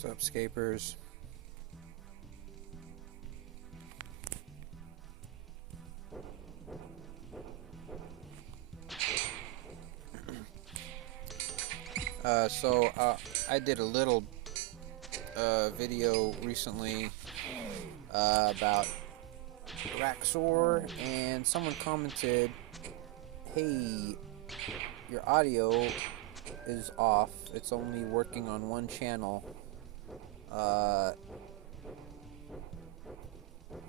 What's up, Scapers? I did a little video recently about Raxor, and someone commented, "Hey, your audio is off. It's only working on one channel,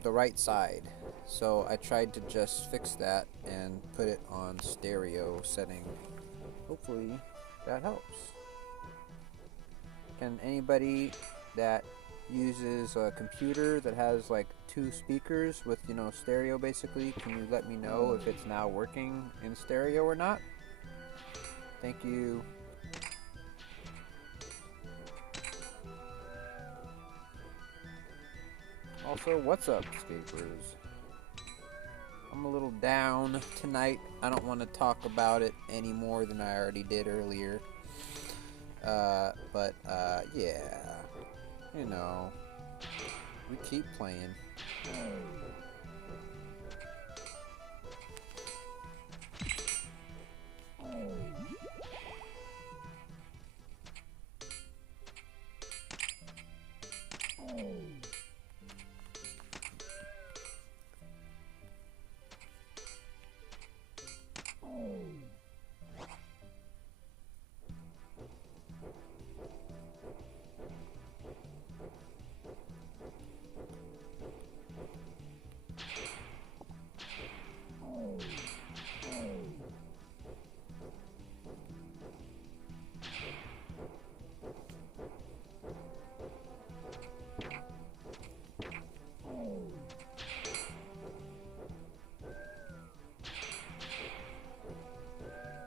the right side." So I tried to just fix that and put it on stereo setting. Hopefully that helps. Can anybody that uses a computer that has like two speakers with, stereo basically, can you let me know if it's now working in stereo or not? Thank you. Also, what's up, Scapers? I'm a little down tonight. I don't want to talk about it any more than I already did earlier. Yeah. We keep playing.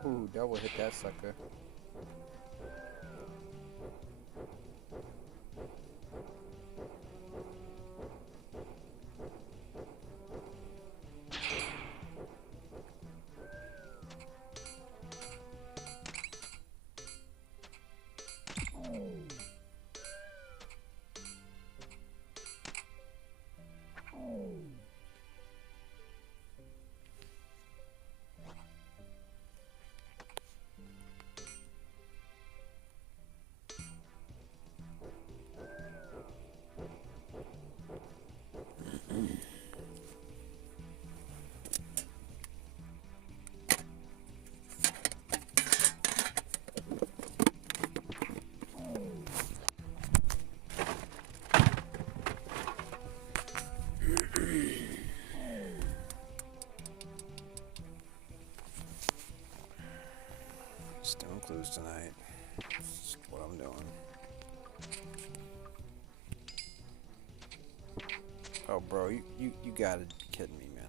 Ooh, double hit that sucker. Stone clues tonight. That's what I'm doing. Oh, bro, you gotta be kidding me, man.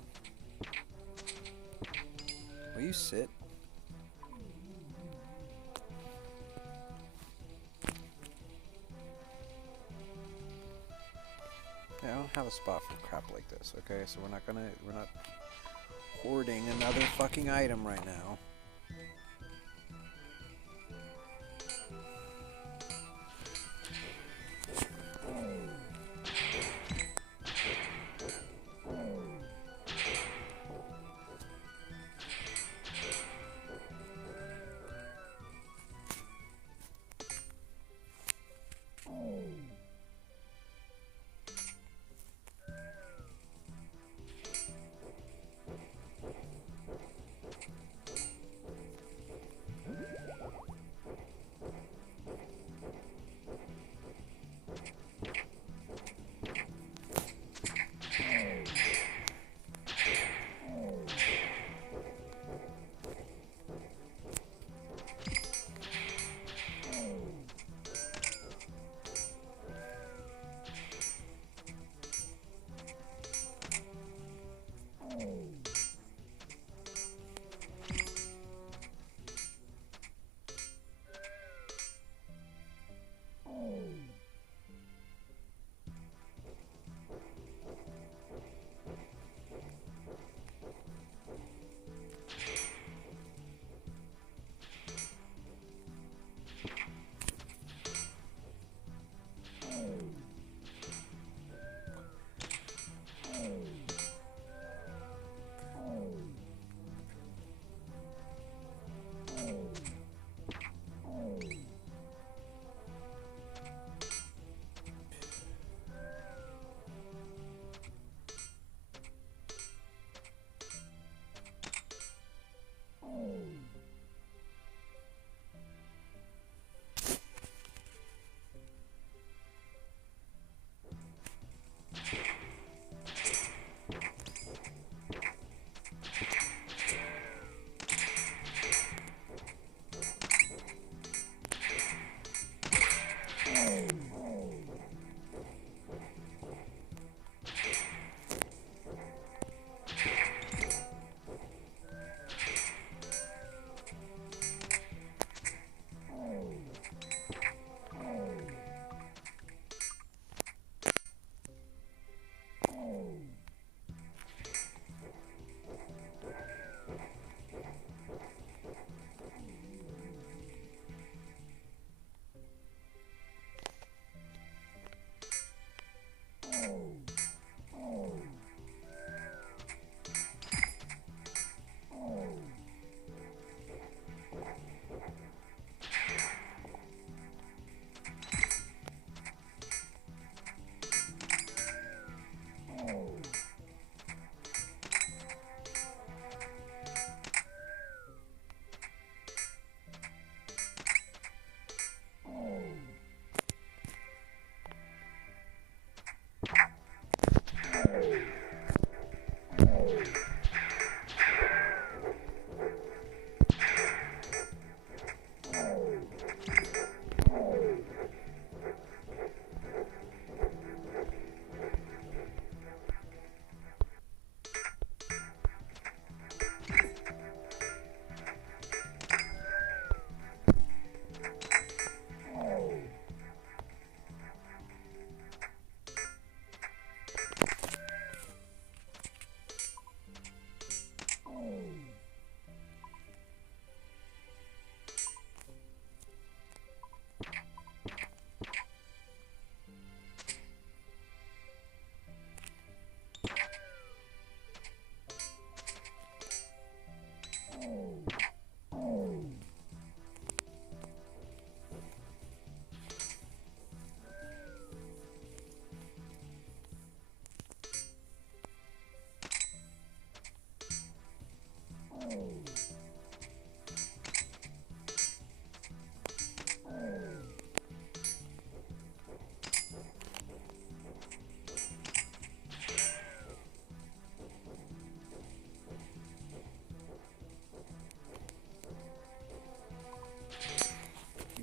Will you sit? Yeah, I don't have a spot for crap like this, okay? So we're not hoarding another fucking item right now.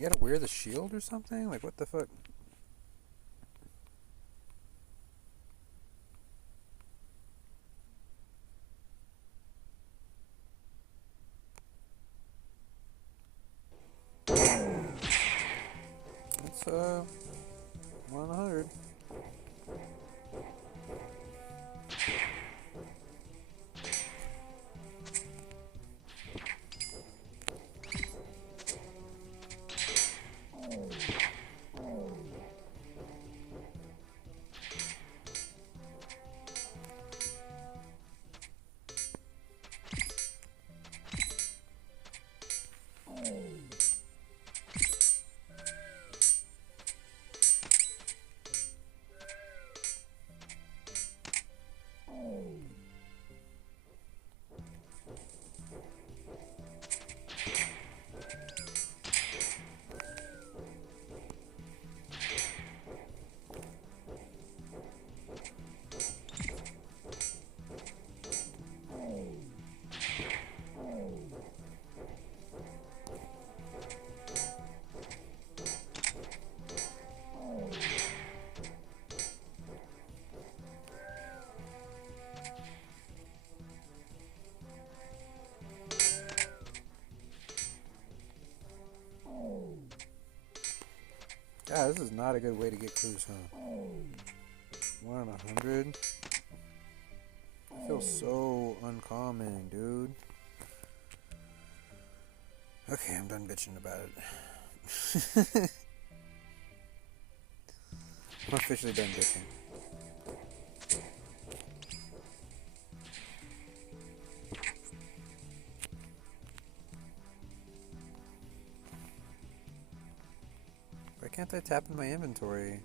You gotta wear the shield or something? Like, what the fuck? It's, 100. God, this is not a good way to get clues, huh? 1 in 100? I feel so uncommon, dude. Okay, I'm done bitching about it. I'm officially done bitching. Why can't I tap in my inventory?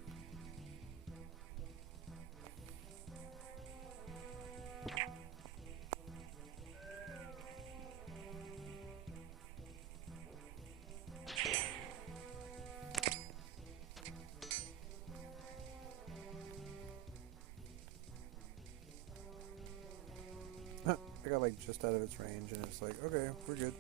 I got like just out of its range and it's like, okay, we're good.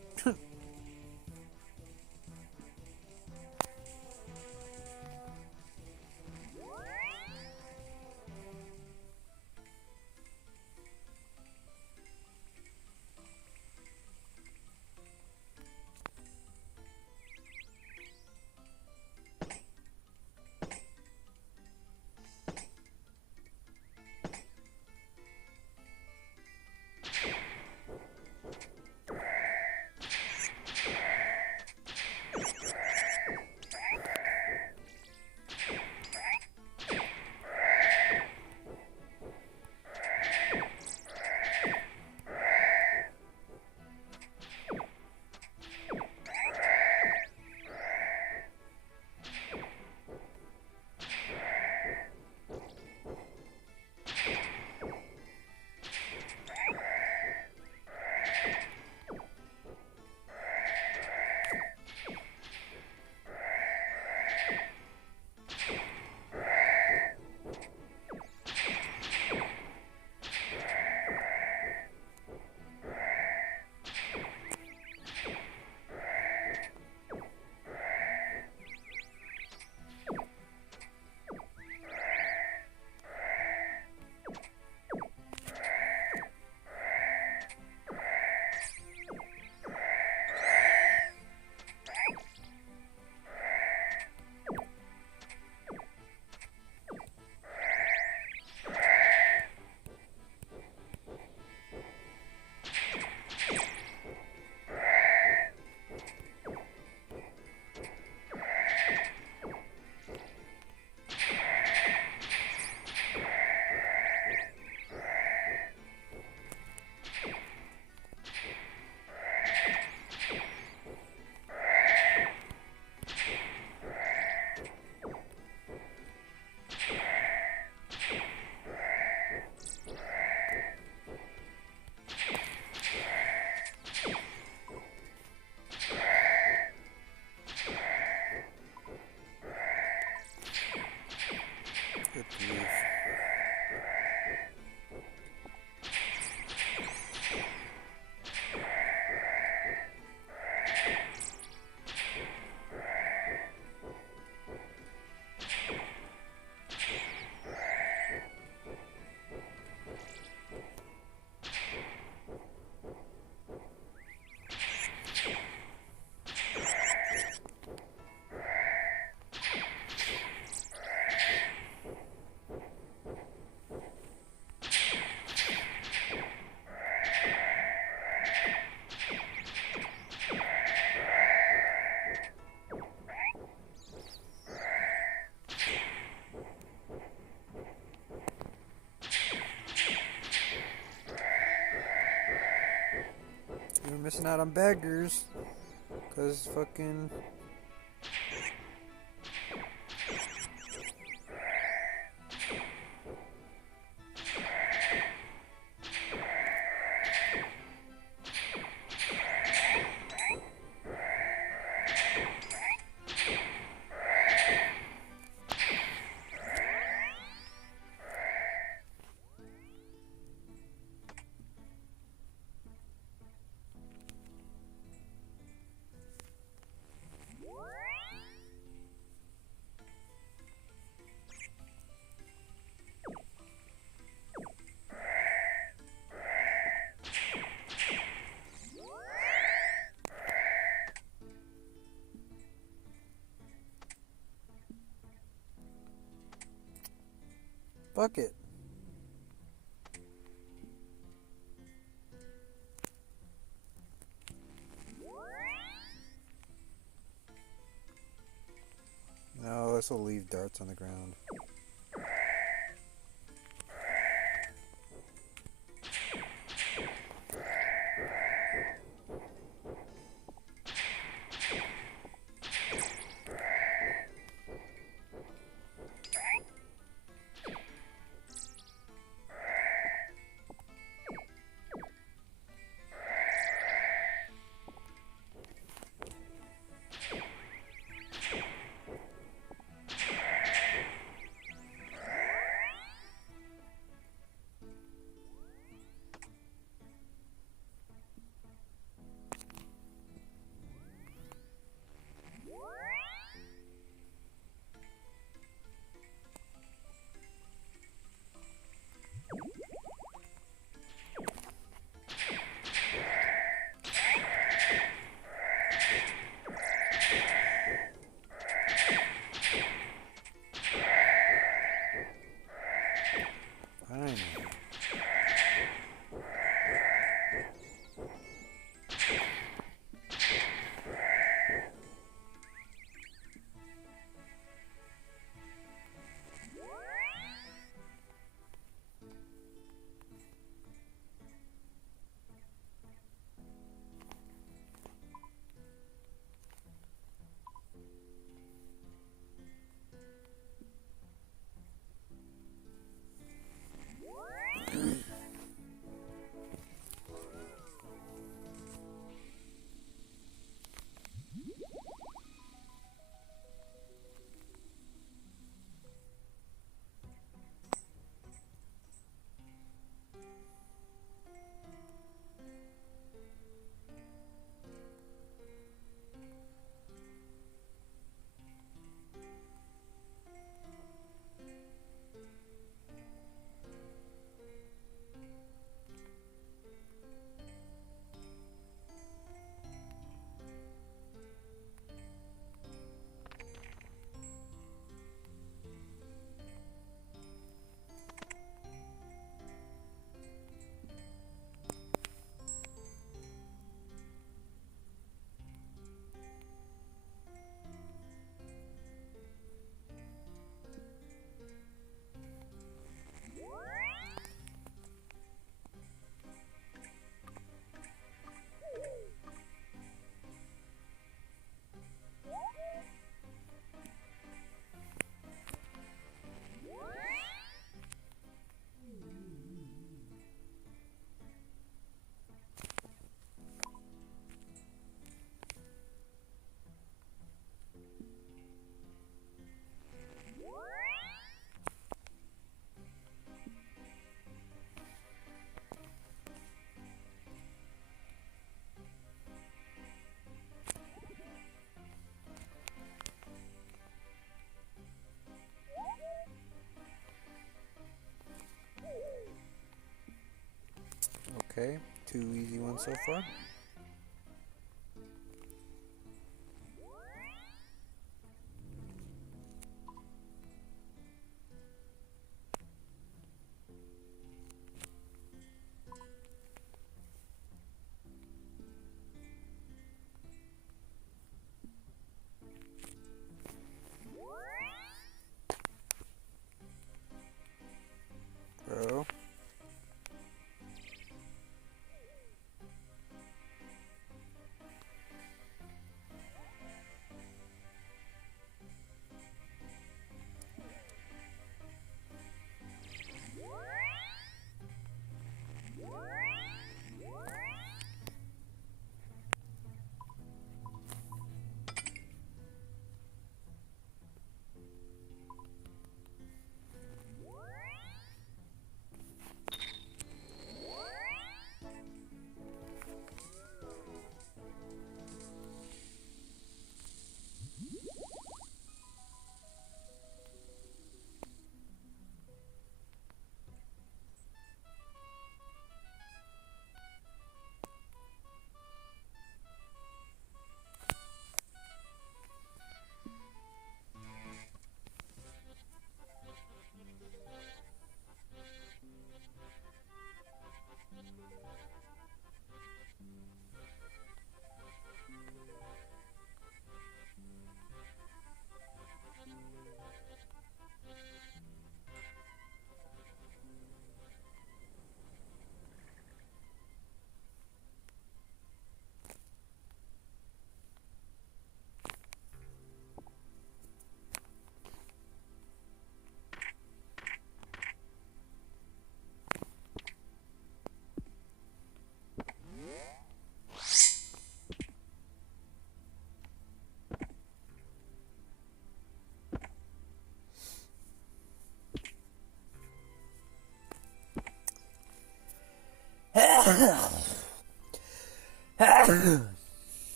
missing out on beggars. Cause fucking... Fuck it. No, this will leave darts on the ground. Fine. Okay, 2 easy ones so far. Bro.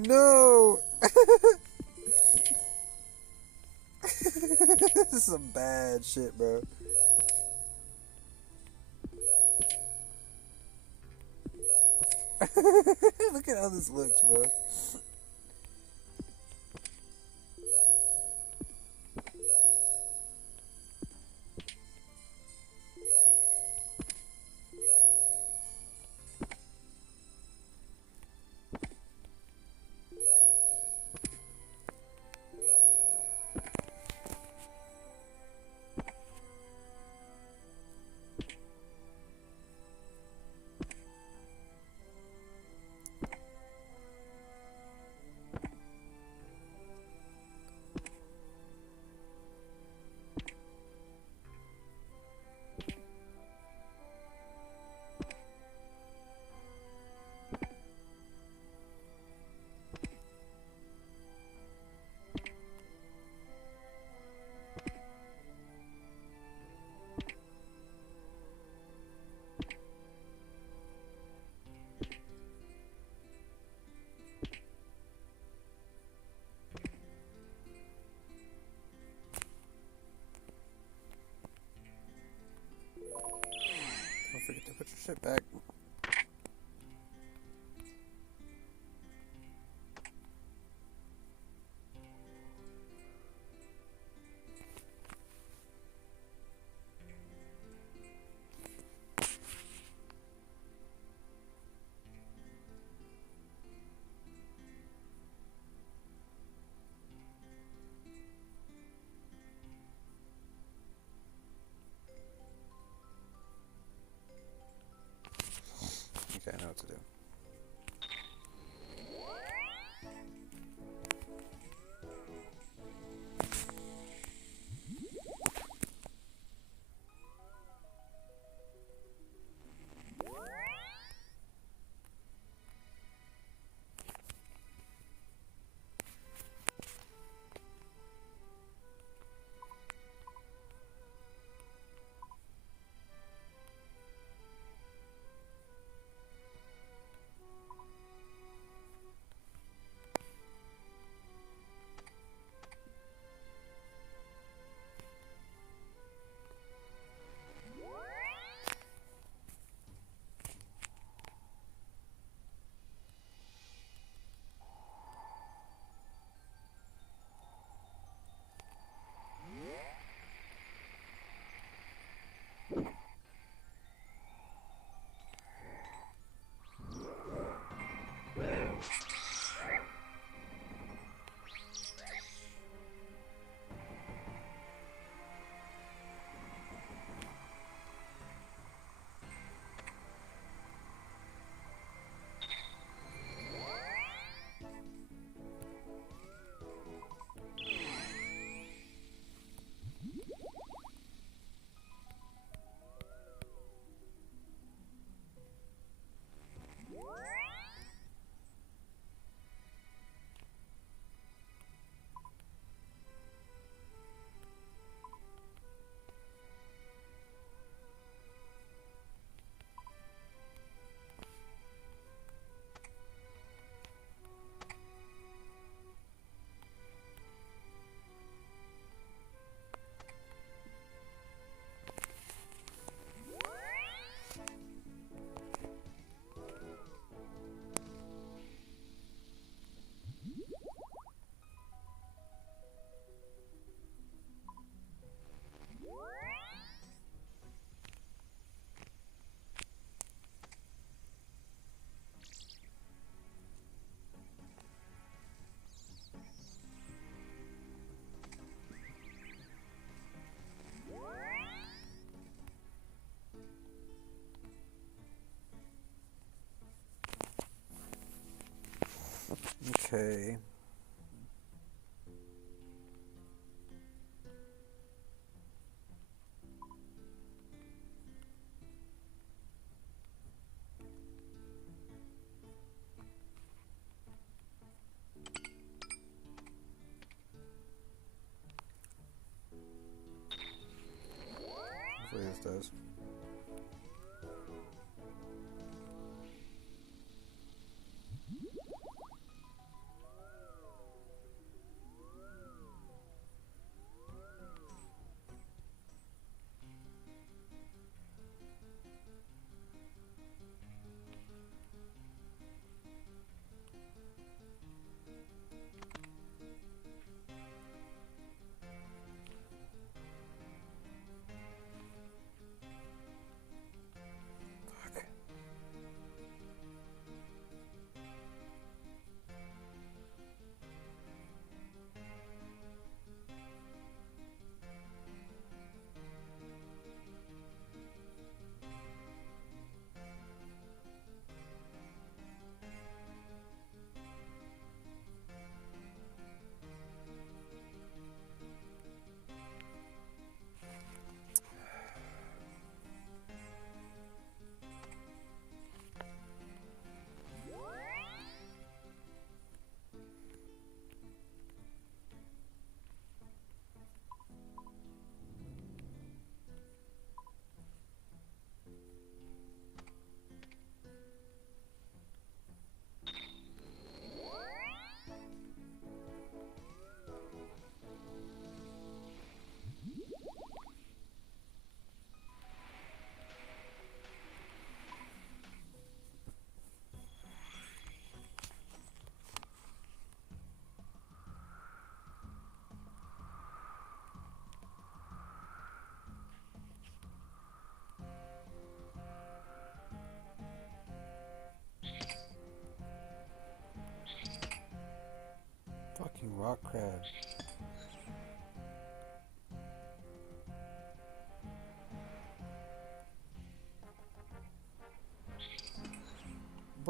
no! This is some bad shit, bro. Look at how this looks, bro. Don't forget to put your shit back. Okay, I know what to do. Okay. Hopefully this does.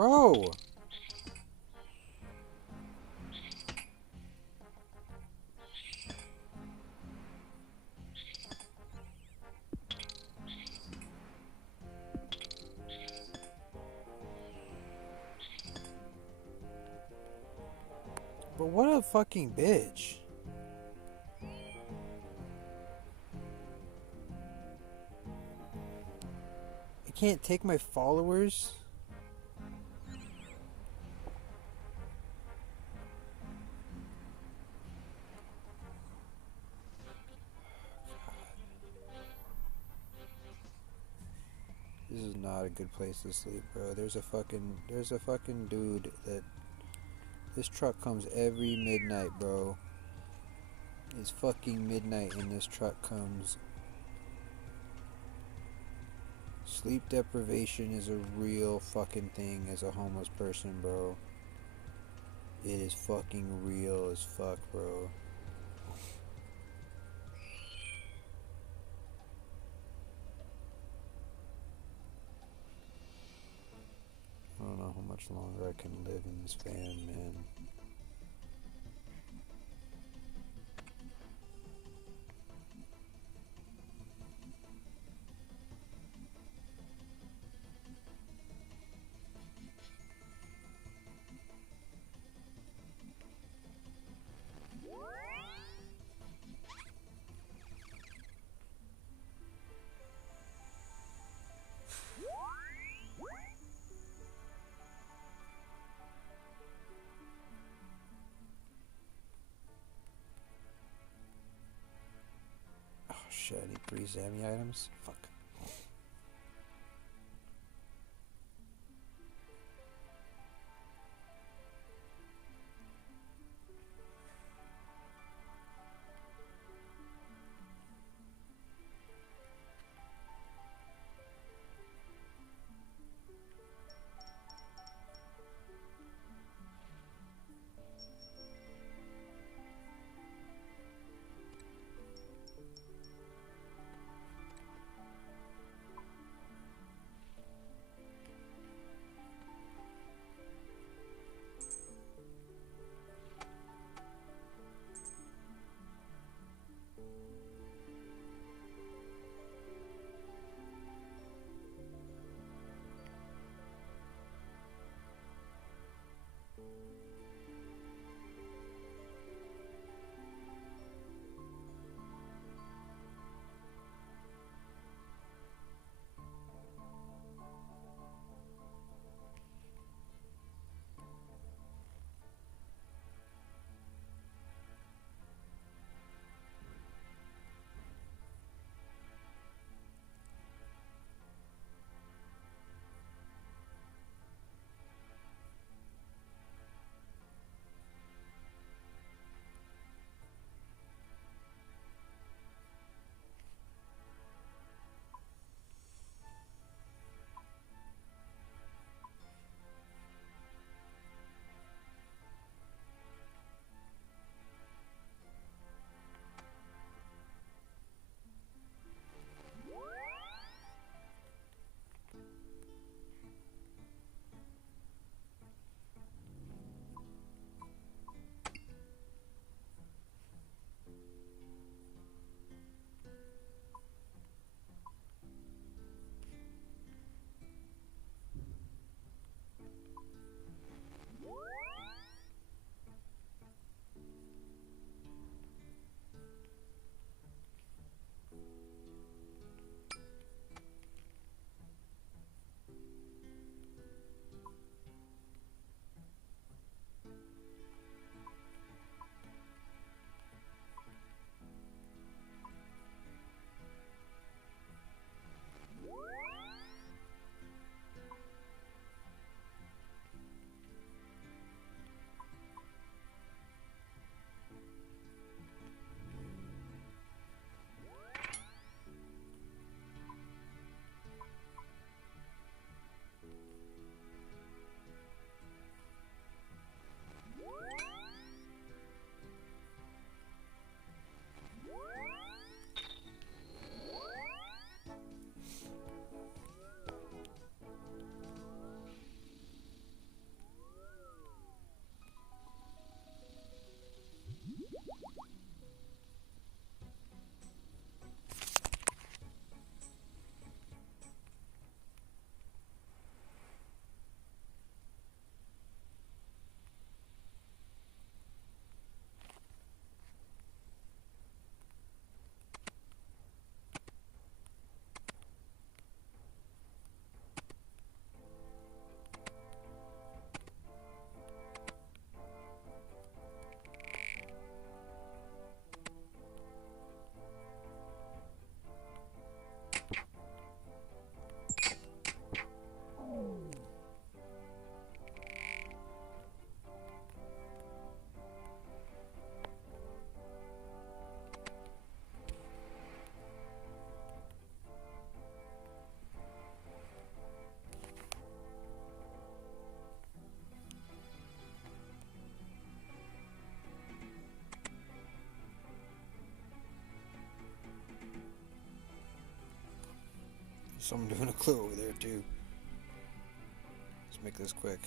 Bro! But what a fucking bitch. I can't take my followers? This is not a good place to sleep, bro. There's a fucking dude that this truck comes every midnight, bro. It's fucking midnight and this truck comes. Sleep deprivation is a real fucking thing as a homeless person, bro. It is fucking real as fuck, bro. I don't know how much longer I can live in this van, man. Oh shit, I need 3 Zammy items? Fuck. someone doing a clue over there too. Let's make this quick.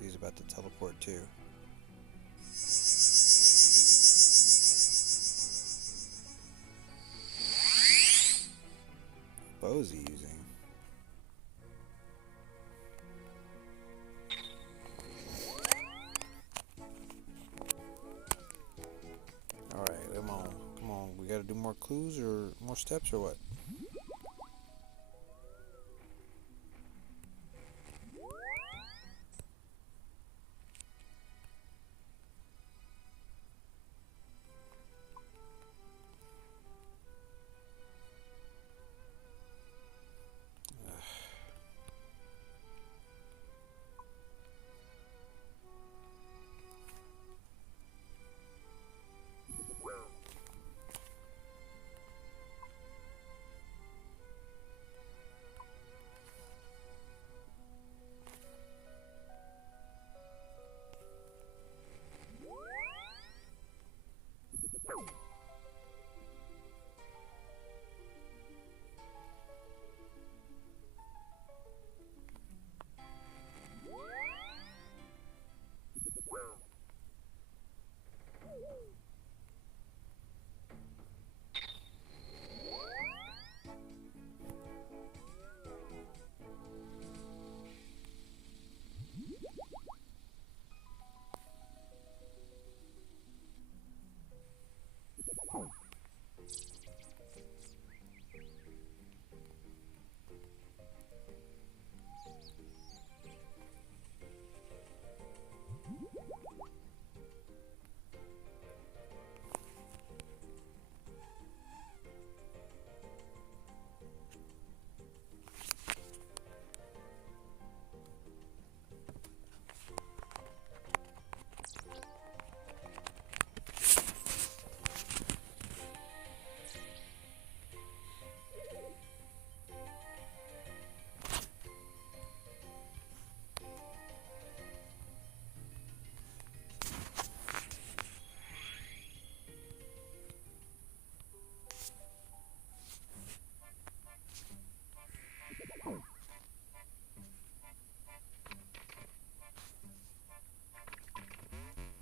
He's about to teleport too. What bow is he using? Alright, come on. Come on. We gotta do more clues or more steps or what?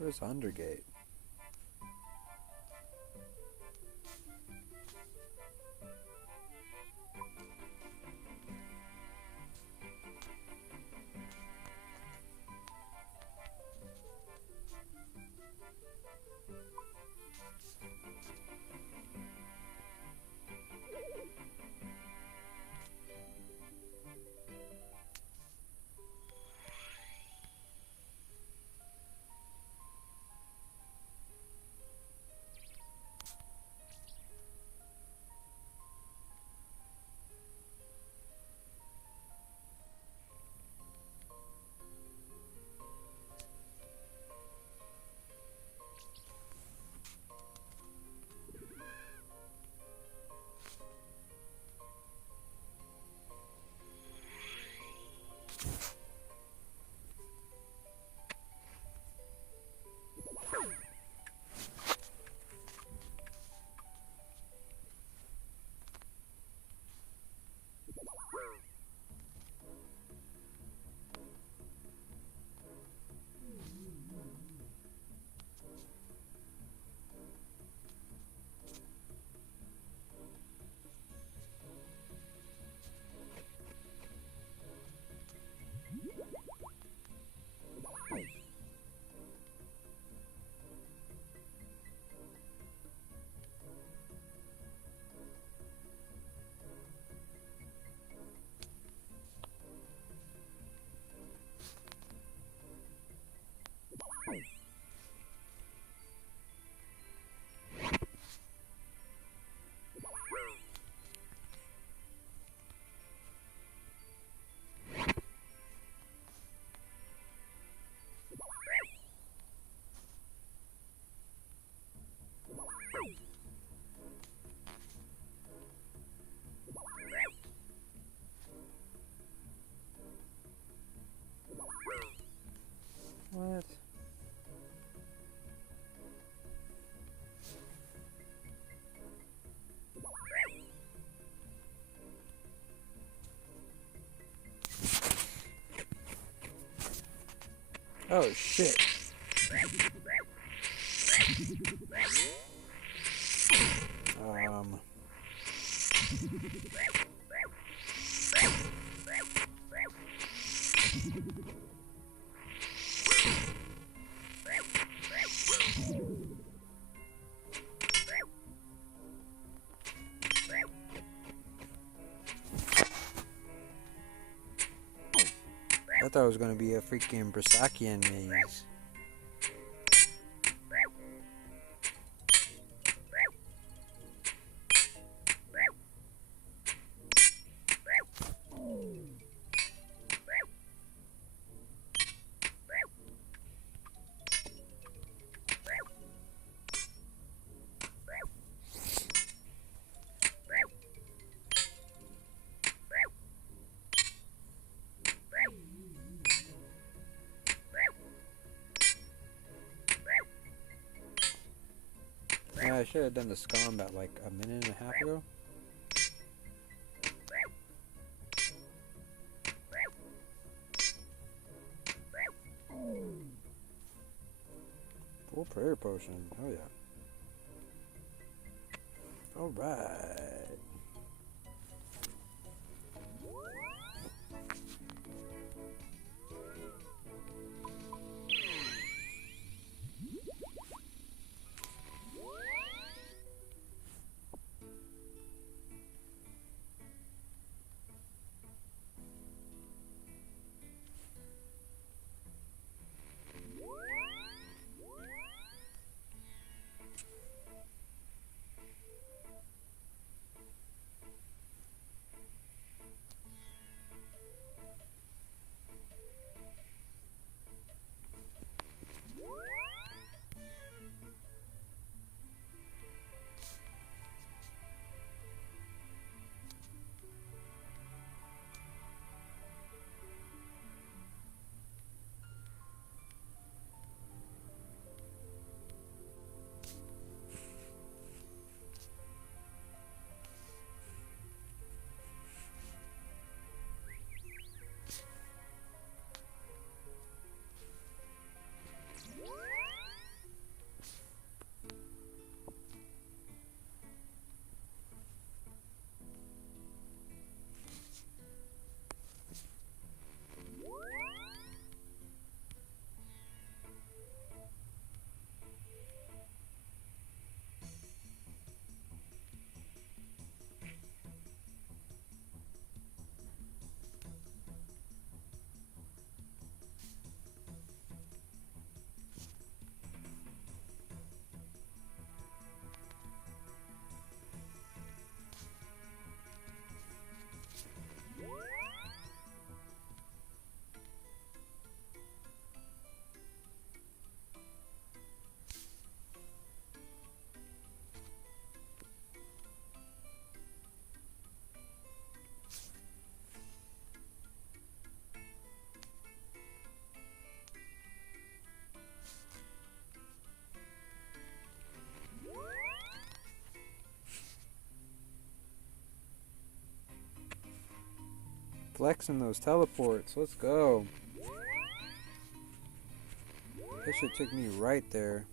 Where's Undergate? Oh shit. I thought it was gonna be a freaking Brasakian maze. Yeah, I should have done the scum about like a minute and a half ago. Full prayer potion. Oh yeah. Alright. Flexing those teleports. Let's go. That shit took me right there.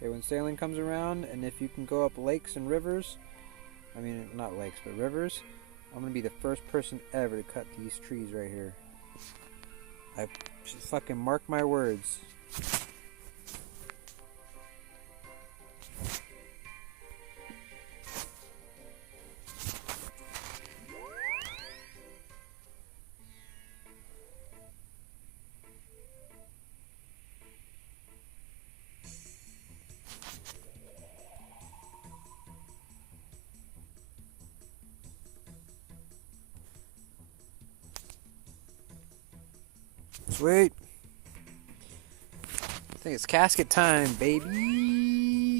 Okay, when sailing comes around, and if you can go up lakes and rivers, I mean, not lakes, but rivers, I'm gonna be the first person ever to cut these trees right here. I just fucking mark my words. Sweet. I think it's casket time, baby.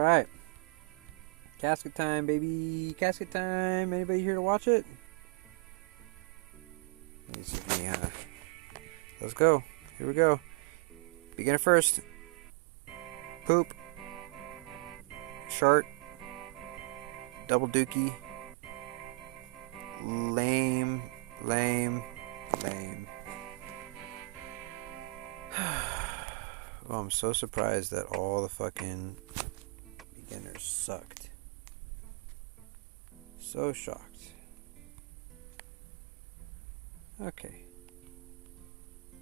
Alright. Casket time, baby. Casket time. Anybody here to watch it? This is me, huh? Let's go. Here we go. Beginner first. Poop. Shart. Double dookie. Lame. Lame. Lame. Oh, I'm so surprised that all the fucking beginners sucked. So shocked. Okay.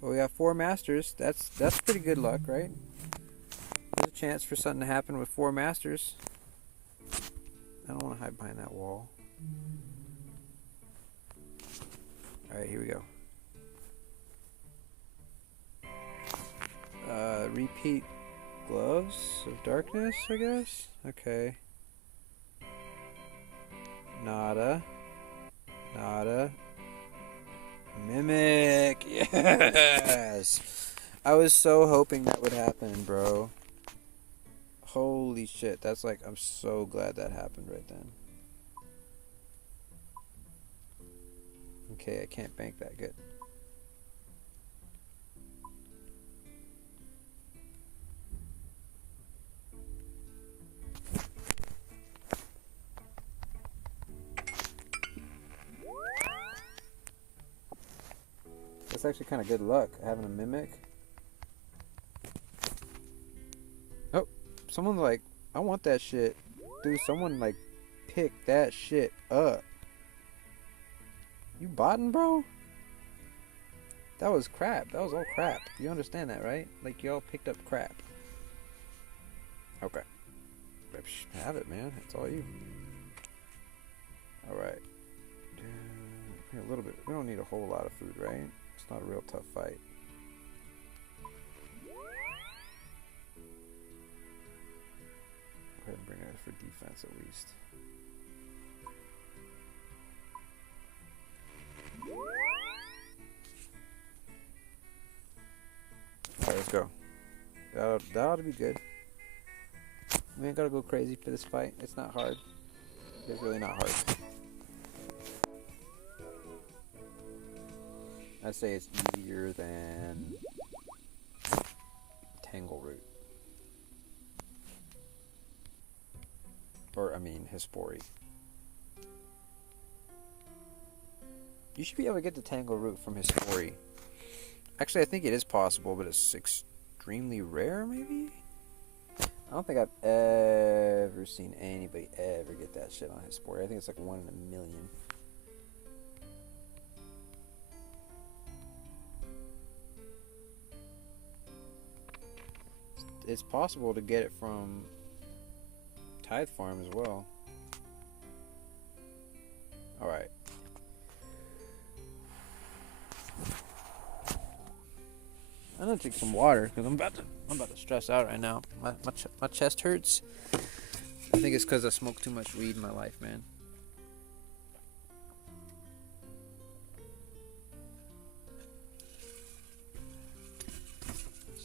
Well, we got 4 masters. That's pretty good luck, right? There's a chance for something to happen with 4 masters. I don't want to hide behind that wall. Alright, here we go. Repeat gloves of darkness, I guess? Okay. Nada. Nada. Mimic! Yes! I was so hoping that would happen, bro. Holy shit, that's like, I'm so glad that happened right then. Okay, I can't bank that good. That's actually kind of good luck, having a mimic. Oh, someone like, I want that shit. Dude, someone like, pick that shit up. You botting, bro? That was crap. That was all crap. You understand that, right? Like, y'all picked up crap. Okay. Have it, man. It's all you. Alright. A little bit. We don't need a whole lot of food, right? It's not a real tough fight. Go ahead and bring it for defense at least. Alright, let's go. That ought to be good. We ain't gotta go crazy for this fight. It's not hard. It's really not hard. I'd say it's easier than Tangle Root. Or, I mean, Hispori. You should be able to get the Tangle Root from Hispori. Actually, I think it is possible, but it's extremely rare, maybe? I don't think I've ever seen anybody ever get that shit on Hispori. I think it's like 1 in a million. It's possible to get it from Tithe Farm as well. Alright. I'm gonna drink some water because I'm about to stress out right now. My chest hurts. I think it's because I smoked too much weed in my life, man.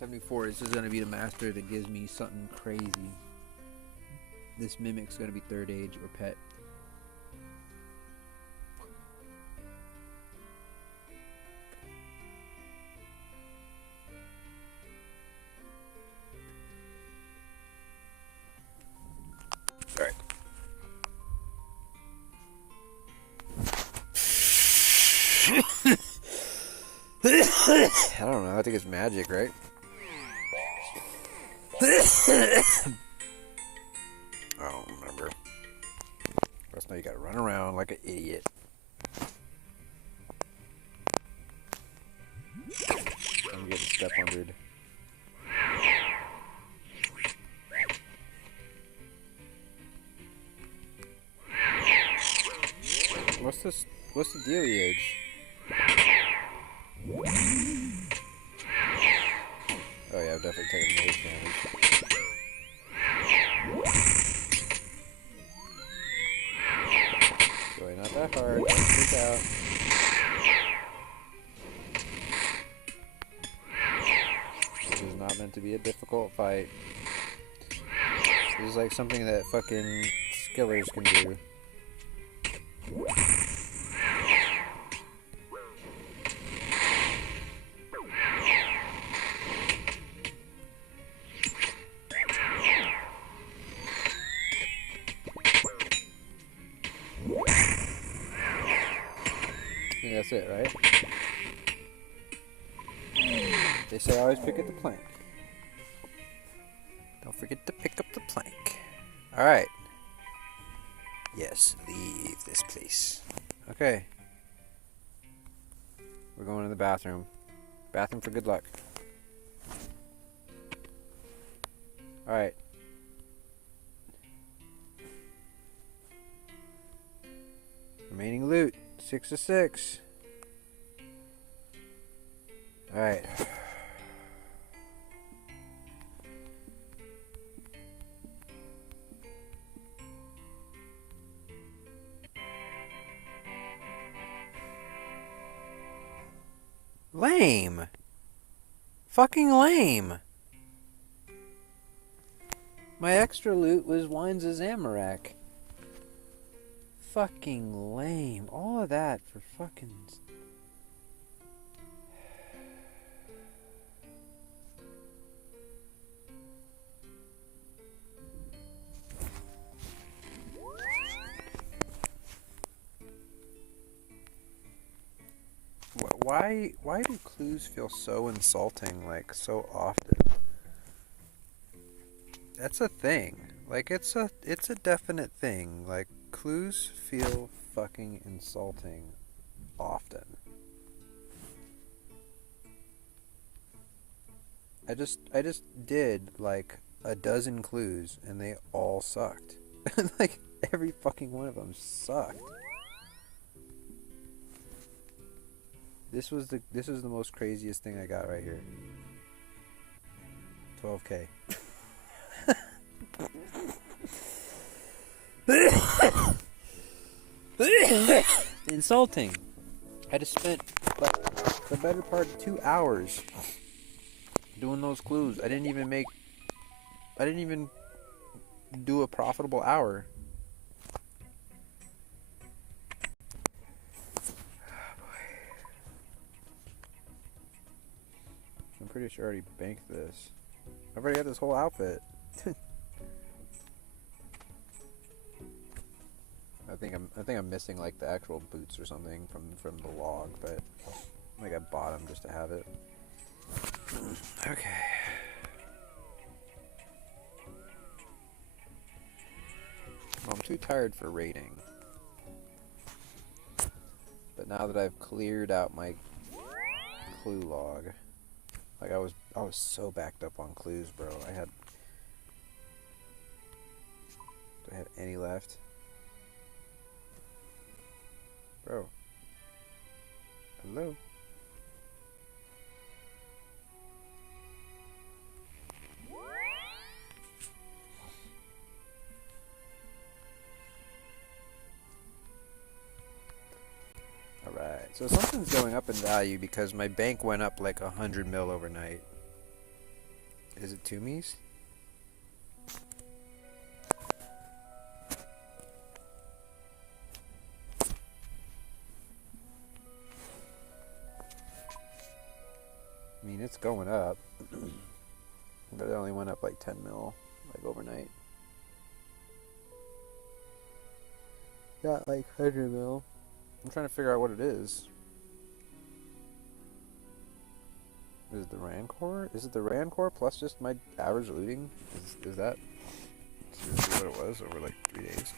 $74. This is gonna be the master that gives me something crazy. This mimic's gonna be 3rd age or pet. Alright. I don't know, I think it's magic, right? I don't remember. First, now you gotta run around like an idiot. I'm getting step undered. What's this? What's the dealy age? Oh yeah, I've definitely taken mage damage. Really not that hard. Don't freak out. This is not meant to be a difficult fight. This is like something that fucking skillers can do. I think that's it, right? They say always pick up the plank. Don't forget to pick up the plank. Alright. Yes, leave this place. Okay. We're going to the bathroom. Bathroom for good luck. Alright. Remaining loot. 6 of 6. Alright. Lame. Fucking lame. My extra loot was Wines of Zamorak. Fucking lame. All of that for fucking... Why do clues feel so insulting, like, so often? That's a thing. Like, it's a definite thing. Like, clues feel fucking insulting often. I just did, like, a dozen clues, and they all sucked. Like, every fucking one of them sucked. This was the most craziest thing I got right here. 12K. Insulting. I just spent like the better part of 2 hours doing those clues. I didn't even do a profitable hour. I'm pretty sure I already banked this. I've already got this whole outfit. I think I'm missing like the actual boots or something from the log, but like I bought them just to have it. Okay. Well, I'm too tired for raiding. But now that I've cleared out my clue log, like I was so backed up on clues, bro. Do I have any left? Bro. Hello? Alright, so something's going up in value because my bank went up like 100 mil overnight. Is it Toomies? I mean, it's going up, but it only went up like 10 mil, like overnight. Got like 100 mil. I'm trying to figure out what it is. Is it the Rancor? Is it the Rancor plus just my average looting? Is that seriously what it was over like 3 days?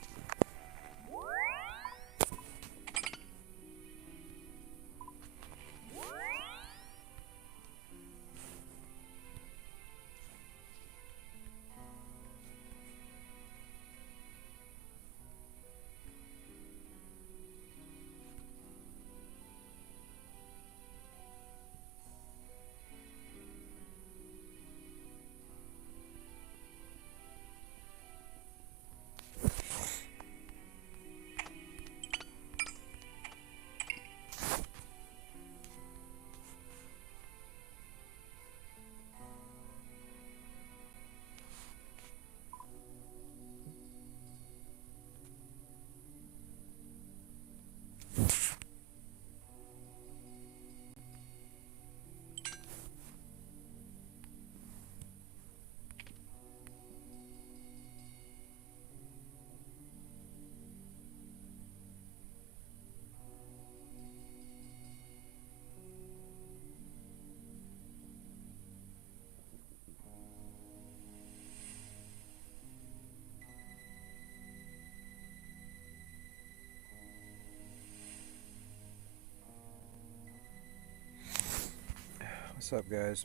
What's up, guys?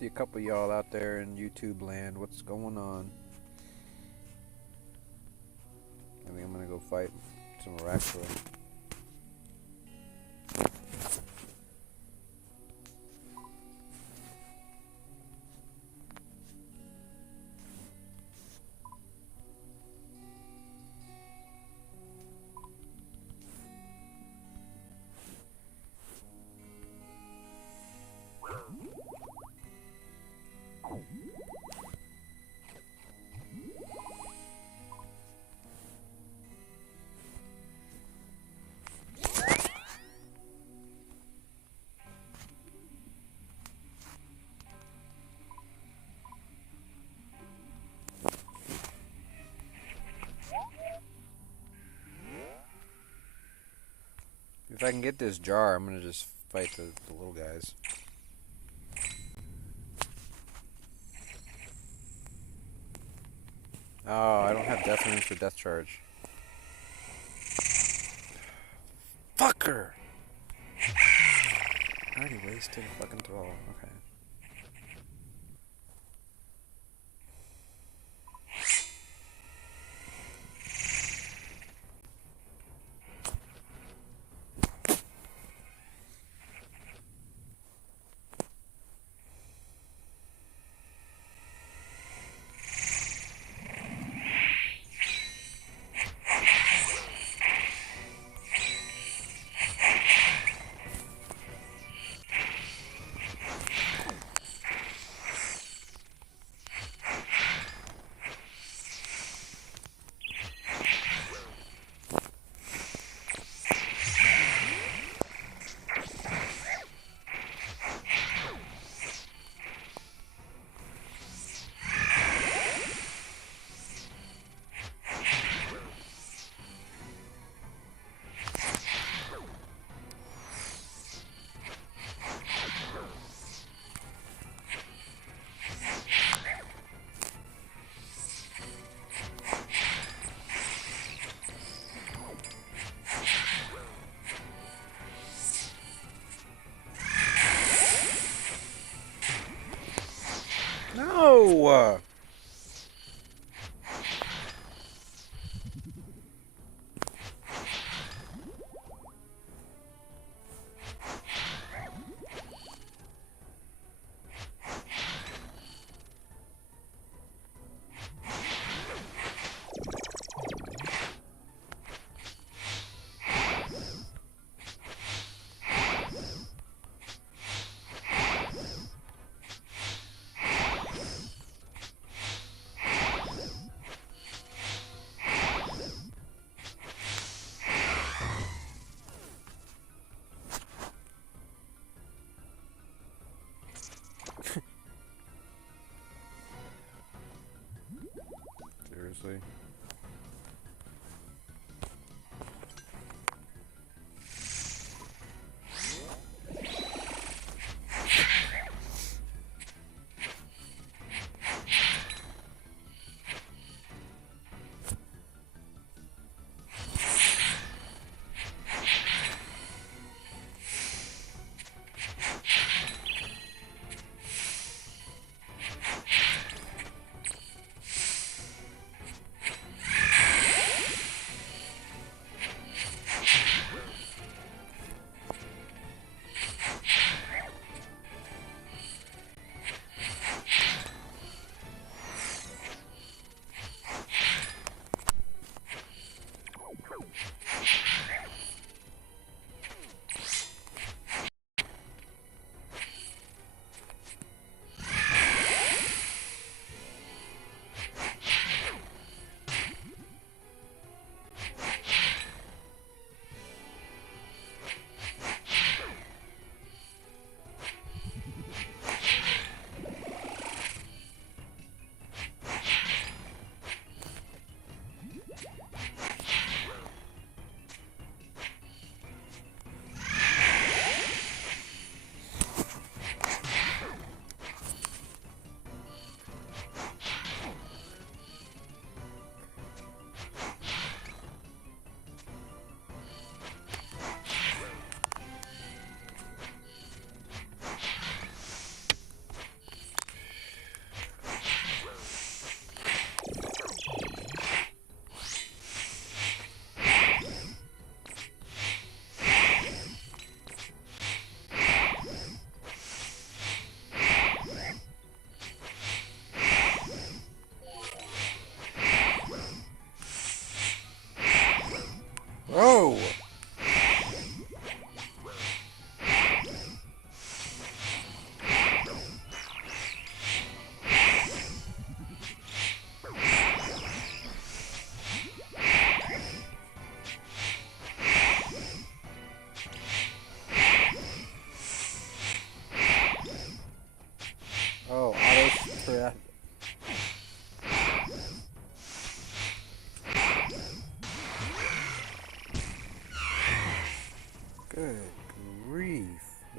See a couple y'all out there in YouTube land. What's going on? I think I'm gonna go fight some Araxor. If I can get this jar, I'm gonna just fight the little guys. Oh, I don't have death runes for death charge. Fucker! I already wasted a fucking throw. Okay. No! Seriously?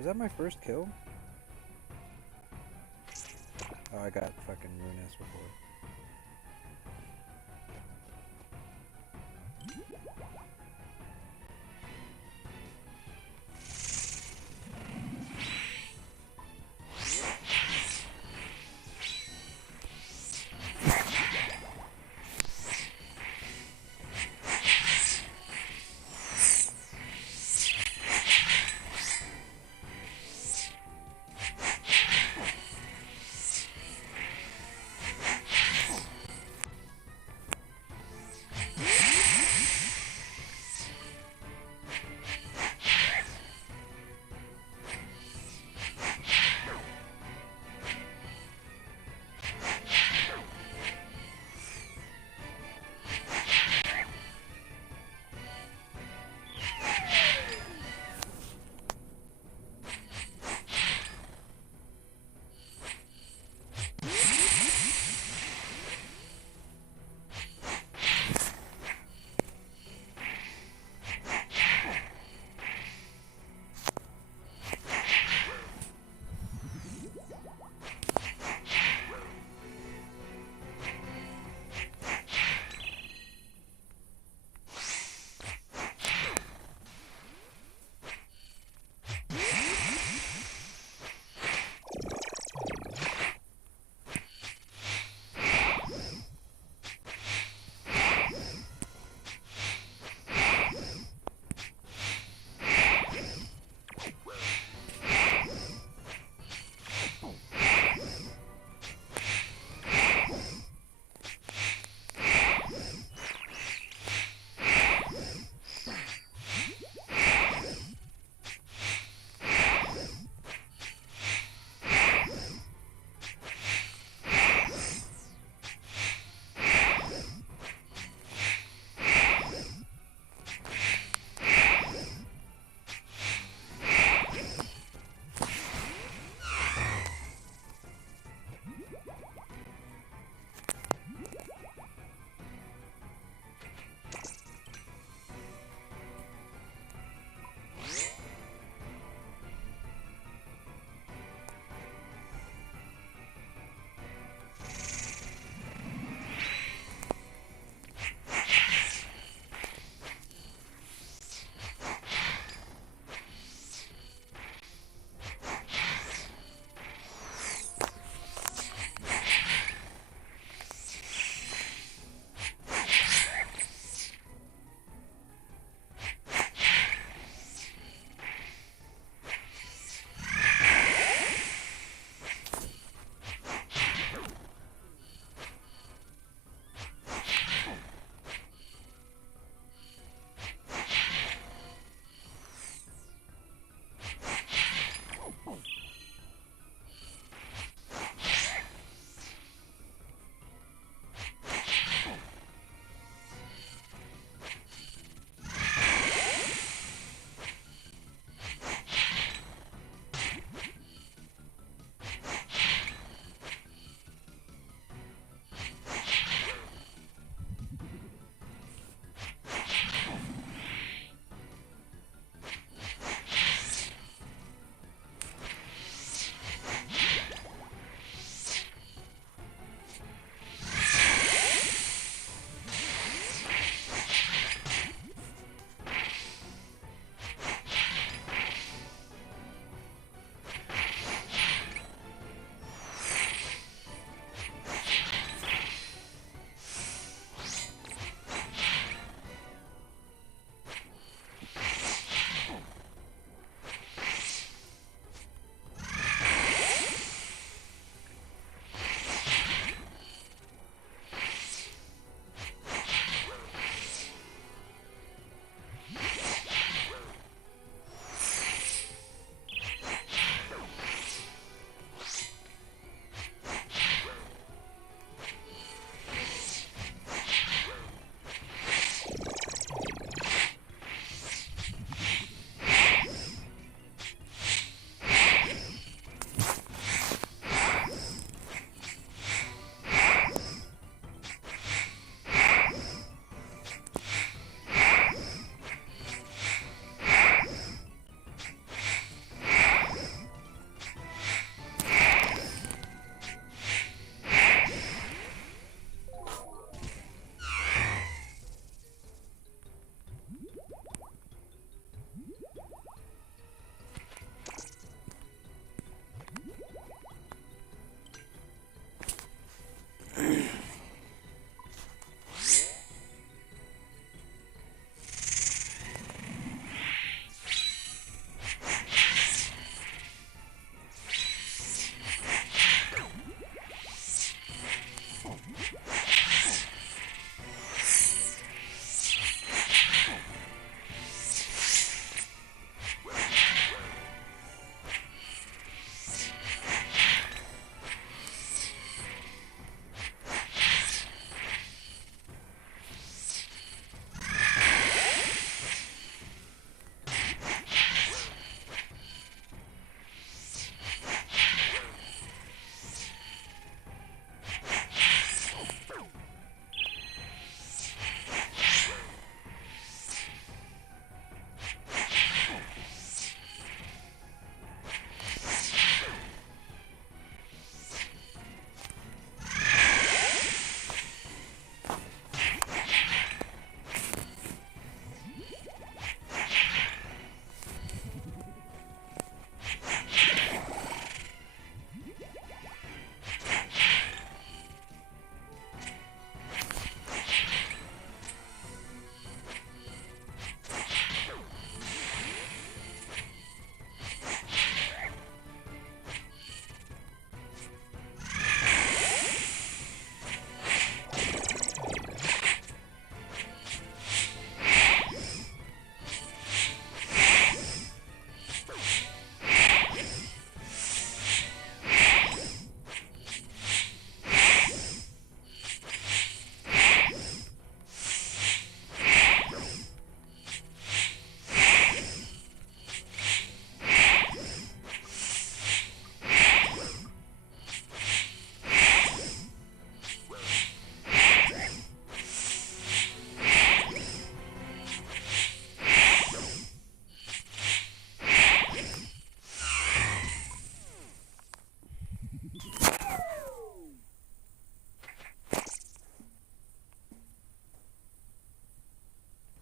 that my first kill? Oh, I got fucking rune before.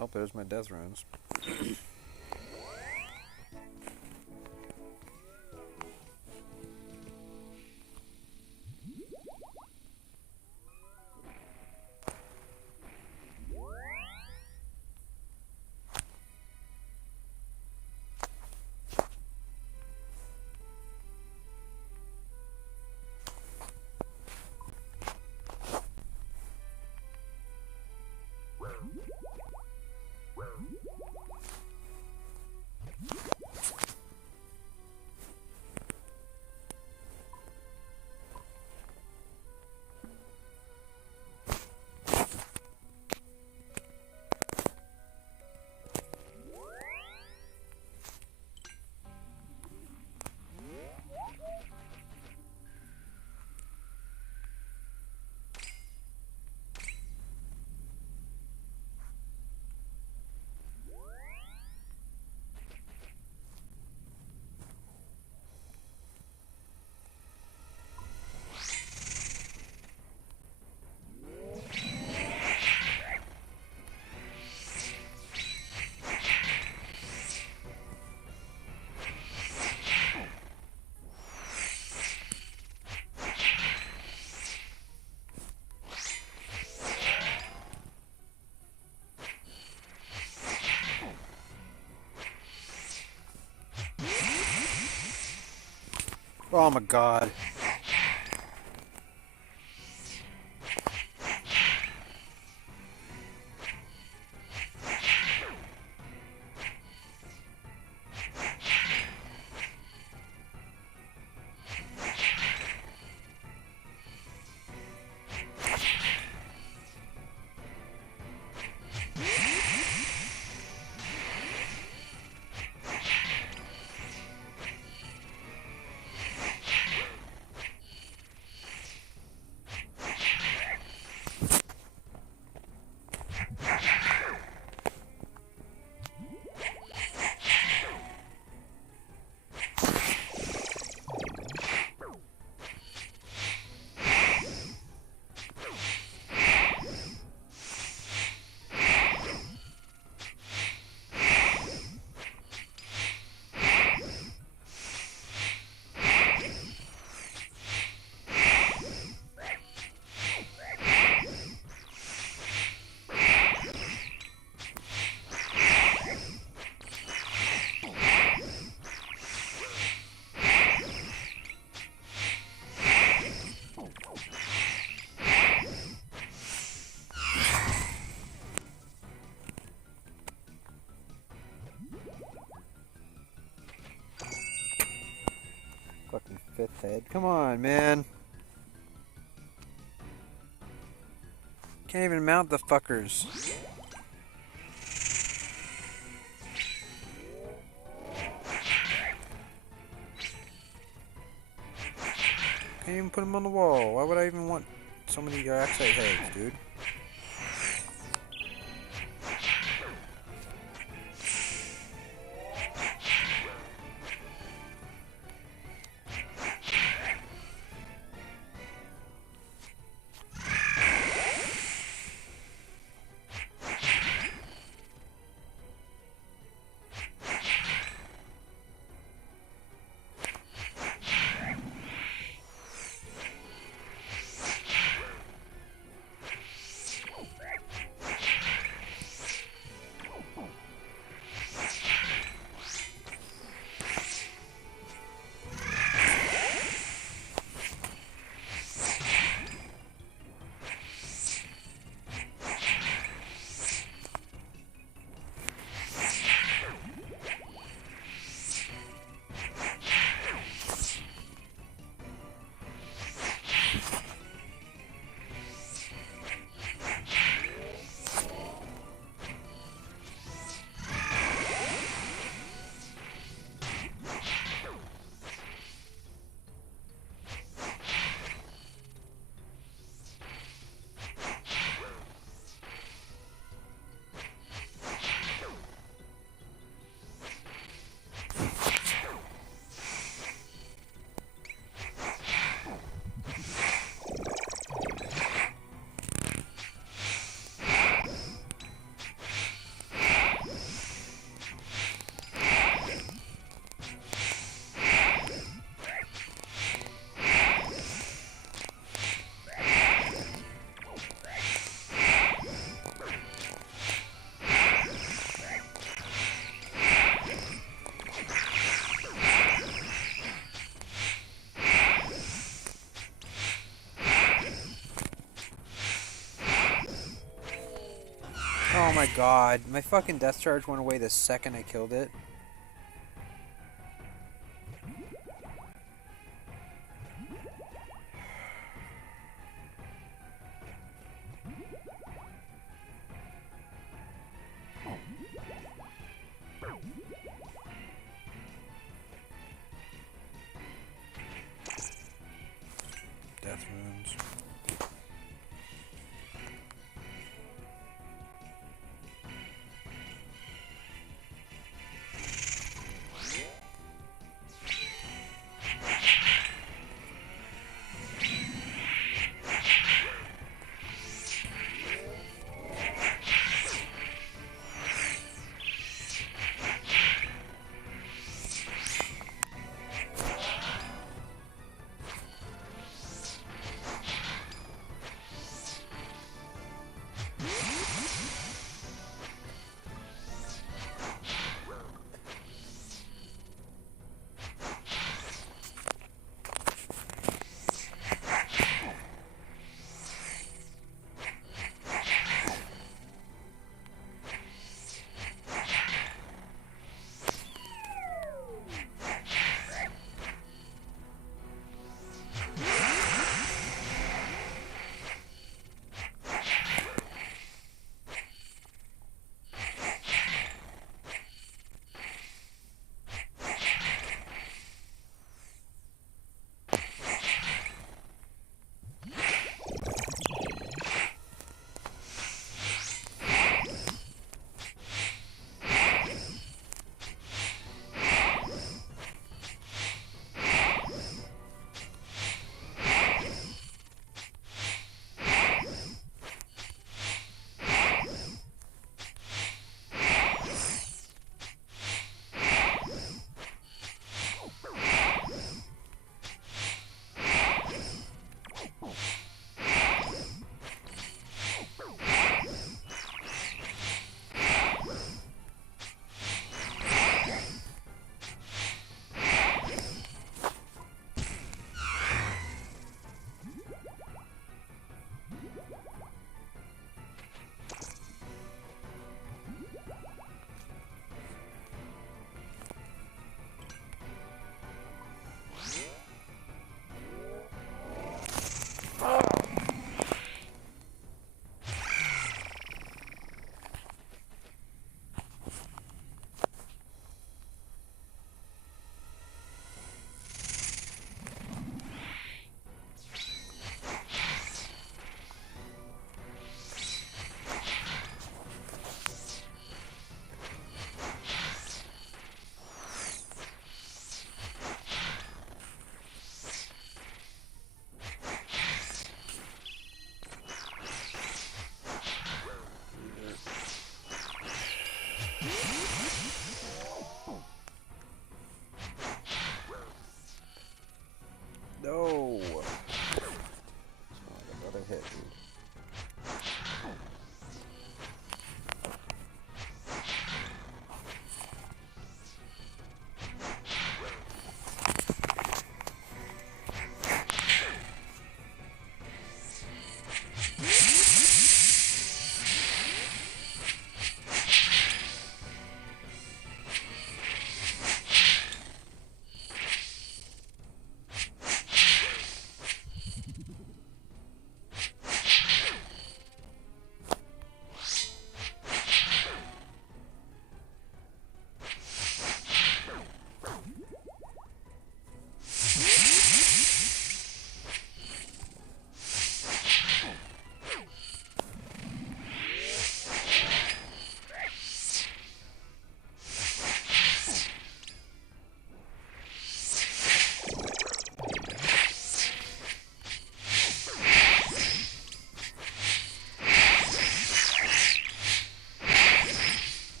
Oh, there's my death runes. Oh my god. Fucking fifth head. Come on, man. Can't even mount the fuckers. Can't even put them on the wall. Why would I even want so many dioxide heads, dude? Oh my god, my fucking death charge went away the second I killed it. Death runes. No! Another hit, dude.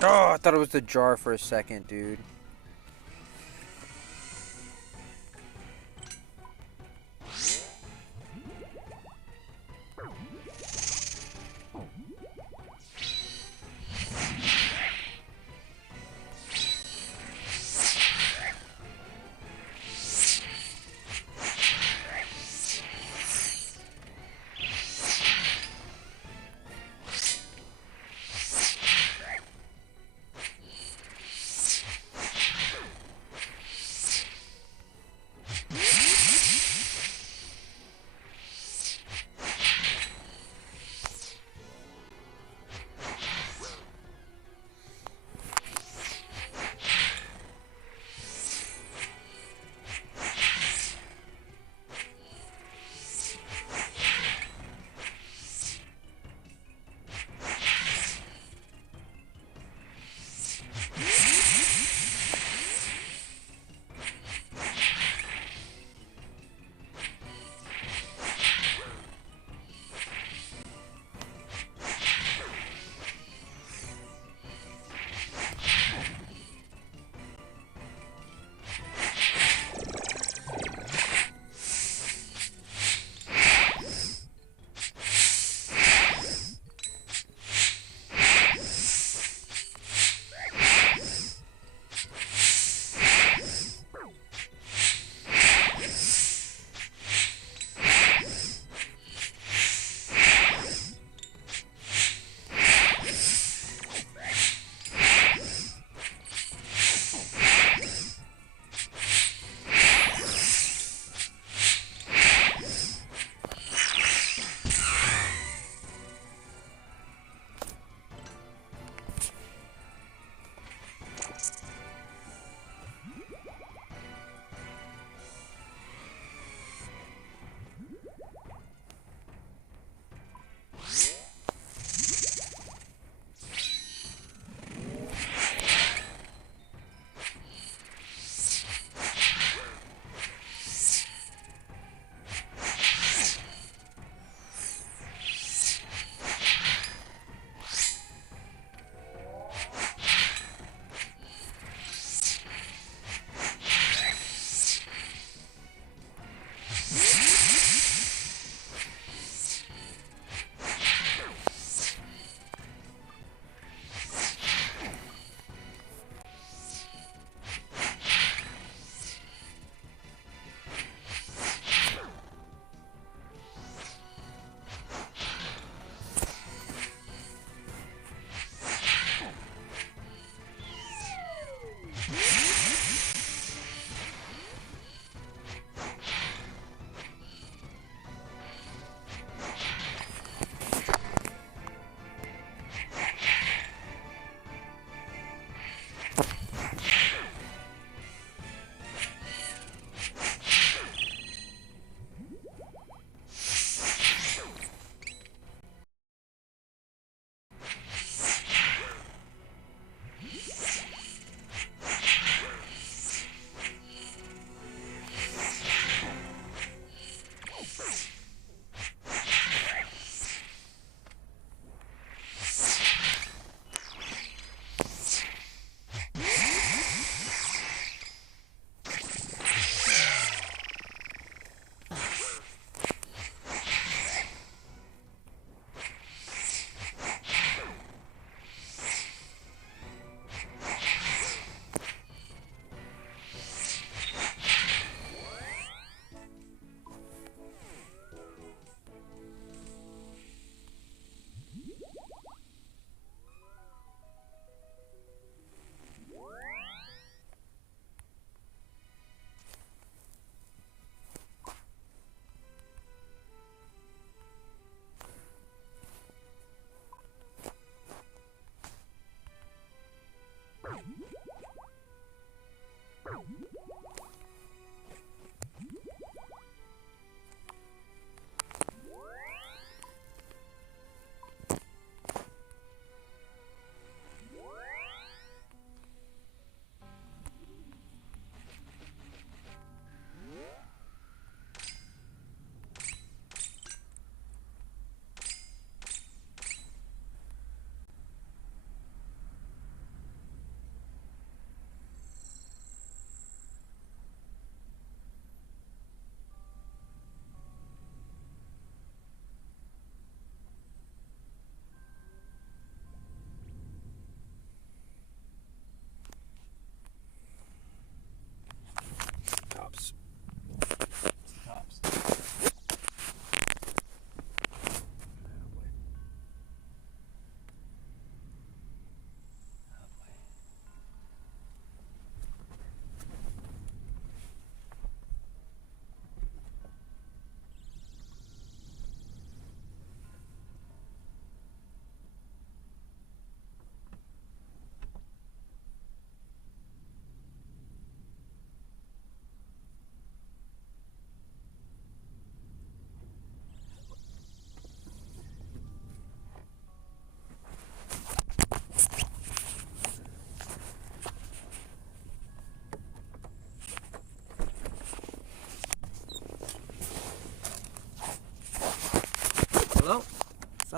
Oh, I thought it was the jar for a second, dude.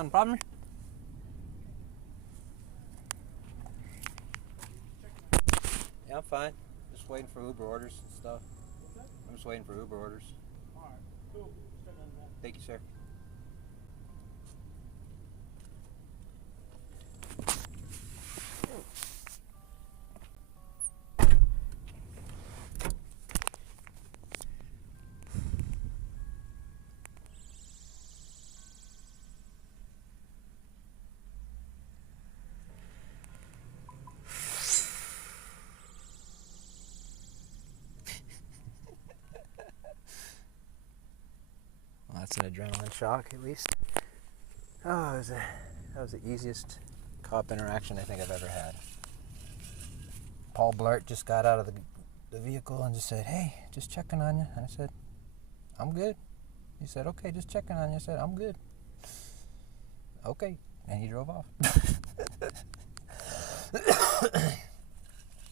Nothing bother me? Yeah, I'm fine. Just waiting for Uber orders and stuff. I'm just waiting for Uber orders. Alright, cool. Thank you, sir. Well, that's an adrenaline shock, at least. Oh, that was the easiest cop interaction I think I've ever had. Paul Blart just got out of the vehicle and just said, "Hey, just checking on you." And I said, "I'm good." He said, "Okay, just checking on you." I said, "I'm good." Okay. And he drove off.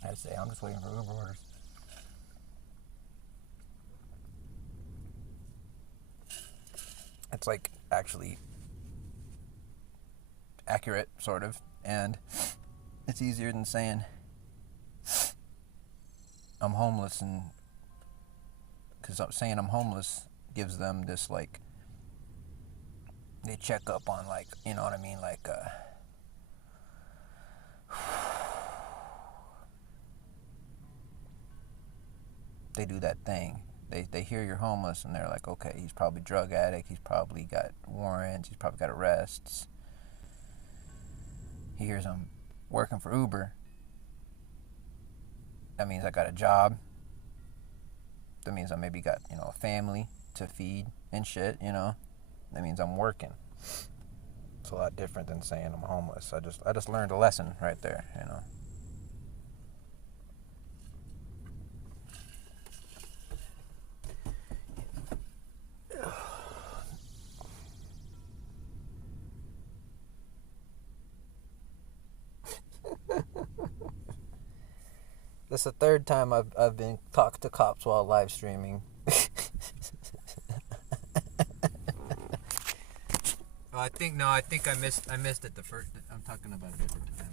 I'd say, I'm just waiting for Uber orders. It's like actually accurate, sort of, and it's easier than saying I'm homeless, and because saying I'm homeless gives them this, like, they check up on, like, you know what I mean, like, they do that thing. They hear you're homeless, and they're like, okay, he's probably drug addict, he's probably got warrants, he's probably got arrests. He hears I'm working for Uber. That means I got a job. That means I maybe got, a family to feed and shit, That means I'm working. It's a lot different than saying I'm homeless. I just learned a lesson right there, This is the third time I've been talked to cops while live streaming. I think I missed it the first. I'm talking about a different time.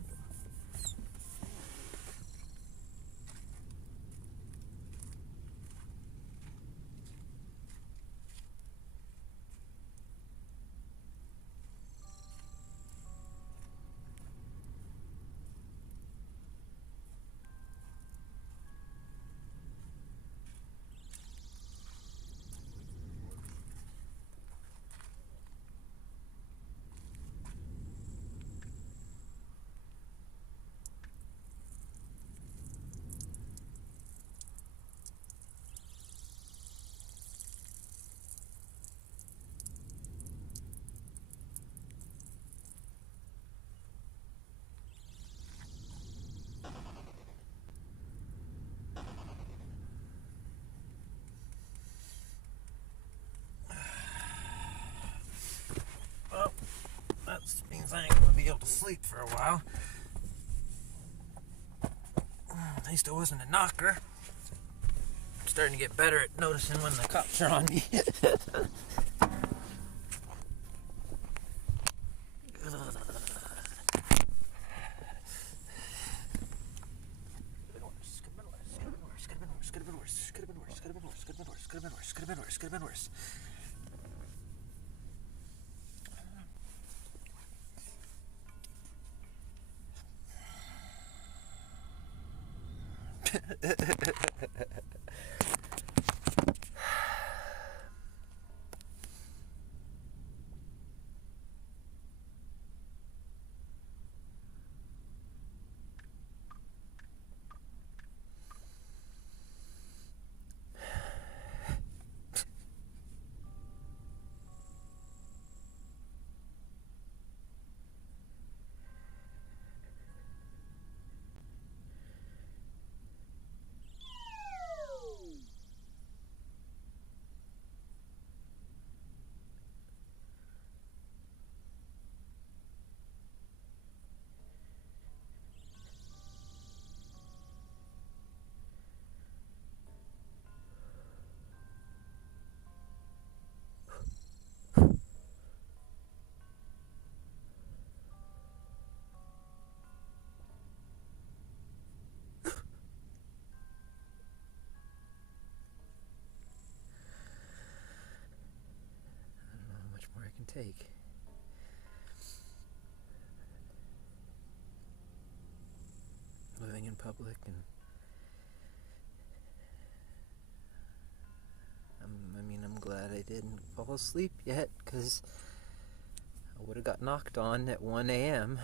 Well, that means I ain't gonna be able to sleep for a while. At least I wasn't a knocker. I'm starting to get better at noticing when the cops are on me. Could have been worse. take. Living in public, and I'm glad I didn't fall asleep yet, because I would have got knocked on at 1 a.m.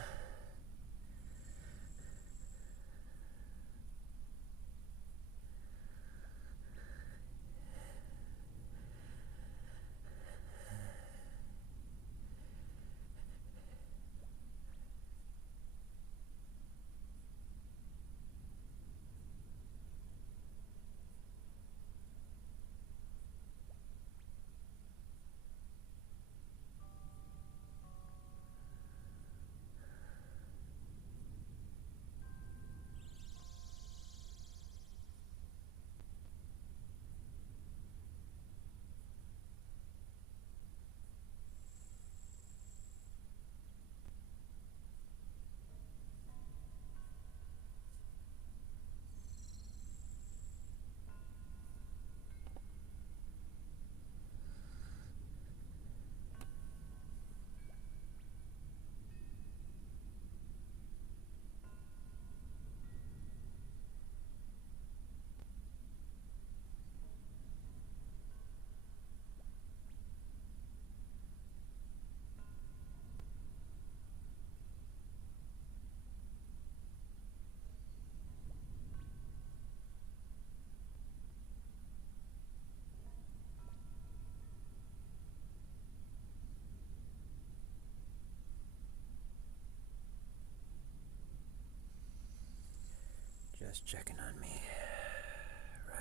Just checking on me.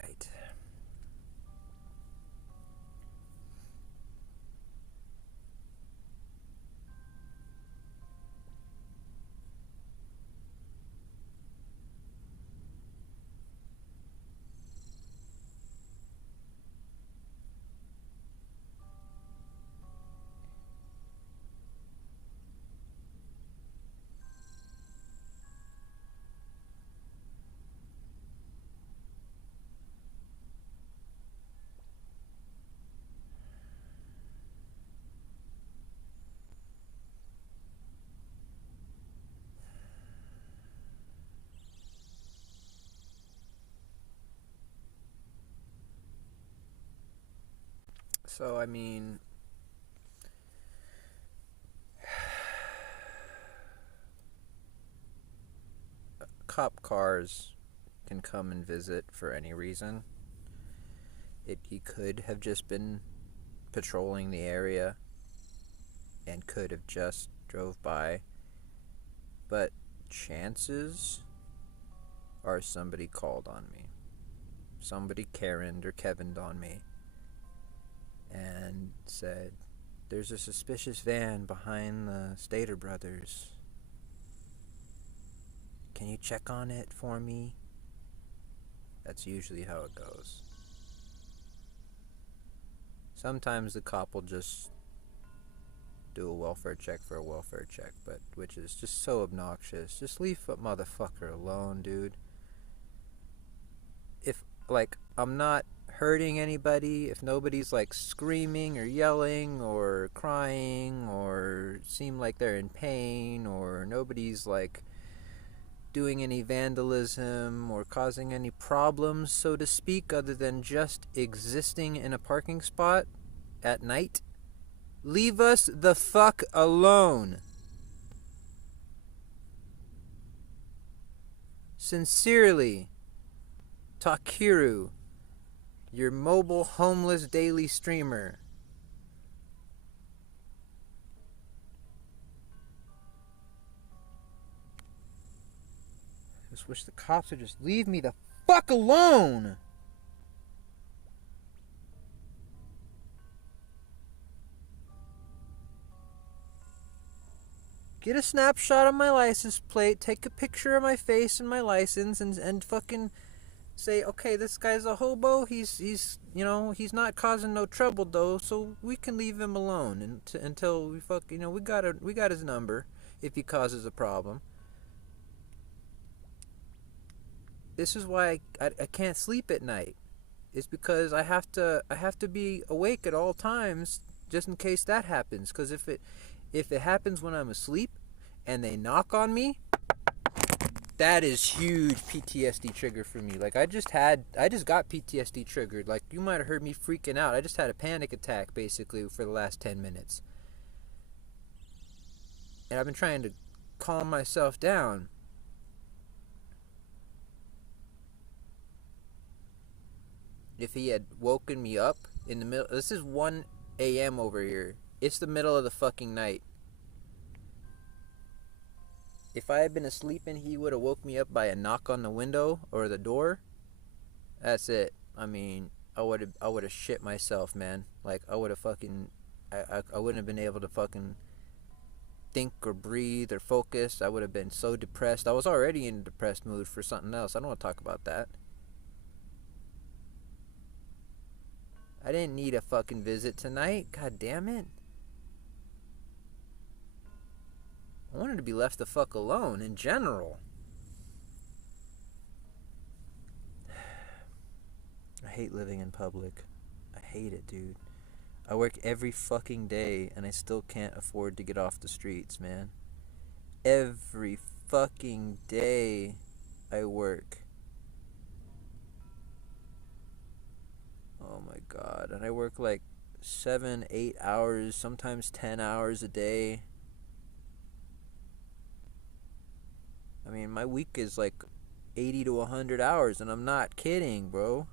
Right. So, cop cars can come and visit for any reason. He could have just been patrolling the area and could have just drove by, but chances are somebody called on me. Somebody Karen'd or Kevin'd on me and said, "There's a suspicious van behind the Stater brothers. Can you check on it for me?" That's usually how it goes. Sometimes the cop will just do a welfare check for a welfare check, but which is just so obnoxious. Just leave a motherfucker alone, dude. If, I'm not hurting anybody, if nobody's, screaming or yelling or crying or seem like they're in pain, or nobody's, doing any vandalism or causing any problems, so to speak, other than just existing in a parking spot at night, leave us the fuck alone. Sincerely, Takiru, your mobile homeless daily streamer. I just wish the cops would just leave me the fuck alone. Get a snapshot of my license plate, take a picture of my face and my license, and fucking say, okay, this guy's a hobo. He's not causing no trouble though, so we can leave him alone until we we got his number if he causes a problem. This is why I can't sleep at night. It's because I have to be awake at all times just in case that happens. Because if it happens when I'm asleep and they knock on me, that is huge PTSD trigger for me. Like I just got PTSD triggered. Like you might have heard me freaking out. I just had a panic attack basically for the last 10 minutes. And I've been trying to calm myself down. If he had woken me up in the middle, this is 1 a.m. over here. It's the middle of the fucking night. If I had been asleep and he would have woke me up by a knock on the window or the door, that's it. I mean, I would have shit myself, man. Like I would have fucking, I wouldn't have been able to fucking think or breathe or focus. I would have been so depressed. I was already in a depressed mood for something else. I don't want to talk about that. I didn't need a fucking visit tonight. God damn it. I wanted to be left the fuck alone in general. I hate living in public. I hate it, dude. I work every fucking day and I still can't afford to get off the streets, man. Every fucking day I work. Oh my god. And I work like 7, 8 hours, sometimes 10 hours a day. I mean, my week is like 80 to 100 hours, and I'm not kidding, bro.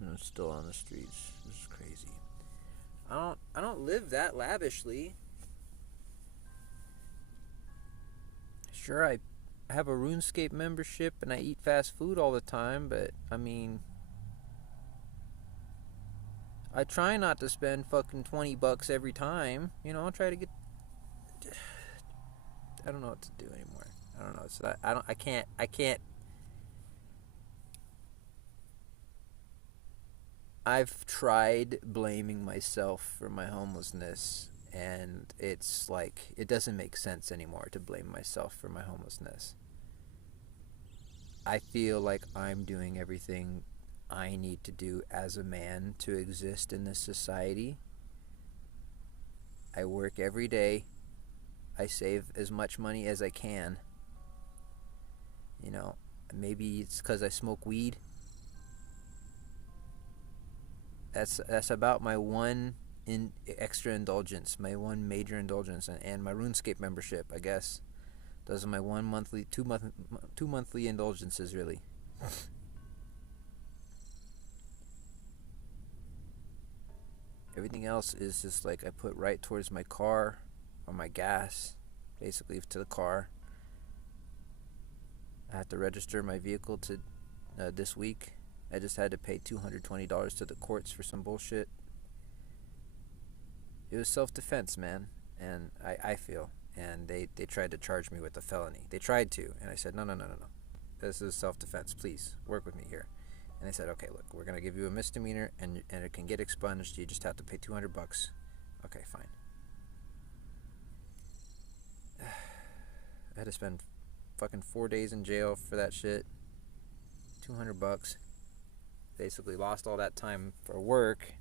And I'm still on the streets. This is crazy. I don't live that lavishly. Sure, I have a RuneScape membership and I eat fast food all the time, but I mean, I try not to spend fucking $20 every time. You know, I'll try to get. I don't know what to do anymore. I don't know. It's not, I can't. I've tried blaming myself for my homelessness, and it's like, it doesn't make sense anymore to blame myself for my homelessness. I feel like I'm doing everything I need to do as a man to exist in this society. I work every day. I save as much money as I can. You know, maybe it's because I smoke weed. That's about my one extra indulgence, my one major indulgence, and my RuneScape membership, I guess. Those are my two monthly indulgences, really. Everything else is just like I put right towards my car or my gas, basically to the car. I have to register my vehicle to this week. I just had to pay $220 to the courts for some bullshit. It was self-defense, man, and I feel. And they tried to charge me with a felony. They tried to, and I said, no. This is self-defense. Please, work with me here. And they said, okay, look, we're going to give you a misdemeanor, and it can get expunged. You just have to pay $200. Okay, fine. I had to spend fucking 4 days in jail for that shit. $200. Basically lost all that time for work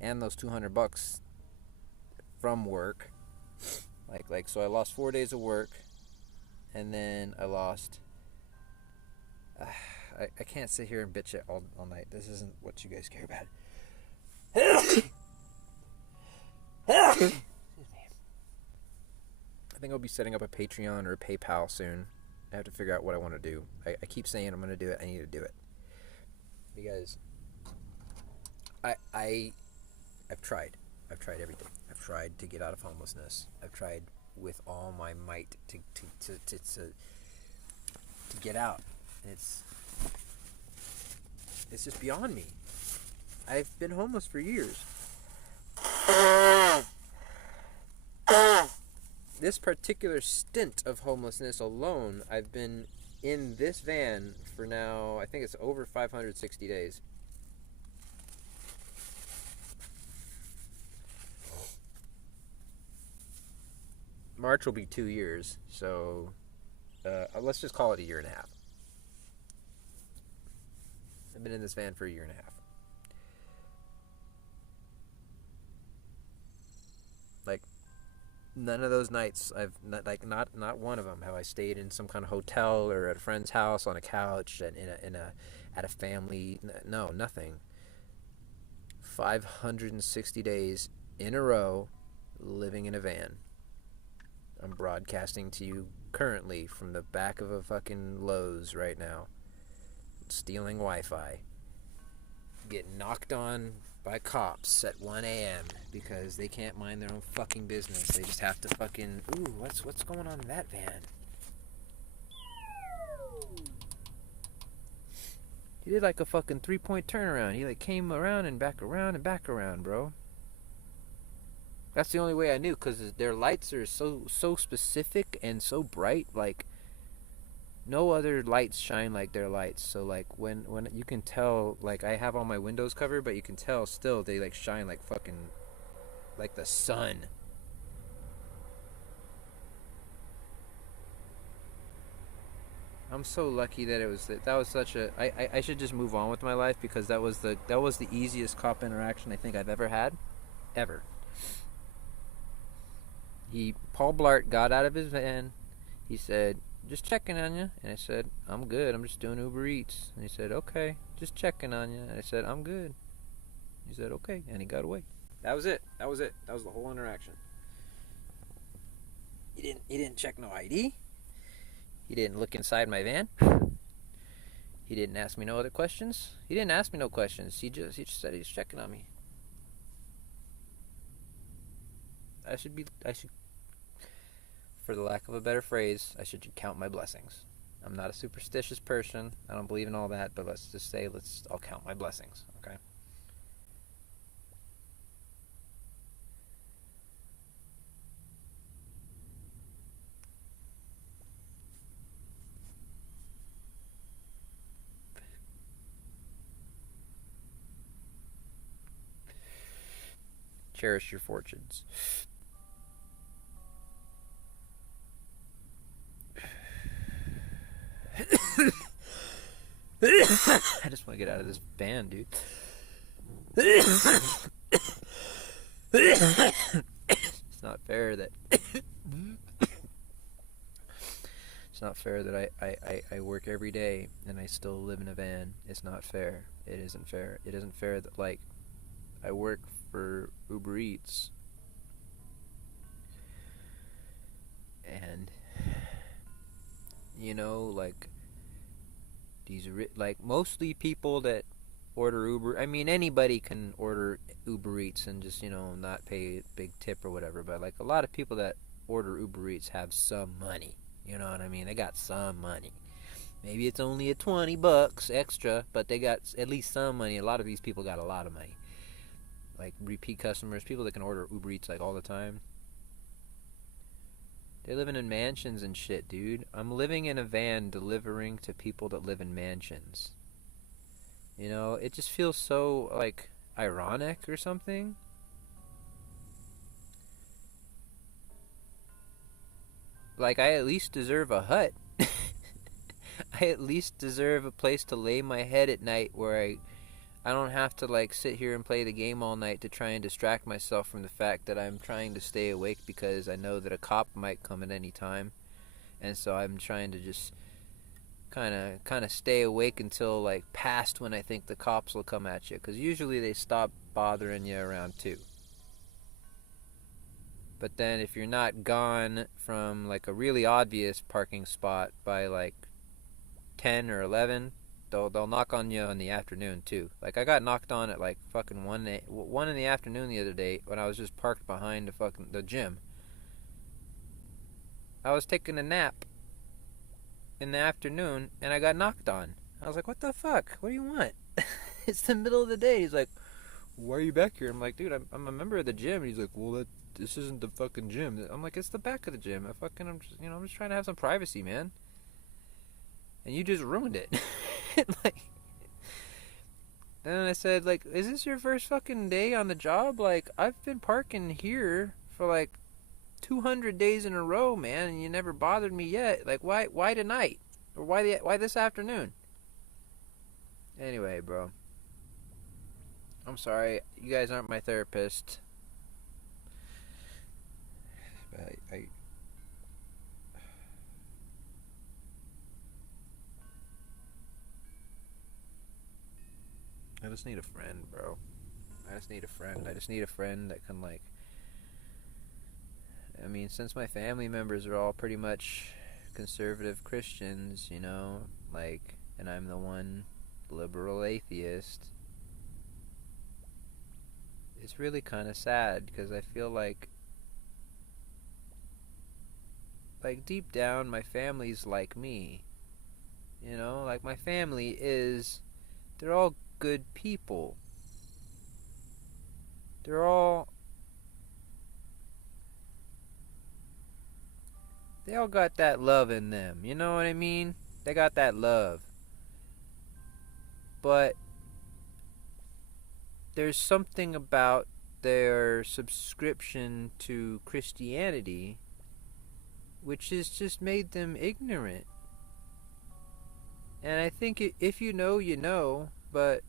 and those $200 from work. Like so I lost 4 days of work, and then I lost I can't sit here and bitch it all night. This isn't what you guys care about. Excuse me. I think I'll be setting up a Patreon or a PayPal soon. I have to figure out what I want to do. I keep saying I'm going to do it. I need to do it. Because I've tried. I've tried everything. I've tried to get out of homelessness. I've tried with all my might to get out. It's just beyond me. I've been homeless for years. This particular stint of homelessness alone, I've been in this van for now, I think it's over 560 days. March will be 2 years, so let's just call it a year and a half. I've been in this van for a year and a half. Like, none of those nights not one of them have I stayed in some kind of hotel or at a friend's house on a couch and at a family. No, nothing. 560 days in a row living in a van. I'm broadcasting to you currently from the back of a fucking Lowe's right now. Stealing Wi-Fi. Getting knocked on by cops at 1 a.m. because they can't mind their own fucking business. They just have to fucking... Ooh, what's going on in that van? He did like a fucking 3-point turnaround. He like came around and back around and back around, bro. That's the only way I knew, because their lights are so specific and so bright. Like, no other lights shine like their lights. So like when you can tell, like, I have all my windows covered, but you can tell still they like shine like fucking like the sun. I'm so lucky that that was such a... I should just move on with my life, because that was the easiest cop interaction I think I've ever had. Ever. Paul Blart got out of his van. He said, "Just checking on you." And I said, "I'm good. I'm just doing Uber Eats." And he said, "Okay, just checking on you." And I said, "I'm good." He said, "Okay." And he got away. That was it. That was the whole interaction. He didn't check no ID. He didn't look inside my van. He didn't ask me no other questions. He didn't ask me no questions. He just said he's checking on me. I should, for the lack of a better phrase, I should count my blessings. I'm not a superstitious person. I don't believe in all that, but let's just say I'll count my blessings, okay? Cherish your fortunes. I just want to get out of this van, dude. It's not fair that it's not fair that I work every day and I still live in a van. It's not fair. It isn't fair. It isn't fair that, like, I work for Uber Eats and, you know, like, these like mostly people that order Uber, I mean, anybody can order Uber Eats and just, you know, not pay a big tip or whatever, but like a lot of people that order Uber Eats have some money, you know what I mean? They got some money. Maybe it's only a $20 extra, but they got at least some money. A lot of these people got a lot of money, like repeat customers, people that can order Uber Eats like all the time. They're living in mansions and shit, dude. I'm living in a van delivering to people that live in mansions. You know, it just feels so, like, ironic or something. Like, I at least deserve a hut. I at least deserve a place to lay my head at night where I don't have to, like, sit here and play the game all night to try and distract myself from the fact that I'm trying to stay awake because I know that a cop might come at any time. And so I'm trying to just kind of stay awake until, like, past when I think the cops will come at you, because usually they stop bothering you around 2. But then if you're not gone from, like, a really obvious parking spot by, like, 10 or 11, they'll knock on you in the afternoon too. Like, I got knocked on at like fucking 1 in the afternoon the other day when I was just parked behind the gym. I was taking a nap in the afternoon and I got knocked on. I was like, "What the fuck? What do you want?" It's the middle of the day. He's like, "Why are you back here?" I'm like, "Dude, I'm a member of the gym." He's like, "Well, this isn't the fucking gym." I'm like, "It's the back of the gym. I'm just trying to have some privacy, man. And you just ruined it." Like, and then I said, like, "Is this your first fucking day on the job? Like, I've been parking here for like 200 days in a row, man, and you never bothered me yet. Like, why tonight? Or why this afternoon? Anyway, bro. I'm sorry. You guys aren't my therapist. But I just need a friend, bro. I just need a friend. I just need a friend that can, like, I mean, since my family members are all pretty much conservative Christians, you know, like, and I'm the one liberal atheist, it's really kind of sad because I feel like deep down my family's like me. You know, like my family is, they're all good people. They're all, they all got that love in them. You know what I mean? They got that love. But there's something about their subscription to Christianity which has just made them ignorant. And I think if you know, you know, but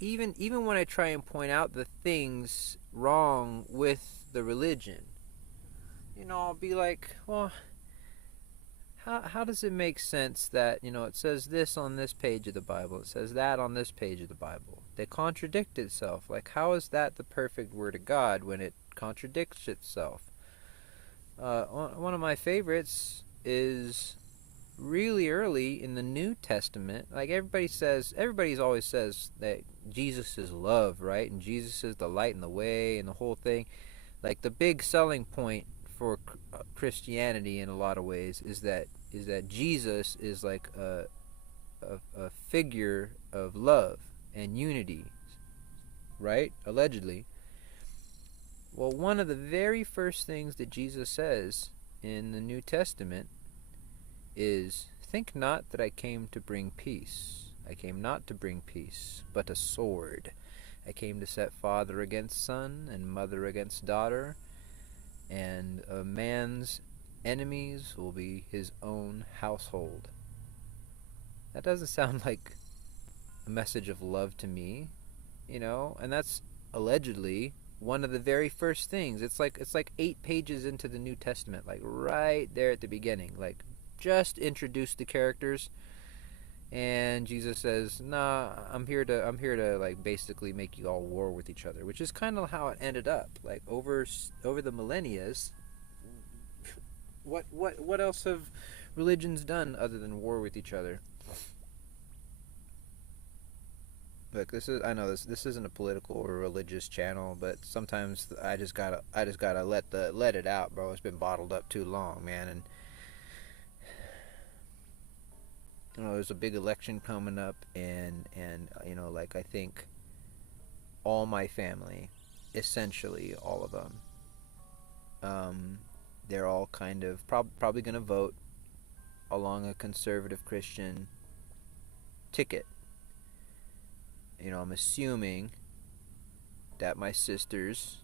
even when I try and point out the things wrong with the religion, you know, I'll be like, well, how does it make sense that, you know, it says this on this page of the Bible, it says that on this page of the Bible? They contradict itself. Like, how is that the perfect word of God when it contradicts itself? One of my favorites is really early in the New Testament. Like, everybody's always says that Jesus is love, right? And Jesus is the light and the way and the whole thing. Like, the big selling point for Christianity in a lot of ways is that Jesus is like a figure of love and unity, right? Allegedly. Well, one of the very first things that Jesus says in the New Testament is, "Think not that I came to bring peace. I came not to bring peace, but a sword. I came to set father against son and mother against daughter, and a man's enemies will be his own household." That doesn't sound like a message of love to me, you know? And that's allegedly one of the very first things. It's like 8 pages into the New Testament, like right there at the beginning. Like, just introduce the characters, and Jesus says, "Nah, I'm here to like basically make you all war with each other," which is kind of how it ended up. Like over the millennia, what else have religions done other than war with each other? Look, I know this isn't a political or religious channel, but sometimes I just gotta let it out, bro. It's been bottled up too long, man. And you know, there's a big election coming up, and you know, like, I think all my family, essentially all of them, they're all kind of probably gonna vote along a conservative Christian ticket. You know, I'm assuming that my sisters,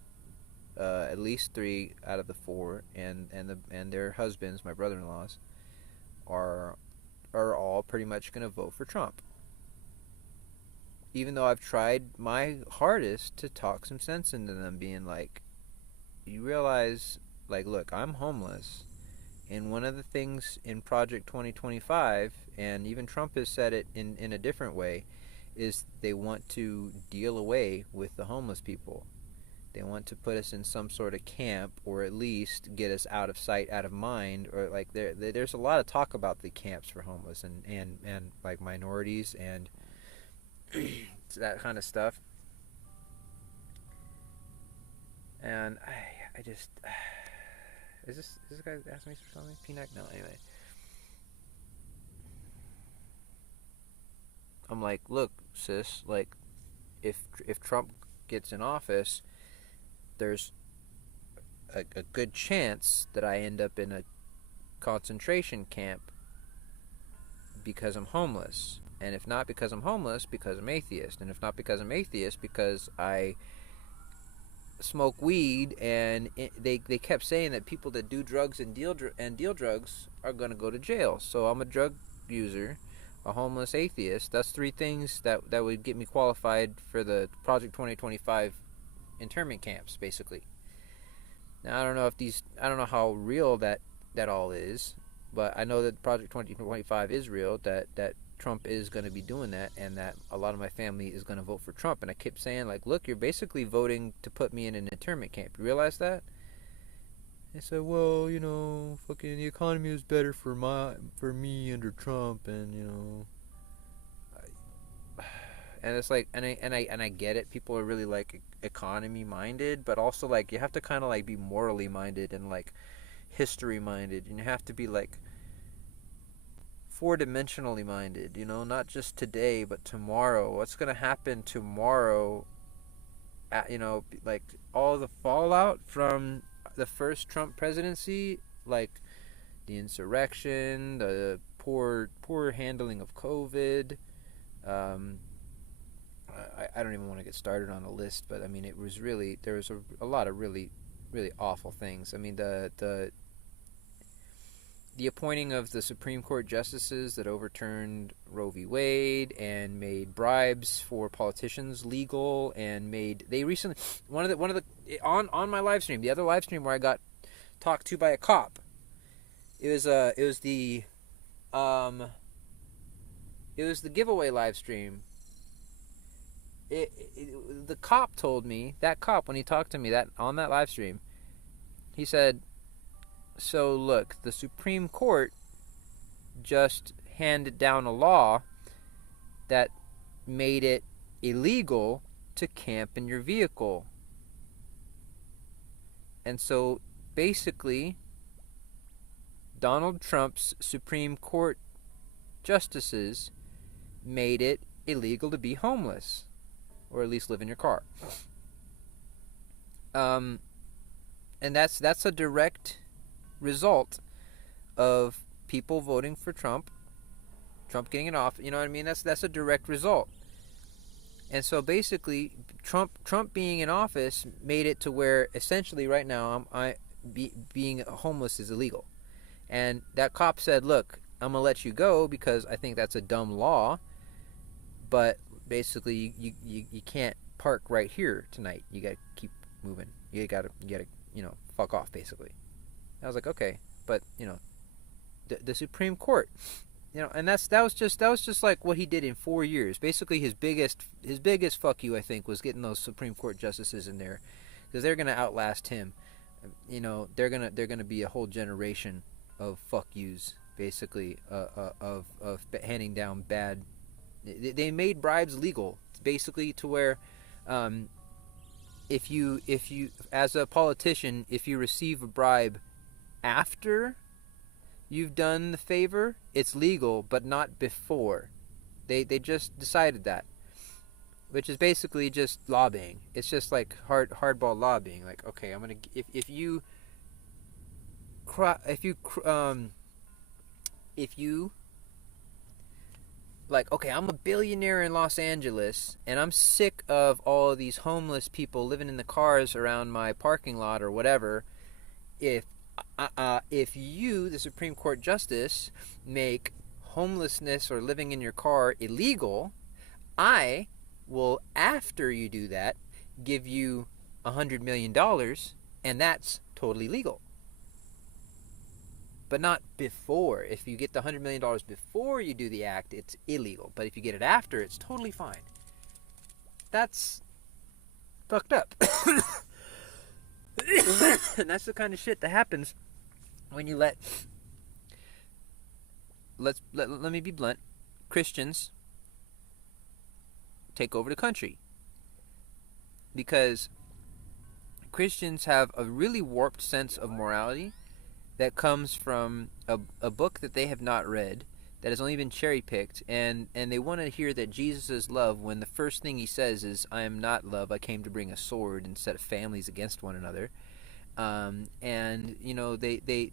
at least 3 out of the 4, and their husbands, my brother-in-laws, are all pretty much going to vote for Trump. Even though I've tried my hardest to talk some sense into them, being like, you realize, like, look, I'm homeless, and one of the things in Project 2025, and even Trump has said it in a different way, is they want to deal away with the homeless people. They want to put us in some sort of camp, or at least get us out of sight, out of mind. Or like there's a lot of talk about the camps for homeless and like minorities and that kind of stuff. And I just is this guy asking me for something? Peanut? No, anyway. I'm like, look, sis, like, if Trump gets in office, there's a good chance that I end up in a concentration camp because I'm homeless. And if not because I'm homeless, because I'm atheist. And if not because I'm atheist, because I smoke weed. And they kept saying that people that do drugs and deal drugs are going to go to jail. So I'm a drug user, a homeless atheist. That's three things that would get me qualified for the Project 2025 internment camps, basically. Now I don't know how real that all is, but I know that Project 2025 is real. That Trump is going to be doing that, and that a lot of my family is going to vote for Trump. And I kept saying, like, look, you're basically voting to put me in an internment camp. You realize that? They said, well, fucking the economy is better for me under Trump, and and it's like, and I get it. People are really like economy minded, but also like you have to kind of like be morally minded and like history minded, and you have to be like four-dimensionally minded, not just today but tomorrow. What's going to happen tomorrow, like all the fallout from the first Trump presidency, like the insurrection, the poor handling of COVID. I don't even want to get started on a list, but I mean, there was a lot of really, really awful things. I mean, the appointing of the Supreme Court justices that overturned Roe v. Wade and made bribes for politicians legal, and they recently, on my live stream, the other live stream where I got talked to by a cop, it was the giveaway live stream. The cop told me, that cop, when he talked to me that on that live stream, he said, so look, the Supreme Court just handed down a law that made it illegal to camp in your vehicle. And so basically, Donald Trump's Supreme Court justices made it illegal to be homeless, or at least live in your car. And that's a direct result of people voting for Trump getting it off. You know what I mean? That's a direct result. And so basically, Trump being in office made it to where essentially right now being homeless is illegal. And that cop said, "Look, I'm gonna let you go because I think that's a dumb law, but basically you can't park right here tonight. You gotta keep moving. You gotta fuck off, basically." I was like, okay, but the Supreme Court, and that was just like what he did in 4 years. Basically, his biggest fuck you, I think, was getting those Supreme Court justices in there, because they're gonna outlast him. They're gonna be a whole generation of fuck yous, basically, of handing down bad. They made bribes legal, basically, to where, if you as a politician, if you receive a bribe after you've done the favor, it's legal, but not before. They just decided that, which is basically just lobbying. It's just like hardball lobbying. Like, okay, I'm gonna if you like, okay, I'm a billionaire in Los Angeles, and I'm sick of all of these homeless people living in the cars around my parking lot or whatever. If you, the Supreme Court justice, make homelessness or living in your car illegal, I will, after you do that, give you $100 million, and that's totally legal. But not before. If you get the $100 million before you do the act, it's illegal. But if you get it after, it's totally fine. That's fucked up. And that's the kind of shit that happens when you let me be blunt, Christians take over the country. Because Christians have a really warped sense of morality that comes from a book that they have not read, that has only been cherry-picked, and they want to hear that Jesus is love when the first thing he says is, I am not love, I came to bring a sword and set families against one another. And, they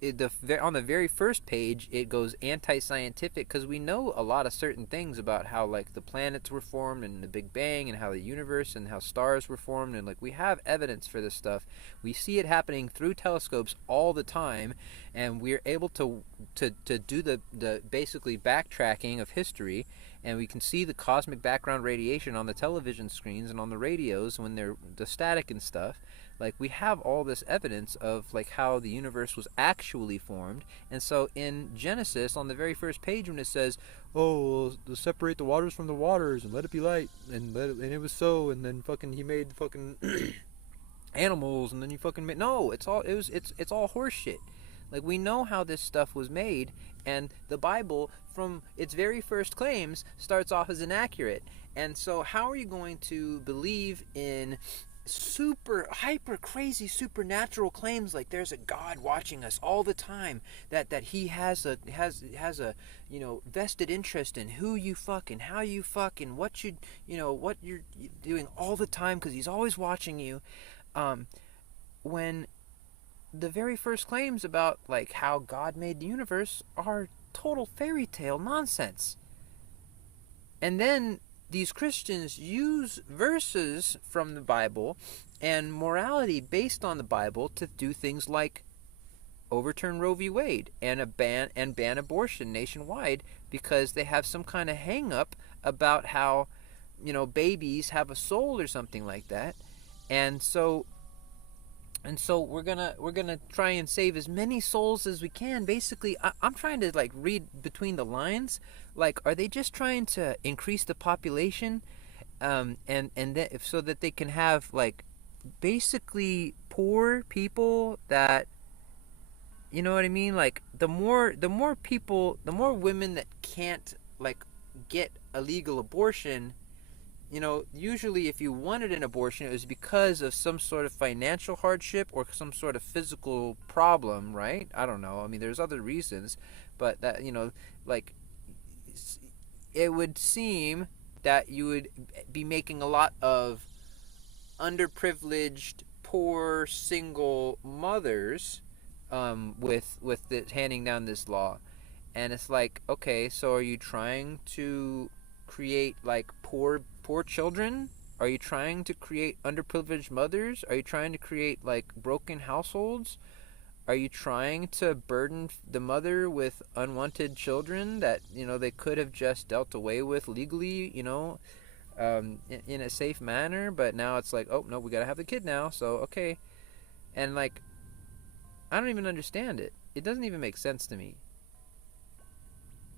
on the very first page it goes anti-scientific because we know a lot of certain things about how like the planets were formed and the Big Bang and how the universe and how stars were formed, and like we have evidence for this stuff. We see it happening through telescopes all the time, and we're able to do the basically backtracking of history, and we can see the cosmic background radiation on the television screens and on the radios when they're the static and stuff. Like we have all this evidence of like how the universe was actually formed. And so in Genesis, on the very first page, when it says, "Oh, we'll separate the waters from the waters and let it be light," and and it was so, and then fucking he made fucking animals, and then you fucking made, no, it's all it's all horseshit. Like we know how this stuff was made, and the Bible, from its very first claims, starts off as inaccurate. And so how are you going to believe in super hyper crazy supernatural claims like there's a God watching us all the time, that he has a vested interest in who you fuck and how you fuck and what what you're doing all the time because he's always watching you, when the very first claims about like how God made the universe are total fairy tale nonsense. And then these Christians use verses from the Bible and morality based on the Bible to do things like overturn Roe v. Wade and ban abortion nationwide because they have some kind of hang up about how babies have a soul or something like that. And so we're gonna try and save as many souls as we can. Basically, I'm trying to like read between the lines. Like, are they just trying to increase the population, and that so that they can have like basically poor people that, you know what I mean? Like the more people, the more women that can't like get a legal abortion. Usually if you wanted an abortion, it was because of some sort of financial hardship or some sort of physical problem, right? I don't know. I mean, there's other reasons, but that, like, it would seem that you would be making a lot of underprivileged, poor, single mothers with handing down this law. And it's like, okay, so are you trying to create like poor children? Are you trying to create underprivileged mothers? Are you trying to create like broken households? Are you trying to burden the mother with unwanted children that they could have just dealt away with legally, in a safe manner? But now it's like, oh no, we gotta have the kid now, so okay. And like, I don't even understand it. It doesn't even make sense to me.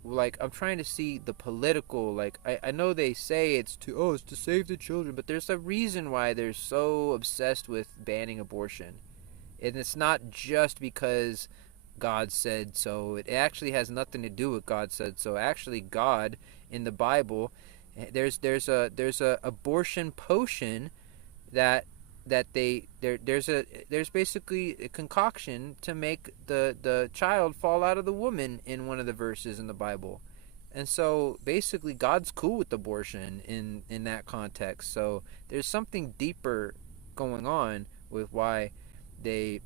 Like, I'm trying to see the political, like, I know they say it's to save the children, but there's a reason why they're so obsessed with banning abortion. And it's not just because God said so. It actually has nothing to do with God said so. Actually, God in the Bible, there's a abortion potion that there's basically a concoction to make the child fall out of the woman in one of the verses in the Bible. And so basically God's cool with abortion in that context. So there's something deeper going on with why they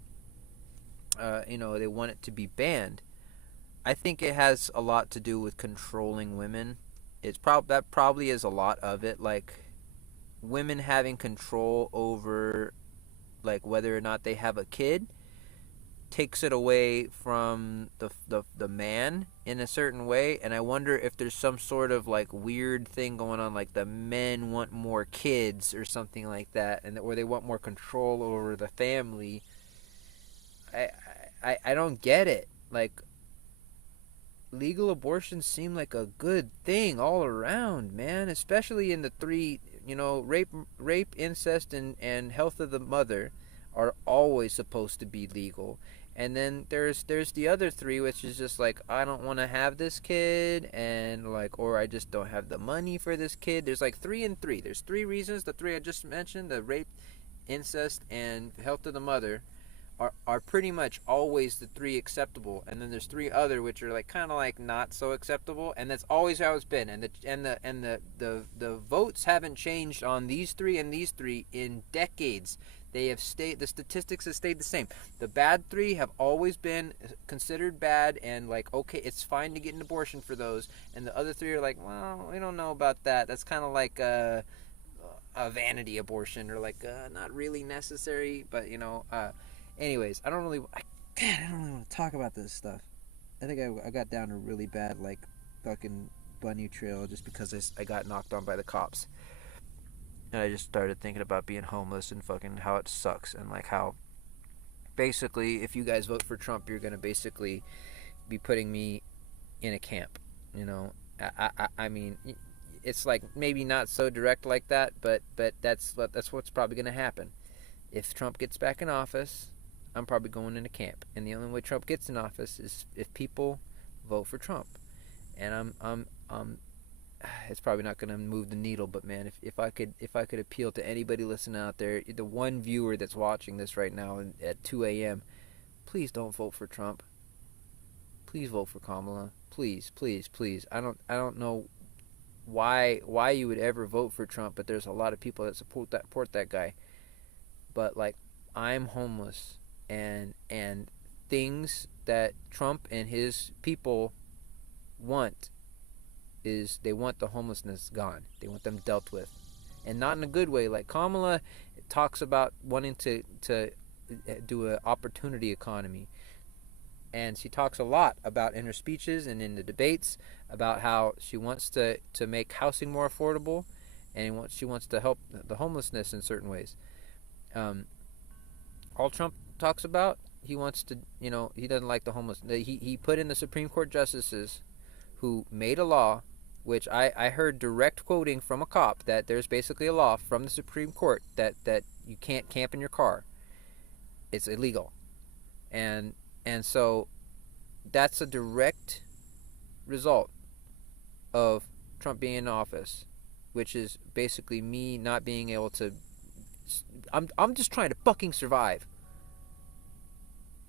they want it to be banned. I think it has a lot to do with controlling women. That probably is a lot of it, like women having control over like whether or not they have a kid takes it away from the man in a certain way. And I wonder if there's some sort of like weird thing going on, like the men want more kids or something like that, and or they want more control over the family. I don't get it. Like, legal abortions seem like a good thing all around, man, especially in the three, rape, incest, and health of the mother are always supposed to be legal. And then there's the other three, which is just like, I don't want to have this kid, and like, or I just don't have the money for this kid. There's like 3 and 3. There's 3 reasons. The 3 I just mentioned, the rape, incest, and health of the mother, are pretty much always the 3 acceptable. And then there's 3 other which are like kind of like not so acceptable, and that's always how it's been. And the votes haven't changed on these 3 and these 3 in decades. They have stayed. The statistics have stayed the same. The bad 3 have always been considered bad, and like, okay, it's fine to get an abortion for those. And the other 3 are like, well, we don't know about that. That's kind of like a vanity abortion, or like not really necessary. But anyways, I don't really want to talk about this stuff. I think I got down a really bad like fucking bunny trail just because I got knocked on by the cops. And I just started thinking about being homeless and fucking how it sucks, and like how basically if you guys vote for Trump, you're gonna basically be putting me in a camp. I mean, it's like maybe not so direct like that, but that's what's probably gonna happen. If Trump gets back in office, I'm probably going in a camp, and the only way Trump gets in office is if people vote for Trump. And I'm it's probably not going to move the needle, but man, if I could appeal to anybody listening out there, the one viewer that's watching this right now at 2 a.m., please don't vote for Trump. Please vote for Kamala. Please, please, please. I don't know why you would ever vote for Trump, but there's a lot of people that support that guy. But like, I'm homeless, and things that Trump and his people want is they want the homelessness gone. They want them dealt with, and not in a good way. Like Kamala talks about wanting to do an opportunity economy, and she talks a lot about in her speeches and in the debates about how she wants to make housing more affordable, and she wants to help the homelessness in certain ways. All Trump talks about, he wants to, he doesn't like the homeless. He put in the Supreme Court justices who made a law, which I heard direct quoting from a cop, that there's basically a law from the Supreme Court that you can't camp in your car. It's illegal. And so that's a direct result of Trump being in office, which is basically me not being able to. I'm just trying to fucking survive.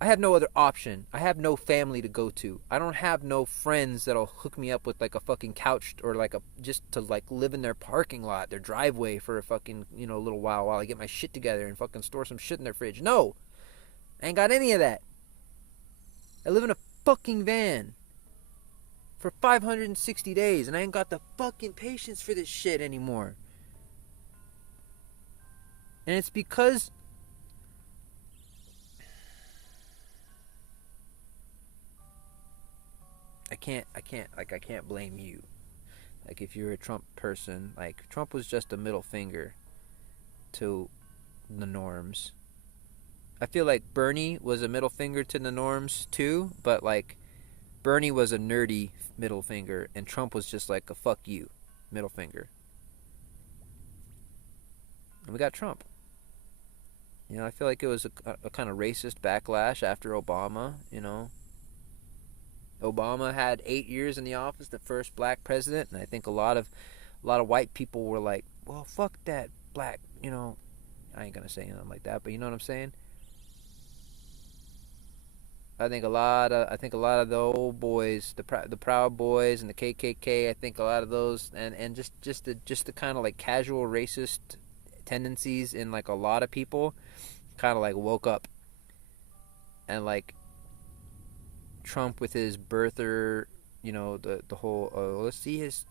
I have no other option. I have no family to go to. I don't have no friends that'll hook me up with like a fucking couch, or like just to like live in their parking lot, their driveway for a fucking, little while I get my shit together and fucking store some shit in their fridge. No. I ain't got any of that. I live in a fucking van for 560 days, and I ain't got the fucking patience for this shit anymore. And it's because I can't blame you. Like, if you're a Trump person, like, Trump was just a middle finger to the norms. I feel like Bernie was a middle finger to the norms too, but like, Bernie was a nerdy middle finger, and Trump was just like a fuck you middle finger. And we got Trump. I feel like it was a kind of racist backlash after Obama. Obama had 8 years in the office, the first black president, and I think a lot of white people were like, well, fuck that black, I ain't gonna say anything like that, but you know what I'm saying? I think a lot of the old boys, the Proud Boys and the KKK, I think a lot of those, and just the kind of like casual racist tendencies in like a lot of people kind of like woke up. And like Trump with his birther, the whole let's see his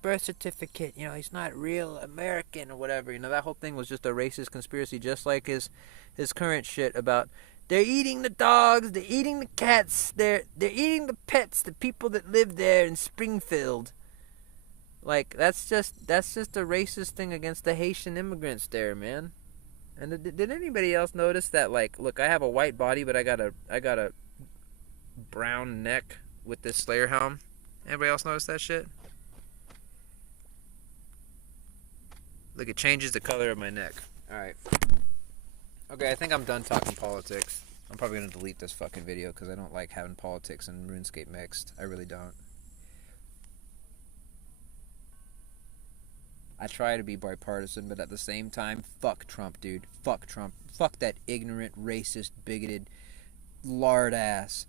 birth certificate, he's not real American or whatever, that whole thing was just a racist conspiracy, just like his current shit about they're eating the dogs, they're eating the cats, they're eating the pets, the people that live there in Springfield. Like, that's just a racist thing against the Haitian immigrants there, man. And did anybody else notice that, like, look, I have a white body, but I got a brown neck with this Slayer helm? Anybody else notice that shit? Look, it changes the color of my neck. Alright. Okay, I think I'm done talking politics. I'm probably going to delete this fucking video because I don't like having politics and RuneScape mixed. I really don't. I try to be bipartisan, but at the same time, fuck Trump, dude. Fuck Trump. Fuck that ignorant, racist, bigoted, lard ass.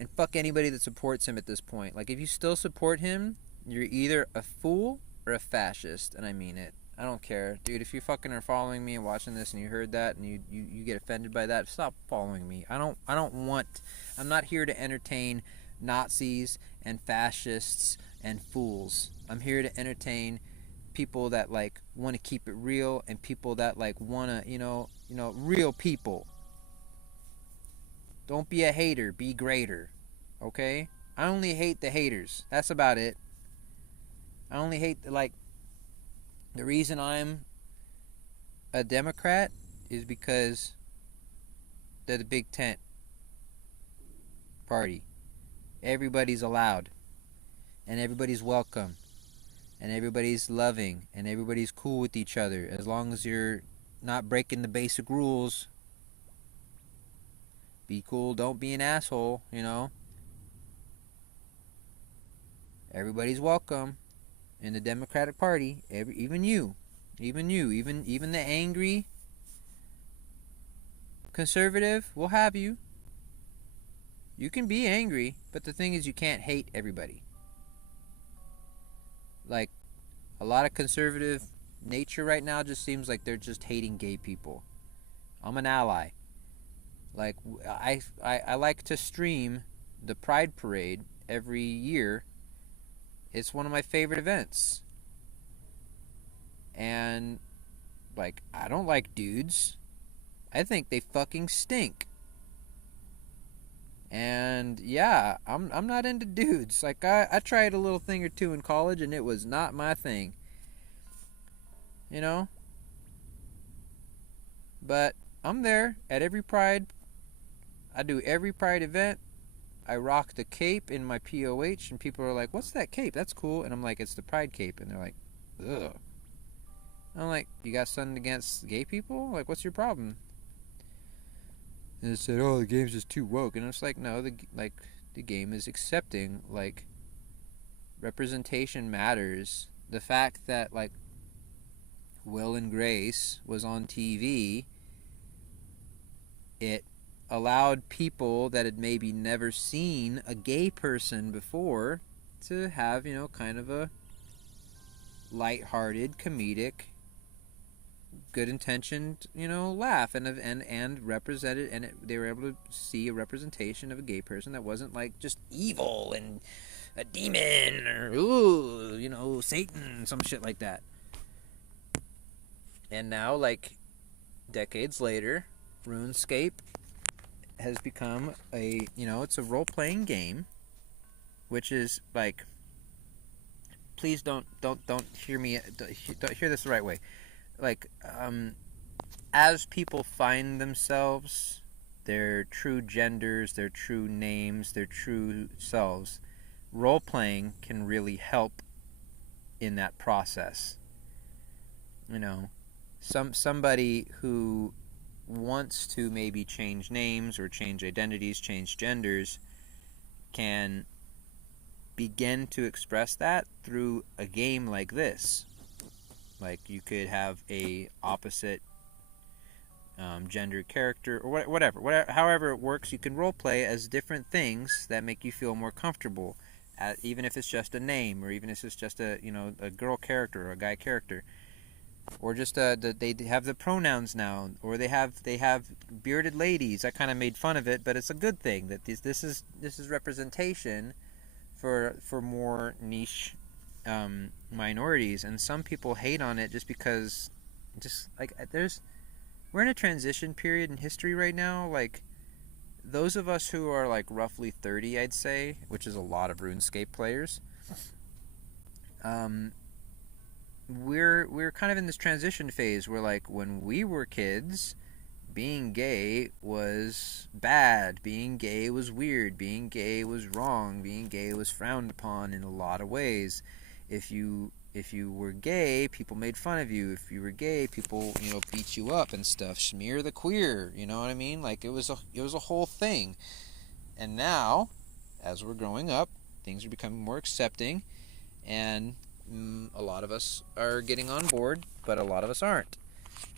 And fuck anybody that supports him at this point. Like, if you still support him, you're either a fool or a fascist, and I mean it. I don't care, dude. If you fucking are following me and watching this and you heard that and you get offended by that, stop following me. I don't want. I'm not here to entertain Nazis and fascists and fools. I'm here to entertain people that like want to keep it real and people that like want to, real people. Don't be a hater, be greater. Okay? I only hate the haters. That's about it. I only hate the reason I'm a Democrat is because they're the big tent party. Everybody's allowed, and everybody's welcome, and everybody's loving, and everybody's cool with each other as long as you're not breaking the basic rules. Be cool, don't be an asshole, Everybody's welcome in the Democratic Party, even you, even the angry conservative will have you. You can be angry, but the thing is you can't hate everybody. Like, a lot of conservative nature right now just seems like they're just hating gay people. I'm an ally. Like, I like to stream the Pride Parade every year. It's one of my favorite events. And, like, I don't like dudes. I think they fucking stink. And yeah, I'm not into dudes. Like I tried a little thing or two in college and it was not my thing. But I'm there at every Pride. I do every Pride event. I rock the cape in my POH and people are like, "What's that cape? That's cool." And I'm like, "It's the Pride cape." And they're like, "Ugh." I'm like, "You got something against gay people? Like, what's your problem?" And it said, "Oh, the game's just too woke." And it's like, no, the game is accepting, like, representation matters. The fact that, like, Will and Grace was on TV, it allowed people that had maybe never seen a gay person before to have, kind of a lighthearted, comedic, good intentioned, laugh and represented, and they were able to see a representation of a gay person that wasn't like just evil and a demon or Satan, some shit like that. And now, like, decades later, RuneScape has become it's a role-playing game, which is like, please don't hear me, don't hear this the right way. Like, as people find themselves, their true genders, their true names, their true selves, role-playing can really help in that process. Somebody who wants to maybe change names or change identities, change genders, can begin to express that through a game like this. Like, you could have a opposite gender character or whatever, however it works. You can role play as different things that make you feel more comfortable, even if it's just a name, or even if it's just a girl character or a guy character, or just they have the pronouns now, or they have bearded ladies. I kind of made fun of it, but it's a good thing that this is representation for more niche minorities. And some people hate on it just because, we're in a transition period in history right now. Like, those of us who are like roughly 30, I'd say, which is a lot of RuneScape players, we're kind of in this transition phase where, like, when we were kids, being gay was bad, being gay was weird, being gay was wrong, being gay was frowned upon in a lot of ways. If you were gay, people made fun of you. If you were gay, people beat you up and stuff. Smear the queer, you know what I mean? Like, it was a whole thing. And now, as we're growing up, things are becoming more accepting, and a lot of us are getting on board, but a lot of us aren't.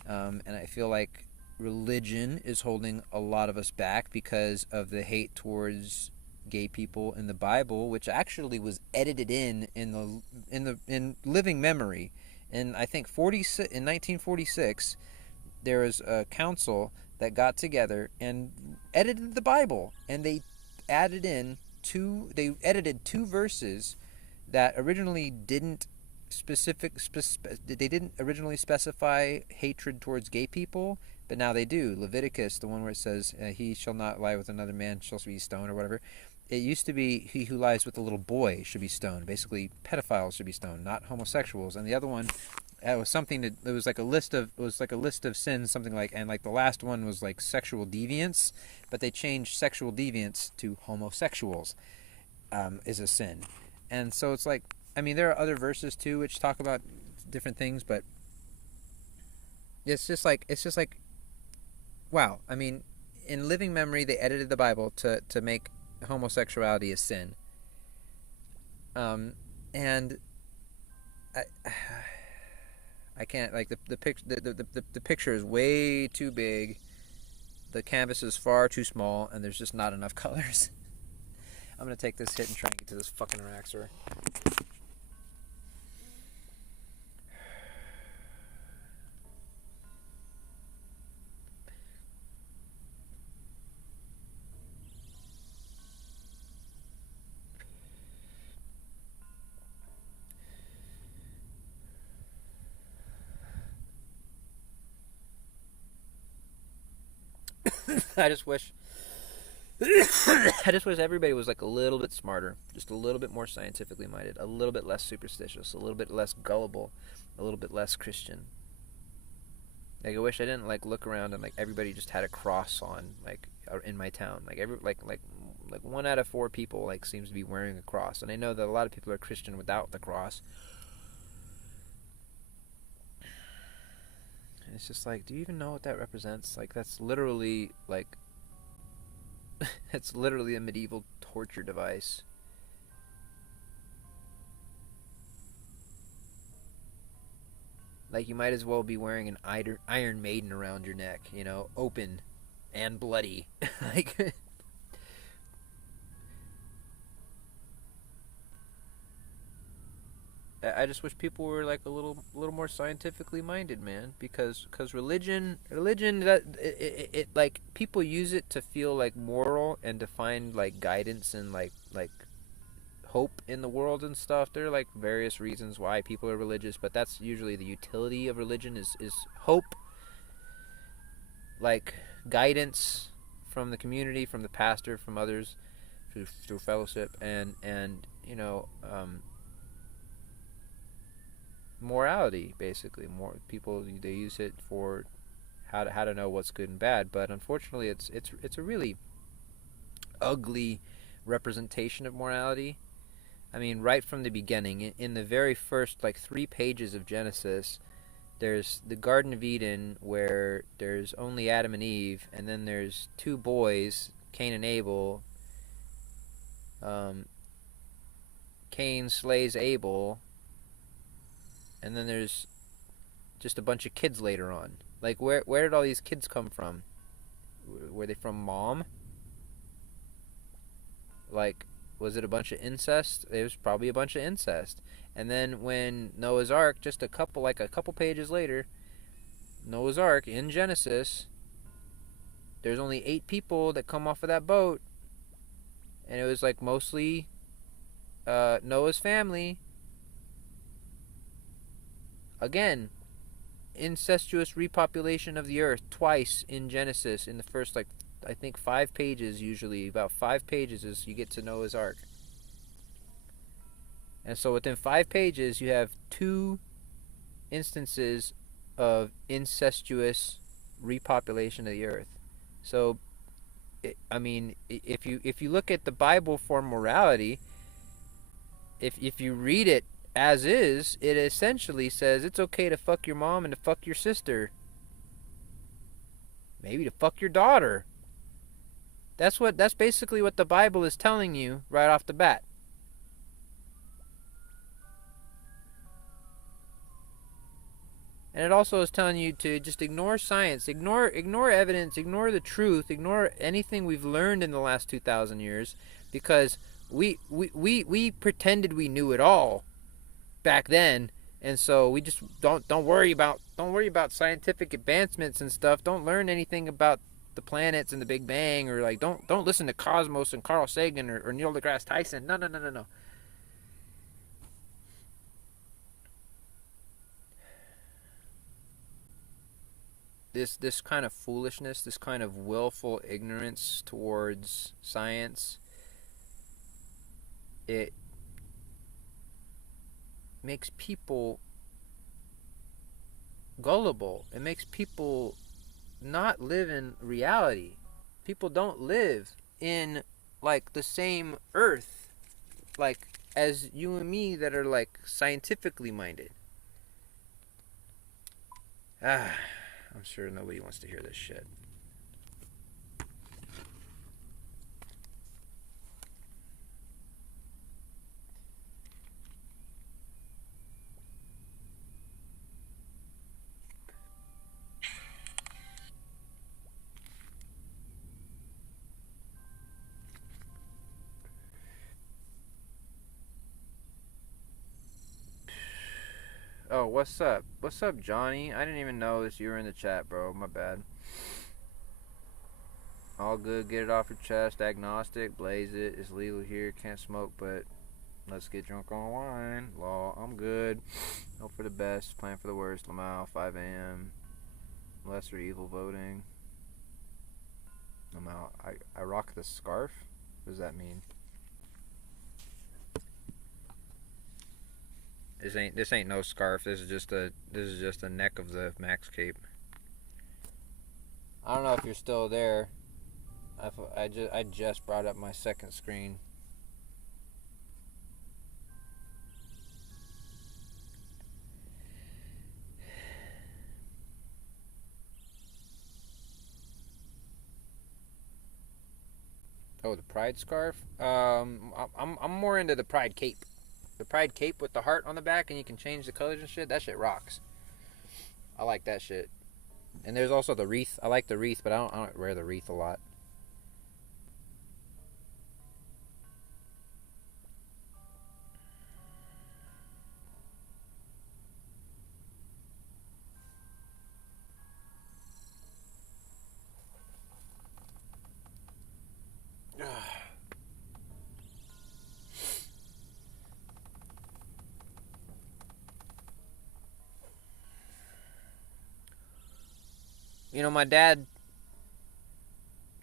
And I feel like religion is holding a lot of us back because of the hate towards gay people in the Bible, which actually was edited in living memory And I think in 1946, there was a council that got together and edited the Bible, and they edited two verses that originally didn't they didn't originally specify hatred towards gay people, but now they do. Leviticus, the one where it says, "He shall not lie with another man, shall be stoned," or whatever. It used to be, "He who lies with a little boy should be stoned." Basically, pedophiles should be stoned, not homosexuals. And the other one, it was something that it was like a list of sins, something like, and like the last one was like sexual deviance, but they changed sexual deviance to homosexuals is a sin. And so it's like, I mean, there are other verses too which talk about different things, but it's just like wow. I mean, in living memory, they edited the Bible to make homosexuality a sin. And I can't, like, the picture is way too big. The canvas is far too small, and there's just not enough colors. I'm gonna take this hit and try and get to this fucking relaxer. I just wish everybody was like a little bit smarter, just a little bit more scientifically minded, a little bit less superstitious, a little bit less gullible, a little bit less Christian. Like, I wish I didn't like look around and like everybody just had a cross on, like, in my town. Like like 1 out of 4 people like seems to be wearing a cross, and I know that a lot of people are Christian without the cross. And it's just like, do you even know what that represents? Like, that's literally like it's literally a medieval torture device. Like, you might as well be wearing an Iron Maiden around your neck, you know, open and bloody. Like, I just wish people were like a little more scientifically minded, man. Because religion that it like, people use it to feel like moral and to find like guidance and like hope in the world and stuff. There are like various reasons why people are religious, but that's usually the utility of religion is hope, like guidance from the community, from the pastor, from others, through fellowship, and you know, morality, basically. More people, they use it for how to know what's good and bad, but unfortunately it's a really ugly representation of morality. I mean, right from the beginning, in the very first like 3 pages of Genesis, there's the Garden of Eden where there's only Adam and Eve, and then there's 2 boys, Cain and Abel. Cain slays Abel, and then there's just a bunch of kids later on. Like, where did all these kids come from? Were they from mom? Like, was it a bunch of incest? It was probably a bunch of incest. And then when Noah's Ark, just a couple pages later, Noah's Ark in Genesis, there's only 8 people that come off of that boat, and it was like mostly Noah's family. Again, incestuous repopulation of the earth twice in Genesis, in the first, like, I think 5 pages, usually about 5 pages as you get to Noah's Ark. And so within 5 pages you have 2 instances of incestuous repopulation of the earth. So I mean, if you look at the Bible for morality, if you read it as is, it essentially says it's okay to fuck your mom and to fuck your sister, maybe to fuck your daughter. That's basically what the Bible is telling you right off the bat. And it also is telling you to just ignore science, ignore evidence, ignore the truth, ignore anything we've learned in the last 2,000 years, because we pretended we knew it all back then, And so we just don't worry about scientific advancements and stuff. Don't learn anything about the planets and the Big Bang, or like don't listen to Cosmos and Carl Sagan or Neil deGrasse Tyson. No. This kind of foolishness, this kind of willful ignorance towards science, it makes people gullible. It makes people not live in reality. People don't live in like the same earth like as you and me that are like scientifically minded. I'm sure nobody wants to hear this shit. Oh, what's up? What's up, Johnny? I didn't even know this. You were in the chat, bro. My bad. All good. Get it off your chest. Agnostic. Blaze it. It's legal here. Can't smoke, but let's get drunk on wine. Law. I'm good. Hope for the best. Plan for the worst. Lamau. 5 a.m. Lesser evil voting. I'm out. I rock the scarf? What does that mean? This ain't no scarf. This is just a neck of the Max cape. I don't know if you're still there. I just brought up my second screen. Oh, the pride scarf. I'm more into the pride cape. The pride cape with the heart on the back, and you can change the colors and shit. That shit rocks. I like that shit. And there's also the wreath. I like the wreath, but I don't wear the wreath a lot. You know, my dad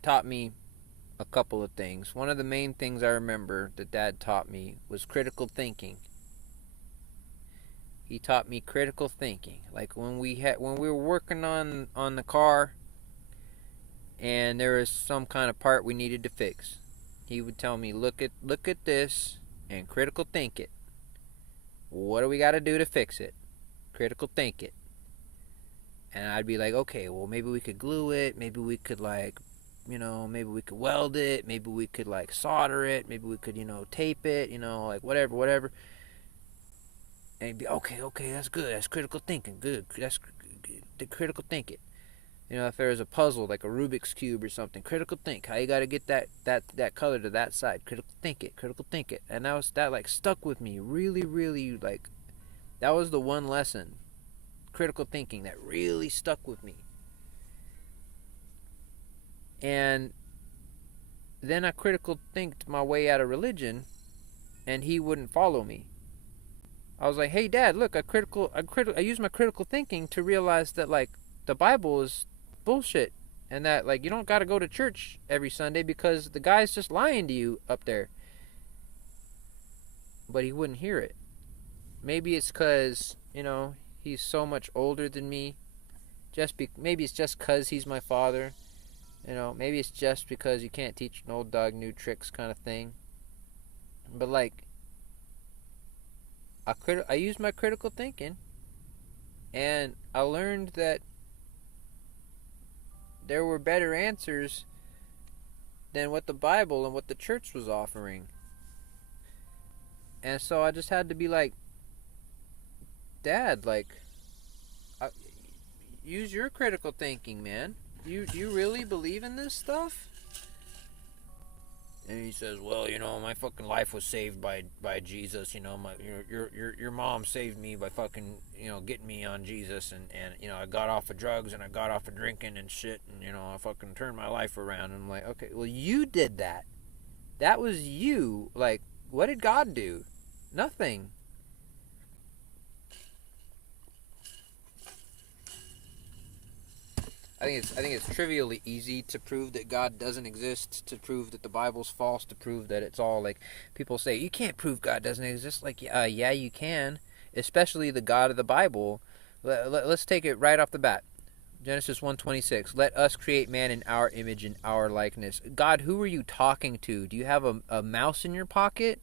taught me a couple of things. One of the main things I remember that Dad taught me was critical thinking. He taught me critical thinking. Like when we were working on the car and there was some kind of part we needed to fix. He would tell me, look at this and critical think it. What do we got to do to fix it? Critical think it. And I'd be like, okay, well, maybe we could glue it. Maybe we could, like, maybe we could weld it. Maybe we could, like, solder it. Maybe we could, tape it, like, whatever. And he'd be, okay, that's good. That's critical thinking. Good. That's the critical thinking. If there was a puzzle, like a Rubik's Cube or something, critical think. How you got to get that color to that side. Critical think it. And that, like, stuck with me really, really, like, that was the one lesson. Critical thinking that really stuck with me. And then I critical thinked my way out of religion, and he wouldn't follow me. I was like, hey Dad, look, I use my critical thinking to realize that, like, the Bible is bullshit, and that, like, you don't got to go to church every Sunday because the guy's just lying to you up there. But he wouldn't hear it. Maybe it's because, he's so much older than me. Maybe it's just because he's my father. Maybe it's just because you can't teach an old dog new tricks kind of thing. But, like, I used my critical thinking, and I learned that there were better answers than what the Bible and what the church was offering. And so I just had to be like, Dad, like, use your critical thinking, man. You really believe in this stuff? And he says, "Well, my fucking life was saved by Jesus. Your mom saved me by fucking getting me on Jesus, and I got off of drugs and I got off of drinking and shit, and I fucking turned my life around." And I'm like, okay, well, you did that. That was you. Like, what did God do? Nothing. I think it's trivially easy to prove that God doesn't exist, to prove that the Bible's false, to prove that it's all like people say you can't prove God doesn't exist. Like, yeah, you can, especially the God of the Bible. Let's take it right off the bat. Genesis 1:26. Let us create man in our image and our likeness. God, who are you talking to? Do you have a mouse in your pocket?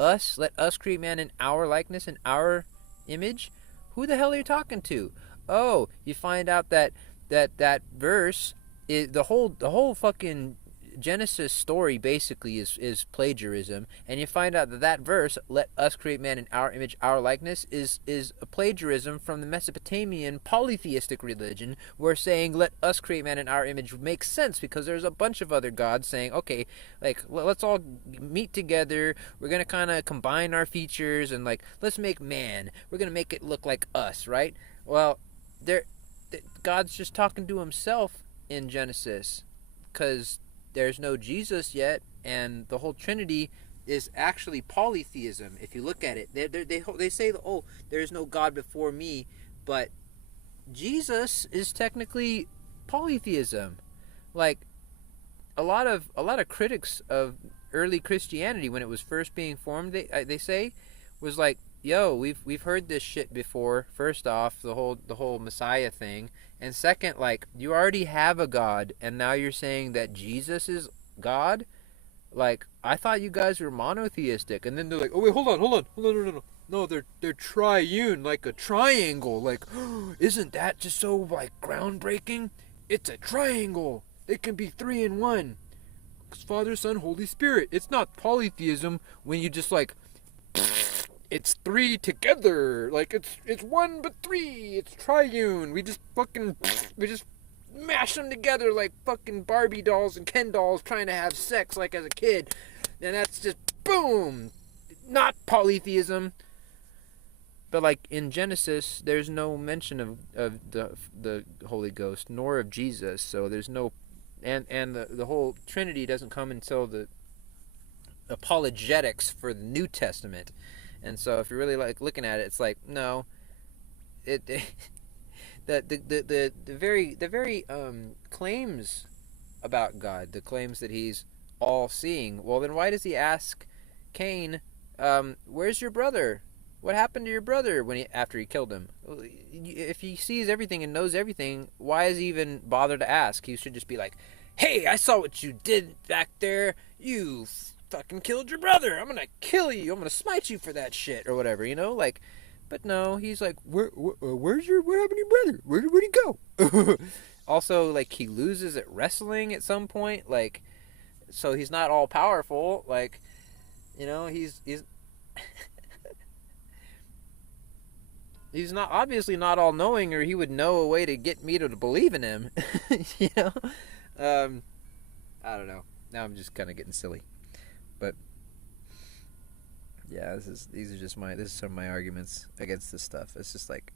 Us? Let us create man in our likeness and our image? Who the hell are you talking to? Oh, you find out that verse is the whole fucking Genesis story basically is plagiarism, and you find out that verse, "Let us create man in our image, our likeness," is a plagiarism from the Mesopotamian polytheistic religion, where saying "Let us create man in our image" makes sense because there's a bunch of other gods saying, okay, like let's all meet together. We're gonna kind of combine our features and like let's make man. We're gonna make it look like us, right? Well, God's just talking to himself in Genesis, because there's no Jesus yet, and the whole Trinity is actually polytheism. If you look at it, they say, "Oh, there's no God before me," but Jesus is technically polytheism. Like a lot of critics of early Christianity, when it was first being formed, they say was like, "Yo, we've heard this shit before." First off, the whole Messiah thing, and second, like, you already have a God, and now you're saying that Jesus is God. Like, I thought you guys were monotheistic, and then they're like, "Oh wait, hold on, no, they're triune, like a triangle. Like, isn't that just so like groundbreaking? It's a triangle. It can be 3 in 1. Father, Son, Holy Spirit. It's not polytheism when you just like." It's 3 together. Like, it's 1 but 3. It's triune. We just mash them together like fucking Barbie dolls and Ken dolls trying to have sex like as a kid. And that's just boom. Not polytheism. But like in Genesis, there's no mention of the Holy Ghost nor of Jesus. So there's no and the whole Trinity doesn't come until the apologetics for the New Testament. And so if you're really like looking at it, it's like, no, the very claims about God, the claims that he's all seeing. Well, then why does he ask Cain, where's your brother? What happened to your brother after he killed him? If he sees everything and knows everything, why is he even bother to ask? He should just be like, "Hey, I saw what you did back there. You fucking killed your brother. I'm gonna kill you. I'm gonna smite you for that shit," or whatever, like. But no, he's like, what happened to your brother? Where'd he go? Also, like, he loses at wrestling at some point, like, so he's not all powerful, like, he's he's not obviously not all knowing, or he would know a way to get me to believe in him. I don't know. Now I'm just kind of getting silly. But yeah, this is some of my arguments against this stuff. It's just like,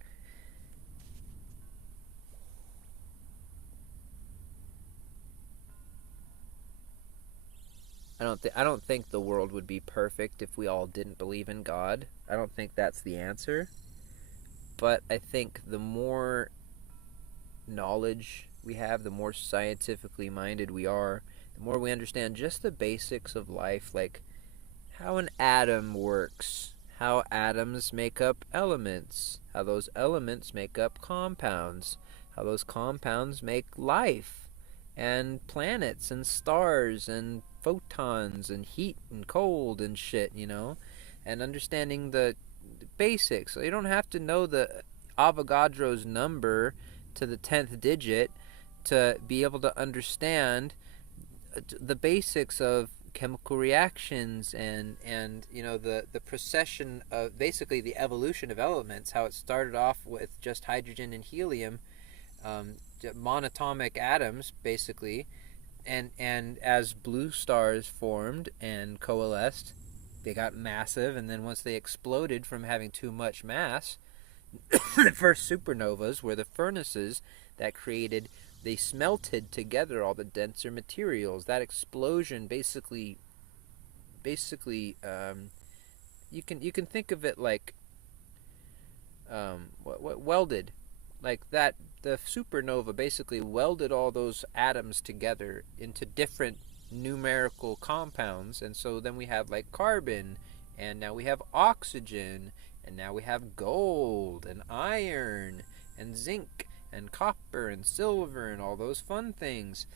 I don't think the world would be perfect if we all didn't believe in God. I don't think that's the answer. But I think the more knowledge we have, the more scientifically minded we are, the more we understand just the basics of life, like how an atom works, how atoms make up elements, how those elements make up compounds, how those compounds make life, and planets and stars and photons and heat and cold and shit, and understanding the basics. You don't have to know the Avogadro's number to the 10th digit to be able to understand the basics of chemical reactions and the procession of basically the evolution of elements, how it started off with just hydrogen and helium, monatomic atoms basically, And as blue stars formed and coalesced, they got massive, and then once they exploded from having too much mass, the first supernovas were the furnaces that created. They smelted together all the denser materials. That explosion basically, you can think of it like what welded, like that. The supernova basically welded all those atoms together into different numerical compounds, and so then we have like carbon, and now we have oxygen, and now we have gold and iron and zinc and copper and silver and all those fun things.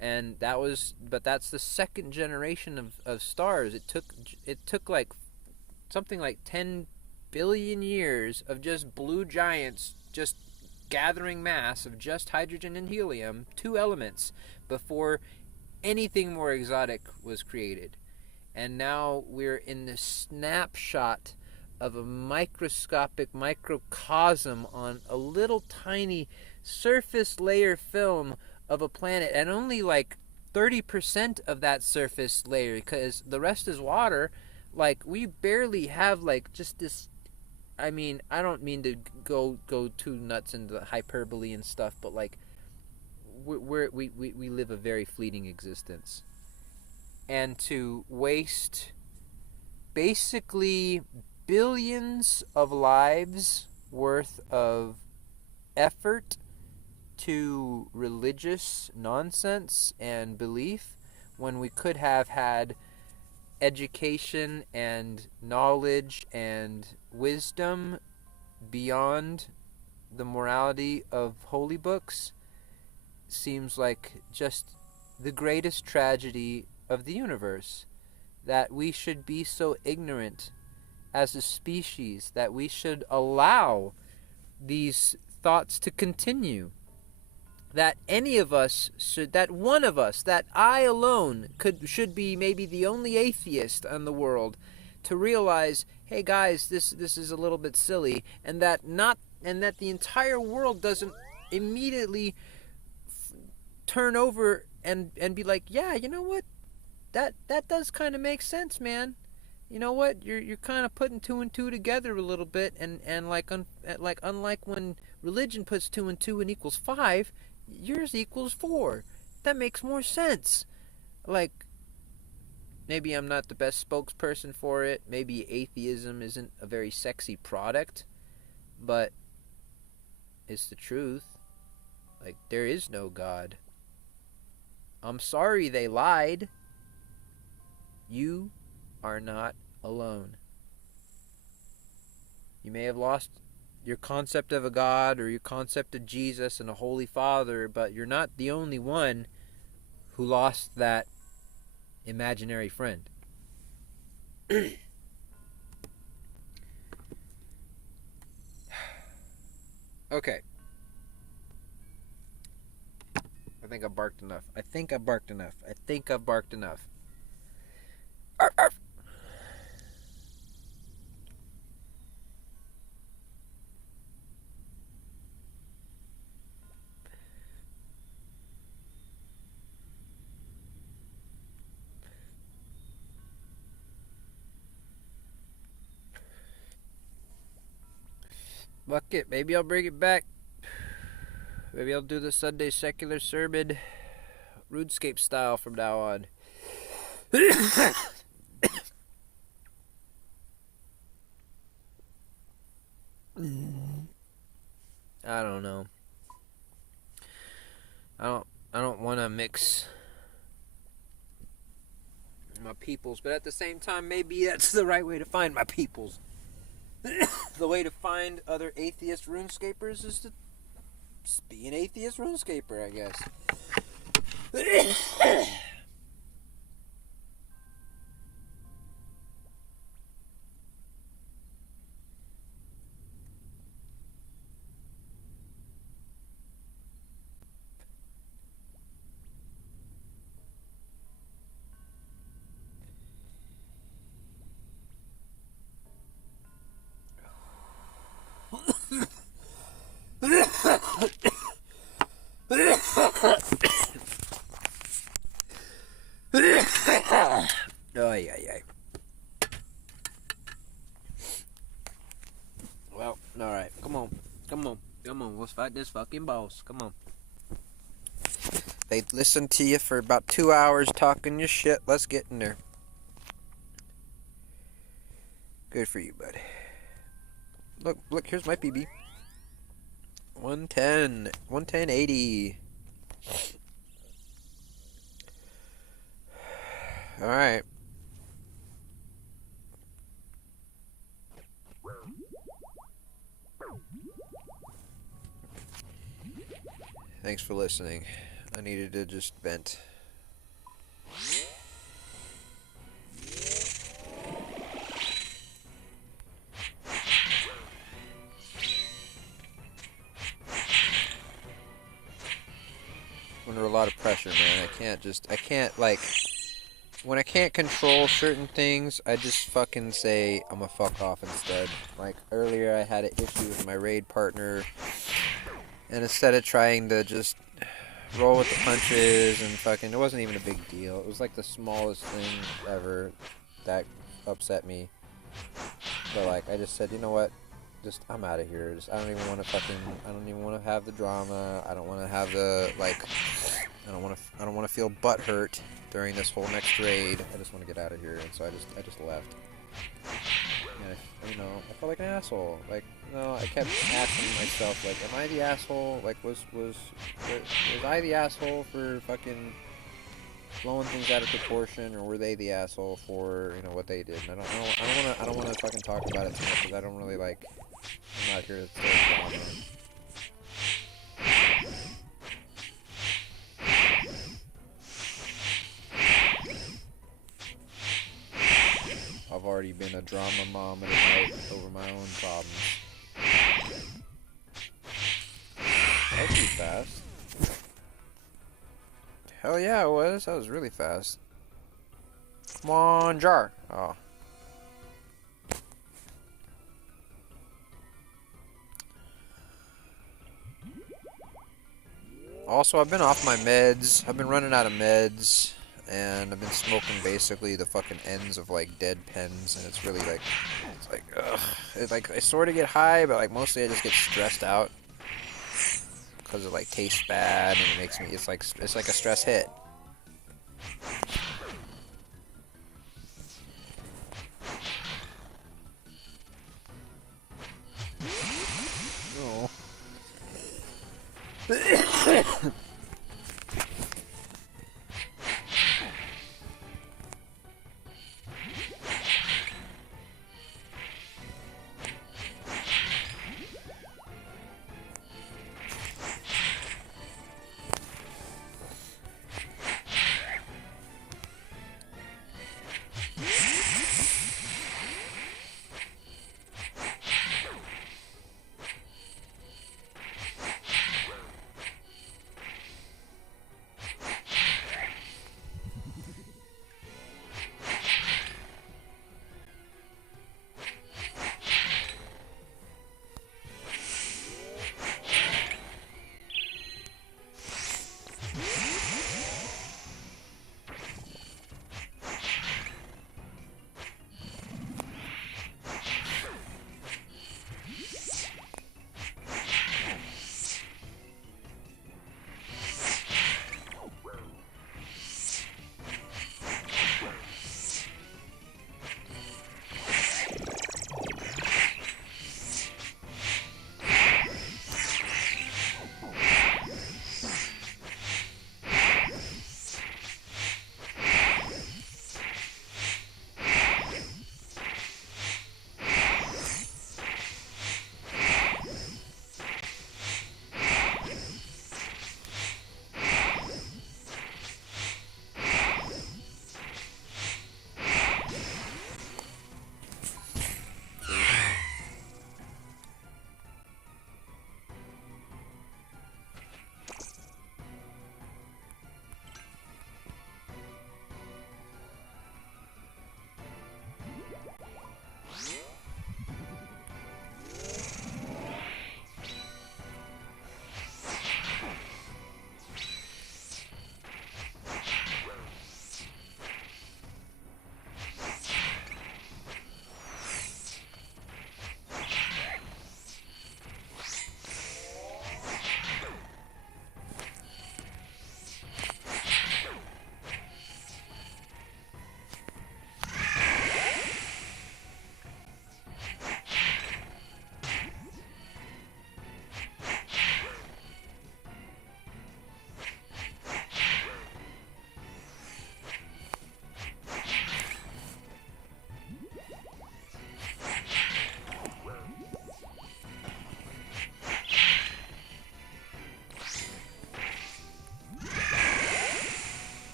And that's the second generation of stars. It took like something like 10 billion years of just blue giants just gathering mass of just hydrogen and helium, two elements, before anything more exotic was created. And now we're in this snapshot of a microscopic microcosm on a little tiny surface layer film of a planet, and only like 30% of that surface layer, because the rest is water. Like, we barely have like just this. I mean, I don't mean to go too nuts into hyperbole and stuff, but like, we live a very fleeting existence, and to waste basically billions of lives worth of effort to religious nonsense and belief, when we could have had education and knowledge and wisdom beyond the morality of holy books, seems like just the greatest tragedy of the universe. That we should be so ignorant as a species, that we should allow these thoughts to continue. That any of us should, that one of us, that I alone should be maybe the only atheist in the world to realize, hey guys, this is a little bit silly, and that the entire world doesn't immediately turn over and be like, yeah, you know what, that does kind of make sense, man. You know what, you're kind of putting two and two together a little bit, and unlike when religion puts two and two and equals 5, yours equals 4. That makes more sense. Like, maybe I'm not the best spokesperson for it. Maybe atheism isn't a very sexy product, but it's the truth. Like, there is no God. I'm sorry they lied. You are not alone. You may have lost your concept of a God or your concept of Jesus and a Holy Father, but you're not the only one who lost that imaginary friend. Okay. I think I've barked enough. Arf, arf. Fuck it, maybe I'll bring it back. Maybe I'll do the Sunday secular sermon RuneScape style from now on. I don't know. I don't want to mix my peoples, but at the same time, maybe that's the right way to find my peoples. The way to find other atheist RuneScapers is to be an atheist RuneScaper, I guess. Let's fight this fucking boss. Come on. They listen to you for about 2 hours talking your shit. Let's get in there. Good for you, bud. Look, here's my PB. 110.80. Alright. Thanks for listening. I needed to just vent. Under a lot of pressure, man. I can't, like, when I can't control certain things, I just fucking say, I'm gonna fuck off instead. Like, earlier I had an issue with my raid partner, and instead of trying to just roll with the punches and fucking, it wasn't even a big deal. It was like the smallest thing ever that upset me. But, like, I just said, you know what? I'm out of here. I don't even want to have the drama. I don't want to have the, like, I don't want to feel butthurt during this whole next raid. I just want to get out of here, and so I just left. And I felt like an asshole. Like, I kept asking myself, like, am I the asshole? Like, was I the asshole for fucking blowing things out of proportion, or were they the asshole for what they did? And I don't want to fucking talk about it too much because I don't really like. I'm not here to stay drama. I've already been a drama mom at night over my own problems. That was too fast. Hell yeah, it was. That was really fast. Come on, jar. Oh. Also, I've been off my meds. I've been running out of meds. And I've been smoking basically the fucking ends of, like, dead pens. And it's really, like, ugh. It's like, I sort of get high, but, like, mostly I just get stressed out. Because it, like, tastes bad and it makes me, it's like a stress hit. Oh.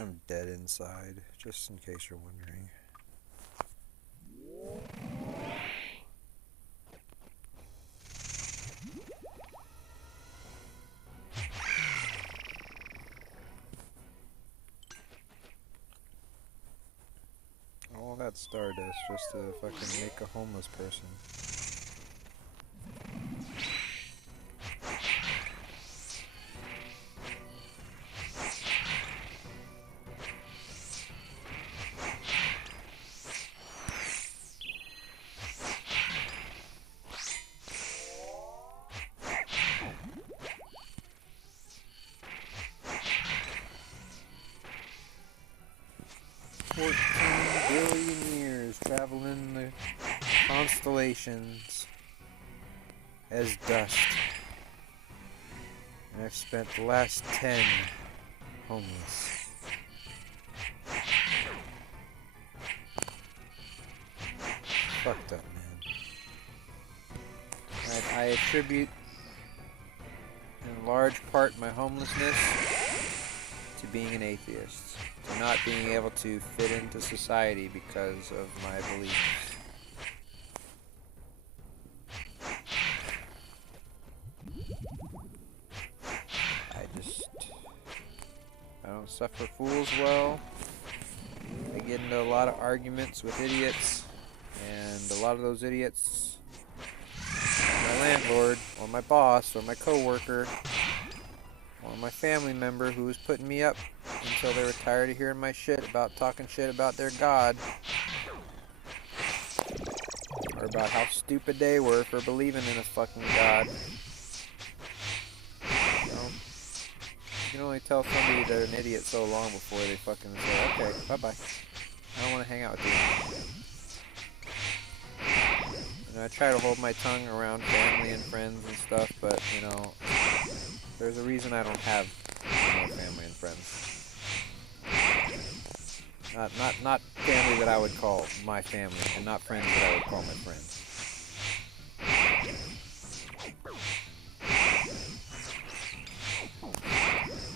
I'm dead inside, just in case you're wondering. All that stardust just to fucking make a homeless person. 14 billion years traveling the constellations as dust. And I've spent the last 10 homeless. Fucked up, man. I attribute in large part my homelessness to being an atheist, to not being able to fit into society because of my beliefs. I don't suffer fools well. I get into a lot of arguments with idiots, and a lot of those idiots, my landlord, or my boss, or my coworker, or my family member who was putting me up until they were tired of hearing my shit about talking shit about their God, or about how stupid they were for believing in a fucking God. You know, you can only tell somebody they're an idiot so long before they fucking say, okay, bye-bye. I don't want to hang out with you. And I try to hold my tongue around family and friends and stuff, but, you know, there's a reason I don't have more family and friends. Not family that I would call my family, and not friends that I would call my friends.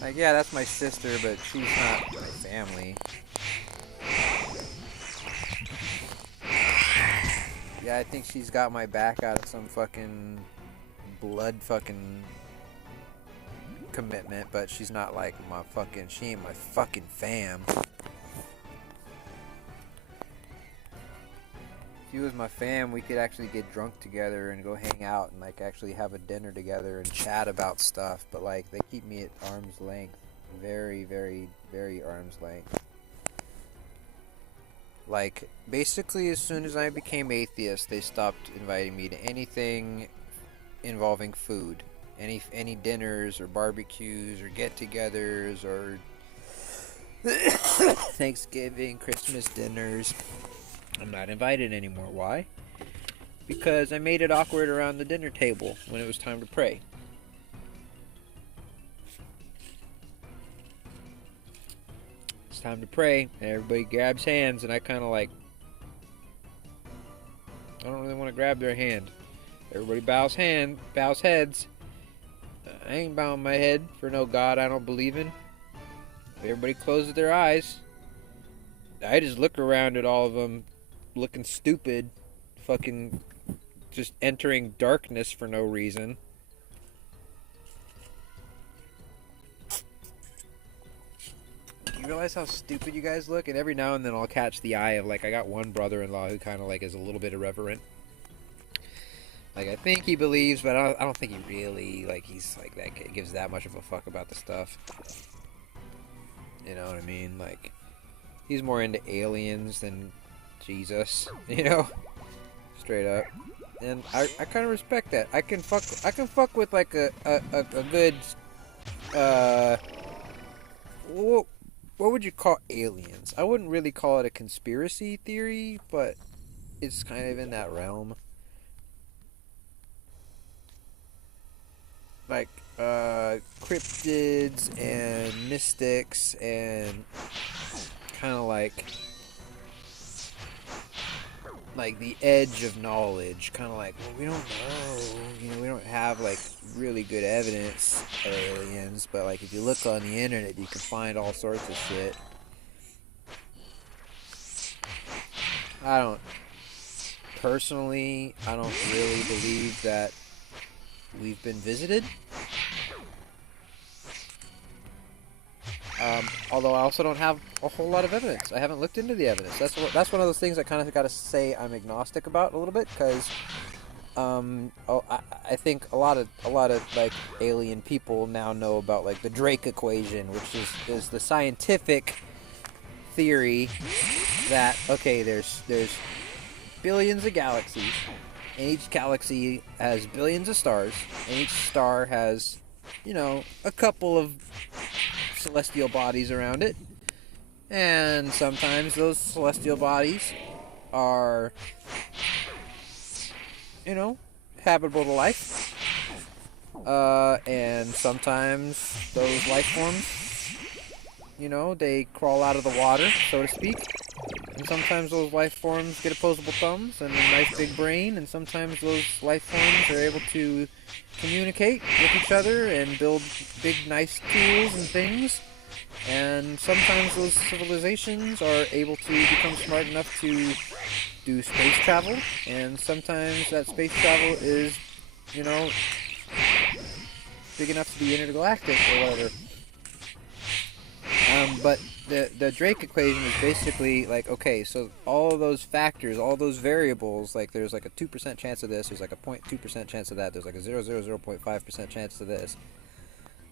Like, yeah, that's my sister, but she's not my family. Yeah, I think she's got my back out of some fucking blood fucking commitment, but she's not like my fucking, she ain't my fucking fam. If she was my fam, we could actually get drunk together and go hang out and like actually have a dinner together and chat about stuff, but like they keep me at arm's length. Very, very, very arm's length. Like, basically as soon as I became atheist, they stopped inviting me to anything involving food. Any dinners or barbecues or get-togethers or Thanksgiving, Christmas dinners. I'm not invited anymore. Why? Because I made it awkward around the dinner table when it was time to pray. It's time to pray, and everybody grabs hands, and I kind of like, I don't really want to grab their hand. Everybody bows heads. I ain't bowing my head for no God I don't believe in. Everybody closes their eyes. I just look around at all of them looking stupid, fucking just entering darkness for no reason. You realize how stupid you guys look? And every now and then I'll catch the eye of, like, I got one brother-in-law who kind of like is a little bit irreverent. Like, I think he believes, but I don't think he really, like, he's like that, gives that much of a fuck about the stuff. You know what I mean? Like, he's more into aliens than Jesus, you know? Straight up. And I kind of respect that. I can fuck with like a good what would you call aliens? I wouldn't really call it a conspiracy theory, but it's kind of in that realm. Like cryptids and mystics and kind of like like the edge of knowledge, kind of like, well, we don't know, we don't have like really good evidence of aliens, but like if you look on the internet, you can find all sorts of shit. I don't personally, I don't really believe that we've been visited. Although I also don't have a whole lot of evidence. I haven't looked into the evidence. That's one of those things I kind of got to say I'm agnostic about a little bit, because I think a lot of like alien people now know about like the Drake equation, which is the scientific theory that, okay, there's billions of galaxies, and each galaxy has billions of stars, and each star has, a couple of celestial bodies around it, and sometimes those celestial bodies are, habitable to life, and sometimes those life forms, they crawl out of the water, so to speak, and sometimes those life forms get opposable thumbs and a nice big brain, and sometimes those life forms are able to communicate with each other and build big nice tools and things, and sometimes those civilizations are able to become smart enough to do space travel, and sometimes that space travel is, big enough to be intergalactic or whatever. But the Drake equation is basically like, okay, so all of those factors, all those variables, like there's like a 2% chance of this, there's like a 0.2% chance of that, there's like a 0.5% chance of this.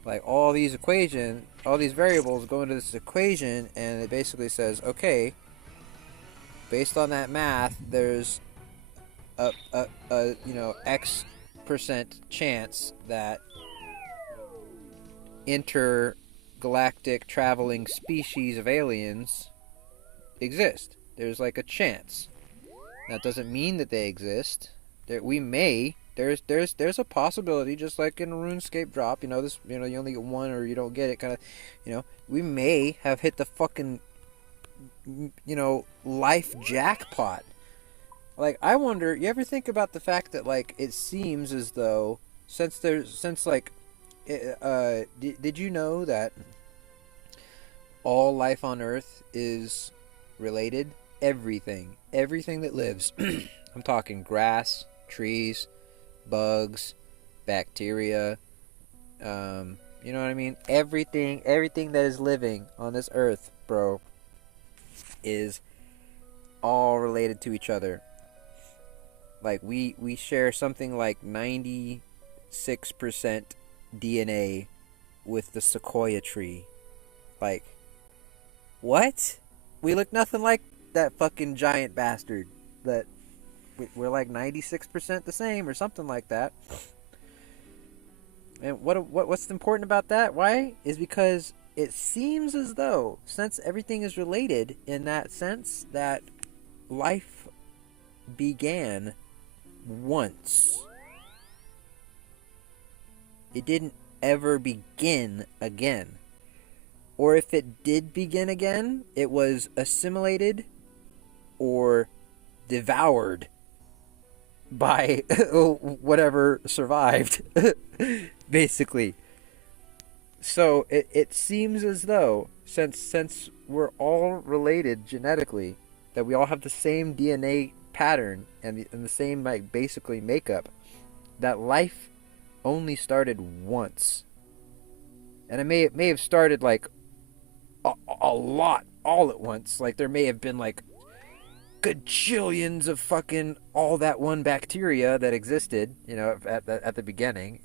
Like all these variables go into this equation, and it basically says, okay, based on that math, there's a X% chance that intergalactic traveling species of aliens exist. There's like a chance. That doesn't mean that they exist. There's a possibility, just like in a RuneScape drop, you only get one or you don't get it, kind of, we may have hit the fucking, life jackpot. Like, I wonder, you ever think about the fact that, like, it seems as though, did you know that all life on Earth is related? Everything that lives. I'm talking grass, trees, bugs, bacteria, you know what I mean? Everything that is living on this earth, bro, is all related to each other. Like, we share something like 96% DNA with the sequoia tree. Like, what? We look nothing like that fucking giant bastard. That we're like 96% the same or something like that. And what's important about that? Why? Is because it seems as though, since everything is related in that sense, that life began once. It didn't ever begin again. Or if it did begin again, it was assimilated or devoured by whatever survived, basically. So it seems as though, since we're all related genetically, that we all have the same DNA pattern and the same, like, basically makeup, that life only started once. And it may have started like a lot all at once. Like, there may have been like gajillions of fucking all that one bacteria that existed, at the beginning,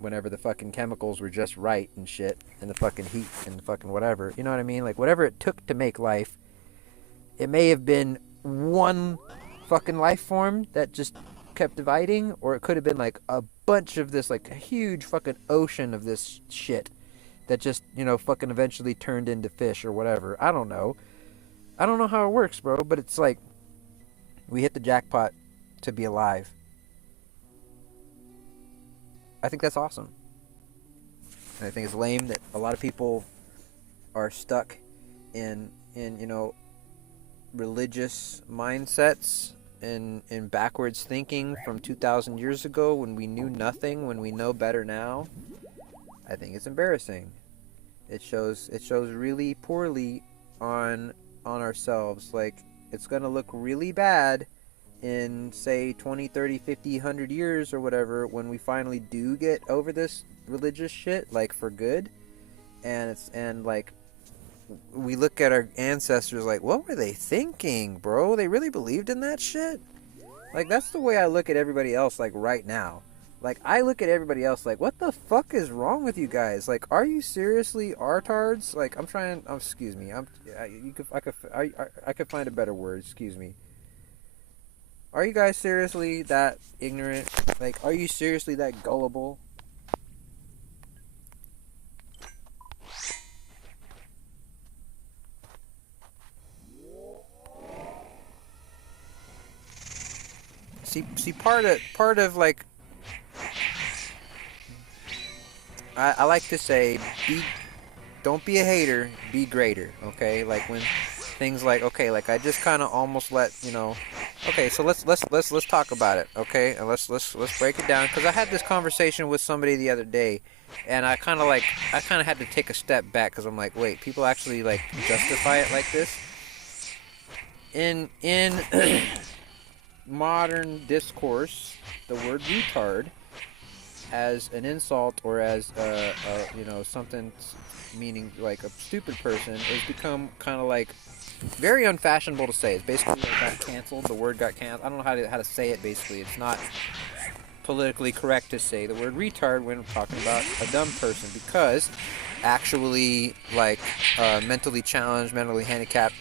whenever the fucking chemicals were just right and shit, and the fucking heat and the fucking whatever, you know what I mean? Like, whatever it took to make life, it may have been one fucking life form that just kept dividing, or it could have been like a bunch of this, like a huge fucking ocean of this shit that just, fucking eventually turned into fish or whatever. I don't know how it works, bro, but it's like we hit the jackpot to be alive. I think that's awesome. And I think it's lame that a lot of people are stuck in religious mindsets in backwards thinking from 2,000 years ago when we knew nothing, when we know better now, I think it's embarrassing. It shows really poorly on ourselves. Like, it's gonna look really bad in, say, 20, 30, 50, 100 years or whatever, when we finally do get over this religious shit, like, for good. And like, we look at our ancestors like, what were they thinking, bro? They really believed in that shit? Like, that's the way I look at everybody else, like, right now. Like, I look at everybody else like, what the fuck is wrong with you guys? Like, are you seriously artards? Like, I'm trying, excuse me, I could find a better word, excuse me. Are you guys seriously that ignorant? Like, are you seriously that gullible? See, part of like, I like to say, don't be a hater, be greater. Okay, like when things like, okay, like I just kind of almost let, okay, so let's talk about it. Okay, and let's break it down, because I had this conversation with somebody the other day, and I kind of had to take a step back, because I'm like, wait, people actually like justify it like this in modern discourse. The word retard as an insult, or as something meaning like a stupid person, has become kind of like very unfashionable to say. It's basically like got canceled. The word got canceled. I don't know how to say it. Basically, it's not politically correct to say the word retard when talking about a dumb person, because actually, like, mentally challenged, mentally handicapped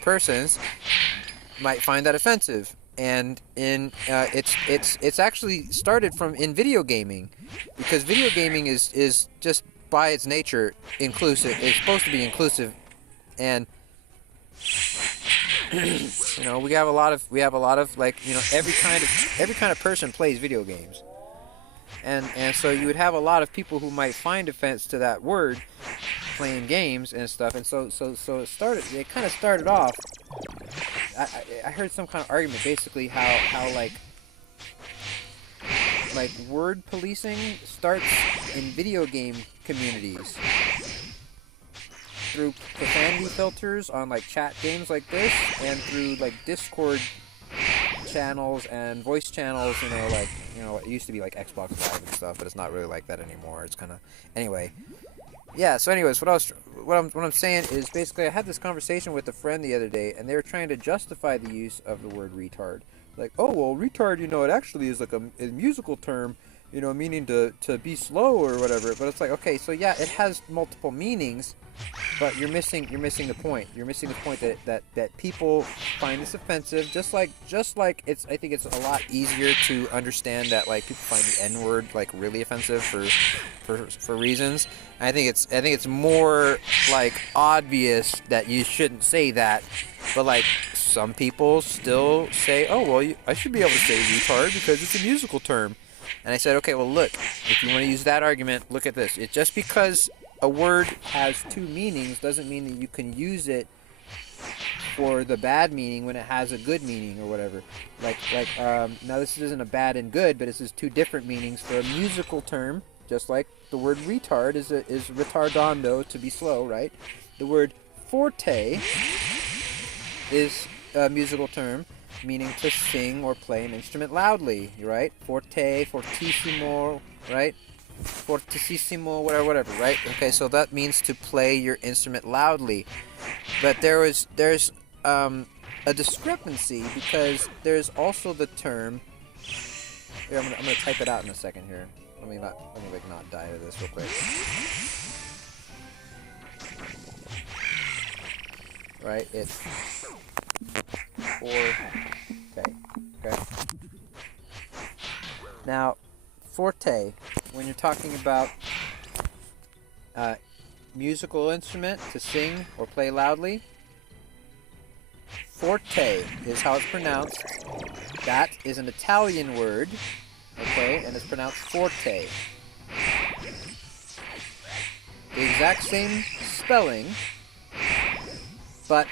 persons might find that offensive. And it's actually started from in video gaming, because video gaming is just by its nature inclusive. It's supposed to be inclusive, and we have a lot of like, every kind of person plays video games, and so you would have a lot of people who might find offense to that word playing games and stuff. And so it kind of started off. I heard some kind of argument, basically how like word policing starts in video game communities through profanity filters on like chat games like this, and through like Discord channels and voice channels. It used to be like Xbox Live and stuff, but it's not really like that anymore. It's kind of, anyway. Yeah, so anyways, what I'm saying is, basically, I had this conversation with a friend the other day, and they were trying to justify the use of the word retard. Like, oh, well, retard, it actually is like a musical term, meaning to be slow or whatever. But it's like, okay, so yeah, it has multiple meanings, but you're missing the point. You're missing the point that people find this offensive, just like I think it's a lot easier to understand that, like, people find the N-word like really offensive for reasons. I think it's more like obvious that you shouldn't say that, but like some people still say, oh, well, I should be able to say retard because it's a musical term. And I said, okay, well, look, if you want to use that argument, look at this. It's just because a word has two meanings doesn't mean that you can use it for the bad meaning when it has a good meaning or whatever. Now this isn't a bad and good, but this is two different meanings for a musical term. Just like the word retard is retardando, to be slow, right? The word forte is a musical term meaning to sing or play an instrument loudly, right? Forte, fortissimo, right? Fortissimo, whatever, right? Okay, so that means to play your instrument loudly. But there's a discrepancy, because there's also the term. Here, I'm gonna type it out in a second here. Let me not die to this real quick. Right, it's okay. Now, forte, when you're talking about musical instrument to sing or play loudly, forte is how it's pronounced. That is an Italian word, okay, and it's pronounced forte. The exact same spelling, but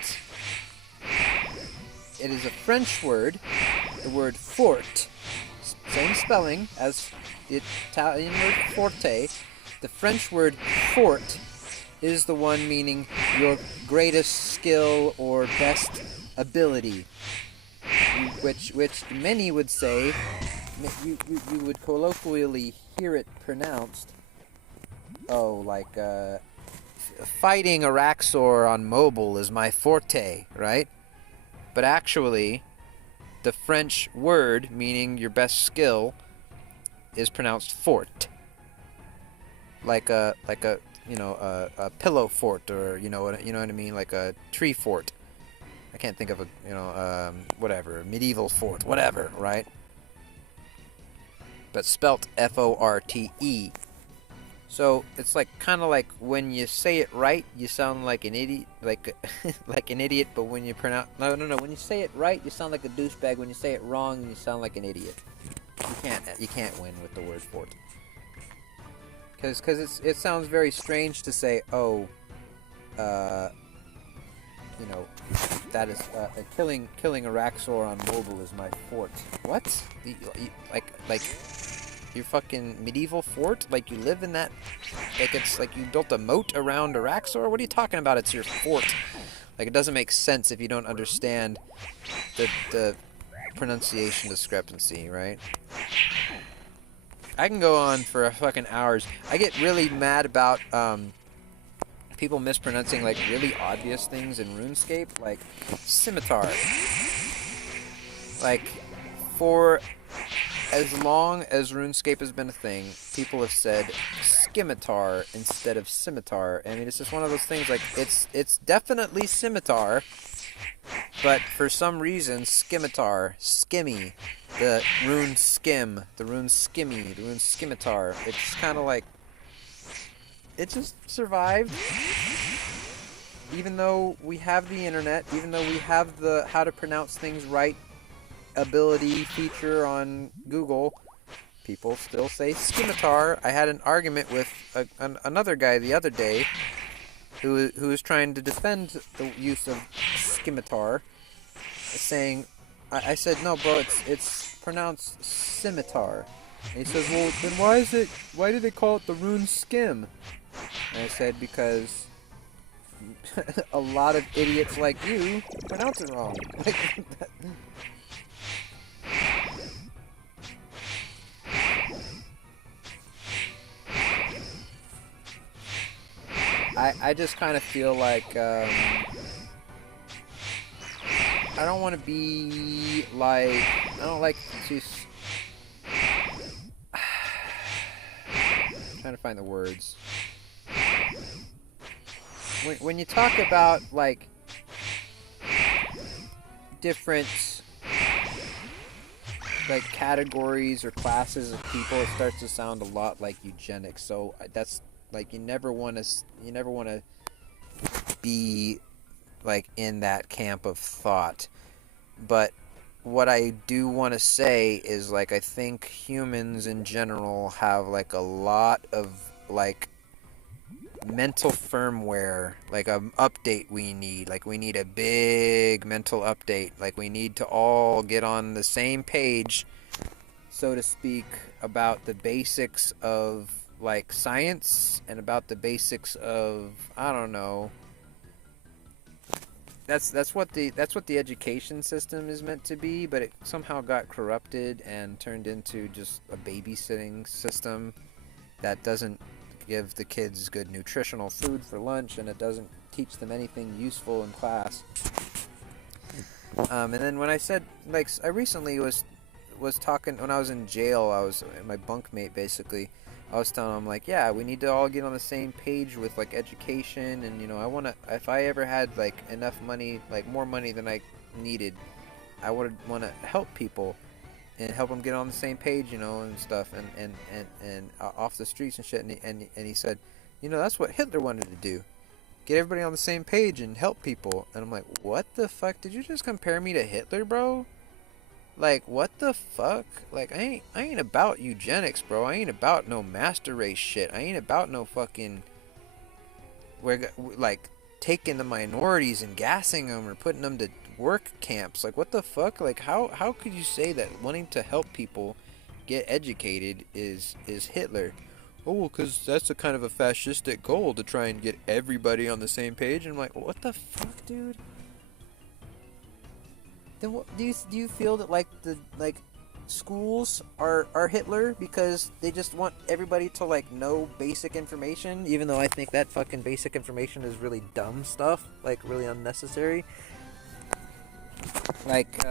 it is a French word the word fort, same spelling as the Italian word forte, the French word fort is the one meaning your greatest skill or best ability, which many would say, you would colloquially hear it pronounced, like fighting a Raxor on mobile is my forte, right? But actually, the French word meaning your best skill is pronounced fort, like a a pillow fort, or you know what I mean, like a tree fort. I can't think of a whatever, medieval fort, whatever, right? But spelt F-O-R-T-E. So it's like kind of like when you say it right, you sound like an idiot, like like an idiot. But when you pronounce when you say it right, you sound like a douchebag. When you say it wrong, you sound like an idiot. You can't win with the word fort. Because it sounds very strange to say, that is killing a Raxor on mobile is my fort. What? Like your fucking medieval fort? Like you live in that? Like it's like you built a moat around a Raxor? What are you talking about? It's your fort. Like it doesn't make sense if you don't understand the pronunciation discrepancy, right? I can go on for fucking hours. I get really mad about people mispronouncing like really obvious things in RuneScape, like scimitar. Like for as long as RuneScape has been a thing, people have said scimitar instead of scimitar. I mean, it's just one of those things. Like it's definitely scimitar, but for some reason, scimitar, skimmy, the rune skim, the rune skimmy, the rune scimitar. It's kind of like it just survived. Even though we have the internet, even though we have the how to pronounce things right ability feature on Google, people still say scimitar. I had an argument with another guy the other day who was trying to defend the use of scimitar, saying, I said, no, bro, it's pronounced scimitar. And he says, well, then why do they call it the rune skim? And I said, because a lot of idiots like you pronounce it wrong. I just kind of feel like I don't want to be like, I don't like to I'm trying to find the words. When you talk about like different like categories or classes of people, it starts to sound a lot like eugenics. So that's like you never want to be like in that camp of thought. But what I do want to say is, like, I think humans in general have like a lot of like mental firmware, like an update we need. Like we need a big mental update. Like we need to all get on the same page, so to speak, about the basics of like science and about the basics of, I don't know. That's what the education system is meant to be, but it somehow got corrupted and turned into just a babysitting system that doesn't give the kids good nutritional food for lunch, and it doesn't teach them anything useful in class. And then when I said, like, I recently was talking when I was in jail. I was my bunkmate basically. I was telling him, like, yeah, we need to all get on the same page with like education, and you know, I want to. If I ever had like enough money, like more money than I needed, I would want to help people and help them get on the same page, you know, and stuff, and off the streets and shit. And he said, you know, that's what Hitler wanted to do. Get everybody on the same page and help people. And I'm like, what the fuck? Did you just compare me to Hitler, bro? Like, what the fuck? Like, I ain't about eugenics, bro. I ain't about no master race shit. I ain't about no fucking, like, taking the minorities and gassing them or putting them to work camps. Like, what the fuck? Like, how could you say that wanting to help people get educated is Hitler? Oh, well, because that's a kind of a fascistic goal to try and get everybody on the same page. And I'm like, what the fuck, dude? Then what, do you feel that like the schools are Hitler because they just want everybody to like know basic information, even though I think that fucking basic information is really dumb stuff, like really unnecessary. Like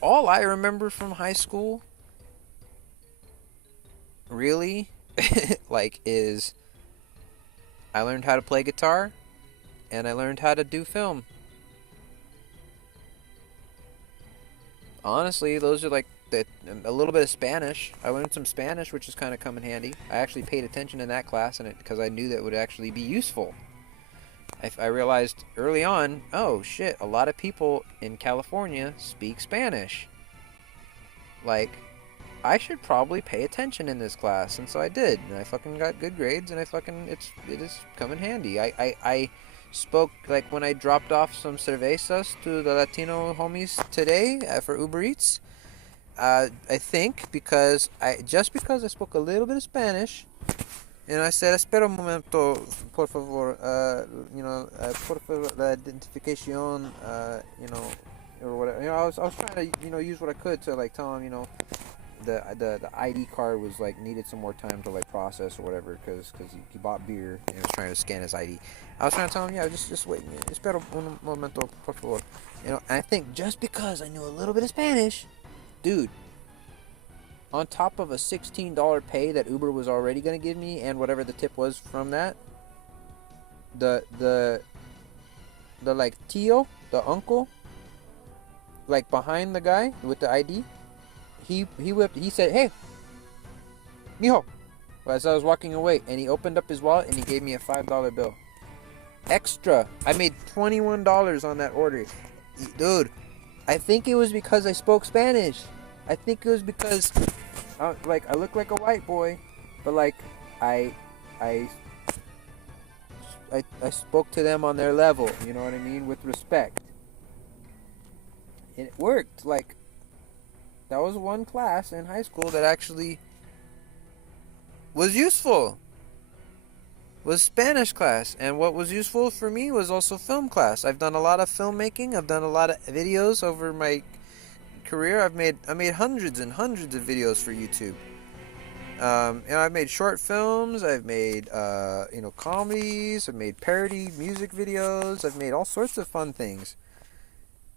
all I remember from high school really like is I learned how to play guitar and I learned how to do film. Honestly, those are like a little bit of Spanish. I learned some Spanish, which is kind of come in handy. I actually paid attention in that class, and because I knew that would actually be useful. I realized early on, oh shit, a lot of people in California speak Spanish. Like, I should probably pay attention in this class, and so I did, and I fucking got good grades, and it is come in handy. I spoke, like, when I dropped off some cervezas to the Latino homies today for Uber Eats. I think because I spoke a little bit of Spanish, and I said, "Espera un momento, por favor, por favor, la identificación, or whatever." I was trying to, use what I could to like tell him, the ID card was like needed some more time to like process or whatever, because he bought beer and he was trying to scan his ID. I was trying to tell him, yeah, just wait, espera un momento, por favor. And I think just because I knew a little bit of Spanish, dude, on top of a $16 pay that Uber was already going to give me and whatever the tip was from that, the like tío, the uncle, like behind the guy with the ID, he said, "Hey, mijo," as I was walking away, and he opened up his wallet and he gave me a $5 bill. Extra. I made $21 on that order. Dude, I think it was because I spoke Spanish. I think it was because, I look like a white boy, but like, I spoke to them on their level. You know what I mean, with respect. And it worked. Like, that was one class in high school that actually was useful. Was Spanish class, and what was useful for me was also film class. I've done a lot of filmmaking. I've done a lot of videos over my career. I made hundreds and hundreds of videos for YouTube. I've made short films. I've made comedies. I've made parody music videos. I've made all sorts of fun things.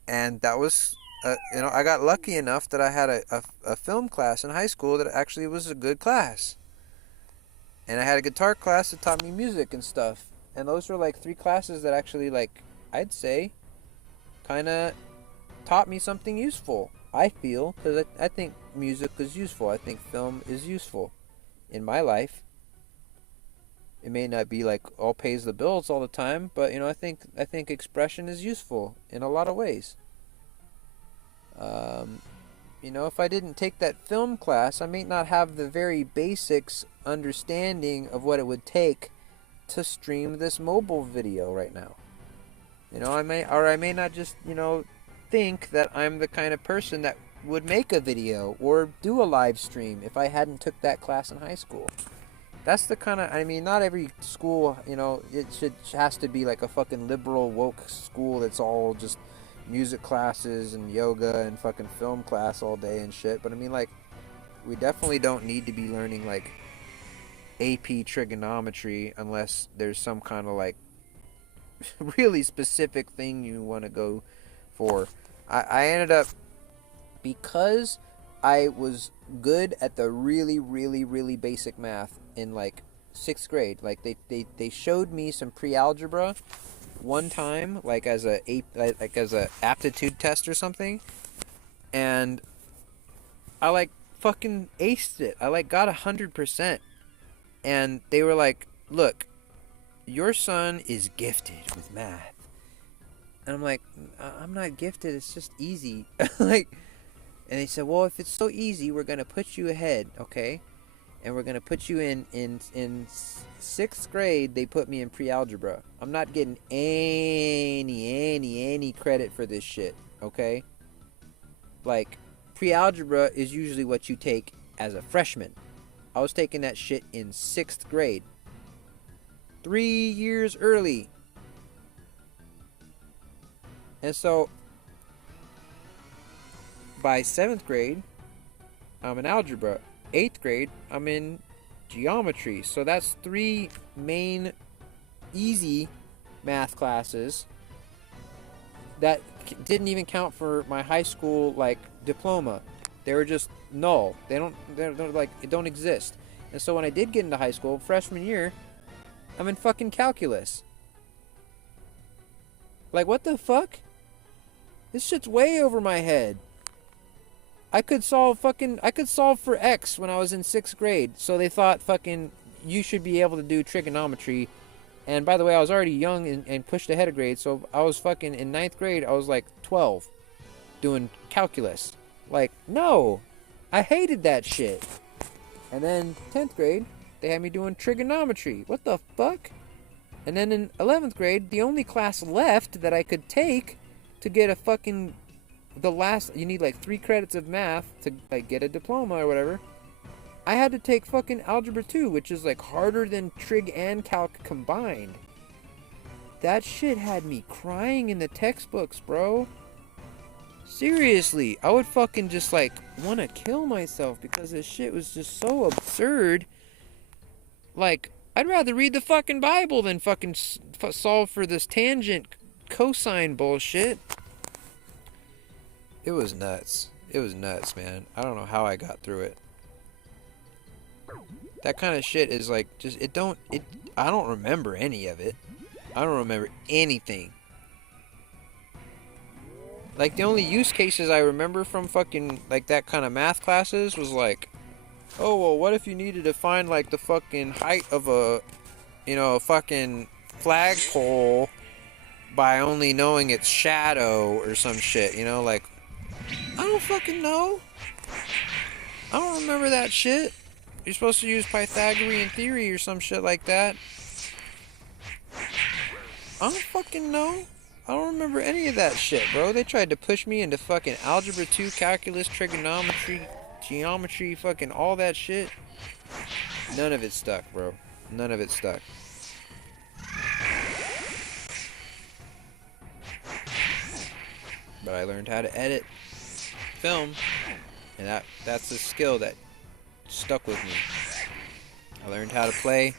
And that was I got lucky enough that I had a film class in high school that actually was a good class. And I had a guitar class that taught me music and stuff. And those were like 3 classes that actually, like, I'd say, kind of taught me something useful. I feel, because I think music is useful. I think film is useful in my life. It may not be like all pays the bills all the time, but I think expression is useful in a lot of ways. If I didn't take that film class, I may not have the very basics understanding of what it would take to stream this mobile video right now. I may not just, think that I'm the kind of person that would make a video or do a live stream if I hadn't took that class in high school. That's the kind of, not every school, it has to be like a fucking liberal woke school that's all just music classes and yoga and fucking film class all day and shit. But we definitely don't need to be learning like AP trigonometry unless there's some kind of like really specific thing you want to go for. I ended up, because I was good at the really, really, really basic math in like 6th grade. Like they showed me some pre-algebra one time, like as a aptitude test or something, and I like fucking aced it. I like got 100%, and they were like, "Look, your son is gifted with math." And I'm like, "I'm not gifted. It's just easy." And they said, "Well, if it's so easy, we're gonna put you ahead, okay? and we're gonna put you in sixth grade. They put me in pre-algebra. I'm not getting any credit for this shit. Okay, like pre-algebra is usually what you take as a freshman. I was taking that shit in sixth grade, 3 years early, and so by seventh grade, I'm in algebra. Eighth grade, I'm in geometry. So that's three main easy math classes that didn't even count for my high school like diploma. They were just null. They're like, it don't exist. And so when I did get into high school, freshman year, I'm in fucking calculus. Like, what the fuck? This shit's way over my head. I could solve for X when I was in sixth grade. So they thought fucking you should be able to do trigonometry. And by the way, I was already young and pushed ahead of grade. So I was fucking in ninth grade. I was like 12 doing calculus. Like, no, I hated that shit. And then 10th grade, they had me doing trigonometry. What the fuck? And then in 11th grade, the only class left that I could take to get a fucking you need like 3 credits of math to like get a diploma or whatever. I had to take fucking algebra 2, which is like harder than trig and calc combined. That shit had me crying in the textbooks, bro. Seriously, I would fucking just like want to kill myself because this shit was just so absurd. Like, I'd rather read the fucking Bible than fucking solve for this tangent cosine bullshit. It was nuts. It was nuts, man. I don't know how I got through it. That kind of shit is like, just, I don't remember any of it. I don't remember anything. Like, the only use cases I remember from fucking, like, that kind of math classes was like, oh, well, what if you needed to find, like, the fucking height of a fucking flagpole by only knowing its shadow or some shit, like, I don't fucking know. I don't remember that shit. You're supposed to use Pythagorean theory or some shit like that. I don't fucking know. I don't remember any of that shit, bro. They tried to push me into fucking algebra 2, calculus, trigonometry, geometry, fucking all that shit. None of it stuck, bro. None of it stuck. But I learned how to edit film, and that's a skill that stuck with me. I learned how to play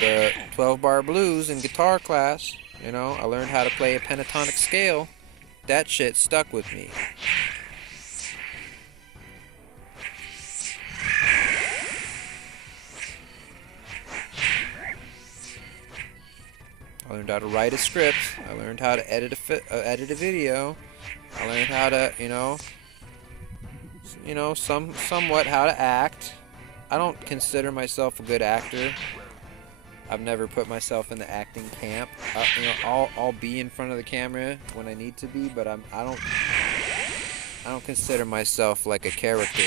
the 12-bar blues in guitar class. I learned how to play a pentatonic scale. That shit stuck with me. I learned how to write a script. I learned how to edit a video. I learned how to, somewhat how to act. I don't consider myself a good actor. I've never put myself in the acting camp. I'll be in front of the camera when I need to be, but I don't consider myself like a character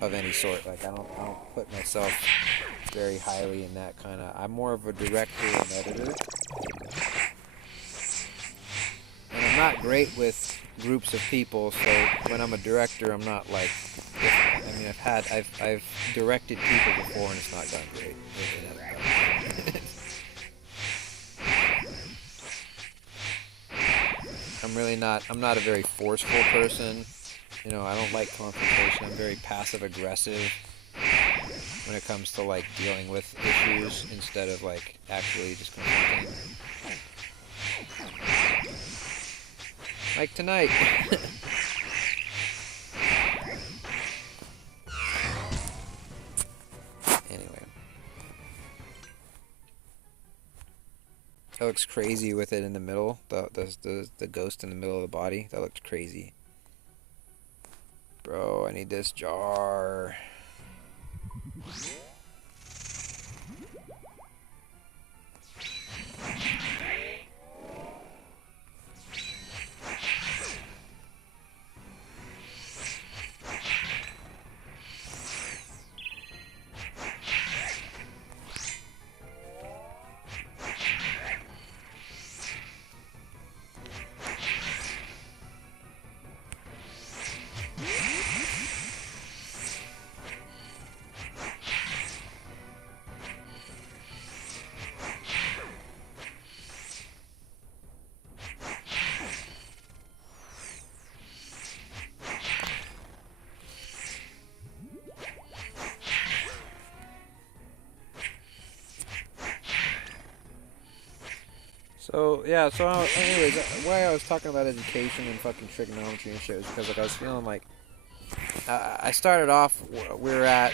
of any sort. Like, I don't put myself very highly in that kind of. I'm more of a director and editor. And I'm not great with groups of people, so when I'm a director, I'm not like. I've directed people before, and it's not gone great. I'm not a very forceful person. I don't like confrontation. I'm very passive aggressive when it comes to like dealing with issues instead of like actually just confronting. Like tonight. Anyway. That looks crazy with it in the middle. The ghost in the middle of the body. That looks crazy. Bro, I need this jar. So yeah, anyways, why I was talking about education and fucking trigonometry and shit was because like I was feeling like I started off. We were at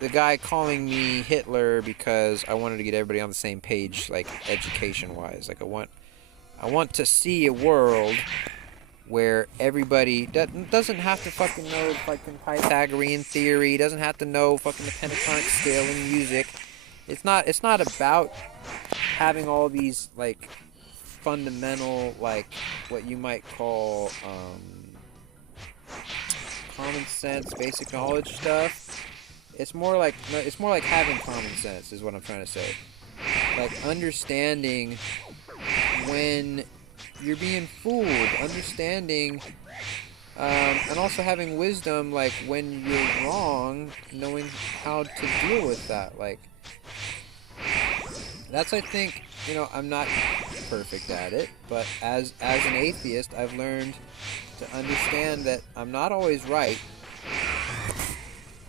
the guy calling me Hitler because I wanted to get everybody on the same page, like education wise. Like I want to see a world where everybody doesn't have to fucking know fucking Pythagorean theory, doesn't have to know fucking the pentatonic scale in music. It's not about having all these like fundamental, like what you might call common sense, basic knowledge stuff. It's more like having common sense is what I'm trying to say. Like understanding when you're being fooled, understanding, and also having wisdom, like when you're wrong, knowing how to deal with that. Like that's, I think, I'm not perfect at it, but as an atheist, I've learned to understand that I'm not always right.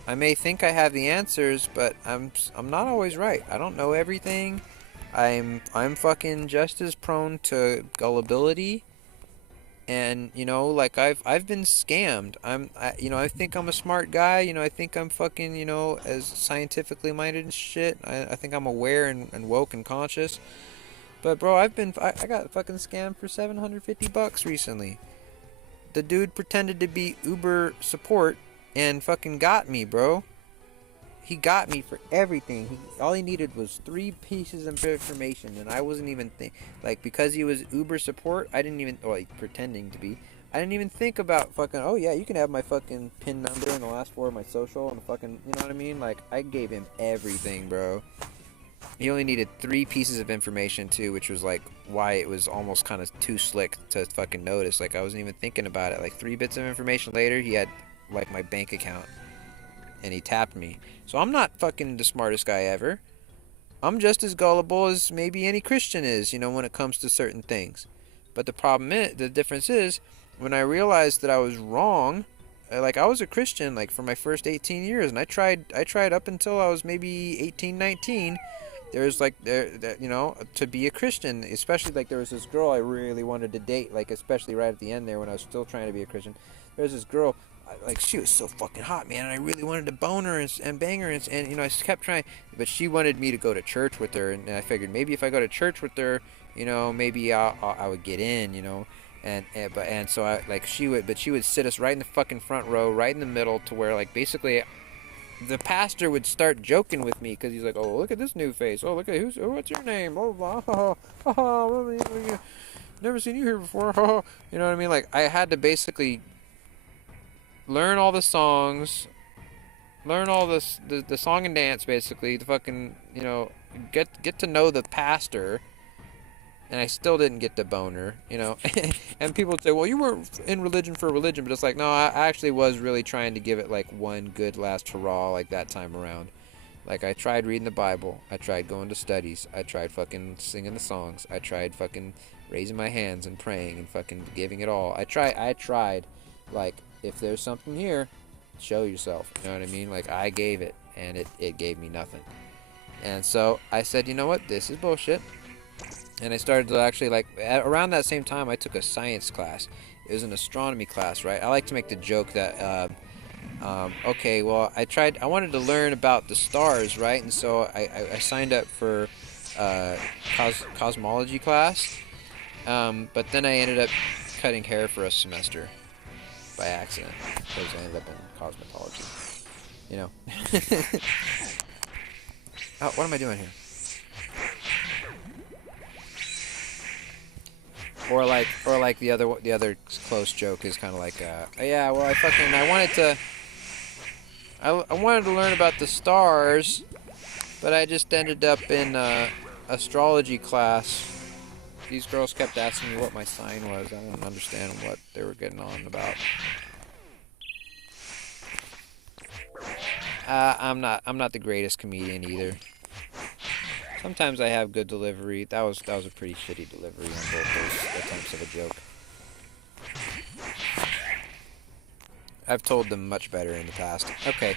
I may think I have the answers, but I'm not always right. I don't know everything. I'm fucking just as prone to gullibility, and like I've been scammed. I think I'm a smart guy. I think I'm fucking as scientifically minded and shit. I think I'm aware and woke and conscious. But bro, I got fucking scammed for $750 recently. The dude pretended to be Uber support and fucking got me, bro. He got me for everything. All he needed was 3 pieces of information, and I wasn't even like, because he was Uber support. I didn't even, or like pretending to be. I didn't even think about fucking. Oh yeah, you can have my fucking PIN number and the last 4 of my social and fucking. You know what I mean? Like I gave him everything, bro. He only needed 3 pieces of information too, which was like why it was almost kind of too slick to fucking notice. Like I wasn't even thinking about it. Like 3 bits of information later, he had like my bank account, and he tapped me. So I'm not fucking the smartest guy ever. I'm just as gullible as maybe any Christian is, when it comes to certain things. But the difference is, when I realized that I was wrong, like I was a Christian like for my first 18 years, and I tried up until I was maybe 18, 19. There's like to be a Christian, especially like there was this girl I really wanted to date, like especially right at the end there when I was still trying to be a Christian. There's this girl, like she was so fucking hot, man, and I really wanted to bone her and bang her, and I kept trying, but she wanted me to go to church with her, and I figured maybe if I go to church with her, maybe I would get in, and so she would sit us right in the fucking front row, right in the middle, to where like basically the pastor would start joking with me because he's like, oh, look at this new face, oh, look at what's your name, oh, blah, never seen you here before, you know what I mean? Like I had to basically learn all the songs, learn all the song and dance, basically, the fucking, get to know the pastor, and I still didn't get the boner, and people say, well, you weren't in religion for religion, but it's like, no, I actually was really trying to give it like one good last hurrah, like that time around. Like I tried reading the Bible, I tried going to studies, I tried fucking singing the songs, I tried fucking raising my hands and praying and fucking giving it all. I tried, like, if there's something here, show yourself, you know what I mean? Like I gave it, and it gave me nothing. And so I said, you know what, this is bullshit. And I started to actually, like, around that same time, I took a science class. It was an astronomy class, right? I like to make the joke that, okay, well, I wanted to learn about the stars, right? And so I signed up for cosmology class, but then I ended up cutting hair for a semester by accident, because I ended up in cosmetology, Oh, what am I doing here? Or like the other close joke is kind of like, yeah, well, I wanted to learn about the stars, but I just ended up in astrology class. These girls kept asking me what my sign was. I didn't understand what they were getting on about. I'm not the greatest comedian either. Sometimes I have good delivery. That was a pretty shitty delivery on both those attempts of a joke. I've told them much better in the past. Okay.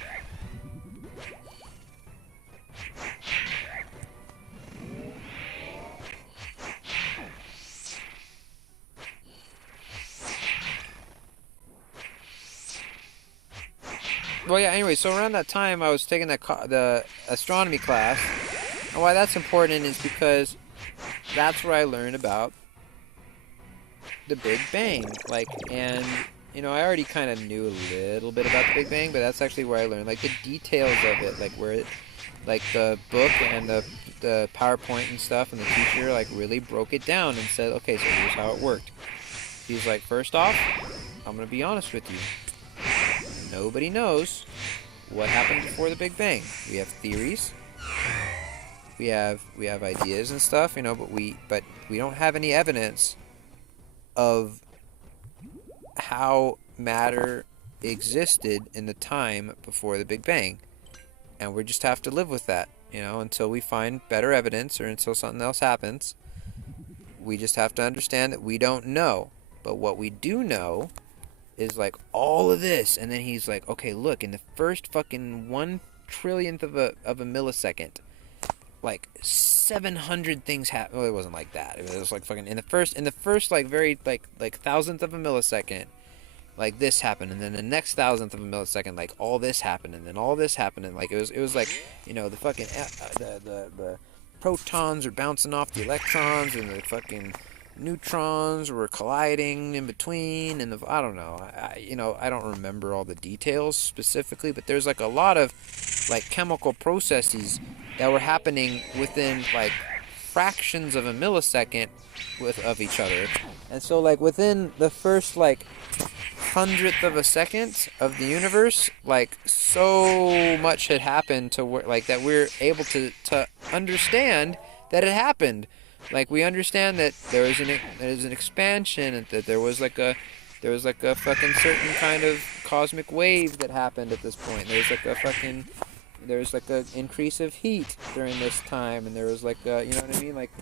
Well, yeah. Anyway, so around that time, I was taking the astronomy class, and why that's important is because that's where I learned about the Big Bang. Like, and I already kind of knew a little bit about the Big Bang, but that's actually where I learned like the details of it, like where it, like the book and the PowerPoint and stuff, and the teacher like really broke it down and said, okay, so here's how it worked. He's like, first off, I'm gonna be honest with you. Nobody knows what happened before the Big Bang. We have theories. We have ideas and stuff, but we don't have any evidence of how matter existed in the time before the Big Bang. And we just have to live with that, until we find better evidence or until something else happens. We just have to understand that we don't know. But what we do know is like all of this. And then he's like, okay, look, in the first fucking 1/trillionth of a millisecond, like 700 things happen. Well, it wasn't like that. It was like fucking in the first like very like thousandth of a millisecond, like this happened, and then the next thousandth of a millisecond, like all this happened, and then all this happened, and like it was like the fucking the protons are bouncing off the electrons, and the fucking neutrons were colliding in between, and I don't know, I don't remember all the details specifically, but there's like a lot of like chemical processes that were happening within like fractions of a millisecond of each other, and so like within the first like hundredth of a second of the universe, like so much had happened to like that we're able to understand that it happened. Like we understand that there's an expansion, and that there was like a fucking certain kind of cosmic wave that happened at this point. There's like a increase of heat during this time, and there was like you know what I mean, like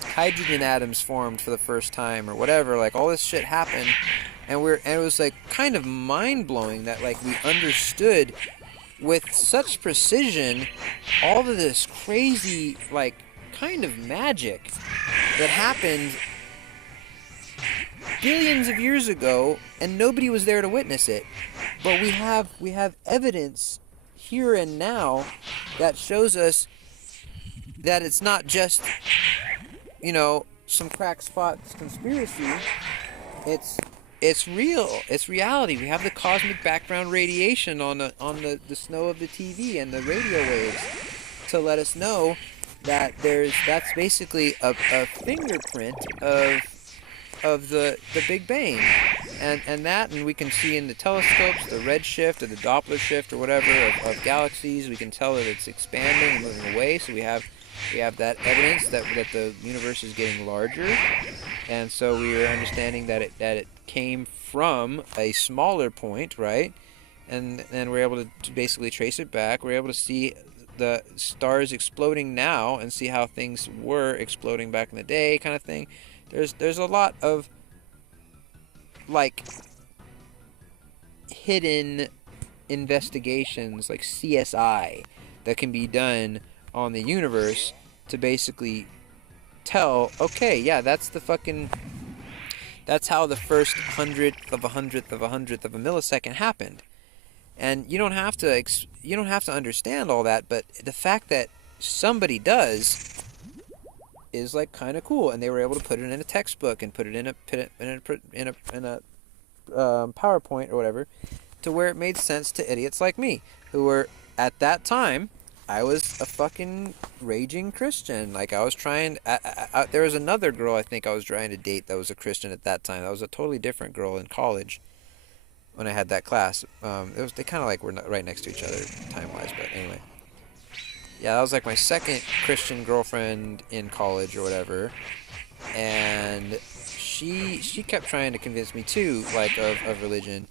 hydrogen atoms formed for the first time or whatever. Like all this shit happened, and it was like kind of mind blowing that like we understood with such precision all of this crazy like kind of magic that happened billions of years ago, and nobody was there to witness it. But we have evidence here and now that shows us that it's not just some crackspot's conspiracy. It's real. It's reality. We have the cosmic background radiation on the snow of the TV and the radio waves to let us know that that's basically a fingerprint of the Big Bang, and we can see in the telescopes the redshift or the Doppler shift or whatever of galaxies. We can tell that it's expanding and moving away. So we have that evidence that the universe is getting larger, and so we are understanding that it came from a smaller point, right? And then we're able to basically trace it back. We're able to see the stars exploding now and see how things were exploding back in the day, kind of thing. There's a lot of like hidden investigations, like CSI, that can be done on the universe to basically tell, okay, yeah, that's how the first hundredth of a hundredth of a hundredth of a millisecond happened. And you don't have to understand all that, but the fact that somebody does is like kind of cool, and they were able to put it in a textbook and put it in a PowerPoint or whatever, to where it made sense to idiots like me, who were at that time. I was a fucking raging Christian. Like I was trying. There was another girl I think I was trying to date that was a Christian at that time. That was a totally different girl in college when I had that class. They kind of like were right next to each other time wise, but anyway. Yeah, that was like my second Christian girlfriend in college or whatever, and she kept trying to convince me too, like of religion,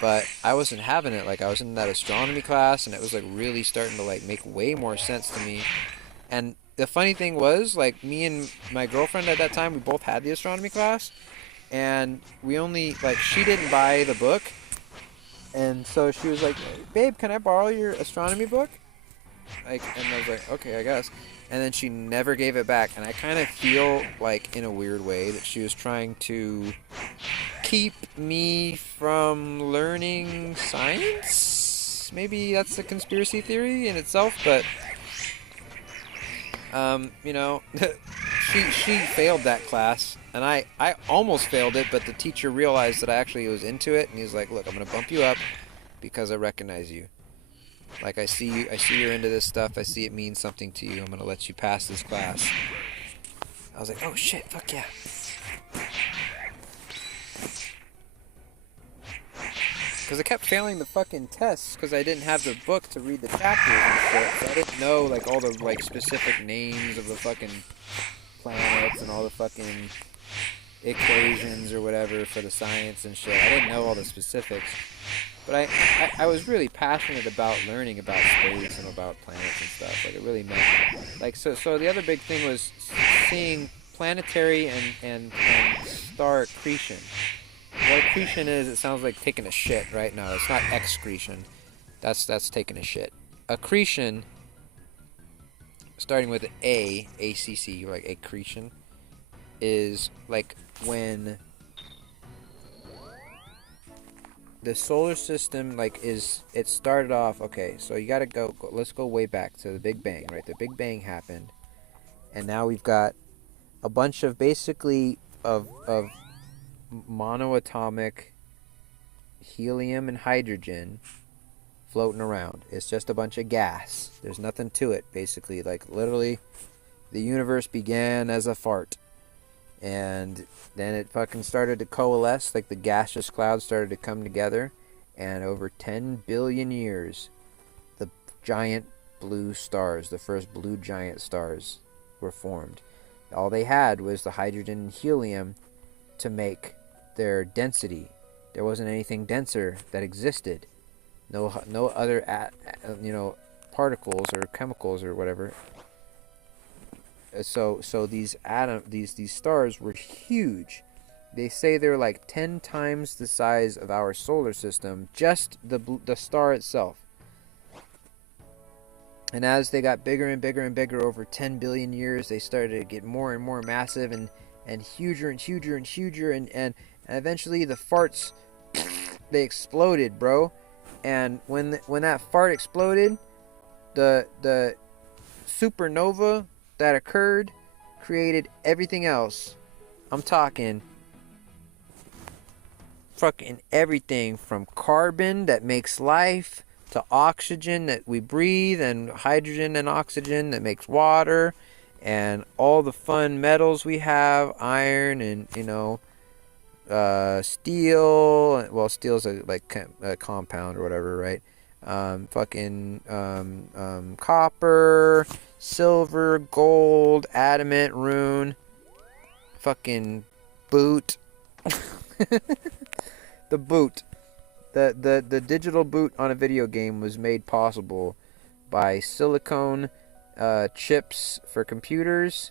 but I wasn't having it. Like I was in that astronomy class, and it was like really starting to like make way more sense to me. And the funny thing was, like me and my girlfriend at that time, we both had the astronomy class, and we only like she didn't buy the book, and so she was like, "Babe, can I borrow your astronomy book?" And I was like, okay, I guess. And then she never gave it back, and I kind of feel like in a weird way that she was trying to keep me from learning science. maybe that's a conspiracy theory in itself, but you know, she failed that class, and I almost failed it, but the teacher realized that I actually was into it, and he's like, "Look, I'm gonna bump you up because I recognize you. Like I see you're into this stuff. I see it means something to you. I'm gonna let you pass this class." I was like, "Oh shit, fuck yeah!" Because I kept failing the fucking tests because I didn't have the book to read the chapters and shit. So I didn't know like all the like specific names of the fucking planets and all the fucking equations or whatever for the science and shit. I didn't know all the specifics. But I was really passionate about learning about space and about planets and stuff. Like it really meant like so the other big thing was seeing planetary and star accretion. What accretion is, it sounds like taking a shit, right? No, it's not excretion. That's taking a shit. Accretion, starting with A-C-C, like accretion, is like when the solar system, like, it started off, okay, so you gotta let's go way back to the Big Bang, right? The Big Bang happened, and now we've got a bunch of basically of monoatomic helium and hydrogen floating around. It's just a bunch of gas. There's nothing to it, basically. Like, literally, the universe began as a fart. And then it fucking started to coalesce, like the gaseous clouds started to come together. And over 10 billion years, the giant blue stars, the first blue giant stars, were formed. All they had was the hydrogen and helium to make their density. There wasn't anything denser that existed. No other particles or chemicals or whatever. So these stars were huge. They say they're like 10 times the size of our solar system, just the star itself. And as they got bigger and bigger and bigger over 10 billion years, they started to get more and more massive and huger and huger and huger, and eventually the farts, they exploded, bro. And when that fart exploded, the supernova that occurred created everything else. I'm talking fucking everything from carbon that makes life to oxygen that we breathe and hydrogen and oxygen that makes water and all the fun metals we have, iron and steel. Well, steel's a compound or whatever, right? Copper, silver, gold, adamant, rune, fucking boot. The boot. The digital boot on a video game was made possible by silicone chips for computers,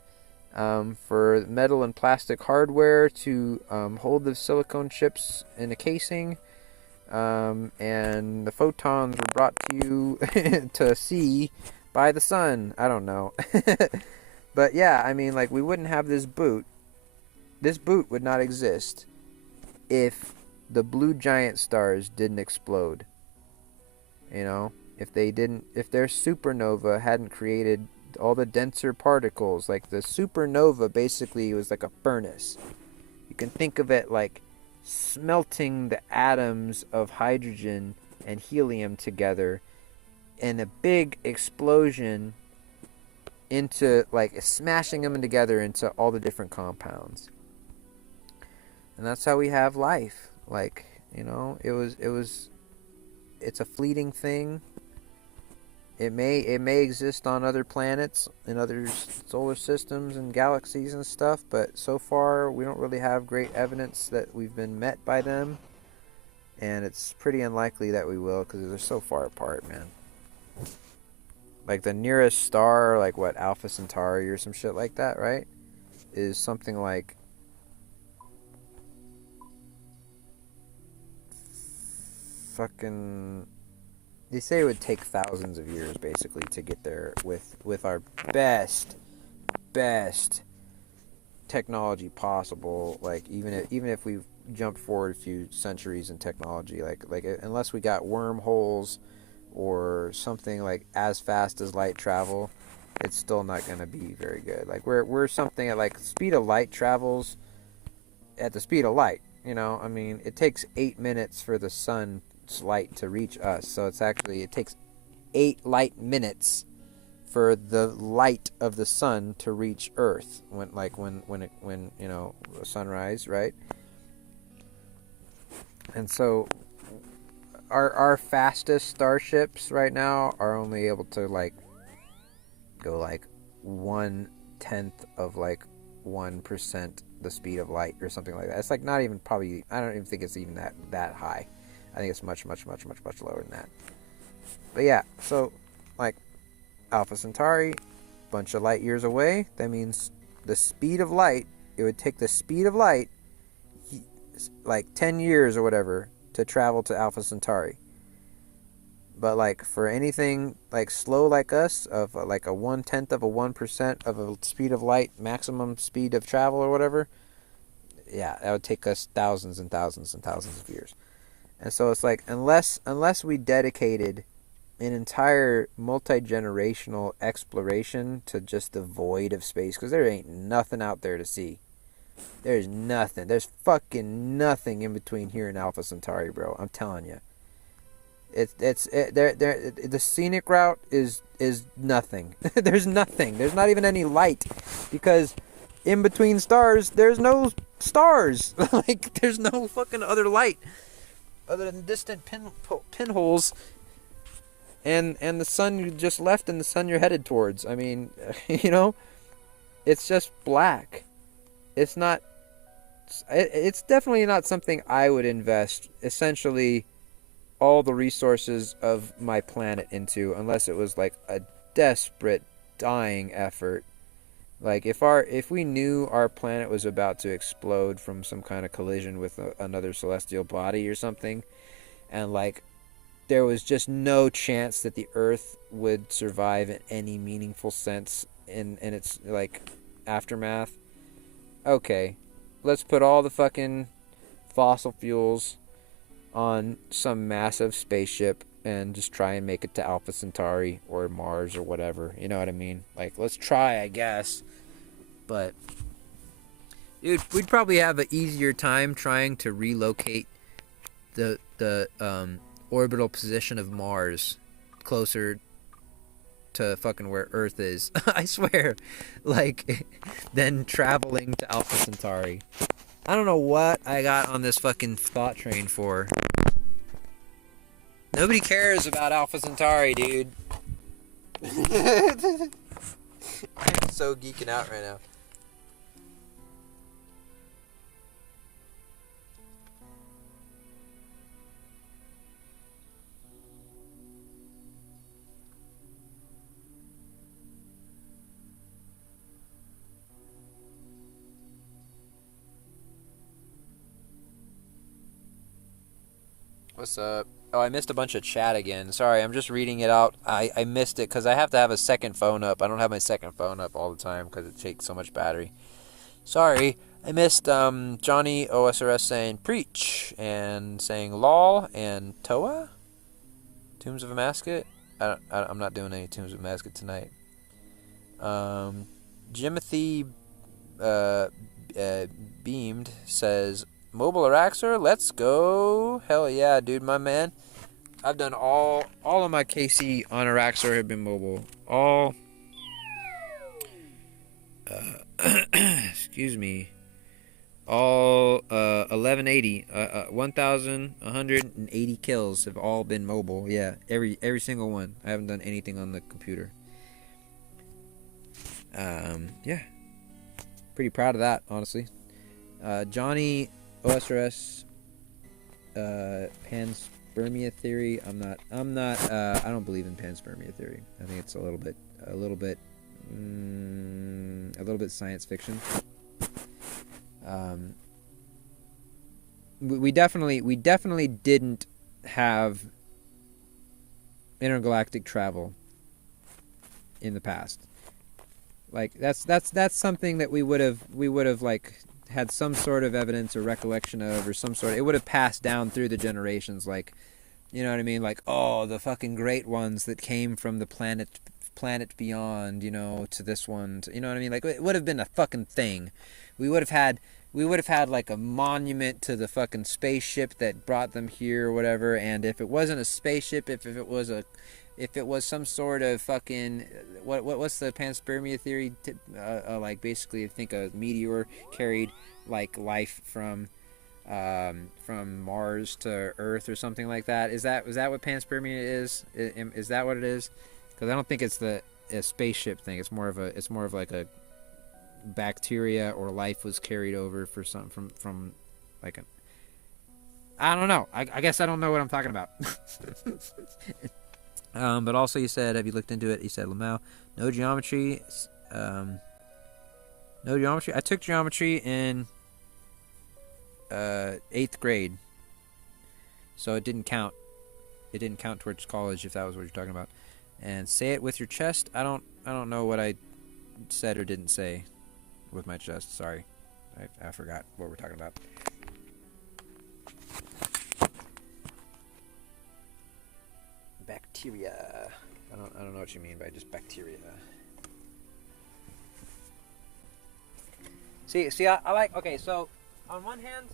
for metal and plastic hardware to hold the silicone chips in a casing, and the photons were brought to you to see by the sun. I don't know. But yeah, I mean, like, we wouldn't have this boot. This boot would not exist if the blue giant stars didn't explode. If their supernova hadn't created all the denser particles. Like, the supernova basically was like a furnace. You can think of it like smelting the atoms of hydrogen and helium together in a big explosion into, like, smashing them together into all the different compounds. And that's how we have life. Like, it's a fleeting thing. It may exist on other planets in other solar systems and galaxies and stuff, but so far we don't really have great evidence that we've been met by them, and it's pretty unlikely that we will because they're so far apart, man. Like, the nearest star, like what, Alpha Centauri or some shit like that, right? Is something like fucking, they say it would take thousands of years basically to get there with our best technology possible. Like, even if we jump forward a few centuries in technology, like unless we got wormholes or something like as fast as light travel, it's still not going to be very good. Like we're something at like speed of light travels at the speed of light. You know, I mean, it takes 8 minutes for the sun's light to reach us. So it takes 8 light minutes for the light of the sun to reach Earth when you know, sunrise, right? And so our fastest starships right now are only able to like go like 1/10 of like 1% the speed of light or something like that. It's like not even probably. I don't even think it's even that high. I think it's much lower than that. But yeah, so like Alpha Centauri, bunch of light years away. That means the speed of light. It would take the speed of light like 10 years or whatever to travel to Alpha Centauri. But like for anything like slow like us, of like a 1/10 of a 1% of a speed of light, maximum speed of travel or whatever, yeah, that would take us thousands and thousands and thousands of years. And so it's like unless we dedicated an entire multi-generational exploration to just the void of space, because there ain't nothing out there to see. There's nothing. There's fucking nothing in between here and Alpha Centauri, bro. I'm telling you. The scenic route is nothing. There's nothing. There's not even any light, because in between stars there's no stars. Like there's no fucking other light other than distant pinholes and the sun you just left and the sun you're headed towards. I mean, you know, it's just black. It's not. It's definitely not something I would invest essentially all the resources of my planet into, unless it was like a desperate dying effort. Like if we knew our planet was about to explode from some kind of collision with another celestial body or something, and like there was just no chance that the Earth would survive in any meaningful sense in its like aftermath. Okay, let's put all the fucking fossil fuels on some massive spaceship and just try and make it to Alpha Centauri or Mars or whatever. You know what I mean? Like, let's try, I guess. But, dude, we'd probably have an easier time trying to relocate the orbital position of Mars closer to fucking where Earth is. I swear. Like, than traveling to Alpha Centauri. I don't know what I got on this fucking thought train for. Nobody cares about Alpha Centauri, dude. I'm so geeking out right now. What's up? Oh, I missed a bunch of chat again. Sorry, I'm just reading it out. I missed it because I have to have a second phone up. I don't have my second phone up all the time because it takes so much battery. Sorry, I missed Johnny OSRS saying preach and saying lol and Toa? Tombs of a Masket? I'm not doing any Tombs of a Masket tonight. Jimothy Beamed says, Mobile Araxer, let's go. Hell yeah, dude, my man. I've done all of my KC on Araxer have been mobile. All excuse me. All 1180 1180 kills have all been mobile. Yeah, every single one. I haven't done anything on the computer. Yeah. Pretty proud of that, honestly. Johnny OSRS panspermia theory. I'm not I don't believe in panspermia theory. I think it's a little bit science fiction. We definitely didn't have intergalactic travel in the past. Like that's something that we would have like had some sort of evidence or recollection of, or some sort of, it would have passed down through the generations, like You know what I mean? Like, oh, the fucking great ones that came from the planet beyond, to this one. You know what I mean? Like, it would have been a fucking thing. We would have had like a monument to the fucking spaceship that brought them here or whatever. And if it wasn't a spaceship, if it was some sort of fucking what's the panspermia theory? Like basically, I think a meteor carried like life from Mars to Earth or something like that. Is that what panspermia is? Is that what it is? Because I don't think it's a spaceship thing. It's more of like a bacteria or life was carried over for some from like a. I don't know. I guess I don't know what I'm talking about. But also you said, have you looked into it? You said Lamau, no geometry. No geometry. I took geometry in 8th grade, so it didn't count. It didn't count towards college if that was what you're talking about. And say it with your chest. I don't know what I said or didn't say with my chest. Sorry, I forgot what we're talking about. Bacteria. I don't know what you mean by just bacteria. See, I like. Okay, so on one hand,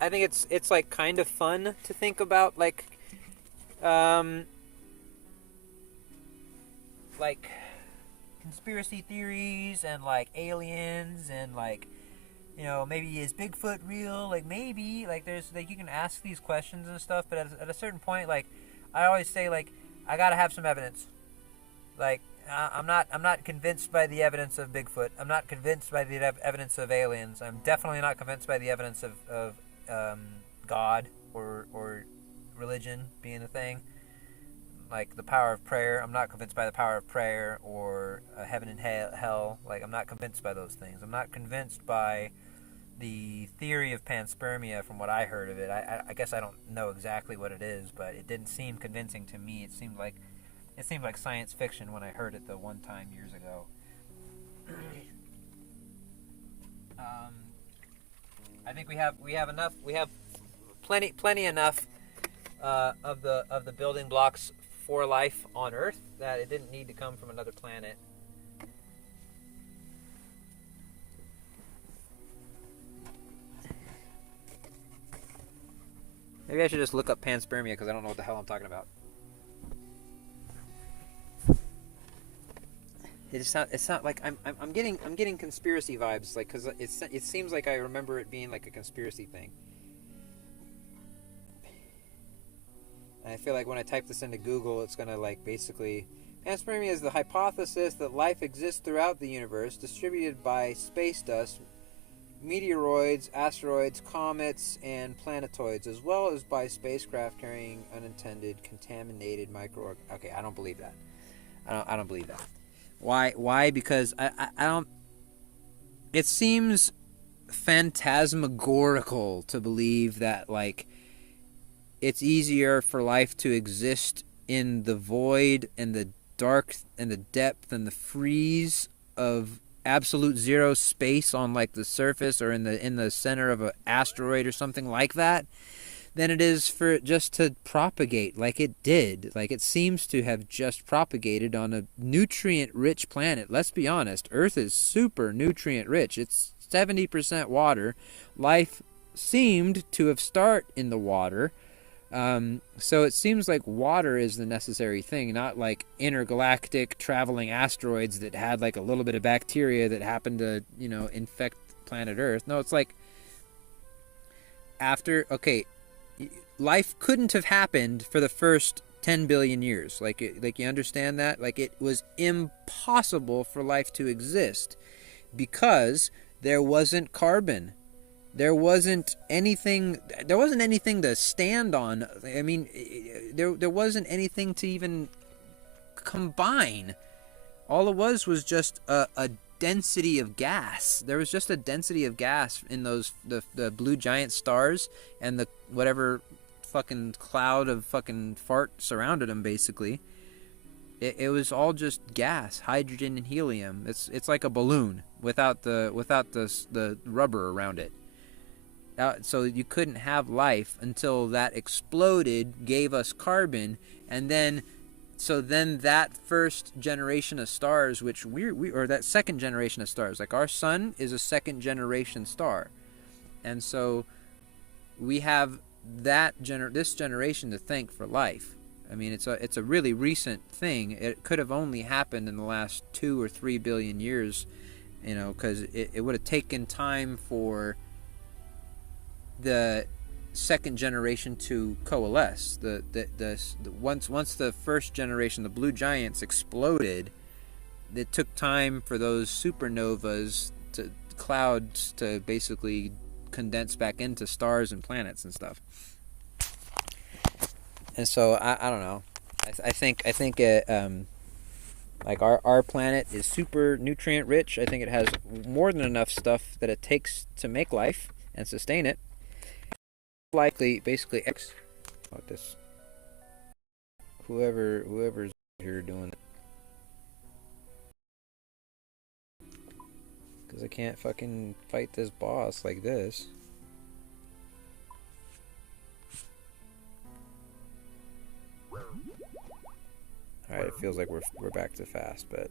I think it's like kind of fun to think about like conspiracy theories and like aliens and like maybe is Bigfoot real, like maybe like there's like you can ask these questions and stuff, but at a certain point, like I always say, like I gotta have some evidence. Like I'm not convinced by the evidence of Bigfoot. I'm not convinced by the evidence of aliens. I'm definitely not convinced by the evidence of God or religion being a thing. Like the power of prayer. I'm not convinced by the power of prayer or heaven and hell. Like I'm not convinced by those things. I'm not convinced by the theory of panspermia from what I heard of it. I guess I don't know exactly what it is, but it didn't seem convincing to me. It seemed like science fiction when I heard it the one time years ago. I think we have enough. We have plenty enough of the building blocks for life on Earth that it didn't need to come from another planet. Maybe I should just look up panspermia because I don't know what the hell I'm talking about. It's not like I'm getting conspiracy vibes, like, because it seems like I remember it being like a conspiracy thing. And I feel like when I type this into Google, it's gonna like basically panspermia is the hypothesis that life exists throughout the universe, distributed by space dust, meteoroids, asteroids, comets, and planetoids, as well as by spacecraft carrying unintended contaminated micro. Okay, I don't believe that. I don't believe that. Why? Because I don't. It seems phantasmagorical to believe that like it's easier for life to exist in the void and the dark and the depth and the freeze of absolute zero space on like the surface or in the center of an asteroid or something like that than it is for it just to propagate like it did. Like it seems to have just propagated on a nutrient-rich planet. Let's be honest, Earth is super nutrient-rich. It's 70% water. Life seemed to have started in the water. So it seems like water is the necessary thing, not like intergalactic traveling asteroids that had like a little bit of bacteria that happened to, infect planet Earth. No, it's like life couldn't have happened for the first 10 billion years. Like you understand that? Like it was impossible for life to exist because there wasn't carbon. There wasn't anything to stand on. I mean, there wasn't anything to even combine. All it was just a density of gas. There was just a density of gas in those the blue giant stars and the whatever fucking cloud of fucking fart surrounded them. Basically, it was all just gas, hydrogen and helium. It's like a balloon without the rubber around it. so you couldn't have life until that exploded, gave us carbon, and then that first generation of stars, which or that second generation of stars, like our sun is a second generation star, and so we have this generation to thank for life. I mean, it's a really recent thing. It could have only happened in the last 2 or 3 billion years, because it would have taken time for the second generation to coalesce. Once the first generation, the blue giants, exploded, it took time for those supernovas to clouds to basically condense back into stars and planets and stuff. And so I don't know. I think it, like our planet is super nutrient rich. I think it has more than enough stuff that it takes to make life and sustain it. Likely, basically, what this whoever's here doing it, because I can't fucking fight this boss like this. Alright, it feels like we're back to fast, but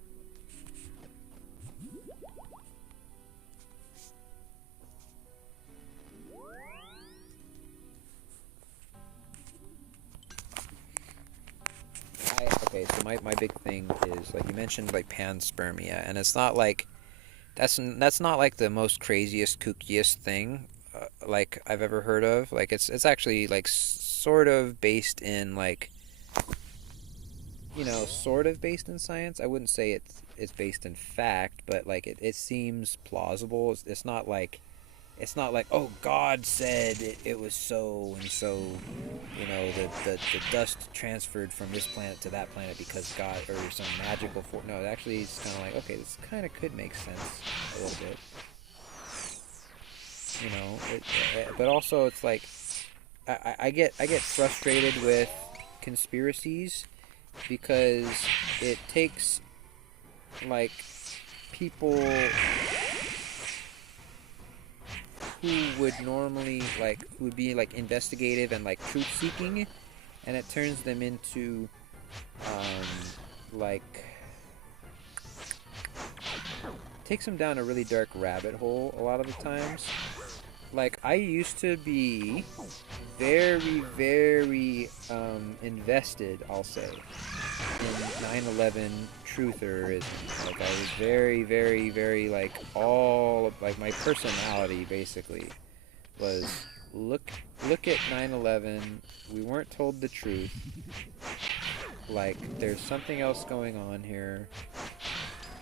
okay, so my big thing is, like you mentioned, like panspermia, and it's not like that's not like the most craziest, kookiest thing like I've ever heard of. Like it's actually like sort of based in like, sort of based in science. I wouldn't say it's based in fact, but like it seems plausible. It's not like, oh, God said it was so and so, the dust transferred from this planet to that planet because God, or some magical force. No, actually it's kind of like, okay, this kind of could make sense a little bit. But also it's like I get frustrated with conspiracies because it takes like people who would normally who would be like investigative and like truth seeking, and it turns them into like takes them down a really dark rabbit hole a lot of the times. Like, I used to be very, very invested, I'll say, in 9/11 trutherism. Like, I was very, very, very, like, all, like, my personality, basically, was, look at 9/11, we weren't told the truth, like, there's something else going on here.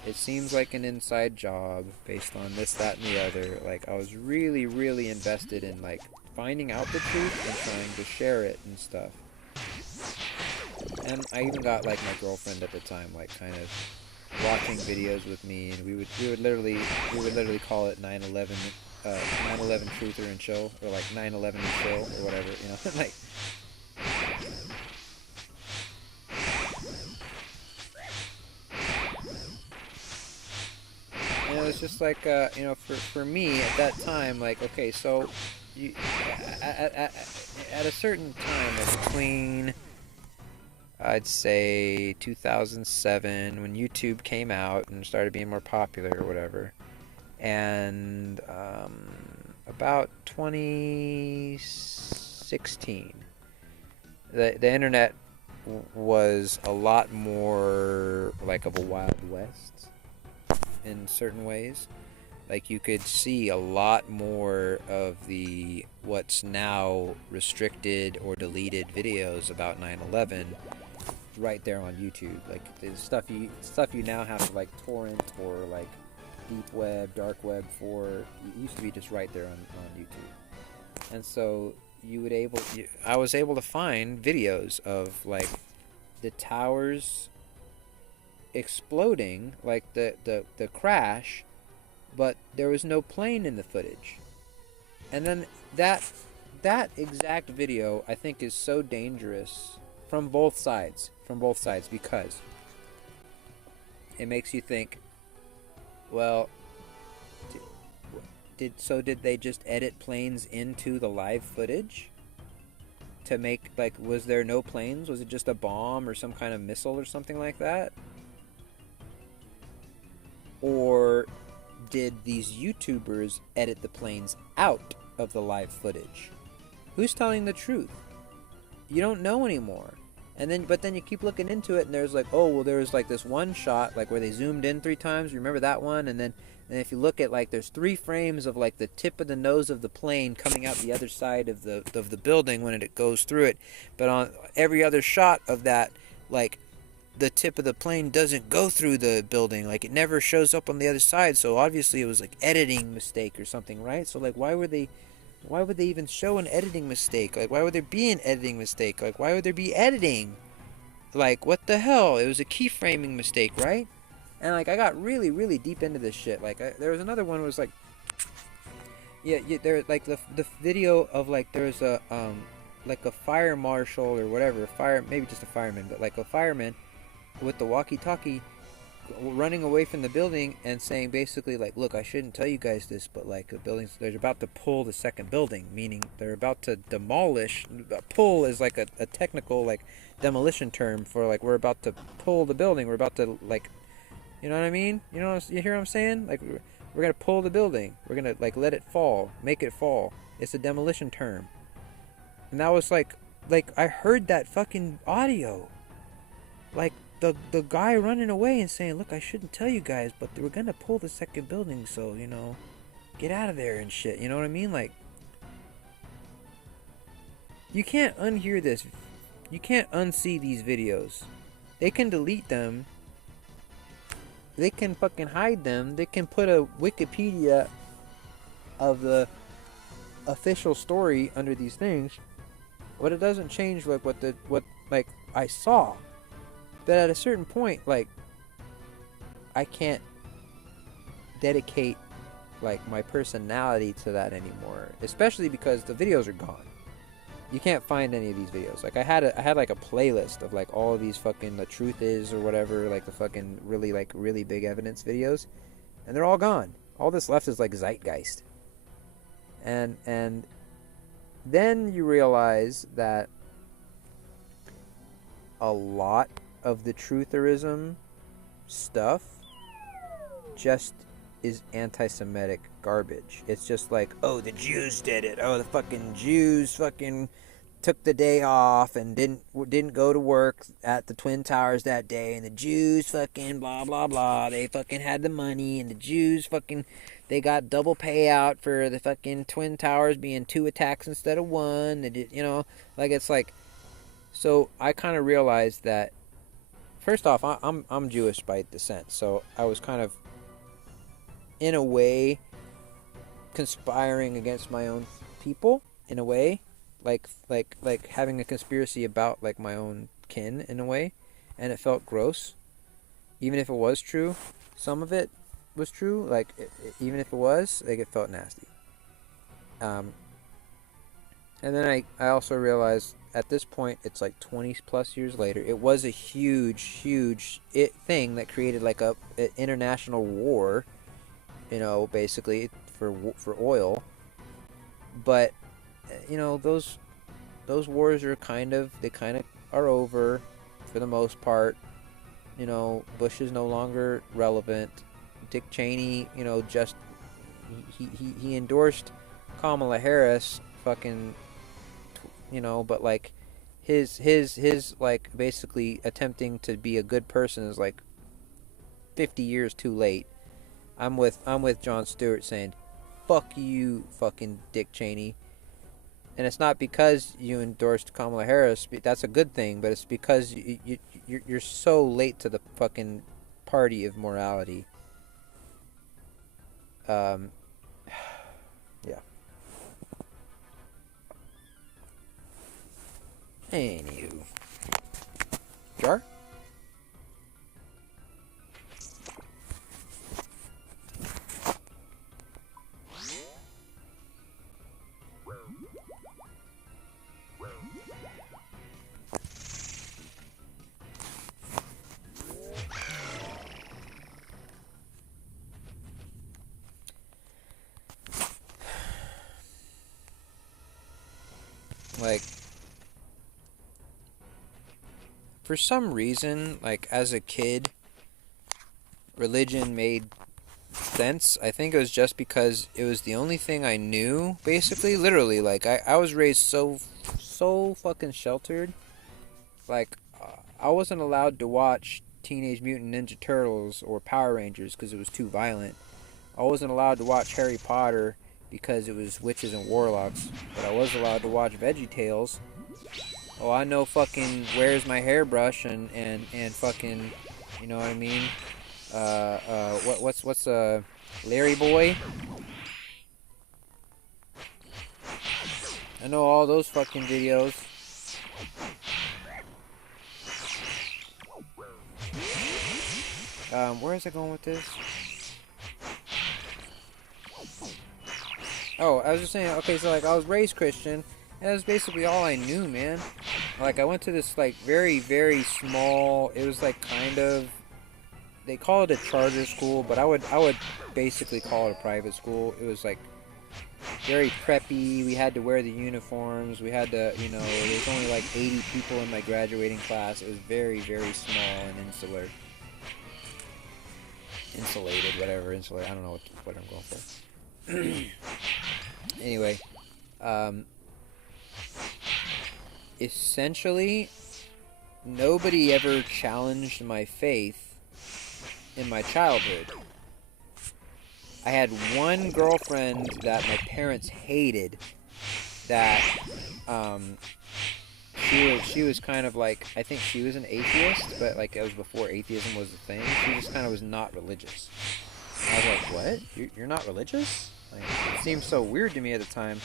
It seems like an inside job based on this, that, and the other. Like, I was really, really invested in, like, finding out the truth and trying to share it and stuff. And I even got, like, my girlfriend at the time, like, kind of watching videos with me, and we would literally call it 9/11 truther and chill, or like 9/11 and chill, or whatever, like. And it was just like, for me at that time, like, okay, so you, at a certain time, like between, I'd say 2007, when YouTube came out and started being more popular or whatever, and about 2016, the internet was a lot more like of a Wild West in certain ways. Like, you could see a lot more of the what's now restricted or deleted videos about 9/11 right there on YouTube. Like, the stuff you now have to like torrent or like deep web, dark web for, it used to be just right there on YouTube. And so I was able to find videos of like the towers exploding, like the crash, but there was no plane in the footage. And then that exact video, I think, is so dangerous from both sides, because it makes you think, well, did they just edit planes into the live footage to make, like, was there no planes? Was it just a bomb or some kind of missile or something like that? Or did these YouTubers edit the planes out of the live footage? Who's telling the truth? You don't know anymore. But then you keep looking into it, and there's like, oh, well, there was like this one shot, like where they zoomed in 3 times. Remember that one? And if you look at, like, there's 3 frames of like the tip of the nose of the plane coming out the other side of the building when it goes through it. But on every other shot of that, like, the tip of the plane doesn't go through the building. Like, it never shows up on the other side. So obviously it was like editing mistake or something, right? So like, why would they even show an editing mistake? Like, why would there be an editing mistake? Like, why would there be editing? Like, what the hell? It was a keyframing mistake, right? And like, I got really, really deep into this shit. Like, there was another one was like, yeah, there, like, the video of, like, there's a like a fire marshal or whatever, maybe just a fireman, but like a fireman with the walkie-talkie running away from the building and saying basically, like, look, I shouldn't tell you guys this, but like, they're about to pull the second building, meaning they're about to demolish. Pull is like a technical, like, demolition term for, like, we're about to pull the building, we're about to, like, you know what I mean? You hear what I'm saying? Like, we're gonna pull the building, we're gonna, like, let it fall, make it fall. It's a demolition term. And that was like I heard that fucking audio, like, the guy running away and saying, look, I shouldn't tell you guys, but we're gonna pull the second building, so, you know, get out of there and shit. You know what I mean? Like, you can't unhear this. You can't unsee these videos. They can delete them. They can fucking hide them. They can put a Wikipedia of the official story under these things, but it doesn't change, like, what like I saw. That at a certain point, like, I can't dedicate, like, my personality to that anymore, especially because the videos are gone. You can't find any of these videos. Like, I had like a playlist of, like, all of these fucking The Truth Is or whatever, like, the fucking really big evidence videos, and they're all gone. All that's left is, like, zeitgeist. And then you realize that a lot of the trutherism stuff just is anti-Semitic garbage. It's just like, oh, the Jews did it. Oh, the fucking Jews fucking took the day off and didn't go to work at the Twin Towers that day, and the Jews fucking blah blah blah. They fucking had the money, and the Jews fucking, they got double payout for the fucking Twin Towers being 2 attacks instead of 1. They did, you know, like, it's like, so I kind of realized that, first off, I'm Jewish by descent, so I was kind of, in a way, conspiring against my own people, in a way, like having a conspiracy about, like, my own kin, in a way, and it felt gross, even if it was true. Some of it was true, like, even if it was, like, it felt nasty. And then I also realized, at this point, it's like 20 plus years later, it was a huge thing that created, like, an international war, you know, basically for oil. But, you know, those wars are kind of are over for the most part. You know, Bush is no longer relevant. Dick Cheney, you know, just he endorsed Kamala Harris, fucking, you know, but, like, his like, basically attempting to be a good person is like 50 years too late. I'm with Jon Stewart saying, fuck you, fucking Dick Cheney. And it's not because you endorsed Kamala Harris, that's a good thing, but it's because you're so late to the fucking party of morality. Yeah. Anywho. Jar? like, for some reason, like, as a kid, religion made sense. I think it was just because it was the only thing I knew, basically, literally. Like, I was raised so fucking sheltered. Like, I wasn't allowed to watch Teenage Mutant Ninja Turtles or Power Rangers because it was too violent. I wasn't allowed to watch Harry Potter because it was witches and warlocks. But I was allowed to watch VeggieTales. Oh, I know fucking Where's My Hairbrush and fucking, you know what I mean? What's Larry Boy? I know all those fucking videos. Where is I going with this? Oh, I was just saying, okay, so, like, I was raised Christian, and that was basically all I knew, man. Like, I went to this, like, very, very small, it was, like, kind of, they call it a charter school, but I would basically call it a private school. It was, like, very preppy. We had to wear the uniforms. We had to, you know, there was only, like, 80 people in my graduating class. It was very, very small and insular. Insulated, whatever, insulated. I don't know what I'm going for. Anyway, essentially, nobody ever challenged my faith in my childhood. I had one girlfriend that my parents hated that, she was kind of like, I think she was an atheist, but, like, it was before atheism was a thing. She just kind of was not religious. I was like, what? You're not religious? Like, it seemed so weird to me at the time.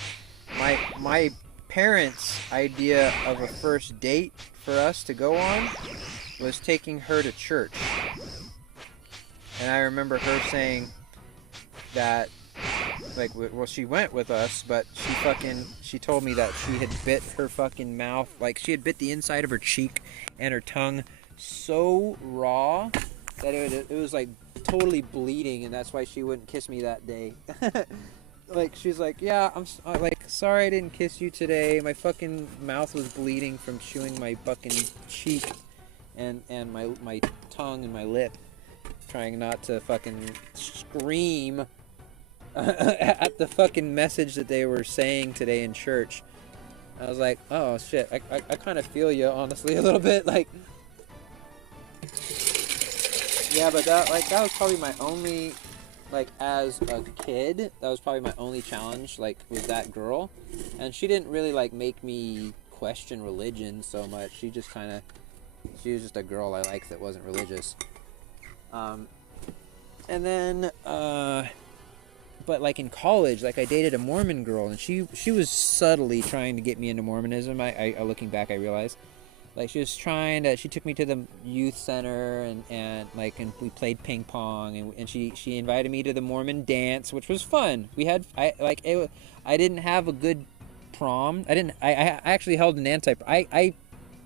My parents' idea of a first date for us to go on was taking her to church. And I remember her saying that, like, well, she went with us, but she told me that she had bit her fucking mouth, like, she had bit the inside of her cheek and her tongue so raw that it was, like, totally bleeding, and that's why she wouldn't kiss me that day. Like, she's like, yeah, I'm like, sorry I didn't kiss you today. My fucking mouth was bleeding from chewing my fucking cheek and my tongue and my lip, trying not to fucking scream at the fucking message that they were saying today in church. I was like, oh shit, I kind of feel you, honestly, a little bit. Like, yeah, but that was probably my only, like, as a kid, that was probably my only challenge, like, with that girl. And she didn't really, like, make me question religion so much. She was just a girl I liked that wasn't religious. And then, but, like, in college, like, I dated a Mormon girl, and she was subtly trying to get me into Mormonism. I looking back, I realized. Like, she was trying to, she took me to the youth center, and we played ping pong, and she invited me to the Mormon dance, which was fun. I didn't have a good prom. I actually held an I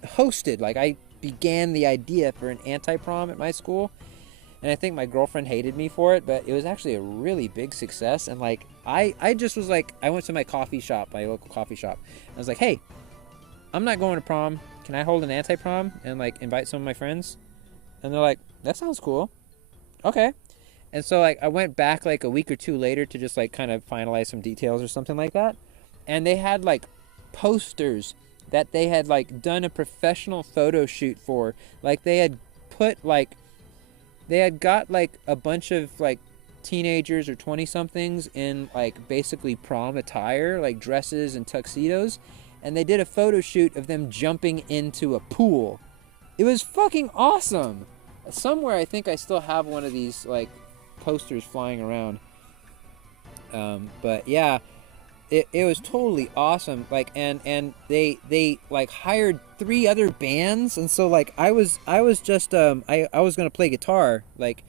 hosted, like, I began the idea for an anti-prom at my school, and I think my girlfriend hated me for it, but it was actually a really big success. And, like, I just was like, I went to my coffee shop, my local coffee shop, and I was like, hey, I'm not going to prom. Can I hold an anti-prom and, like, invite some of my friends? And they're like, that sounds cool. Okay. And so, like, I went back, like, a week or two later to just, like, kind of finalize some details or something like that. And they had, like, posters that they had, like, done a professional photo shoot for. Like, they had put, like, they had got, like, a bunch of, like, teenagers or 20-somethings in, like, basically prom attire, like dresses and tuxedos. And they did a photo shoot of them jumping into a pool. It was fucking awesome. Somewhere I think I still have one of these, like, posters flying around. But yeah, it was totally awesome. Like, and they like hired 3 other bands, and so, like, I was just I was gonna play guitar, like,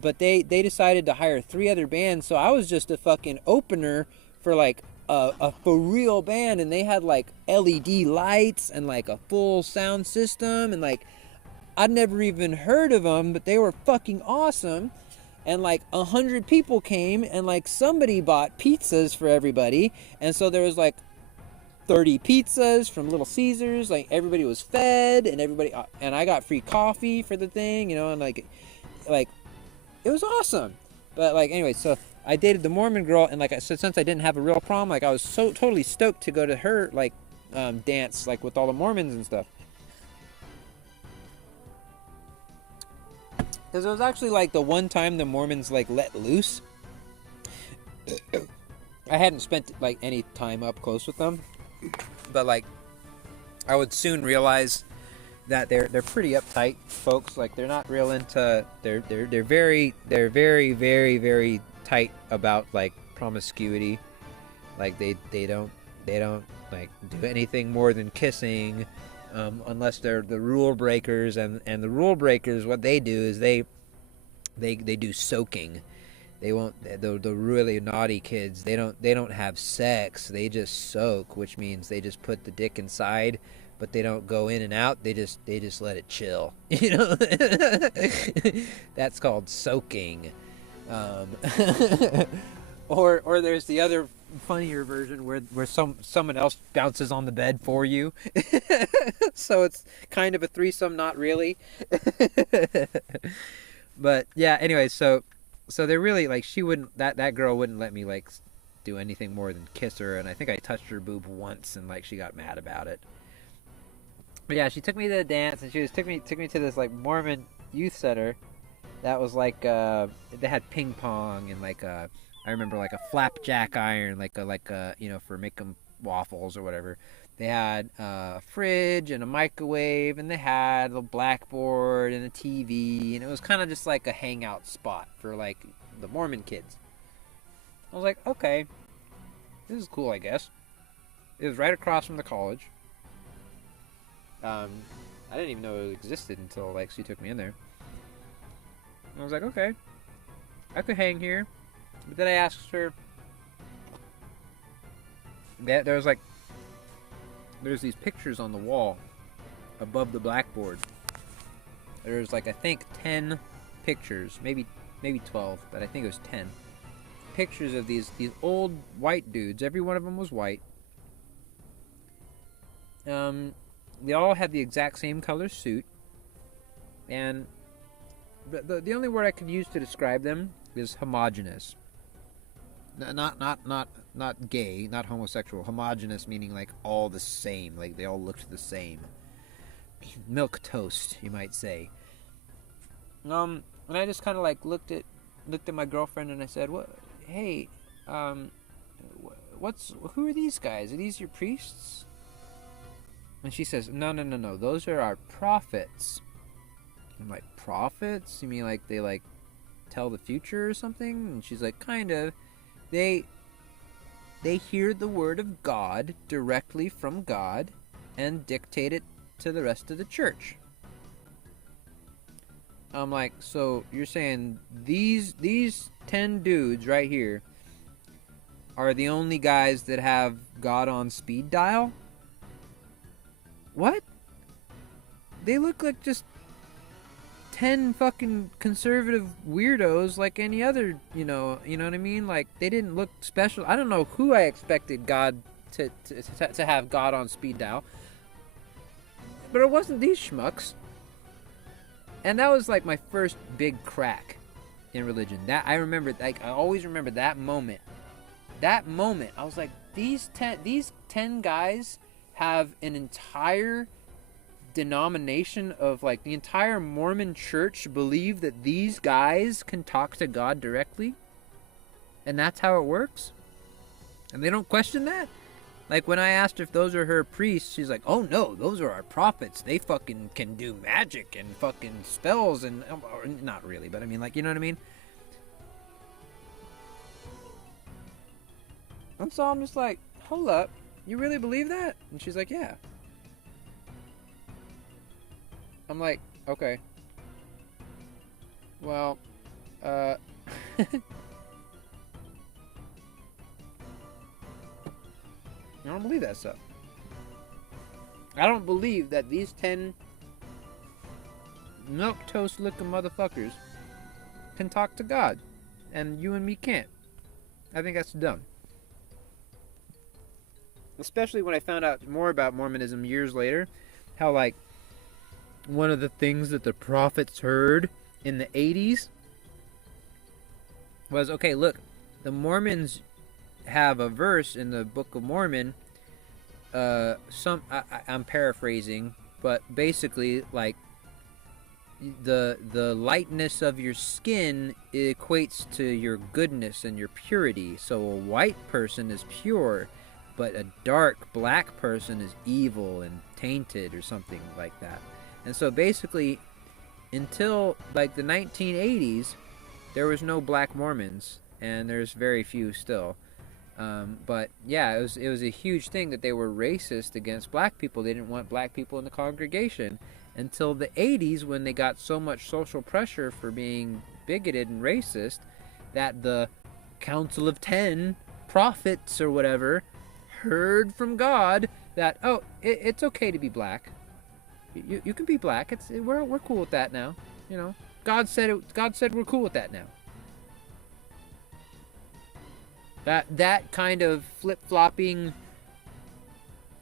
but they decided to hire 3 other bands, so I was just a fucking opener for, like, a for real band, and they had, like, LED lights and, like, a full sound system, and, like, I'd never even heard of them, but they were fucking awesome. And, like, 100 people came, and, like, somebody bought pizzas for everybody, and so there was, like, 30 pizzas from Little Caesars. Like, everybody was fed, and everybody, and I got free coffee for the thing, you know, and like, it was awesome. But like, anyway, so I dated the Mormon girl, and like I said, since I didn't have a real problem, like I was so totally stoked to go to her like dance, like with all the Mormons and stuff. Because it was actually like the one time the Mormons like let loose. I hadn't spent like any time up close with them, but like I would soon realize that they're pretty uptight folks. Like, they're not real into they're very very tight about like promiscuity. Like they don't like do anything more than kissing, unless they're the rule breakers, and the rule breakers, what they do is they do soaking. They won't, the really naughty kids, they don't have sex, they just soak, which means they just put the dick inside, but they don't go in and out, they just let it chill, you know. That's called soaking. Or there's the other funnier version where someone else bounces on the bed for you. So it's kind of a threesome, not really. But yeah, anyway, so they're really like, she wouldn't, that girl wouldn't let me like do anything more than kiss her, and I think I touched her boob once, and like she got mad about it. But yeah, she took me to the dance, and she took me to this like Mormon youth center that was like they had ping pong, and like I remember like a flapjack iron, like a you know, for making waffles or whatever. They had a fridge and a microwave, and they had a blackboard and a TV, and it was kind of just like a hangout spot for like the Mormon kids. I was like, okay, this is cool, I guess. It was right across from the college. I didn't even know it existed until like she took me in there. And I was like, okay, I could hang here. But then I asked her. There's these pictures on the wall above the blackboard. There's like, I think 10 pictures, maybe 12, but I think it was 10 pictures of these old white dudes. Every one of them was white. They all had the exact same color suit, and the only word I could use to describe them is homogeneous. Not gay, not homosexual. Homogeneous meaning like all the same, like they all looked the same. Milk toast, you might say. And I just kind of like looked at my girlfriend, and I said, "What? Hey, who are these guys? Are these your priests?" And she says, "No. Those are our prophets." I'm like, "Prophets? You mean like they like tell the future or something?" And she's like, "Kind of. They hear the word of God directly from God and dictate it to the rest of the church." I'm like, so you're saying these 10 dudes right here are the only guys that have God on speed dial? What? They look like just 10 fucking conservative weirdos like any other, you know what I mean? Like, they didn't look special. I don't know who I expected God to have God on speed dial, but it wasn't these schmucks. And that was like my first big crack in religion. That I remember, like, I always remember that moment. I was like, these 10 guys have an entire denomination of, like, the entire Mormon church believe that these guys can talk to God directly, and that's how it works, and they don't question that. Like, when I asked if those are her priests, she's like, "Oh no, those are our prophets. They fucking can do magic and fucking spells," and not really, but I mean, like, you know what I mean? And so I'm just like, hold up, you really believe that? And she's like, yeah. I'm like, okay. Well, I don't believe that stuff. I don't believe that these 10 milquetoast looking motherfuckers can talk to God, and you and me can't. I think that's dumb. especially when I found out more about Mormonism years later, how like one of the things that the prophets heard in the 80s was, okay, look, the Mormons have a verse in the Book of Mormon. I'm paraphrasing, but basically, like the lightness of your skin equates to your goodness and your purity. So a white person is pure, but a dark black person is evil and tainted or something like that. And so basically, until like the 1980s, there was no black Mormons, and there's very few still. But yeah, it was a huge thing that they were racist against black people. They didn't want black people in the congregation until the 80s, when they got so much social pressure for being bigoted and racist that the Council of 10 prophets or whatever heard from God that, oh, it's okay to be black. You can be black. We're cool with that now. You know, God said we're cool with that now. That kind of flip-flopping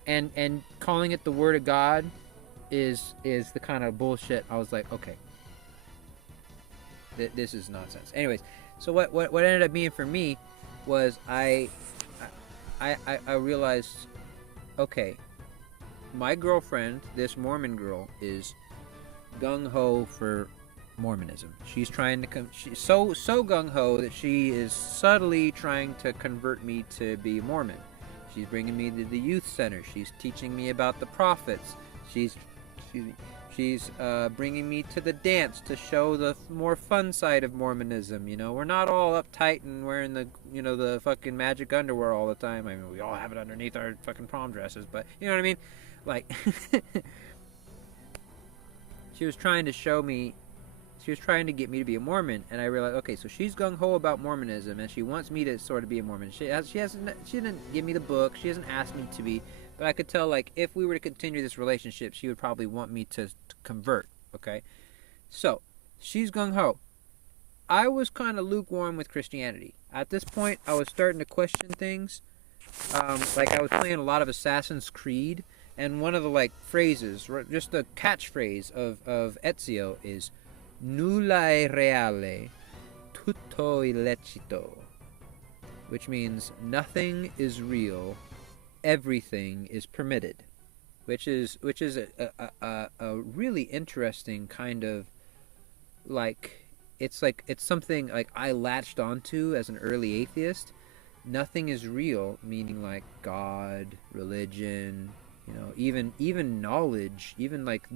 and calling it the Word of God is the kind of bullshit. I was like, okay, this is nonsense. Anyways, so what ended up being for me was I realized, okay, my girlfriend, this Mormon girl, is gung-ho for Mormonism. She's trying to she's so gung-ho that she is subtly trying to convert me to be Mormon. She's bringing me to the youth center. She's teaching me about the prophets. She's bringing me to the dance to show the more fun side of Mormonism. You know, we're not all uptight and wearing the fucking magic underwear all the time. I mean, we all have it underneath our fucking prom dresses, but you know what I mean? Like, she was trying to show me. She was trying to get me to be a Mormon, and I realized, okay, so she's gung-ho about Mormonism, and she wants me to sort of be a Mormon. She didn't give me the book. She hasn't asked me to be, but I could tell, like, if we were to continue this relationship, she would probably want me to convert, okay? So, she's gung-ho. I was kind of lukewarm with Christianity. At this point, I was starting to question things. Like, I was playing a lot of Assassin's Creed, and one of the, like, phrases, just the catchphrase of Ezio is, nulla è reale, tutto illecito, which means nothing is real, everything is permitted, which is a really interesting kind of, like, it's something like I latched onto as an early atheist. Nothing is real, meaning like God, religion, you know, even knowledge, even like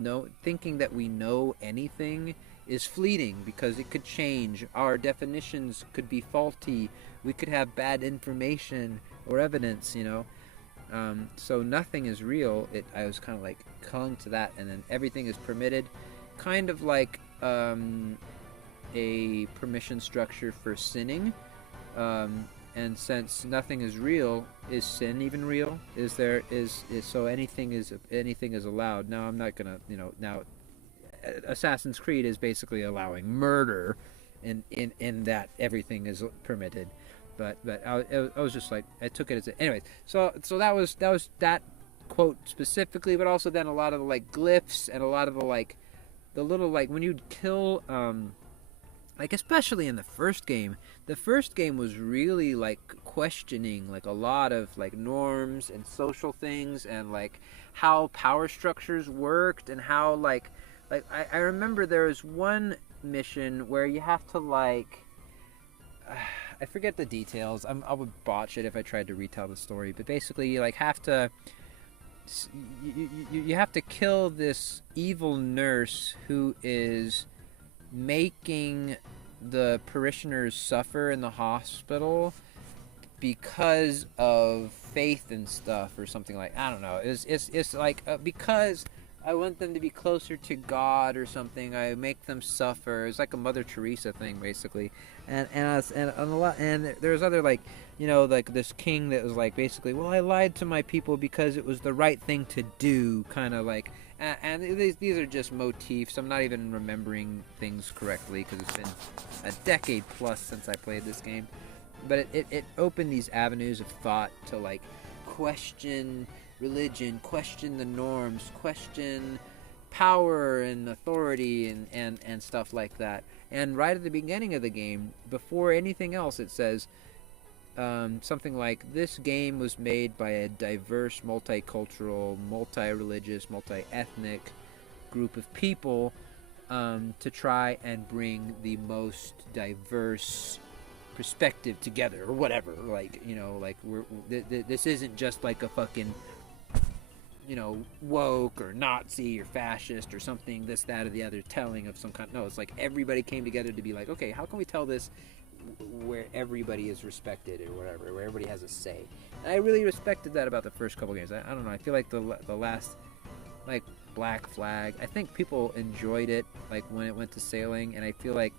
thinking that we know anything is fleeting because it could change. Our definitions could be faulty. We could have bad information or evidence, you know. So nothing is real. I was kind of like clung to that, and then everything is permitted, kind of like a permission structure for sinning. And since nothing is real, is sin even real? So anything is allowed? Now I'm not gonna, you know, now. Assassin's Creed is basically allowing murder in that everything is permitted, but I was just like, I took it as anyways. So that was that quote specifically, but also then a lot of the like glyphs and a lot of the like the little like when you'd kill like especially in the first game was really like questioning like a lot of like norms and social things and like how power structures worked and how like I remember there was one mission where you have to like I forget the details. I would botch it if I tried to retell the story, but basically you like have to you have to kill this evil nurse who is making the parishioners suffer in the hospital because of faith and stuff or something like, I don't know. It's like because I want them to be closer to God or something. I make them suffer. It's like a Mother Teresa thing, basically. And a lot. And there's other like, you know, like this king that was like basically, well, I lied to my people because it was the right thing to do, kind of like. And these are just motifs. I'm not even remembering things correctly because it's been a decade plus since I played this game. But it opened these avenues of thought to like question religion, question the norms, question power and authority and stuff like that. And right at the beginning of the game, before anything else, it says something like, this game was made by a diverse, multicultural, multi-religious, multi-ethnic group of people to try and bring the most diverse perspective together, or whatever. Like, you know, like this isn't just like a fucking, you know, woke or Nazi or fascist or something, this, that, or the other telling of some kind. No, it's like everybody came together to be like, okay, how can we tell this where everybody is respected or whatever, where everybody has a say. And I really respected that about the first couple games. I don't know, I feel like the last, like, Black Flag, I think people enjoyed it, like, when it went to sailing, and I feel like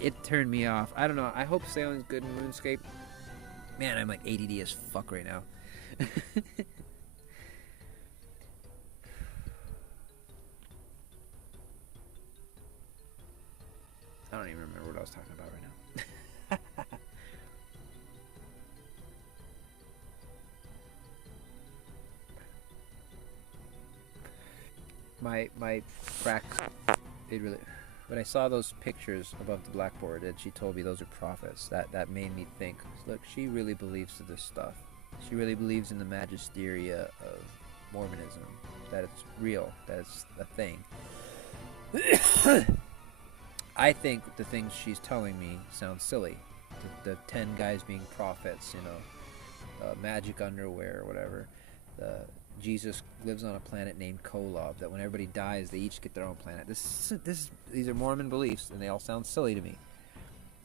it turned me off. I don't know, I hope sailing's good in RuneScape. Man, I'm like ADD as fuck right now. I don't even remember what I was talking about right now. my cracks, it really, when I saw those pictures above the blackboard and she told me those are prophets, that made me think, look, she really believes in this stuff. She really believes in the magisteria of Mormonism, that it's real, that it's a thing. I think the things she's telling me sound silly. The 10 guys being prophets, you know, magic underwear or whatever. Jesus lives on a planet named Kolob, that when everybody dies, they each get their own planet. These are Mormon beliefs, and they all sound silly to me,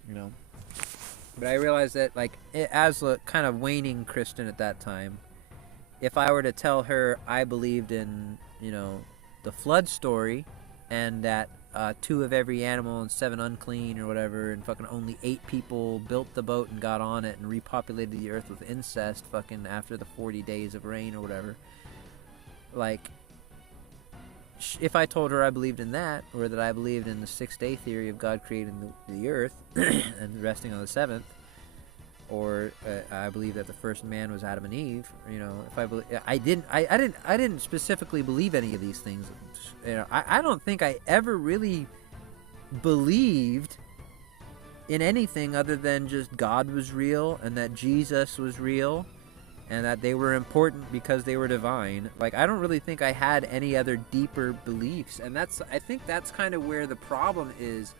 you know. But I realized that, like, as a kind of waning Christian at that time, if I were to tell her I believed in, you know, the flood story, and that 2 of every animal and 7 unclean or whatever, and fucking only 8 people built the boat and got on it and repopulated the earth with incest fucking after the 40 days of rain or whatever. Like, if I told her I believed in that, or that I believed in the 6-day theory of God creating the earth and resting on the 7th, or I believe that the first man was Adam and Eve, you know, if I believe, I didn't specifically believe any of these things. You know, I don't think I ever really believed in anything other than just God was real and that Jesus was real and that they were important because they were divine. Like, I don't really think I had any other deeper beliefs, and I think that's kind of where the problem is.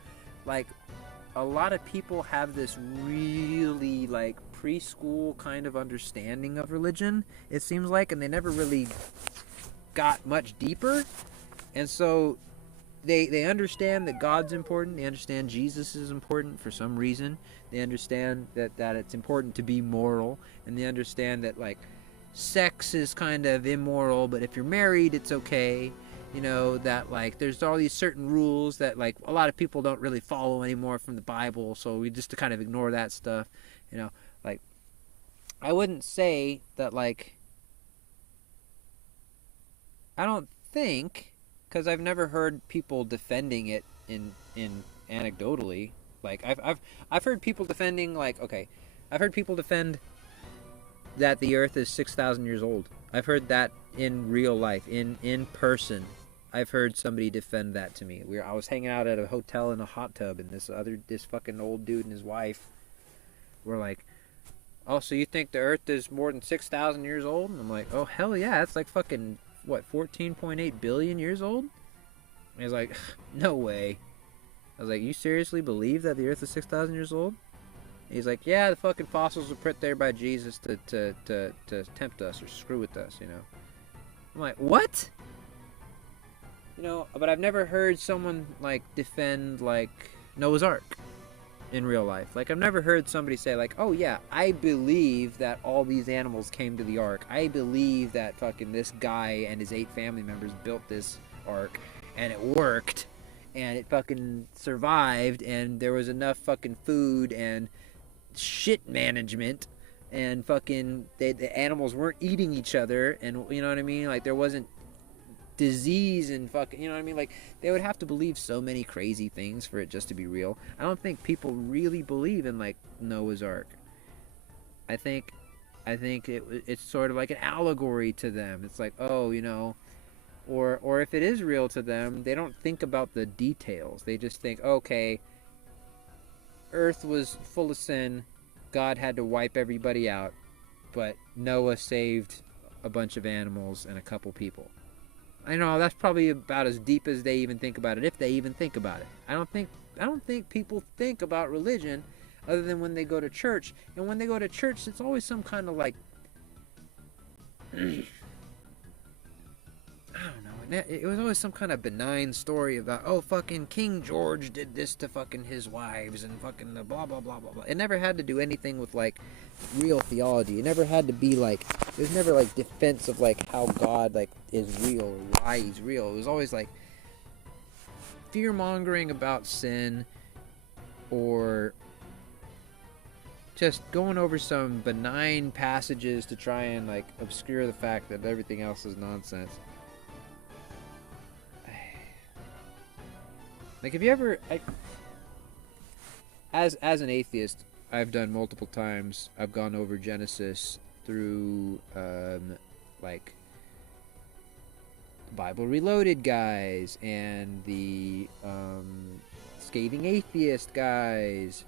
Like, a lot of people have this really, like, preschool kind of understanding of religion, it seems like, and they never really got much deeper. And so they understand that God's important, they understand Jesus is important for some reason, they understand that it's important to be moral, and they understand that, like, sex is kind of immoral, but if you're married, it's okay. You know, that, like, there's all these certain rules that, like, a lot of people don't really follow anymore from the Bible, so we just to kind of ignore that stuff, you know. Like, I wouldn't say that, like, I don't think, because I've never heard people defending it in anecdotally. Like, I've heard people defending, like, okay, I've heard people defend that the earth is 6,000 years old. I've heard that in real life, in person. I've heard somebody defend that to me. I was hanging out at a hotel in a hot tub, and this fucking old dude and his wife were like, oh, so you think the earth is more than 6,000 years old? And I'm like, oh, hell yeah, it's like fucking, what, 14.8 billion years old? And he's like, no way. I was like, you seriously believe that the earth is 6,000 years old? And he's like, yeah, the fucking fossils were put there by Jesus to tempt us or screw with us, you know. I'm like, what? You know, but I've never heard someone, like, defend, like, Noah's Ark in real life. Like, I've never heard somebody say, like, oh yeah, I believe that all these animals came to the ark. I believe that fucking this guy and his 8 family members built this ark, and it worked, and it fucking survived, and there was enough fucking food and shit management, and fucking the animals weren't eating each other, and you know what I mean? Like, there wasn't disease and fucking, you know what I mean? Like, they would have to believe so many crazy things for it just to be real. I don't think people really believe in, like, Noah's Ark. I think I think it's sort of like an allegory to them. It's like, oh, or if it is real to them, they don't think about the details. They just think, okay, Earth was full of sin, God had to wipe everybody out, but Noah saved a bunch of animals and a couple people. I know that's probably about as deep as they even think about it, if they even think about it. I don't think people think about religion other than when they go to church. And when they go to church, it's always some kind of like I don't know. It was always some kind of benign story about, oh, fucking King George did this to fucking his wives and fucking the blah, blah, blah, blah, blah. It never had to do anything with, like, real theology. It never had to be, like, there's never, like, defense of, like, how God, like, is real or why he's real. It was always, like, fear-mongering about sin or just going over some benign passages to try and, like, obscure the fact that everything else is nonsense. Like, have you ever, as an atheist, I've done multiple times. I've gone over Genesis through, like, Bible Reloaded guys and the Scathing Atheist guys.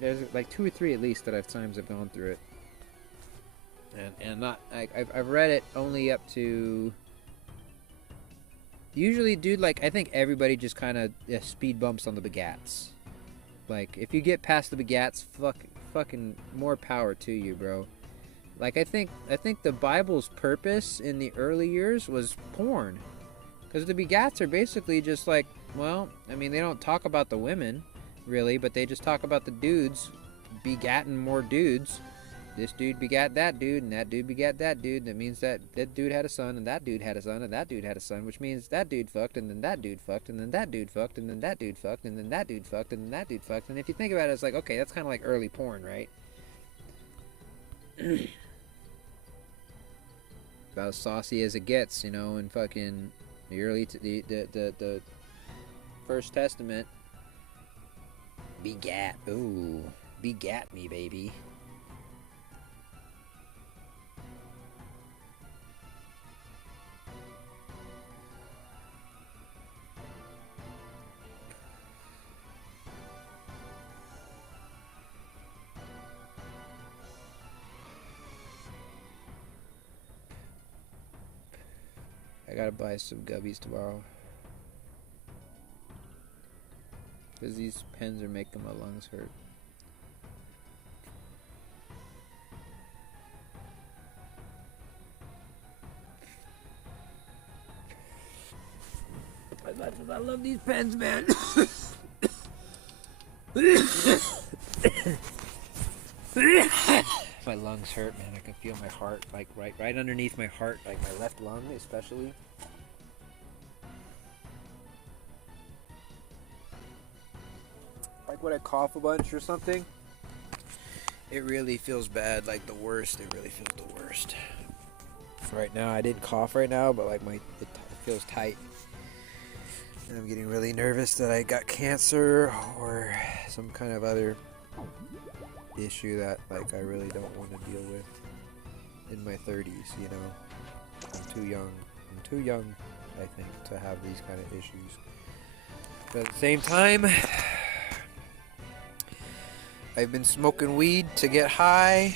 There's like 2 or 3 at least that I've gone through it, and not I've read it only up to. Usually, dude, like, I think everybody just kind of speed bumps on the begats. Like, if you get past the begats, fucking more power to you, bro. Like, I think the Bible's purpose in the early years was porn. Because the begats are basically just like, well, I mean, they don't talk about the women, really, but they just talk about the dudes begatting more dudes. This dude begat that dude, and that dude begat that dude. That means that dude had a son, and that dude had a son, and that dude had a son, which means that dude fucked, and then that dude fucked, and then that dude fucked, and then that dude fucked, and then that dude fucked, and then that dude fucked. And if you think about it, it's like, okay, that's kind of like early porn, right? About as saucy as it gets, in fucking the early, the First Testament. Begat, ooh, begat me, baby. I gotta buy some gubbies tomorrow. Because these pens are making my lungs hurt. As much as I love these pens, man. My lungs hurt, man. I can feel my heart, like right underneath my heart, like my left lung especially. Like when I cough a bunch or something, it really feels bad, like the worst. It really feels the worst. Right now, I didn't cough right now, but like it feels tight. And I'm getting really nervous that I got cancer or some kind of other issue that like I really don't want to deal with in my 30s, I'm too young, I think, to have these kind of issues. But at the same time, I've been smoking weed to get high,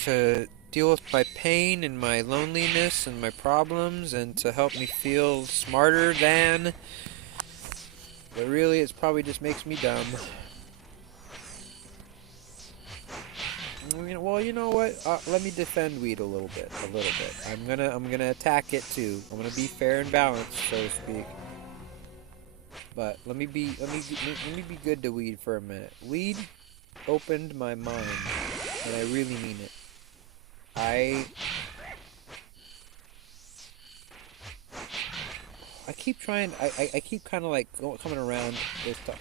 to deal with my pain and my loneliness and my problems, and to help me feel smarter than, but really it's probably just makes me dumb. Well, you know what? Let me defend weed a little bit. I'm gonna attack it too. I'm gonna be fair and balanced, so to speak. But let me be good to weed for a minute. Weed opened my mind, and I really mean it. I keep trying. I keep kind of like coming around this stuff.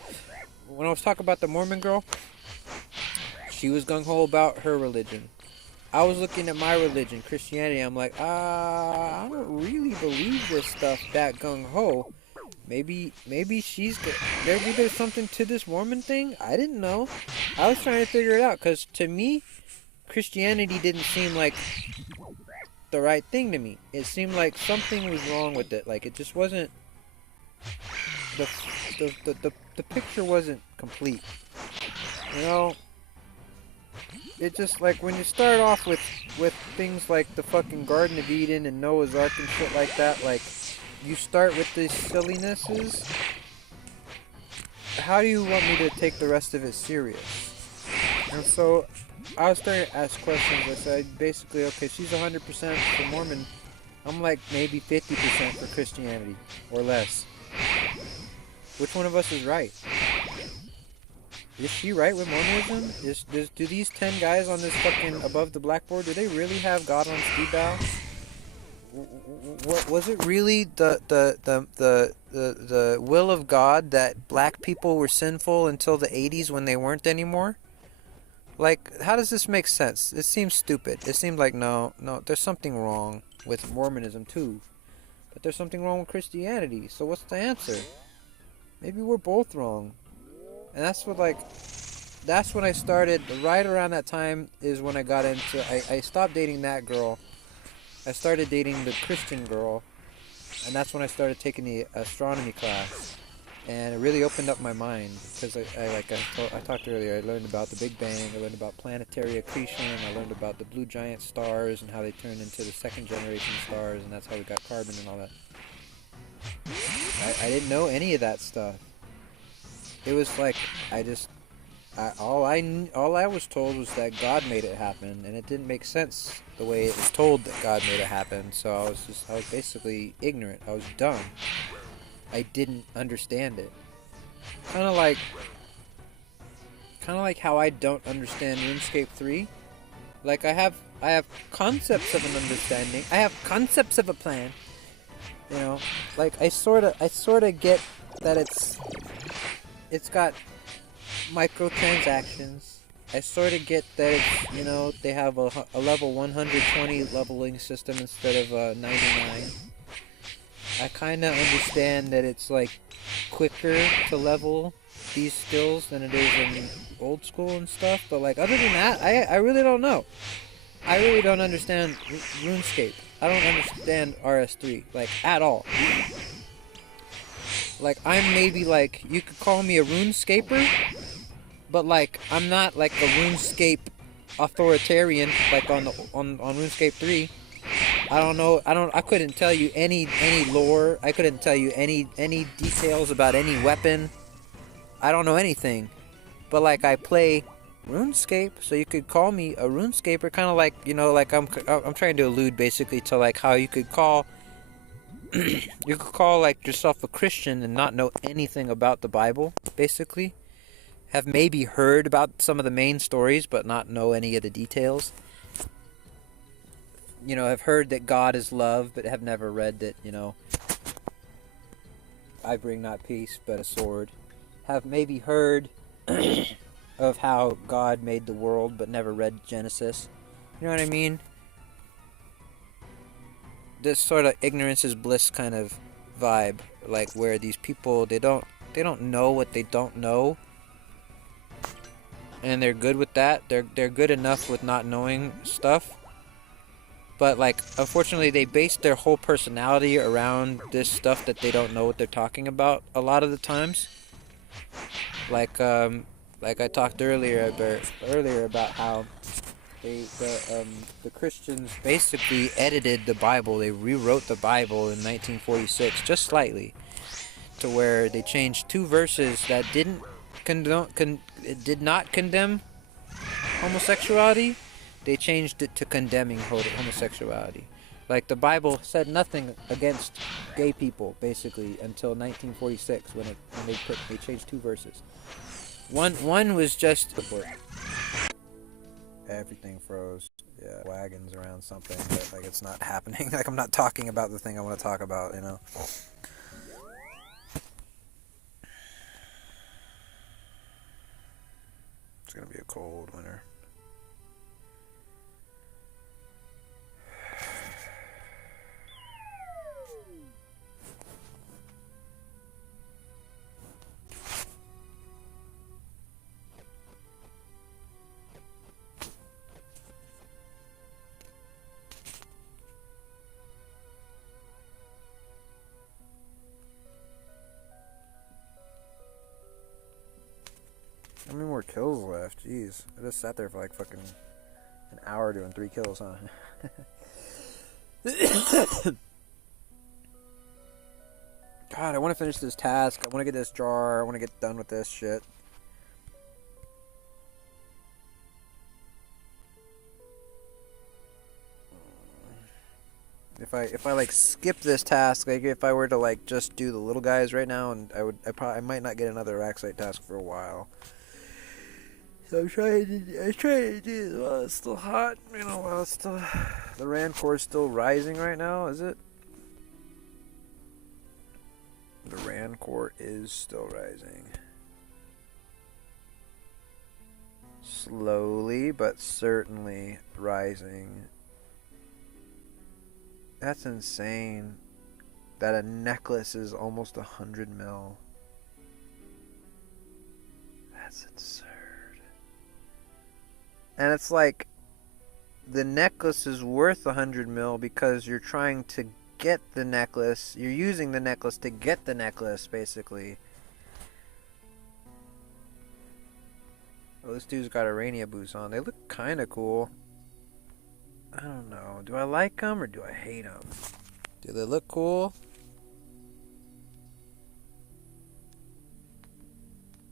When I was talking about the Mormon girl, she was gung-ho about her religion. I was looking at my religion, Christianity. I'm like, I don't really believe this stuff that gung-ho. maybe maybe there's something to this Mormon thing. I didn't know. I was trying to figure it out because to me, Christianity didn't seem like the right thing to me. It seemed like something was wrong with it. Like it just wasn't the the picture wasn't complete. You know, it just like when you start off with things like the fucking Garden of Eden and Noah's Ark and shit like that, like you start with these sillinesses. How do you want me to take the rest of it serious? And so I was starting to ask questions. I said basically, okay, she's 100% for Mormon. I'm like maybe 50% for Christianity or less. Which one of us is right? Is she right with Mormonism? Do these 10 guys on this fucking above the blackboard, do they really have God on speed dial? What was it really the will of God that black people were sinful until the 80s when they weren't anymore? Like, how does this make sense? It seems stupid. It seems like no, there's something wrong with Mormonism too. But there's something wrong with Christianity. So what's the answer? Maybe we're both wrong. And that's when I started, right around that time is when I got into, I stopped dating that girl. I started dating the Christian girl. And that's when I started taking the astronomy class. And it really opened up my mind because I talked earlier, I learned about the Big Bang, I learned about planetary accretion, I learned about the blue giant stars and how they turn into the second generation stars, and that's how we got carbon and all that. I didn't know any of that stuff. It was like all I was told was that God made it happen, and it didn't make sense the way it was told that God made it happen. So I was basically ignorant. I was dumb. I didn't understand it. Kind of like how I don't understand RuneScape 3. Like I have concepts of an understanding. I have concepts of a plan. You know, like I sort of get that it's got microtransactions. I sort of get that it's, you know, they have a level 120 leveling system instead of 99. I kind of understand that it's like quicker to level these skills than it is in old school and stuff, but like other than that, I really don't know. I really don't understand RuneScape. I don't understand RS3 like at all. Like I'm maybe like you could call me a RuneScaper, but like I'm not like a RuneScape authoritarian like on RuneScape 3. I don't know. I couldn't tell you any lore. I couldn't tell you any details about any weapon. I don't know anything. But like I play RuneScape, so you could call me a RuneScaper, kind of like, you know, like I'm trying to allude basically to like how you could call like yourself a Christian and not know anything about the Bible, basically. Have maybe heard about some of the main stories but not know any of the details. You know, have heard that God is love, but have never read that, you know, I bring not peace, but a sword. Have maybe heard of how God made the world, but never read Genesis. You know what I mean? This sort of ignorance is bliss kind of vibe, like where these people, they don't know what they don't know, and they're good with that. They're good enough with not knowing stuff. But like, unfortunately, they base their whole personality around this stuff that they don't know what they're talking about a lot of the times. Like I talked earlier about how the Christians basically edited the Bible. They rewrote the Bible in 1946 just slightly, to where they changed two verses that did not condemn homosexuality. They changed it to condemning homosexuality. Like the Bible said nothing against gay people basically until 1946 when they changed two verses. One was just everything froze. Yeah, wagons around something, but like it's not happening. Like I'm not talking about the thing I want to talk about, you know. It's gonna be a cold winter. How many more kills left? Jeez. I just sat there for like fucking an hour doing 3 kills, huh? God, I want to finish this task. I want to get this jar. I want to get done with this shit. If I like skip this task, like if I were to like just do the little guys right now, and I might not get another rack site task for a while. So I'm trying to do it while it's still hot, you know, while it's still, the rand core's still rising right now, is it? The rand core is still rising. Slowly, but certainly rising. That's insane. That a necklace is almost 100 mil. That's absurd. And it's like, the necklace is worth 100 mil because you're trying to get the necklace. You're using the necklace to get the necklace, basically. Oh, this dude's got Arania boots on. They look kind of cool. I don't know. Do I like them or do I hate them? Do they look cool?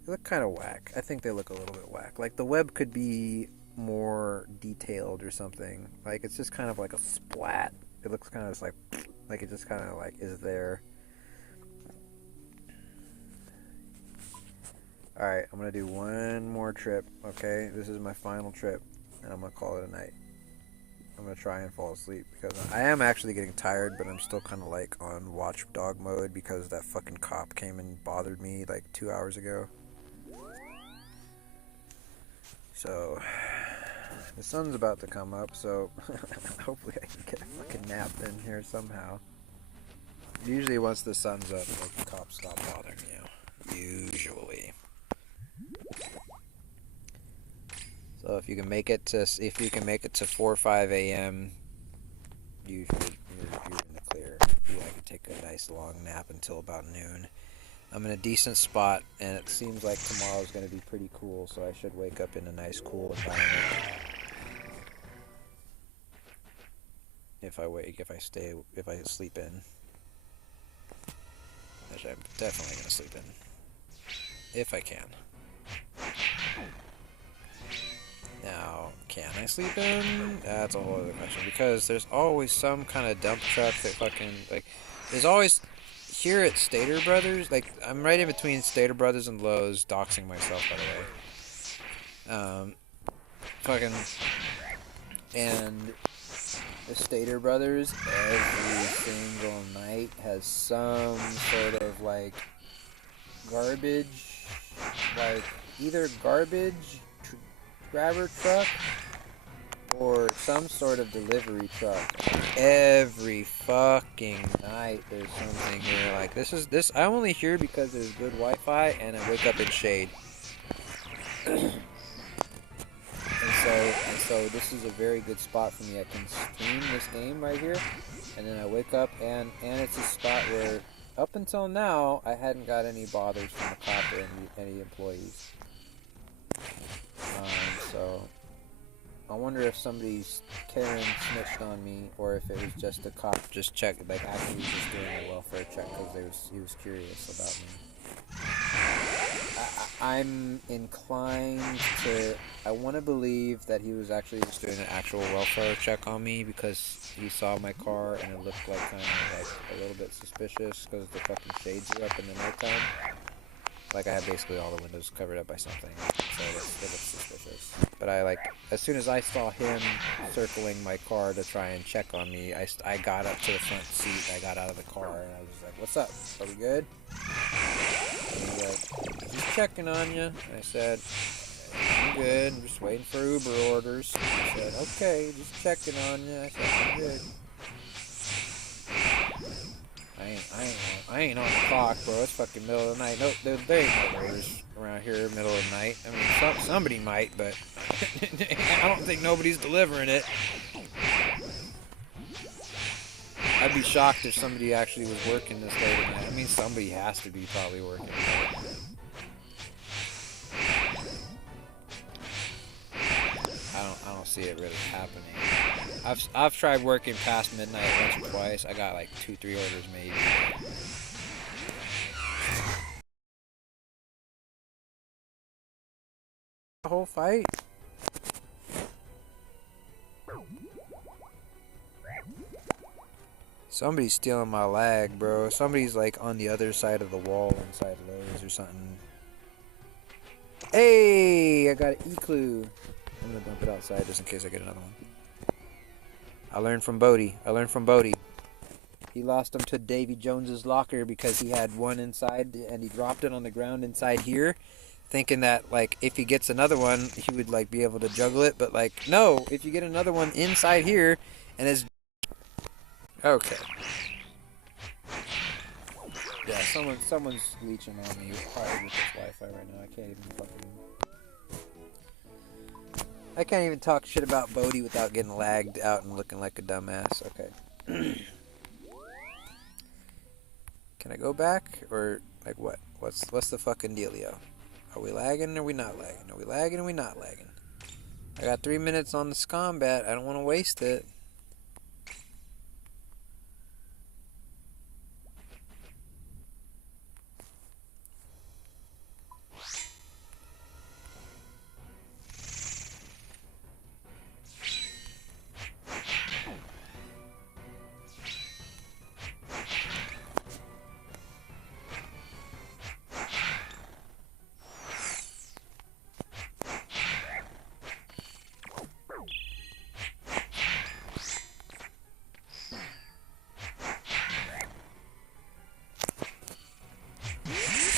They look kind of whack. I think they look a little bit whack. Like, the web could be more detailed or something. Like, it's just kind of like a splat. It looks kind of just like it just kind of like is there. Alright, I'm gonna do one more trip, okay? This is my final trip, and I'm gonna call it a night. I'm gonna try and fall asleep because I am actually getting tired, but I'm still kind of like on watchdog mode because that fucking cop came and bothered me like 2 hours ago. So, the sun's about to come up, so hopefully I can get a fucking nap in here somehow. Usually once the sun's up, like, the cops stop bothering you. Usually. So if you can make it to 4 or 5 a.m., you're in the clear. I can take a nice long nap until about noon. I'm in a decent spot, and it seems like tomorrow's going to be pretty cool, so I should wake up in a nice, cool environment. If I sleep in. Which I'm definitely going to sleep in. If I can. Now, can I sleep in? That's a whole other question, because there's always some kind of dump truck that fucking, like, there's always... Here at Stater Brothers, like, I'm right in between Stater Brothers and Lowe's, doxing myself, by the way. Fucking, and the Stater Brothers, every single night has some sort of, like, garbage, like, either garbage grabber truck or some sort of delivery truck. Every fucking night there's something here. Like, this I'm only here because there's good Wi-Fi and I wake up in shade. and so this is a very good spot for me. I can stream this game right here, and then I wake up and it's a spot where up until now I hadn't got any bothers from the cop or any employees. So I wonder if somebody's Karen snitched on me, or if it was just a cop just checked, like actually just doing a welfare check because he was curious about me. I'm inclined to, I want to believe that he was actually just doing an actual welfare check on me because he saw my car and it looked like kind of like a little bit suspicious because the fucking shades are up in the nighttime. Like, I have basically all the windows covered up by something, so it looks suspicious. But as soon as I saw him circling my car to try and check on me, I got up to the front seat, I got out of the car, and I was like, "What's up? Are we good?" And he was like, "Just checking on you." And I said, "I'm good, I'm just waiting for Uber orders." He said, "Okay, just checking on you." I said, "I'm good." I ain't on the clock, bro. It's fucking middle of the night. No, there ain't no orders around here middle of the night. I mean, somebody might, but I don't think nobody's delivering it. I'd be shocked if somebody actually was working this late at night. I mean, somebody has to be probably working. see it really happening. I've tried working past midnight once or twice. I got like 2-3 orders maybe. The whole fight. Somebody's stealing my lag, bro. Somebody's like on the other side of the wall inside Lowe's or something. Hey, I got an E-clue. I'm gonna dump it outside just in case I get another one. I learned from Bodie. He lost them to Davy Jones's locker because he had one inside and he dropped it on the ground inside here, thinking that like if he gets another one he would like be able to juggle it, but like no, if you get another one inside here and it's okay. Yeah, someone's leeching on me probably with this Wi-Fi right now. I can't even talk shit about Bodie without getting lagged out and looking like a dumbass. Okay. Can I go back or like what? What's the fucking dealio? Are we lagging or are we not lagging? Are we lagging or are we not lagging? I got 3 minutes on this combat. I don't want to waste it.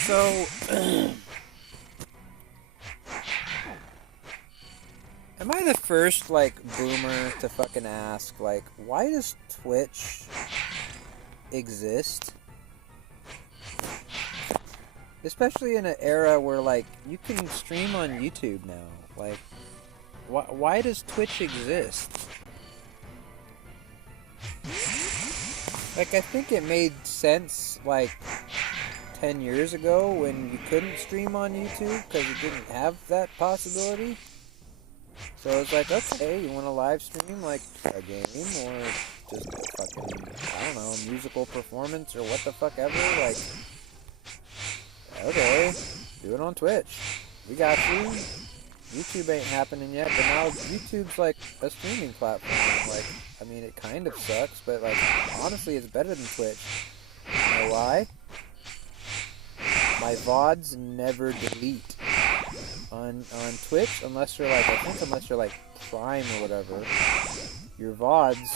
So, am I the first, like, boomer to fucking ask, like, why does Twitch exist? Especially in an era where, like, you can stream on YouTube now. Like, why does Twitch exist? Like, I think it made sense, like, 10 years ago when you couldn't stream on YouTube because you didn't have that possibility. So it's like, okay, you want to live stream like a game or just a fucking, I don't know, musical performance or what the fuck ever, like, okay, do it on Twitch. We got you. YouTube ain't happening yet, but now YouTube's like a streaming platform. Like, I mean, it kind of sucks, but like, honestly, it's better than Twitch. You know why? My VODs never delete on Twitch unless you're like, I think unless you're like Prime or whatever, your VODs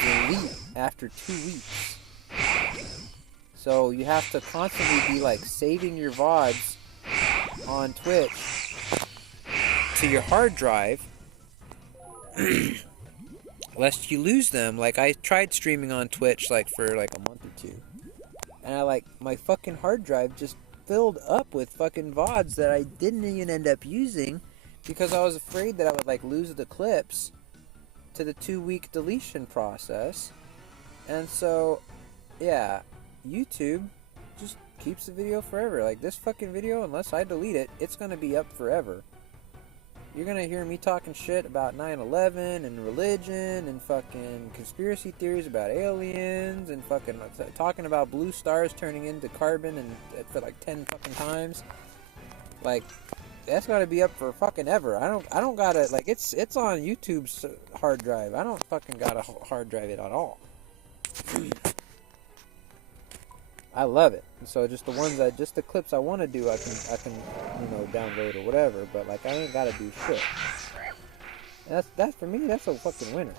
delete after 2 weeks. So you have to constantly be like saving your VODs on Twitch to your hard drive lest you lose them. Like, I tried streaming on Twitch like for like a month or two. And I like, my fucking hard drive just filled up with fucking VODs that I didn't even end up using because I was afraid that I would like lose the clips to the 2-week deletion process. And so, yeah, YouTube just keeps the video forever. Like, this fucking video, unless I delete it, it's gonna be up forever. You're gonna hear me talking shit about 9/11 and religion and fucking conspiracy theories about aliens and fucking talking about blue stars turning into carbon and for like 10 fucking times. Like, that's gotta be up for fucking ever. I don't gotta, like, it's on YouTube's hard drive. I don't fucking gotta hard drive it at all. I love it. So just the clips I want to do, I can download or whatever. But like, I ain't gotta do shit. And that's for me. That's a fucking winner.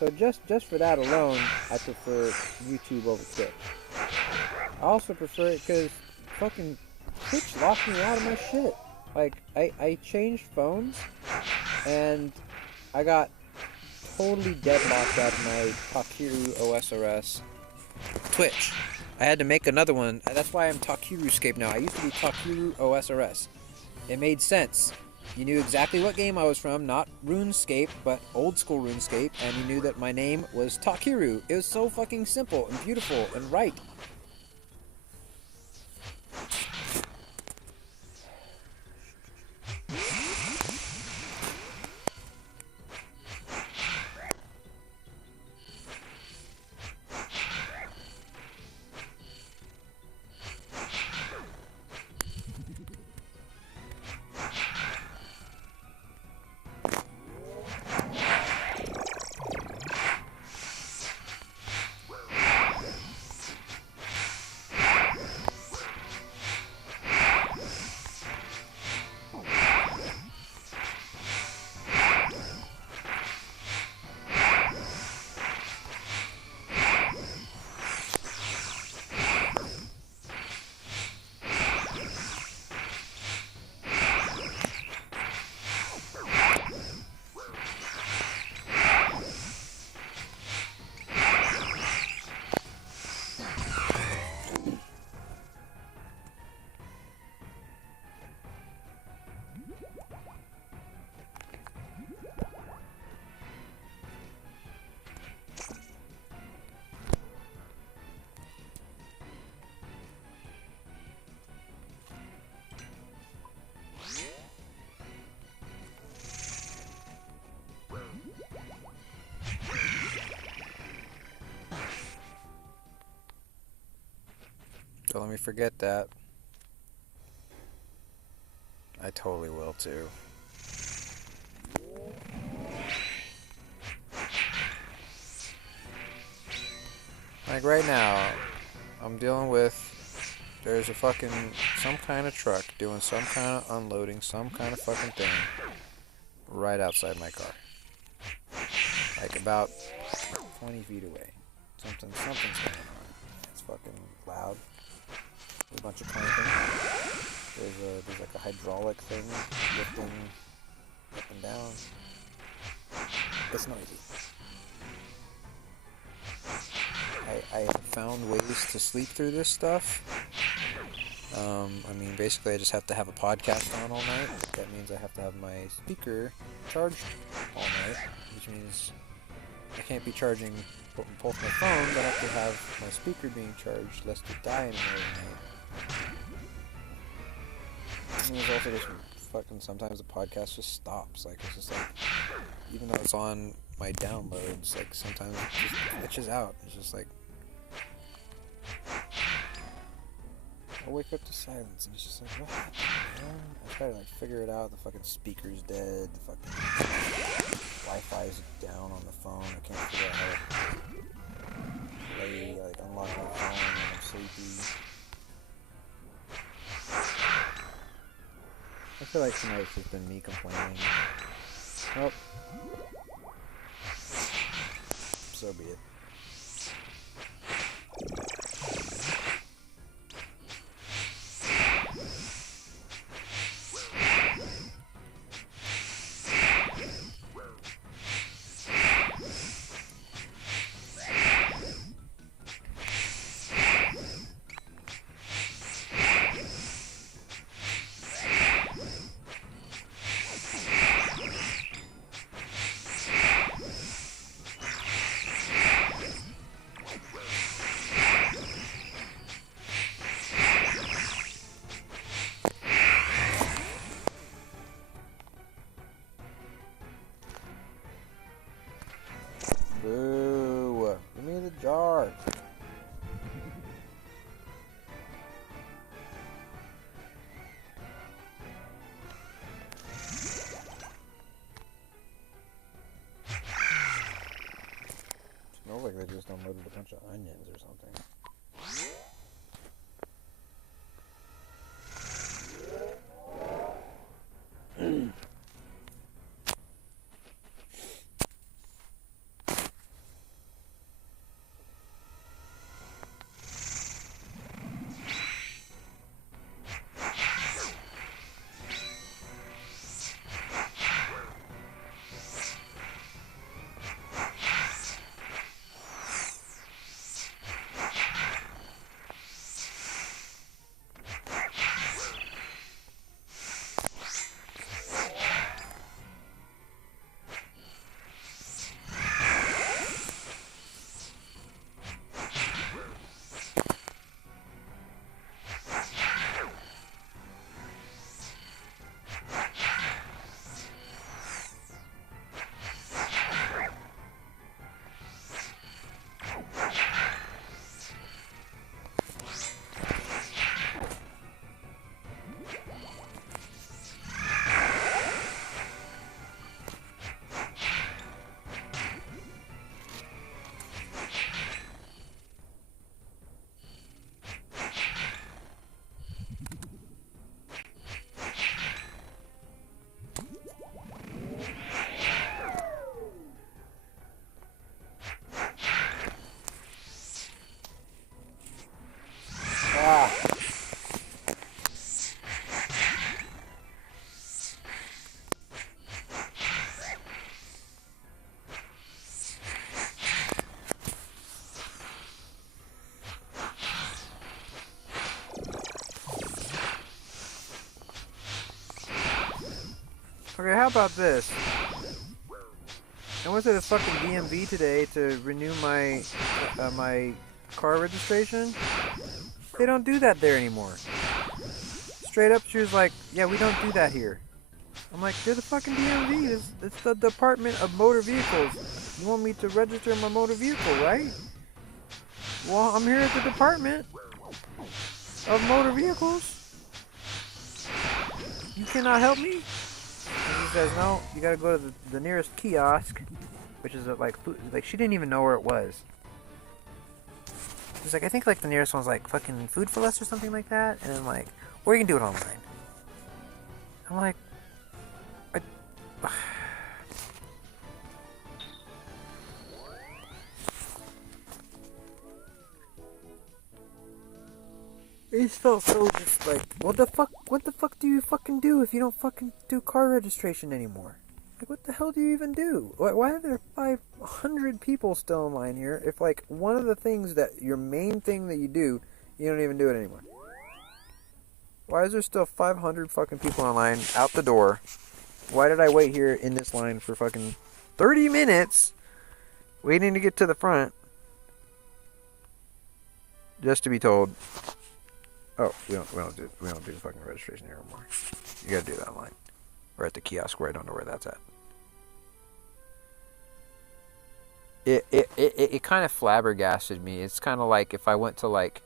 So just for that alone, I prefer YouTube over Twitch. I also prefer it because fucking Twitch locked me out of my shit. Like, I changed phones and I got totally deadlocked out of my Takiru OSRS Twitch. I had to make another one. That's why I'm Takiruscape now. I used to be Takiru OSRS. It made sense. You knew exactly what game I was from, not RuneScape, but old school RuneScape, and you knew that my name was Takiru. It was so fucking simple and beautiful and right. Don't let me forget that. I totally will too. Like right now, I'm dealing with, there's a fucking, some kind of truck doing some kind of unloading, some kind of fucking thing right outside my car. Like about 20 feet away. Something's going on. It's fucking loud. There's a bunch of clanking. There's like a hydraulic thing lifting up and down. It's noisy. I have found ways to sleep through this stuff. I mean, basically I just have to have a podcast on all night. That means I have to have my speaker charged all night, which means I can't be charging both my phones. I have to have my speaker being charged lest it die in the middle of the night. And there's also just fucking, sometimes the podcast just stops. Like, it's just like, even though it's on my downloads, like sometimes it just glitches out. It's just like, I'll wake up to silence and it's just like, what happened, man? I try to like figure it out. The fucking speaker's dead. The fucking Wi-Fi's down on the phone. I can't figure out how to like unlock my phone when I'm sleepy. I feel like tonight's just been me complaining. Oh. So be it. Boo! Give me the jar. Smells like they just unloaded a bunch of onions or something. Okay, how about this? I went to the fucking DMV today to renew my my car registration. They don't do that there anymore. Straight up, she was like, "Yeah, we don't do that here." I'm like, "You're the fucking DMV. It's the Department of Motor Vehicles. You want me to register my motor vehicle, right? Well, I'm here at the department." of motor vehicles? You cannot help me? And he says, no, you gotta go to the nearest kiosk, which is like food. Like, she didn't even know where it was. She's like, I think like the nearest one's like fucking Food for Less or something like that. And I'm like, or you can do it online. I'm like, I, it just felt so just like, what the fuck do you fucking do if you don't fucking do car registration anymore? Like, what the hell do you even do? Why are there 500 people still in line here if, like, one of the things that, your main thing that you do, you don't even do it anymore? Why is there still 500 fucking people in line out the door? Why did I wait here in this line for fucking 30 minutes waiting to get to the front just to be told, oh, we don't do the fucking registration here anymore. You gotta do that online. Or at the kiosk where I don't know where that's at. It kind of flabbergasted me. It's kind of like if I went to like,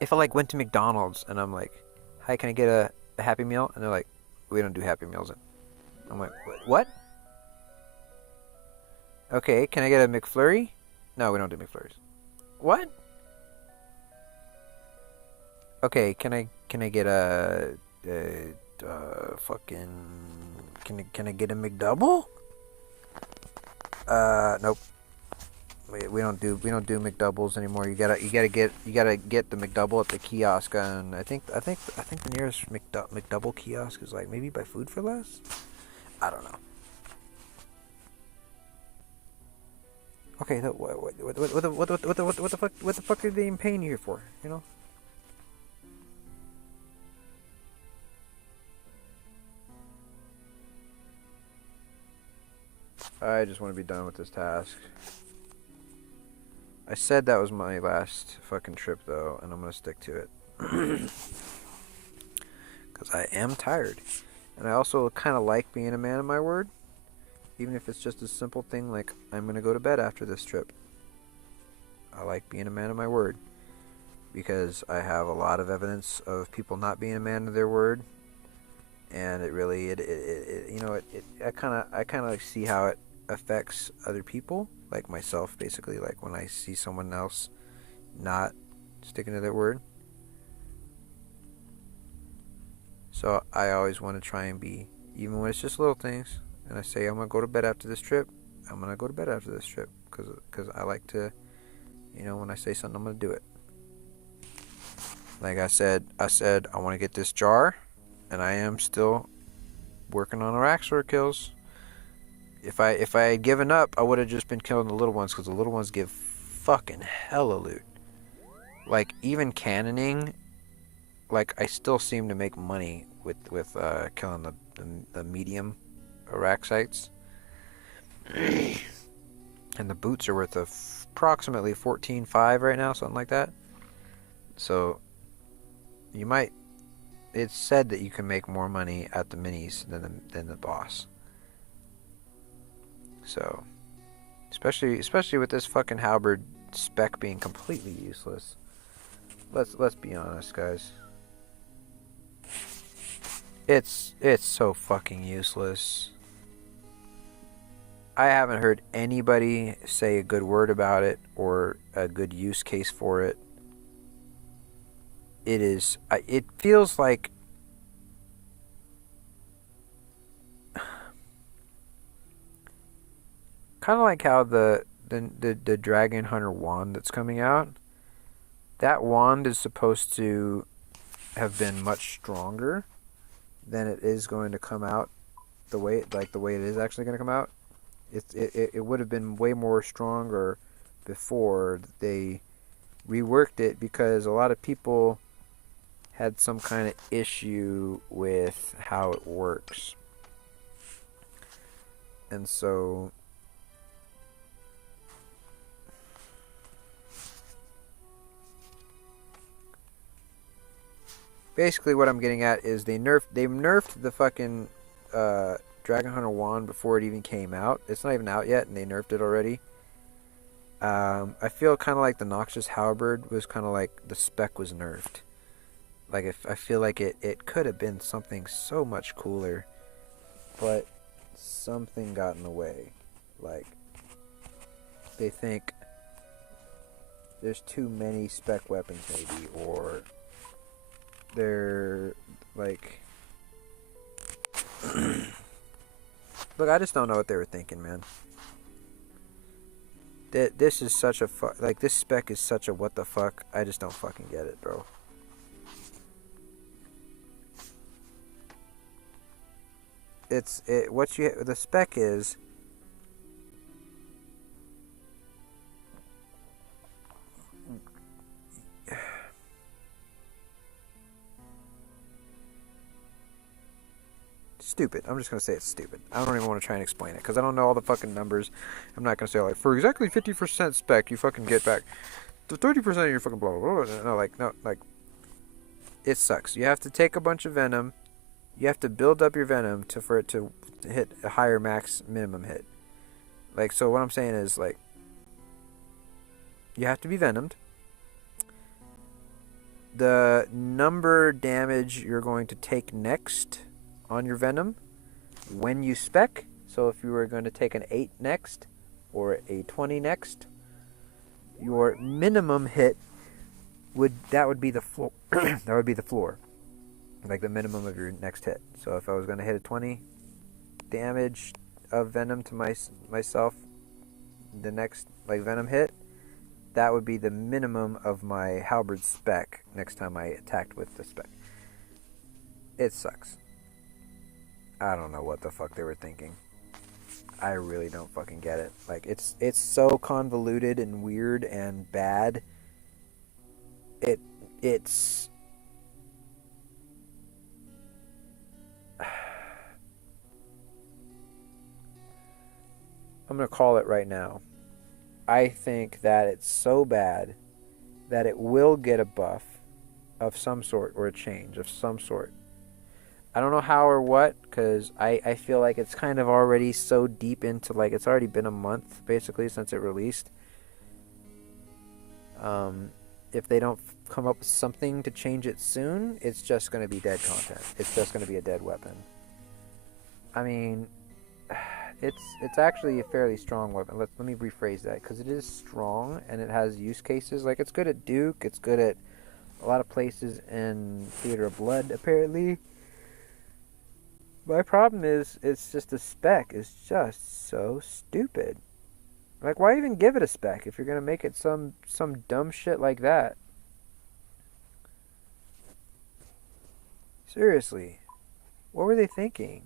if I like went to McDonald's and I'm like, hi, can I get a Happy Meal? And they're like, we don't do Happy Meals. I'm like, what? Okay, can I get a McFlurry? No, we don't do McFlurries. What? Okay, can I get a fucking, can I get a McDouble? Nope. We don't do McDoubles anymore. You gotta get the McDouble at the kiosk, and I think the nearest McDouble kiosk is like maybe by Food for Less. I don't know. Okay, what the fuck are they even paying you here for? You know. I just want to be done with this task. I said that was my last fucking trip, though, and I'm going to stick to it. Because I am tired. And I also kind of like being a man of my word. Even if it's just a simple thing like, I'm going to go to bed after this trip. I like being a man of my word. Because I have a lot of evidence of people not being a man of their word. And it really, I kind of see how it affects other people, like myself, basically. Like when I see someone else not sticking to their word. So I always want to try and be, even when it's just little things, and I say I'm going to go to bed after this trip, I'm going to go to bed after this trip, because I like to, when I say something, I'm going to do it. Like I said I want to get this jar, and I am still working on Araxor kills. If I had given up, I would have just been killing the little ones, because the little ones give fucking hella loot. Like, even cannoning, like, I still seem to make money with killing the medium Araxites. And the boots are worth approximately 14.5 right now, something like that. So, you might... It's said that you can make more money at the minis than the boss. So, especially with this fucking halberd spec being completely useless. Let's be honest, guys. It's so fucking useless. I haven't heard anybody say a good word about it or a good use case for it. It feels like kind of like how the Dragon Hunter wand that's coming out. That wand is supposed to have been much stronger than it is going to come out the way it is actually going to come out. It would have been way more stronger before they reworked it, because a lot of people had some kind of issue with how it works. And so basically what I'm getting at is they've nerfed the fucking Dragon Hunter wand before it even came out. It's not even out yet and they nerfed it already. I feel kind of like the Noxious Halberd was kind of like the spec was nerfed. Like if I feel like it could have been something so much cooler, but something got in the way. Like they think there's too many spec weapons maybe, or they're like look, I just don't know what they were thinking, man. This is such a like this spec is such a what the fuck. I just don't fucking get it, bro. The spec is stupid. I'm just gonna say it's stupid. I don't even want to try and explain it because I don't know all the fucking numbers. I'm not gonna say like for exactly 50% spec you fucking get back the 30% of your fucking blah blah blah. No, like it sucks. You have to take a bunch of venom. You have to build up your venom for it to hit a higher max minimum hit. Like so, what I'm saying is like you have to be venomed. The number damage you're going to take next on your venom when you spec. So if you were going to take an 8 next or a 20 next, your minimum hit would be the floor. That would be the floor, like the minimum of your next hit. So if I was going to hit a 20 damage of venom to myself, the next like venom hit, that would be the minimum of my halberd spec next time I attacked with the spec. It sucks. I don't know what the fuck they were thinking. I really don't fucking get it. Like it's so convoluted and weird and bad. It's I'm gonna call it right now. I think that it's so bad that it will get a buff of some sort or a change of some sort. I don't know how or what, because I feel like it's kind of already so deep into, like, it's already been a month, basically, since it released. If they don't come up with something to change it soon, it's just going to be dead content. It's just going to be a dead weapon. I mean, it's actually a fairly strong weapon. Let me rephrase that, because it is strong, and it has use cases. Like, it's good at Duke, it's good at a lot of places in Theater of Blood, apparently. My problem is, it's just the spec is just so stupid. Like, why even give it a spec if you're gonna make it some dumb shit like that? Seriously, what were they thinking?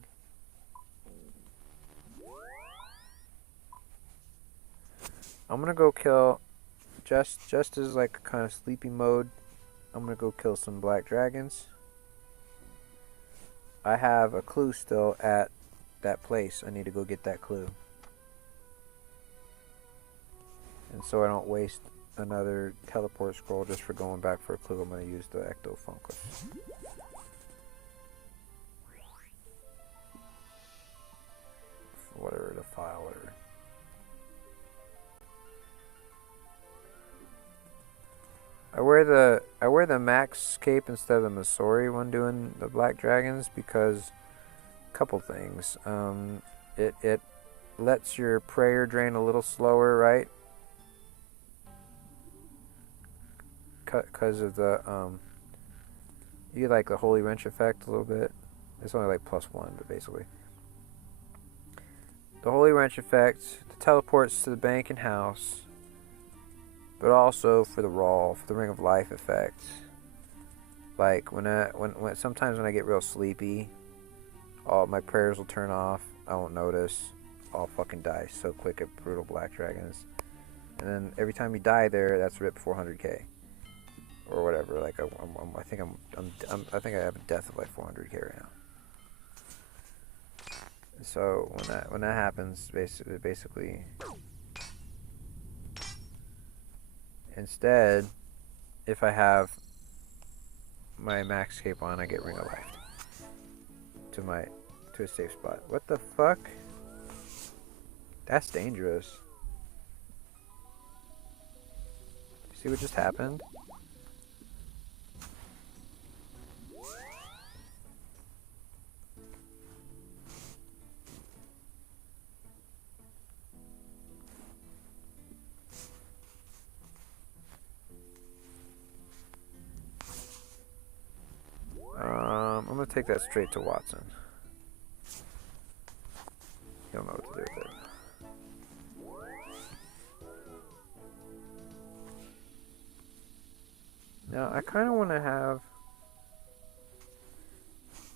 I'm gonna go kill, just as like a kind of sleepy mode, I'm gonna go kill some black dragons. I have a clue still at that place. I need to go get that clue. And so I don't waste another teleport scroll just for going back for a clue, I'm going to use the Ecto Funkless. Whatever, the file, whatever. I wear the max cape instead of the Masori when doing the black dragons because a couple things. It lets your prayer drain a little slower, right? Because of the you get like the holy wrench effect a little bit. It's only like +1, but basically the holy wrench effect teleports to the bank and house. But also for the raw, for the ring of life effect. Like when sometimes when I get real sleepy, all my prayers will turn off. I won't notice. I'll fucking die so quick at brutal black dragons. And then every time you die there, that's RIP 400k or whatever. Like I think I have a death of like 400k right now. So when that happens, basically. Instead, if I have my max cape on, I get Ring of Life to a safe spot. What the fuck? That's dangerous. See what just happened? I'm gonna take that straight to Watson. He'll know what to do with it. Now, I kind of want to have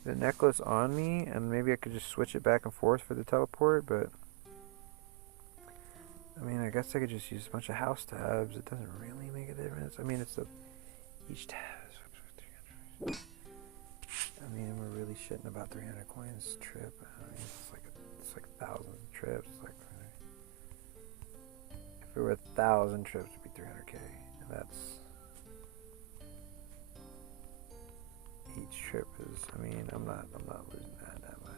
the necklace on me, and maybe I could just switch it back and forth for the teleport, but I mean, I guess I could just use a bunch of house tabs. It doesn't really make a difference. I mean, each tab is 300. I mean, we're really shitting about 300 coins trip. I mean, it's like thousands of trips. It's like, if it were 1,000 trips, it'd be 300k, and that's each trip is. I mean, I'm not losing that much.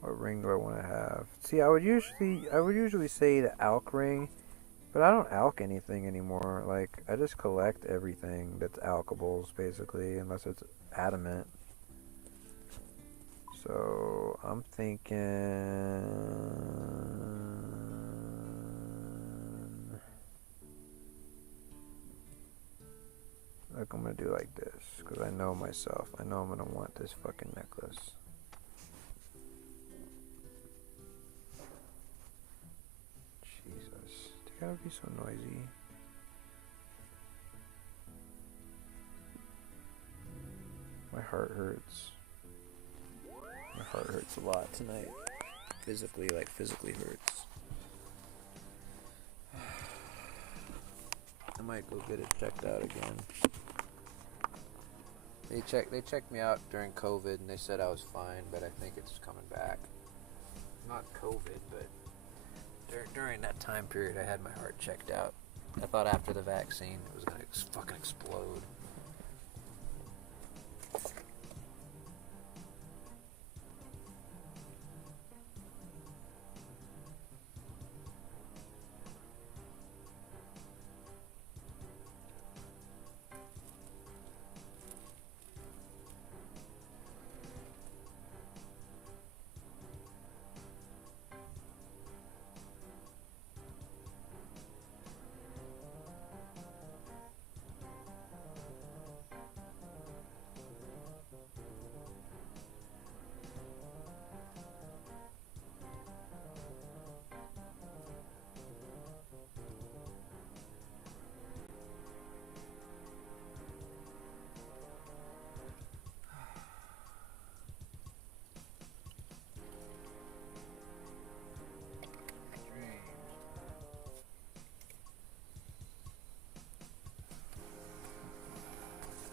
What ring do I want to have? See, I would usually say the alch ring, but I don't alch anything anymore. Like, I just collect everything that's alchables, basically, unless it's adamant. So, I'm thinking... Like, I'm gonna do like this, because I know myself. I know I'm gonna want this fucking necklace. They gotta be so noisy. My heart hurts. My heart hurts a lot tonight. Physically hurts. I might go get it checked out again. They checked me out during COVID and they said I was fine, but I think it's coming back. Not COVID, but during that time period, I had my heart checked out. I thought after the vaccine, it was gonna fucking explode.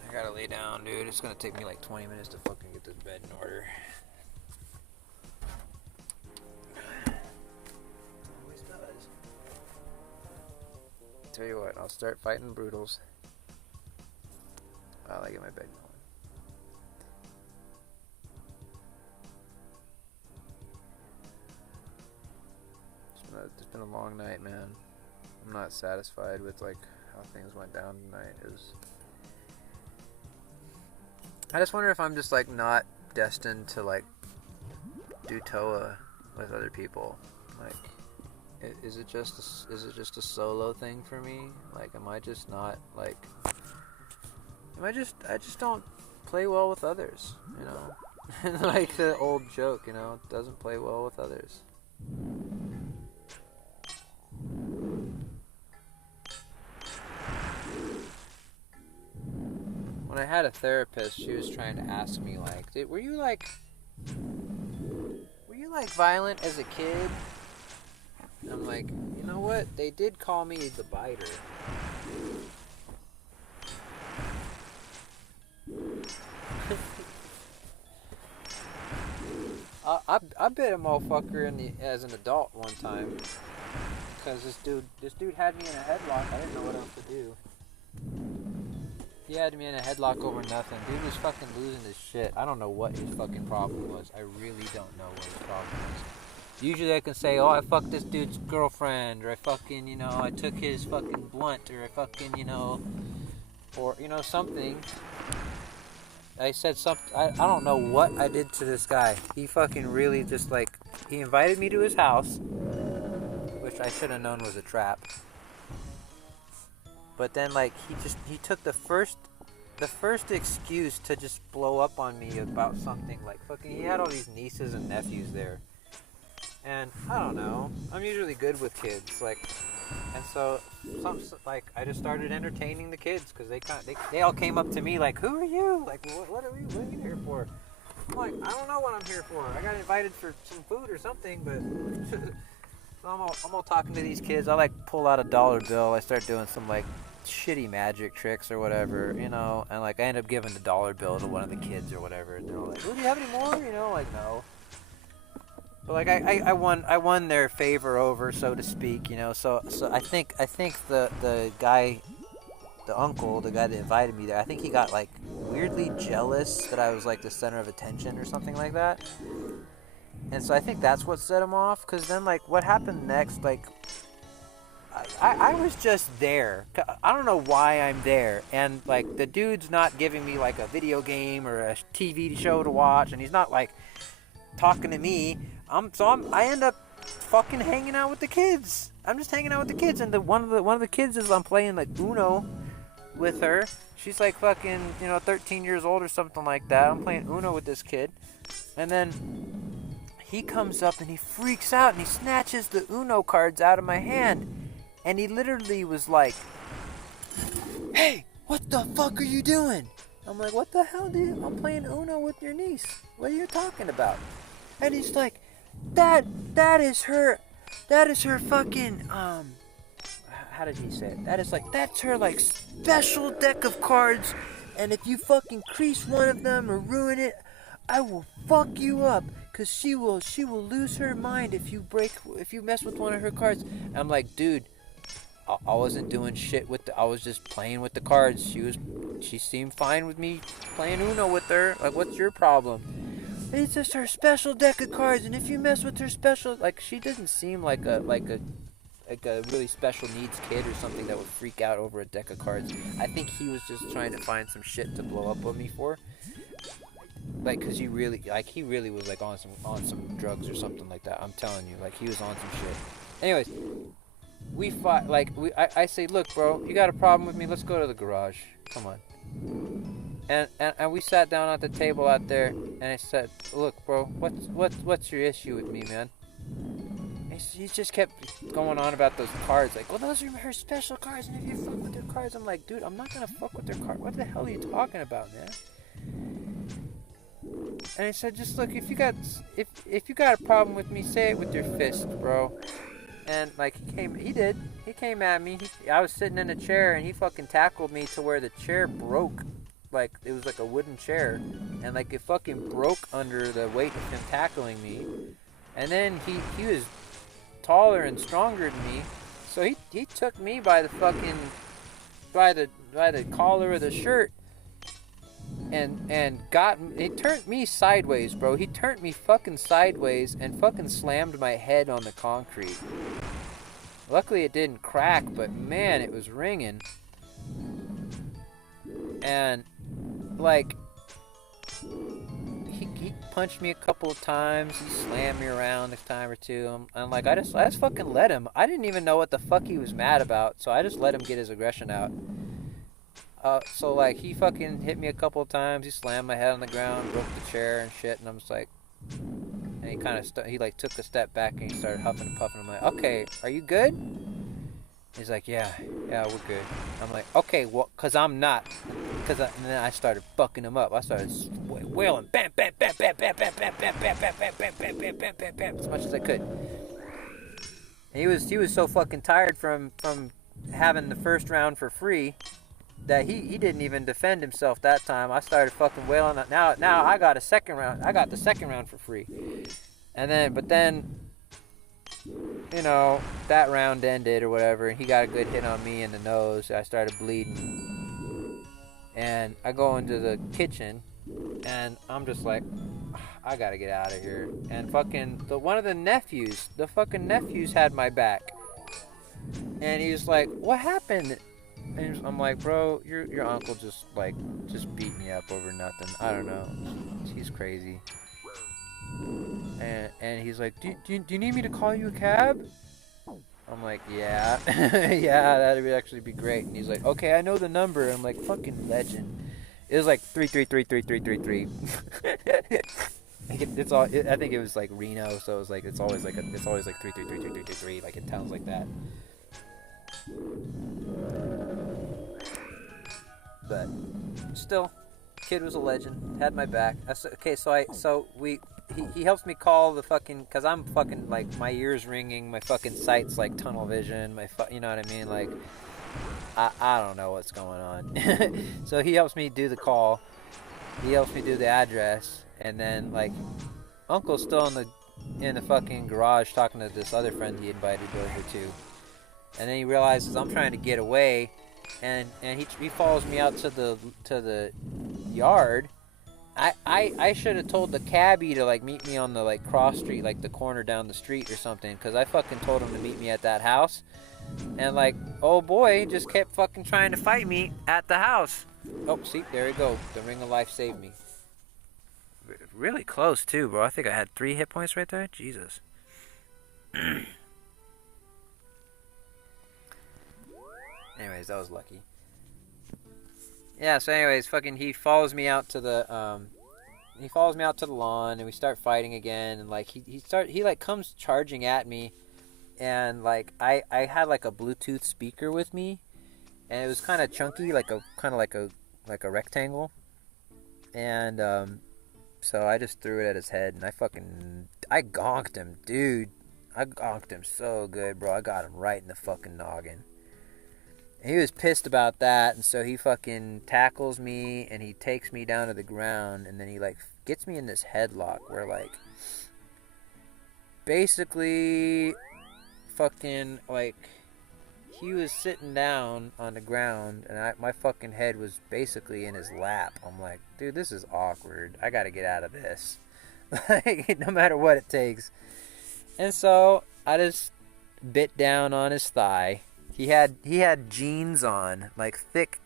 I gotta lay down, dude. It's gonna take me like 20 minutes to fucking get this bed in order. Always does. Tell you what, I'll start fighting brutals while I get my bed going. It's been a long night, man. I'm not satisfied with like how things went down tonight. It was. I just wonder if I'm just like not destined to like do Toa with other people. Like, is it just a solo thing for me? Like, am I just not like? I just don't play well with others, you know? Like the old joke, you know, doesn't play well with others. When I had a therapist, she was trying to ask me, like, were you violent as a kid? And I'm like, you know what? They did call me the biter. I bit a motherfucker as an adult one time. Because this dude had me in a headlock. I didn't know what else to do. He had me in a headlock over nothing. Dude was fucking losing his shit. I don't know what his fucking problem was. I really don't know what his problem was. Usually I can say, oh, I fucked this dude's girlfriend, or I fucking, I took his fucking blunt, or I fucking, or, something. I said something, I don't know what I did to this guy. He fucking really just, he invited me to his house, which I should have known was a trap. But then, he took the first excuse to just blow up on me about something. He had all these nieces and nephews there. And, I don't know, I'm usually good with kids, and so, I just started entertaining the kids, because they all came up to me who are you? What are you here for? I'm like, I don't know what I'm here for. I got invited for some food or something, but... So I'm all talking to these kids. I pull out a $1 bill. I start doing some shitty magic tricks or whatever, and I end up giving the $1 bill to one of the kids or whatever. And they're all like, "Oh, do you have any more?" No. But I won their favor over, so to speak. So I think the guy, the uncle, the guy that invited me there, I think he got weirdly jealous that I was the center of attention or something like that. And so I think that's what set him off, because then, what happened next, I was just there. I don't know why I'm there. And, the dude's not giving me, a video game or a TV show to watch, and he's not, talking to me. I end up fucking hanging out with the kids. I'm just hanging out with the kids, and one of the kids is I'm playing, Uno with her. She's, fucking, 13 years old or something like that. I'm playing Uno with this kid. And then... he comes up and he freaks out and he snatches the Uno cards out of my hand. And he literally was like, "Hey, what the fuck are you doing?" I'm like, "What the hell, dude? I'm playing Uno with your niece. What are you talking about?" And he's like, that is her fucking, how did he say it? That's her, special deck of cards. And if you fucking crease one of them or ruin it, I will fuck you up, cause she will lose her mind if you mess with one of her cards. And I'm like, dude, I wasn't doing shit I was just playing with the cards. She seemed fine with me playing Uno with her. What's your problem? It's just her special deck of cards, and if you mess with her special, she doesn't seem like a really special needs kid or something that would freak out over a deck of cards. I think he was just trying to find some shit to blow up on me for. Cause he really was on some drugs or something like that. I'm telling you, he was on some shit. Anyways, we fought. I say, "Look, bro, you got a problem with me? Let's go to the garage. Come on." And we sat down at the table out there, and I said, "Look, bro, what's your issue with me, man?" And he just kept going on about those cards, well, those are her special cards, and if you fuck with her cards, I'm like, dude, I'm not gonna fuck with their cards. What the hell are you talking about, man? And I said, just look, if you got a problem with me, say it with your fist, bro. And he came at me. I was sitting in a chair, and he fucking tackled me to where the chair broke. It was a wooden chair, and it fucking broke under the weight of him tackling me. And then he was taller and stronger than me, so he took me by the fucking by the collar of the shirt. And he turned me sideways, bro. He turned me fucking sideways and fucking slammed my head on the concrete. Luckily it didn't crack, but man, it was ringing. And he punched me a couple of times. He slammed me around a time or two. And I just fucking let him. I didn't even know what the fuck he was mad about, so I just let him get his aggression out. So he fucking hit me a couple of times. He slammed my head on the ground, broke the chair and shit. And I'm just and he kind of he took a step back and he started huffing and puffing. I'm like, "Okay, are you good?" He's like, yeah, we're good. I'm like, "Okay, well, cause I'm not." And then I started fucking him up. I started wailing, bam, bam, bam, bam, bam, bam, bam, bam, bam, bam, bam, bam, bam, bam, bam, bam, bam, as much as I could. And he was so fucking tired from having the first round for free that he didn't even defend himself that time. I started fucking wailing. Now I got a second round. I got the second round for free. And then, but then, you know, that round ended or whatever, and he got a good hit on me in the nose. I started bleeding, and I go into the kitchen, and I'm just like, I gotta get out of here. And fucking one of the fucking nephews had my back, and he was like, "What happened?" And I'm like, "Bro, your uncle just beat me up over nothing. I don't know. He's crazy." And he's like, do you need me to call you a cab? I'm like, yeah. Yeah, that'd actually be great. And he's like, okay, I know the number. I'm like, fucking legend. It was like 3333333. It's all. I think it was like Reno, so it was like it's always like 3333333. Like in towns like that. But still, kid was a legend. Had my back. Okay, he helps me call the fucking, cause I'm fucking like my ears ringing, my fucking sight's like tunnel vision, you know what I mean? Like I don't know what's going on. So he helps me do the call. He helps me do the address, and then like Uncle's still in the fucking garage talking to this other friend he invited over to, and then he realizes I'm trying to get away, and he follows me out to the yard. I should have told the cabbie to like meet me on the like cross street, like the corner down the street or something, because I fucking told him to meet me at that house, and like, oh boy, just kept fucking trying to fight me at the house. Oh, see, there we go. The ring of life saved me. Really close too, bro. I think I had 3 hit points right there. Jesus. Anyways, that was lucky. Yeah, so anyways, fucking he follows me out to the lawn, and we start fighting again, and like he like comes charging at me, and like I had like a Bluetooth speaker with me, and it was kind of chunky, like a rectangle, and so I just threw it at his head, and I gonked him, dude. I gonked him so good, bro. I got him right in the fucking noggin. He was pissed about that, and so he fucking tackles me, and he takes me down to the ground, and then he like gets me in this headlock where like basically fucking like he was sitting down on the ground, and my fucking head was basically in his lap. I'm like, dude, this is awkward. I gotta get out of this. Like, no matter what it takes. And so I just bit down on his thigh. He had jeans on, like thick,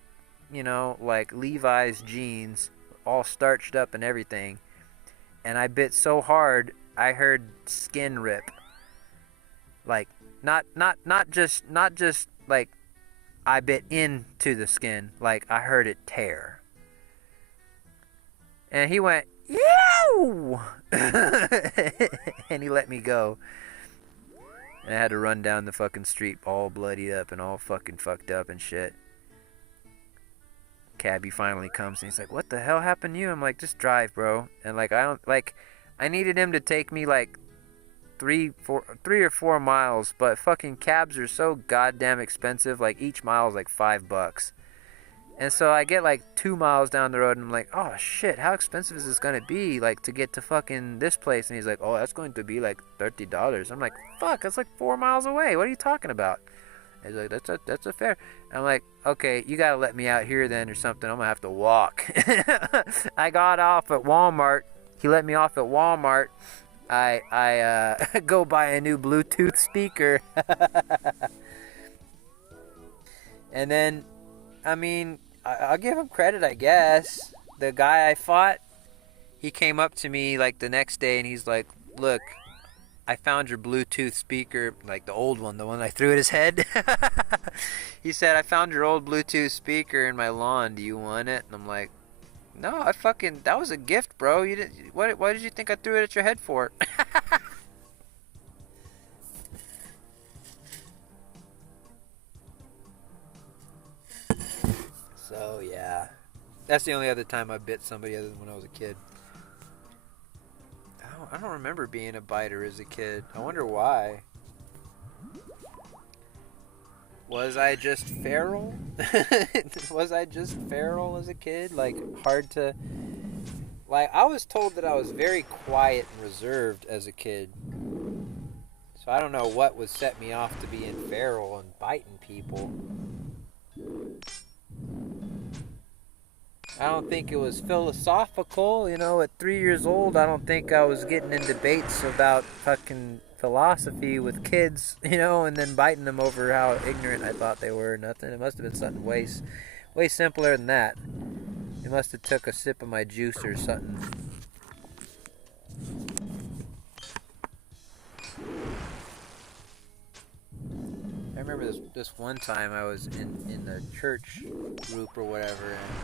you know, like Levi's jeans, all starched up and everything. And I bit so hard, I heard skin rip. Like not just like I bit into the skin, like I heard it tear. And he went, "Yow!" And he let me go. And I had to run down the fucking street all bloodied up and all fucking fucked up and shit. Cabbie finally comes and he's like, "What the hell happened to you?" I'm like, "Just drive, bro." And like I needed him to take me like 3 or 4 miles, but fucking cabs are so goddamn expensive. Like each mile is like $5. And so I get like 2 miles down the road and I'm like, oh shit, how expensive is this gonna be, like to get to fucking this place? And he's like, oh, that's going to be like $30. I'm like, fuck, that's like 4 miles away. What are you talking about? And he's like, that's a fair. And I'm like, okay, you gotta let me out here then or something. I'm gonna have to walk. I got off at Walmart. He let me off at Walmart. I go buy a new Bluetooth speaker. And then, I mean, I'll give him credit, I guess. The guy I fought, he came up to me like the next day and he's like, look, I found your Bluetooth speaker, like the old one, the one I threw at his head. He said, I found your old Bluetooth speaker in my lawn. Do you want it? And I'm like, no, that was a gift, bro. You didn't. Why did you think I threw it at your head for? So yeah, that's the only other time I bit somebody other than when I was a kid. I don't remember being a biter as a kid. I wonder why. Was I just feral? Was I just feral as a kid? Like, hard to. Like, I was told that I was very quiet and reserved as a kid. So I don't know what would set me off to being feral and biting people. I don't think it was philosophical, at 3 years old. I don't think I was getting in debates about fucking philosophy with kids, and then biting them over how ignorant I thought they were. Nothing. It must have been something way simpler than that. It must have took a sip of my juice or something. I remember this one time I was in the church group or whatever, and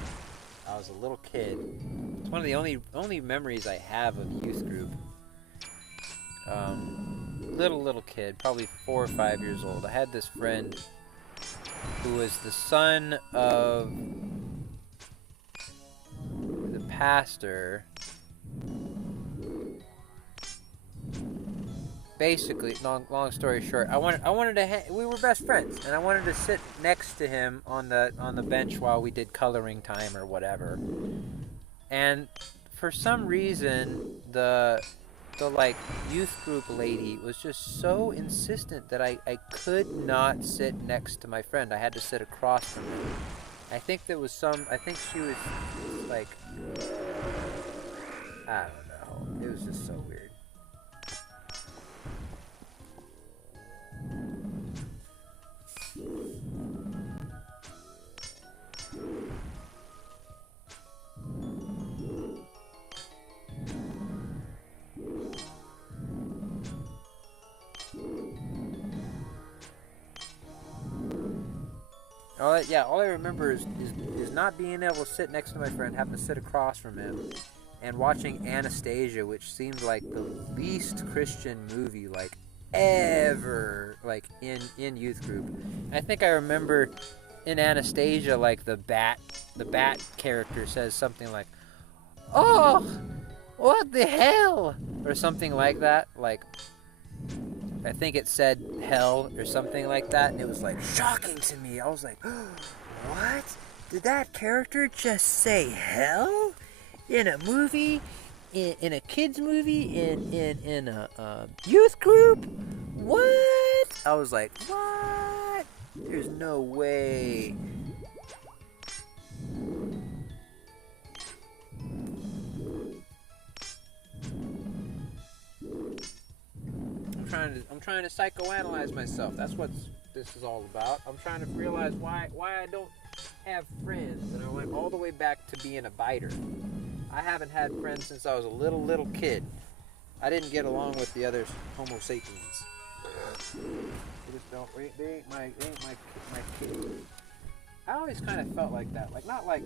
I was a little kid. It's one of the only memories I have of youth group. Little kid, probably 4 or 5 years old. I had this friend who was the son of the pastor. Basically, long story short, we were best friends, and I wanted to sit next to him on the bench while we did coloring time or whatever. And for some reason, the like youth group lady was just so insistent that I could not sit next to my friend. I had to sit across from him. I think she was like, I don't know. It was just so weird. All I remember is not being able to sit next to my friend, having to sit across from him, and watching Anastasia, which seemed like the least Christian movie like ever, like in youth group. I think I remember in Anastasia, like the bat character says something like, "Oh, what the hell," or something like that. Like, I think it said hell or something like that, and it was like shocking to me. I was like, what? Did that character just say hell? In a movie? In a kid's movie? In a youth group? What? I was like, what? There's no way. I'm trying to psychoanalyze myself. That's what this is all about. I'm trying to realize why I don't have friends, and I went all the way back to being a biter. I haven't had friends since I was a little kid. I didn't get along with the other Homo sapiens. They just don't. They ain't my kid. I always kind of felt like that. Like, not like.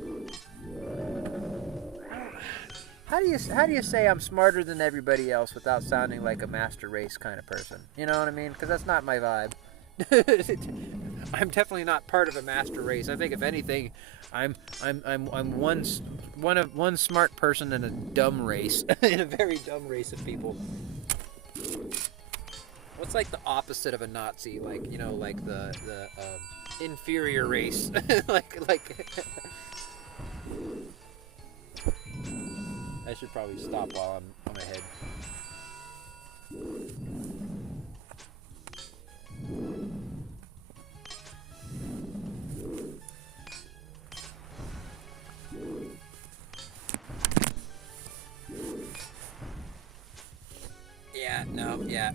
How do you say I'm smarter than everybody else without sounding like a master race kind of person? You know what I mean? Because that's not my vibe. I'm definitely not part of a master race. I think if anything, I'm one smart person in a dumb race, in a very dumb race of people. What's like the opposite of a Nazi? Like, like the inferior race, like. I should probably stop while I'm ahead.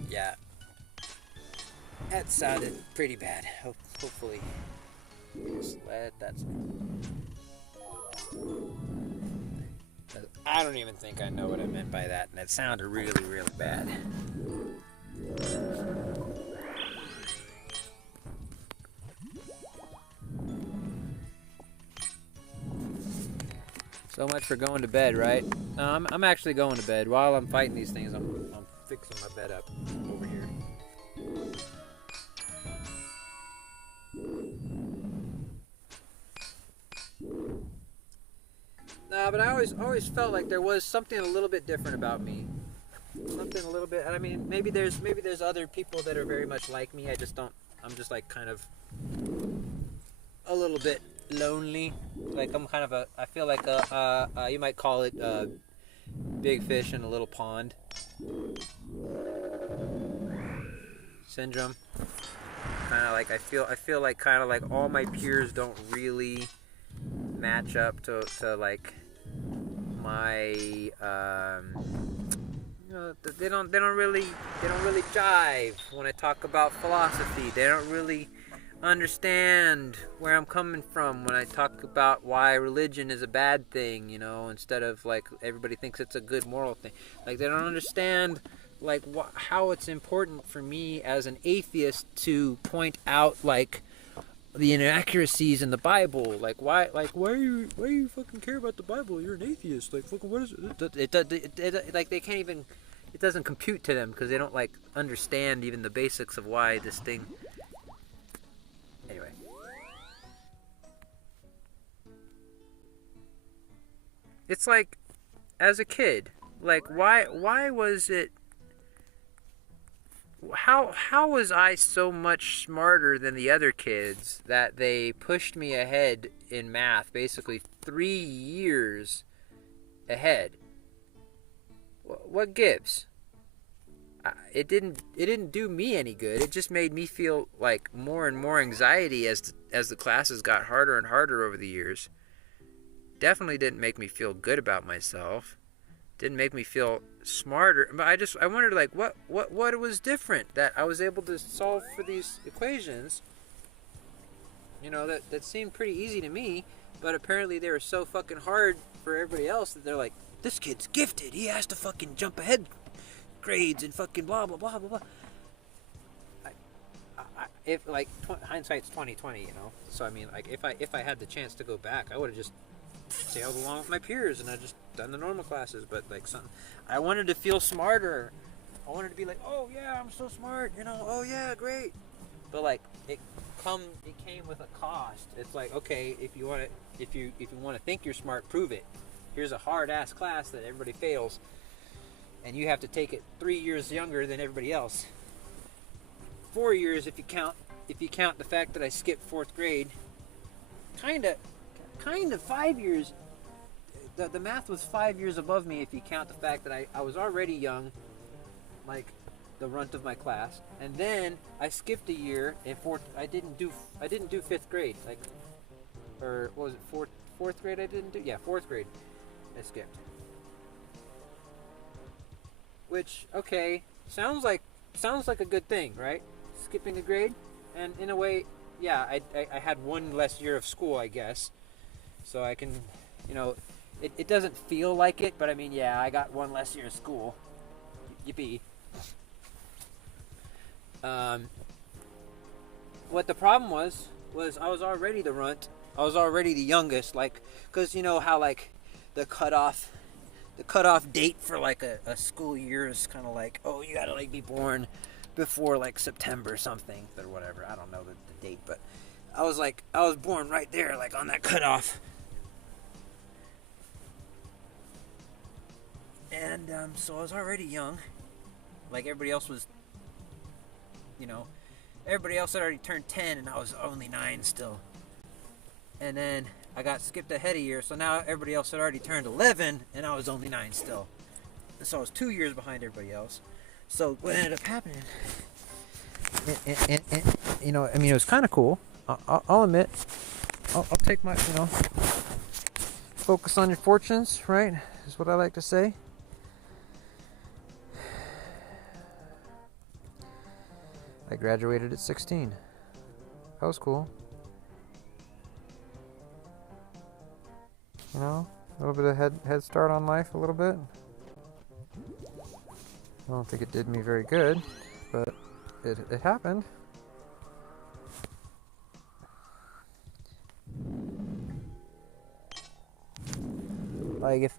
Yeah. That sounded pretty bad. Hopefully, just let that. I don't even think I know what I meant by that, and it sounded really, really bad. So much for going to bed, right? No, I'm actually going to bed. While I'm fighting these things, I'm fixing my bed up over here. Nah, but I always felt like there was something a little bit different about me. Something a little bit. I mean, maybe there's other people that are very much like me. I just don't I'm just like kind of a little bit lonely. Like I'm kind of I feel like you might call it a big fish in a little pond syndrome. Kind of like I feel like kind of like all my peers don't really match up to like my they don't really jive when I talk about philosophy. They don't really understand where I'm coming from when I talk about why religion is a bad thing, instead of like everybody thinks it's a good moral thing. Like they don't understand like how it's important for me as an atheist to point out like the inaccuracies in the Bible. Like why you fucking care about the Bible? You're an atheist. Like fucking what is it? It like they can't even. It doesn't compute to them because they don't like understand even the basics of why this thing. Anyway, it's like as a kid, like why was it? How was I so much smarter than the other kids that they pushed me ahead in math, basically 3 years ahead? What gives? It didn't do me any good. It just made me feel like more and more anxiety as the classes got harder and harder over the years. Definitely didn't make me feel good about myself. Didn't make me feel smarter. But I wondered like what was different that I was able to solve for these equations. That seemed pretty easy to me, but apparently they were so fucking hard for everybody else that they're like, this kid's gifted. He has to fucking jump ahead grades and fucking blah blah blah blah blah. If like hindsight's 20/20, So I mean, like if I had the chance to go back, I would have just sailed along with my peers and I just done the normal classes. But like something, I wanted to feel smarter. I wanted to be like, oh yeah, I'm so smart. Oh yeah, great. But like it came with a cost. It's like, okay, if you want to think you're smart, prove it. Here's a hard ass class that everybody fails, and you have to take it 3 years younger than everybody else. 4 years if you count the fact that I skipped 4th grade. Kind of 5 years. The math was 5 years above me if you count the fact that I was already young, like the runt of my class, and then I skipped a year and I didn't do 5th grade, like, or what was it, 4th grade I didn't do? Yeah, 4th grade I skipped. Which, okay, sounds like a good thing, right? Skipping a grade, and in a way, yeah, I had one less year of school, I guess, so I can, it doesn't feel like it, but I mean, yeah, I got one less year of school. Yippee. What the problem was I was already the runt. I was already the youngest, like, because you know how like the cutoff date for like a school year is kind of like, oh, you gotta like be born before like September something or whatever. I don't know the date, but I was born right there, like on that cutoff. And so I was already young. Like everybody else was, everybody else had already turned 10 and I was only 9 still. And then I got skipped ahead a year, so now everybody else had already turned 11 and I was only 9 still. And so I was 2 years behind everybody else. So what ended up happening, and I mean, it was kind of cool. I'll admit, I'll take my, focus on your fortunes, right? Is what I like to say. I graduated at 16. That was cool. A little bit of head start on life, a little bit. I don't think it did me very good, but it happened. I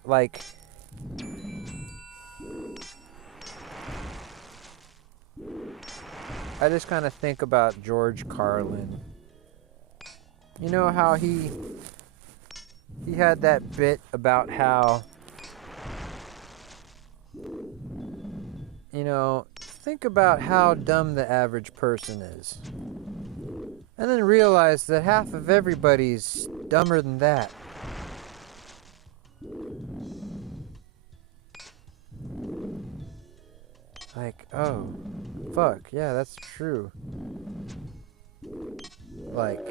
just kind of think about George Carlin. You know how he had that bit about how, think about how dumb the average person is. And then realize that half of everybody's dumber than that. Like, oh, fuck, yeah, that's true. Like,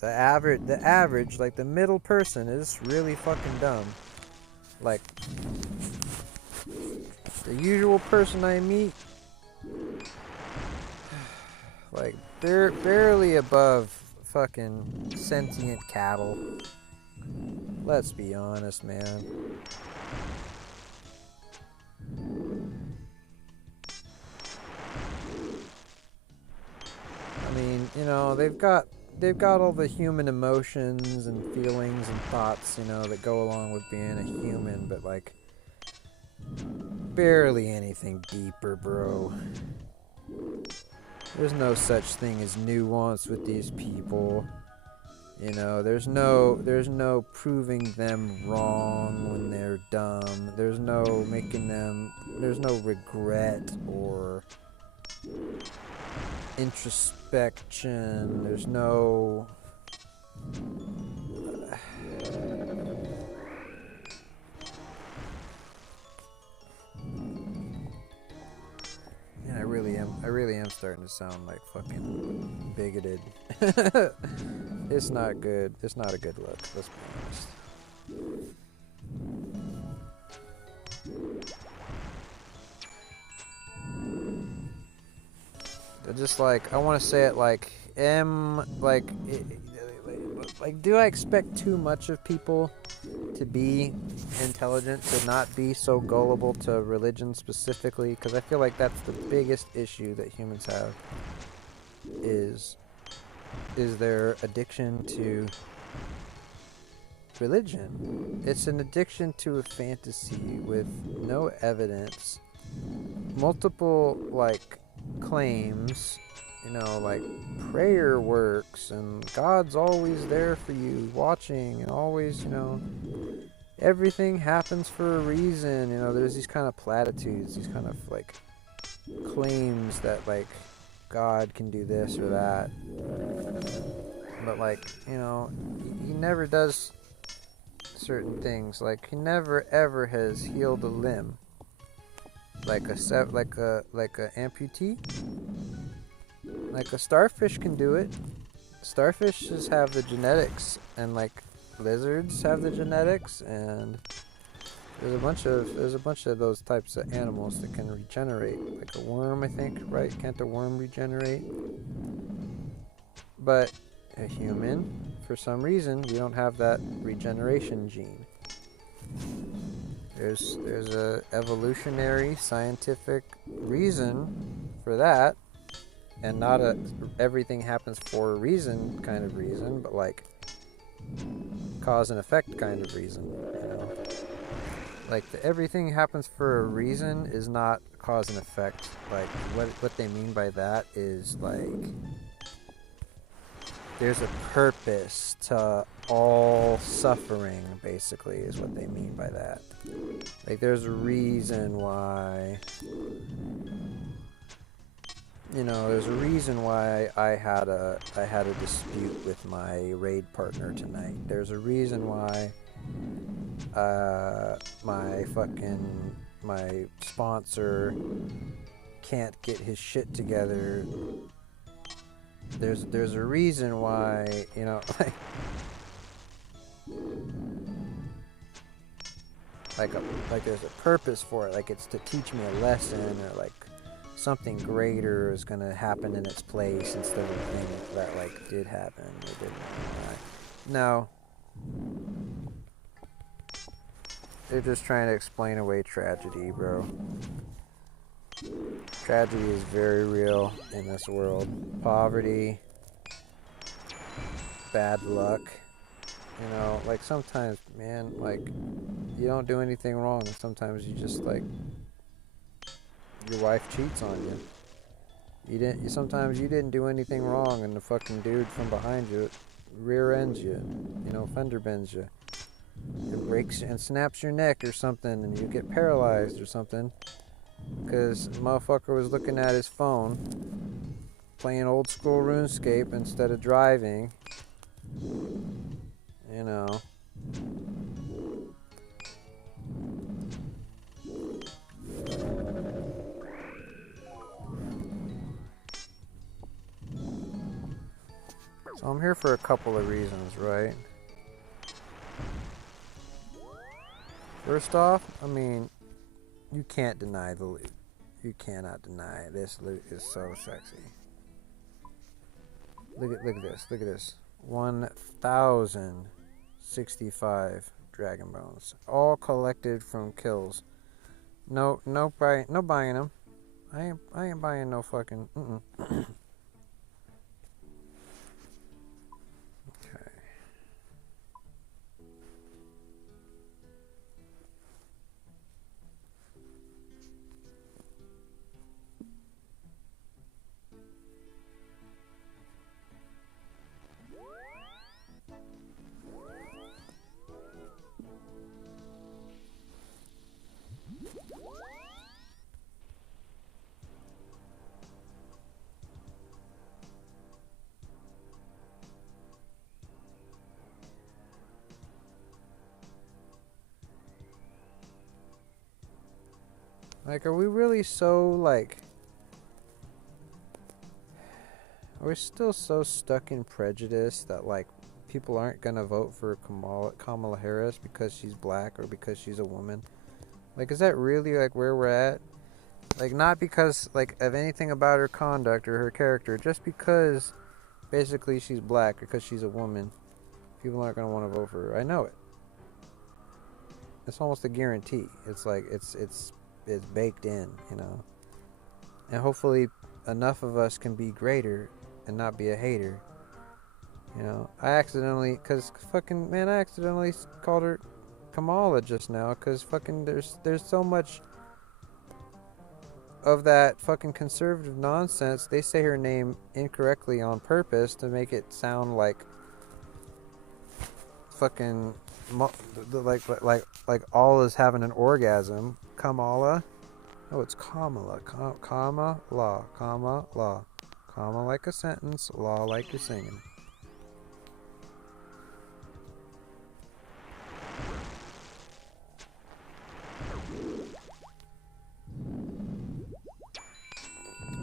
the average, like the middle person is really fucking dumb. Like, the usual person I meet, like, they're barely above fucking sentient cattle. Let's be honest, man. I mean, you know, they've got all the human emotions and feelings and thoughts, you know, that go along with being a human, but like barely anything deeper, bro. There's no such thing as nuance with these people. You know, there's no proving them wrong when they're dumb. There's no regret or introspection. There's no I really am starting to sound like fucking bigoted. It's not good. It's not a good look, let's be honest. Just like, I want to say it like, do I expect too much of people to be intelligent, to not be so gullible to religion specifically? Because I feel like that's the biggest issue that humans have, is their addiction to religion. It's an addiction to a fantasy with no evidence, multiple, like, claims, you know, like prayer works and God's always there for you watching, and always, you know, everything happens for a reason. You know, there's these kind of platitudes, these kind of like claims that like God can do this or that, but like, you know, he never does certain things. Like, he never ever has healed a limb. Like a amputee. Like a starfish can do it. Starfishes have the genetics, and like lizards have the genetics, and there's a bunch of those types of animals that can regenerate. Like a worm, I think, right? Can't a worm regenerate? But a human, for some reason, we don't have that regeneration gene. There's a evolutionary scientific reason for that, and not a everything happens for a reason kind of reason, but like cause and effect kind of reason, you know. Like, the everything happens for a reason is not cause and effect. Like, what they mean by that is like there's a purpose to all suffering, basically, is what they mean by that. Like, there's a reason why, you know, there's a reason why I had a dispute with my raid partner tonight. There's a reason why my sponsor can't get his shit together. There's a reason why, you know, like there's a purpose for it. Like, it's to teach me a lesson, or like something greater is gonna happen in its place instead of the thing that like did happen or didn't. No, they're just trying to explain away tragedy, bro. Tragedy is very real in this world. Poverty, bad luck. You know, like, sometimes, man, like, you don't do anything wrong, and sometimes you just, like, your wife cheats on you. Sometimes you didn't do anything wrong, and the fucking dude from behind you rear ends you, you know, fender bends you. It breaks and snaps your neck or something, and you get paralyzed or something. because motherfucker was looking at his phone, playing old school RuneScape instead of driving. You know. So I'm here for a couple of reasons, right? First off, I mean, you can't deny the loot. You cannot deny it. This loot is so sexy. Look at this. Look at this. 1,065 dragon bones, all collected from kills. No buying them. I ain't buying no fucking. Okay. Like, are we really so, like... Are we still so stuck in prejudice that, like, people aren't gonna vote for Kamala Harris because she's black or because she's a woman? Like, is that really, like, where we're at? Like, not because, like, of anything about her conduct or her character, just because, basically, she's black or because she's a woman. People aren't gonna want to vote for her. I know it. It's almost a guarantee. It's like, it's baked in, you know. And hopefully enough of us can be greater and not be a hater. You know, I accidentally called her Kamala just now, because fucking there's so much of that fucking conservative nonsense. They say her name incorrectly on purpose to make it sound like fucking like all is having an orgasm. Kamala. Oh, it's Kamala. Comma, law. Comma, law. Comma like a sentence. Law like you're singing.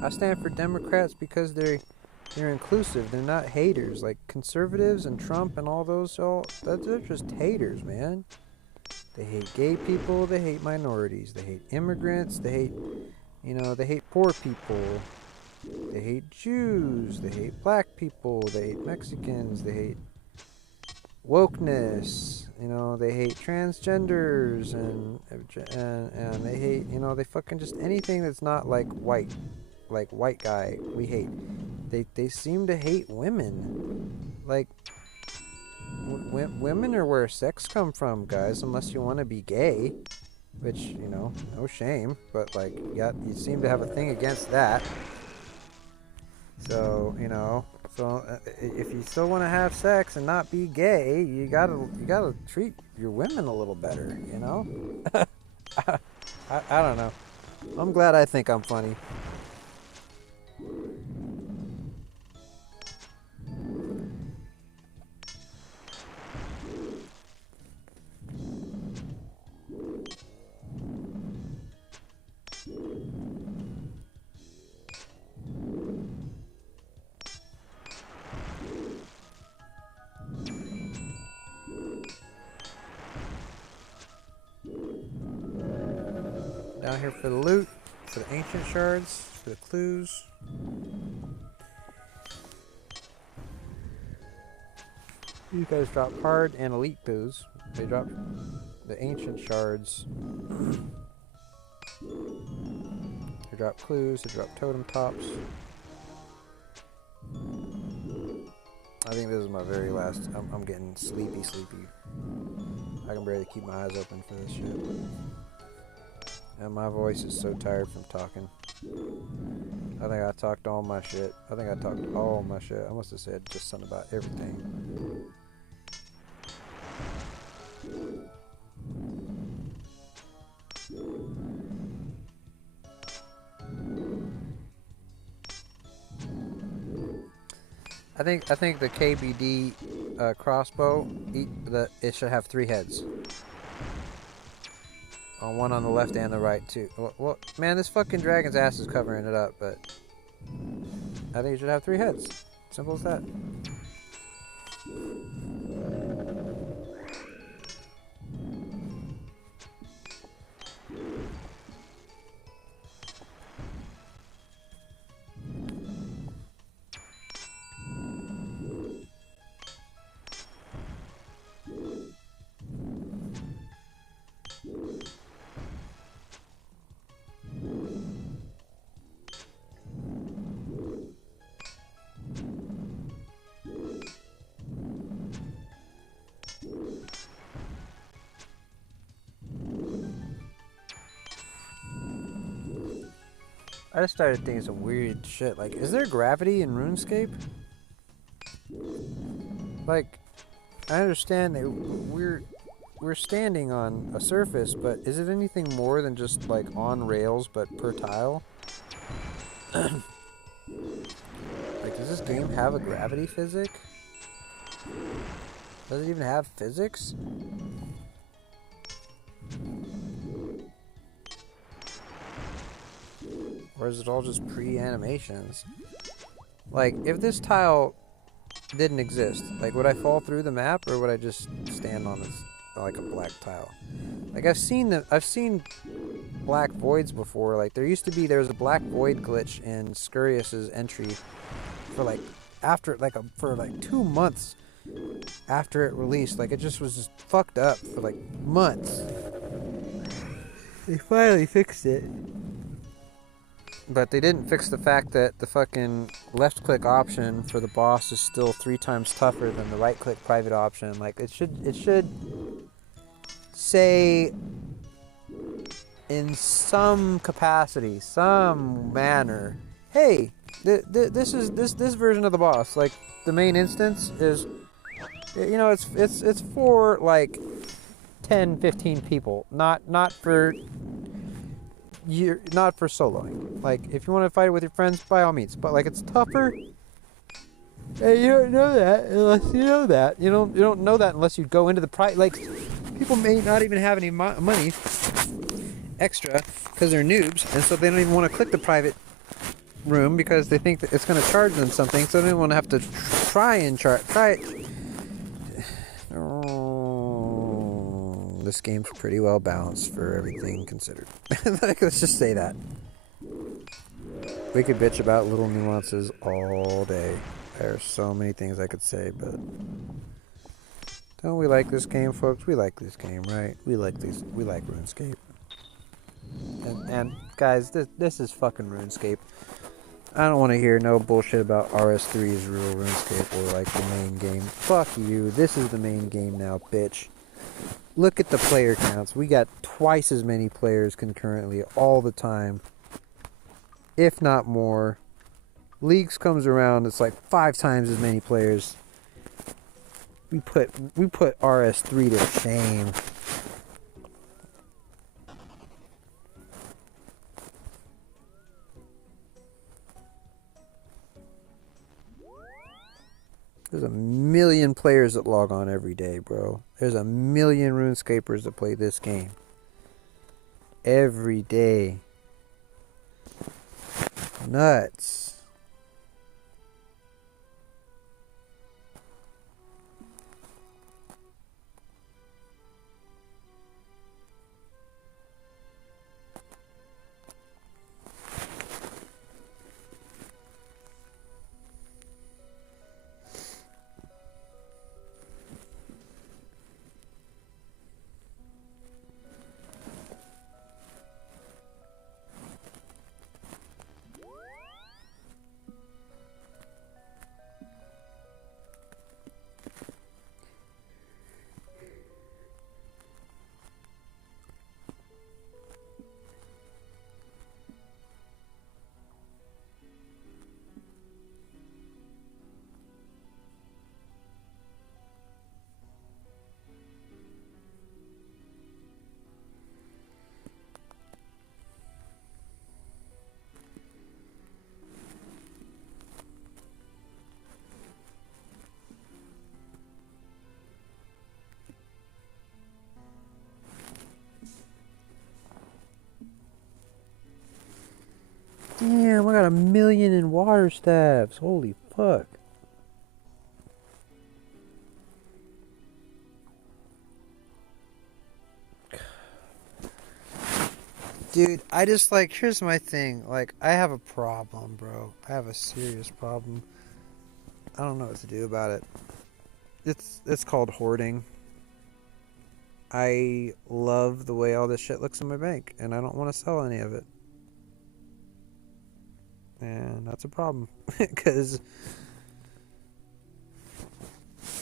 I stand for Democrats because they're inclusive. They're not haters. Like conservatives and Trump and all those, they're just haters, man. They hate gay people. They hate minorities. They hate immigrants. They hate, they hate poor people. They hate Jews. They hate black people. They hate Mexicans. They hate wokeness. They hate transgenders and they hate, they fucking just anything that's not like white guy. We hate. They seem to hate women. Like. Women are where sex come from, guys, unless you want to be gay, which, no shame, but, like, you seem to have a thing against that. So, if you still want to have sex and not be gay, you gotta treat your women a little better, I don't know. I'm glad I think I'm funny. Down here for the loot, for the ancient shards, for the clues. These guys drop hard and elite clues. They drop the ancient shards. They drop clues, they drop totem tops. I think this is my very last. I'm getting sleepy. I can barely keep my eyes open for this shit. And my voice is so tired from talking. I think I talked all my shit. I must have said just something about everything. I think the KBD crossbow, it should have 3 heads. One on the left and the right too. Well, man, this fucking dragon's ass is covering it up, but I think it should have 3 heads. Simple as that. I just started thinking some weird shit. Like, is there gravity in RuneScape? Like, I understand that we're standing on a surface, but is it anything more than just like on rails but per tile? Like, does this game have a gravity physic? Does it even have physics? Or is it all just pre-animations? Like, if this tile didn't exist, like, would I fall through the map, or would I just stand on this, like, a black tile? Like, I've seen black voids before. Like, there was a black void glitch in Scurrius's entry for, like, for 2 months after it released. Like, it just was just fucked up for, like, months. They finally fixed it. But they didn't fix the fact that the fucking left click option for the boss is still 3 times tougher than the right click private option. Like, it should say in some capacity, some manner, hey, this version of the boss, like the main instance is, you know, it's for like 10, 15 people, not for soloing. Like, if you want to fight it with your friends, by all means. But like, it's tougher. And you don't know that unless you know that. You don't know that unless you go into the like, people may not even have any money extra because they're noobs, and so they don't even want to click the private room because they think that it's going to charge them something. So they don't want to have to try it. This game's pretty well balanced for everything considered. Like, let's just say that. We could bitch about little nuances all day. There are so many things I could say, but don't we like this game, folks? We like this game, right? We like RuneScape. And guys, this is fucking RuneScape. I don't want to hear no bullshit about RS3 is real RuneScape or like the main game. Fuck you. This is the main game now, bitch. Look at the player counts. We got twice as many players concurrently all the time, if not more. Leagues comes around, it's like 5 times as many players. We put RS3 to shame. There's a million players that log on every day, bro. There's a million RuneScapers that play this game every day. Nuts. got 1,000,000 in water staves. Holy fuck. Dude, I just like, here's my thing. Like, I have a problem, bro. I have a serious problem. I don't know what to do about it. It's called hoarding. I love the way all this shit looks in my bank, and I don't want to sell any of it. And that's a problem. Because,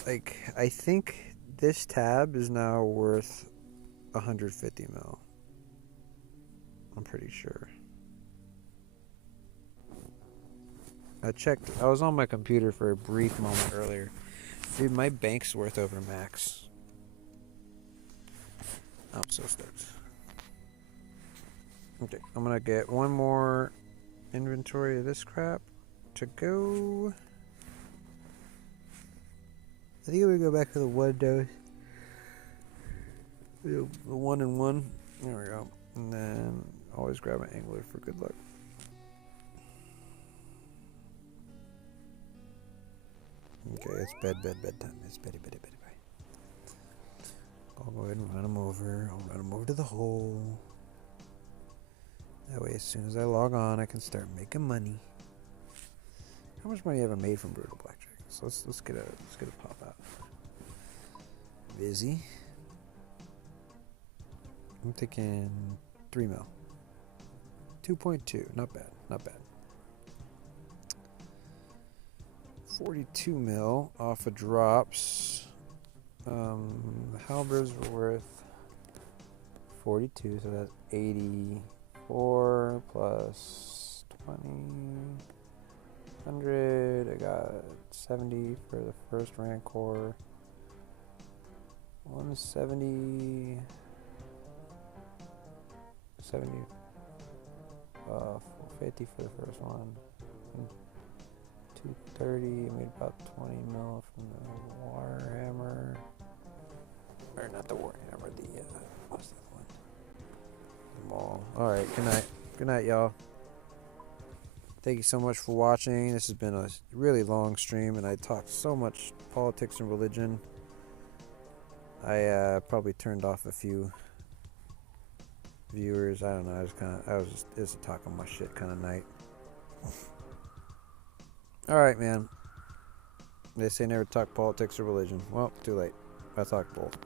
like, I think this tab is now worth 150 mil. I'm pretty sure. I checked. I was on my computer for a brief moment earlier. Dude, my bank's worth over max. I'm so stoked. Okay, I'm gonna get one more inventory of this crap to go. I think we go back to the one dose. The 1 and 1. There we go. And then always grab an angler for good luck. Okay, it's bedtime. It's beddy. I'll go ahead and run them over. I'll run them over to the hole. That way, as soon as I log on, I can start making money. How much money have I made from Brutal Blackjack? So let's get a pop out. Busy. I'm thinking 3 mil. 2.2. Not bad. 42 mil off of drops. Halberds were worth 42, so that's 84 plus 20. 100. I got 70 for the first Rancor. 170. 50 for the first one. 230. Made about 20 mil from the Warhammer. Or not the Warhammer, what's that one? The Maul. Alright, good night. Good night, y'all. Thank you so much for watching. This has been a really long stream, and I talked so much politics and religion. I probably turned off a few viewers. I don't know. It was a talking my shit kind of night. Alright, man. They say never talk politics or religion. Well, too late. I talked both.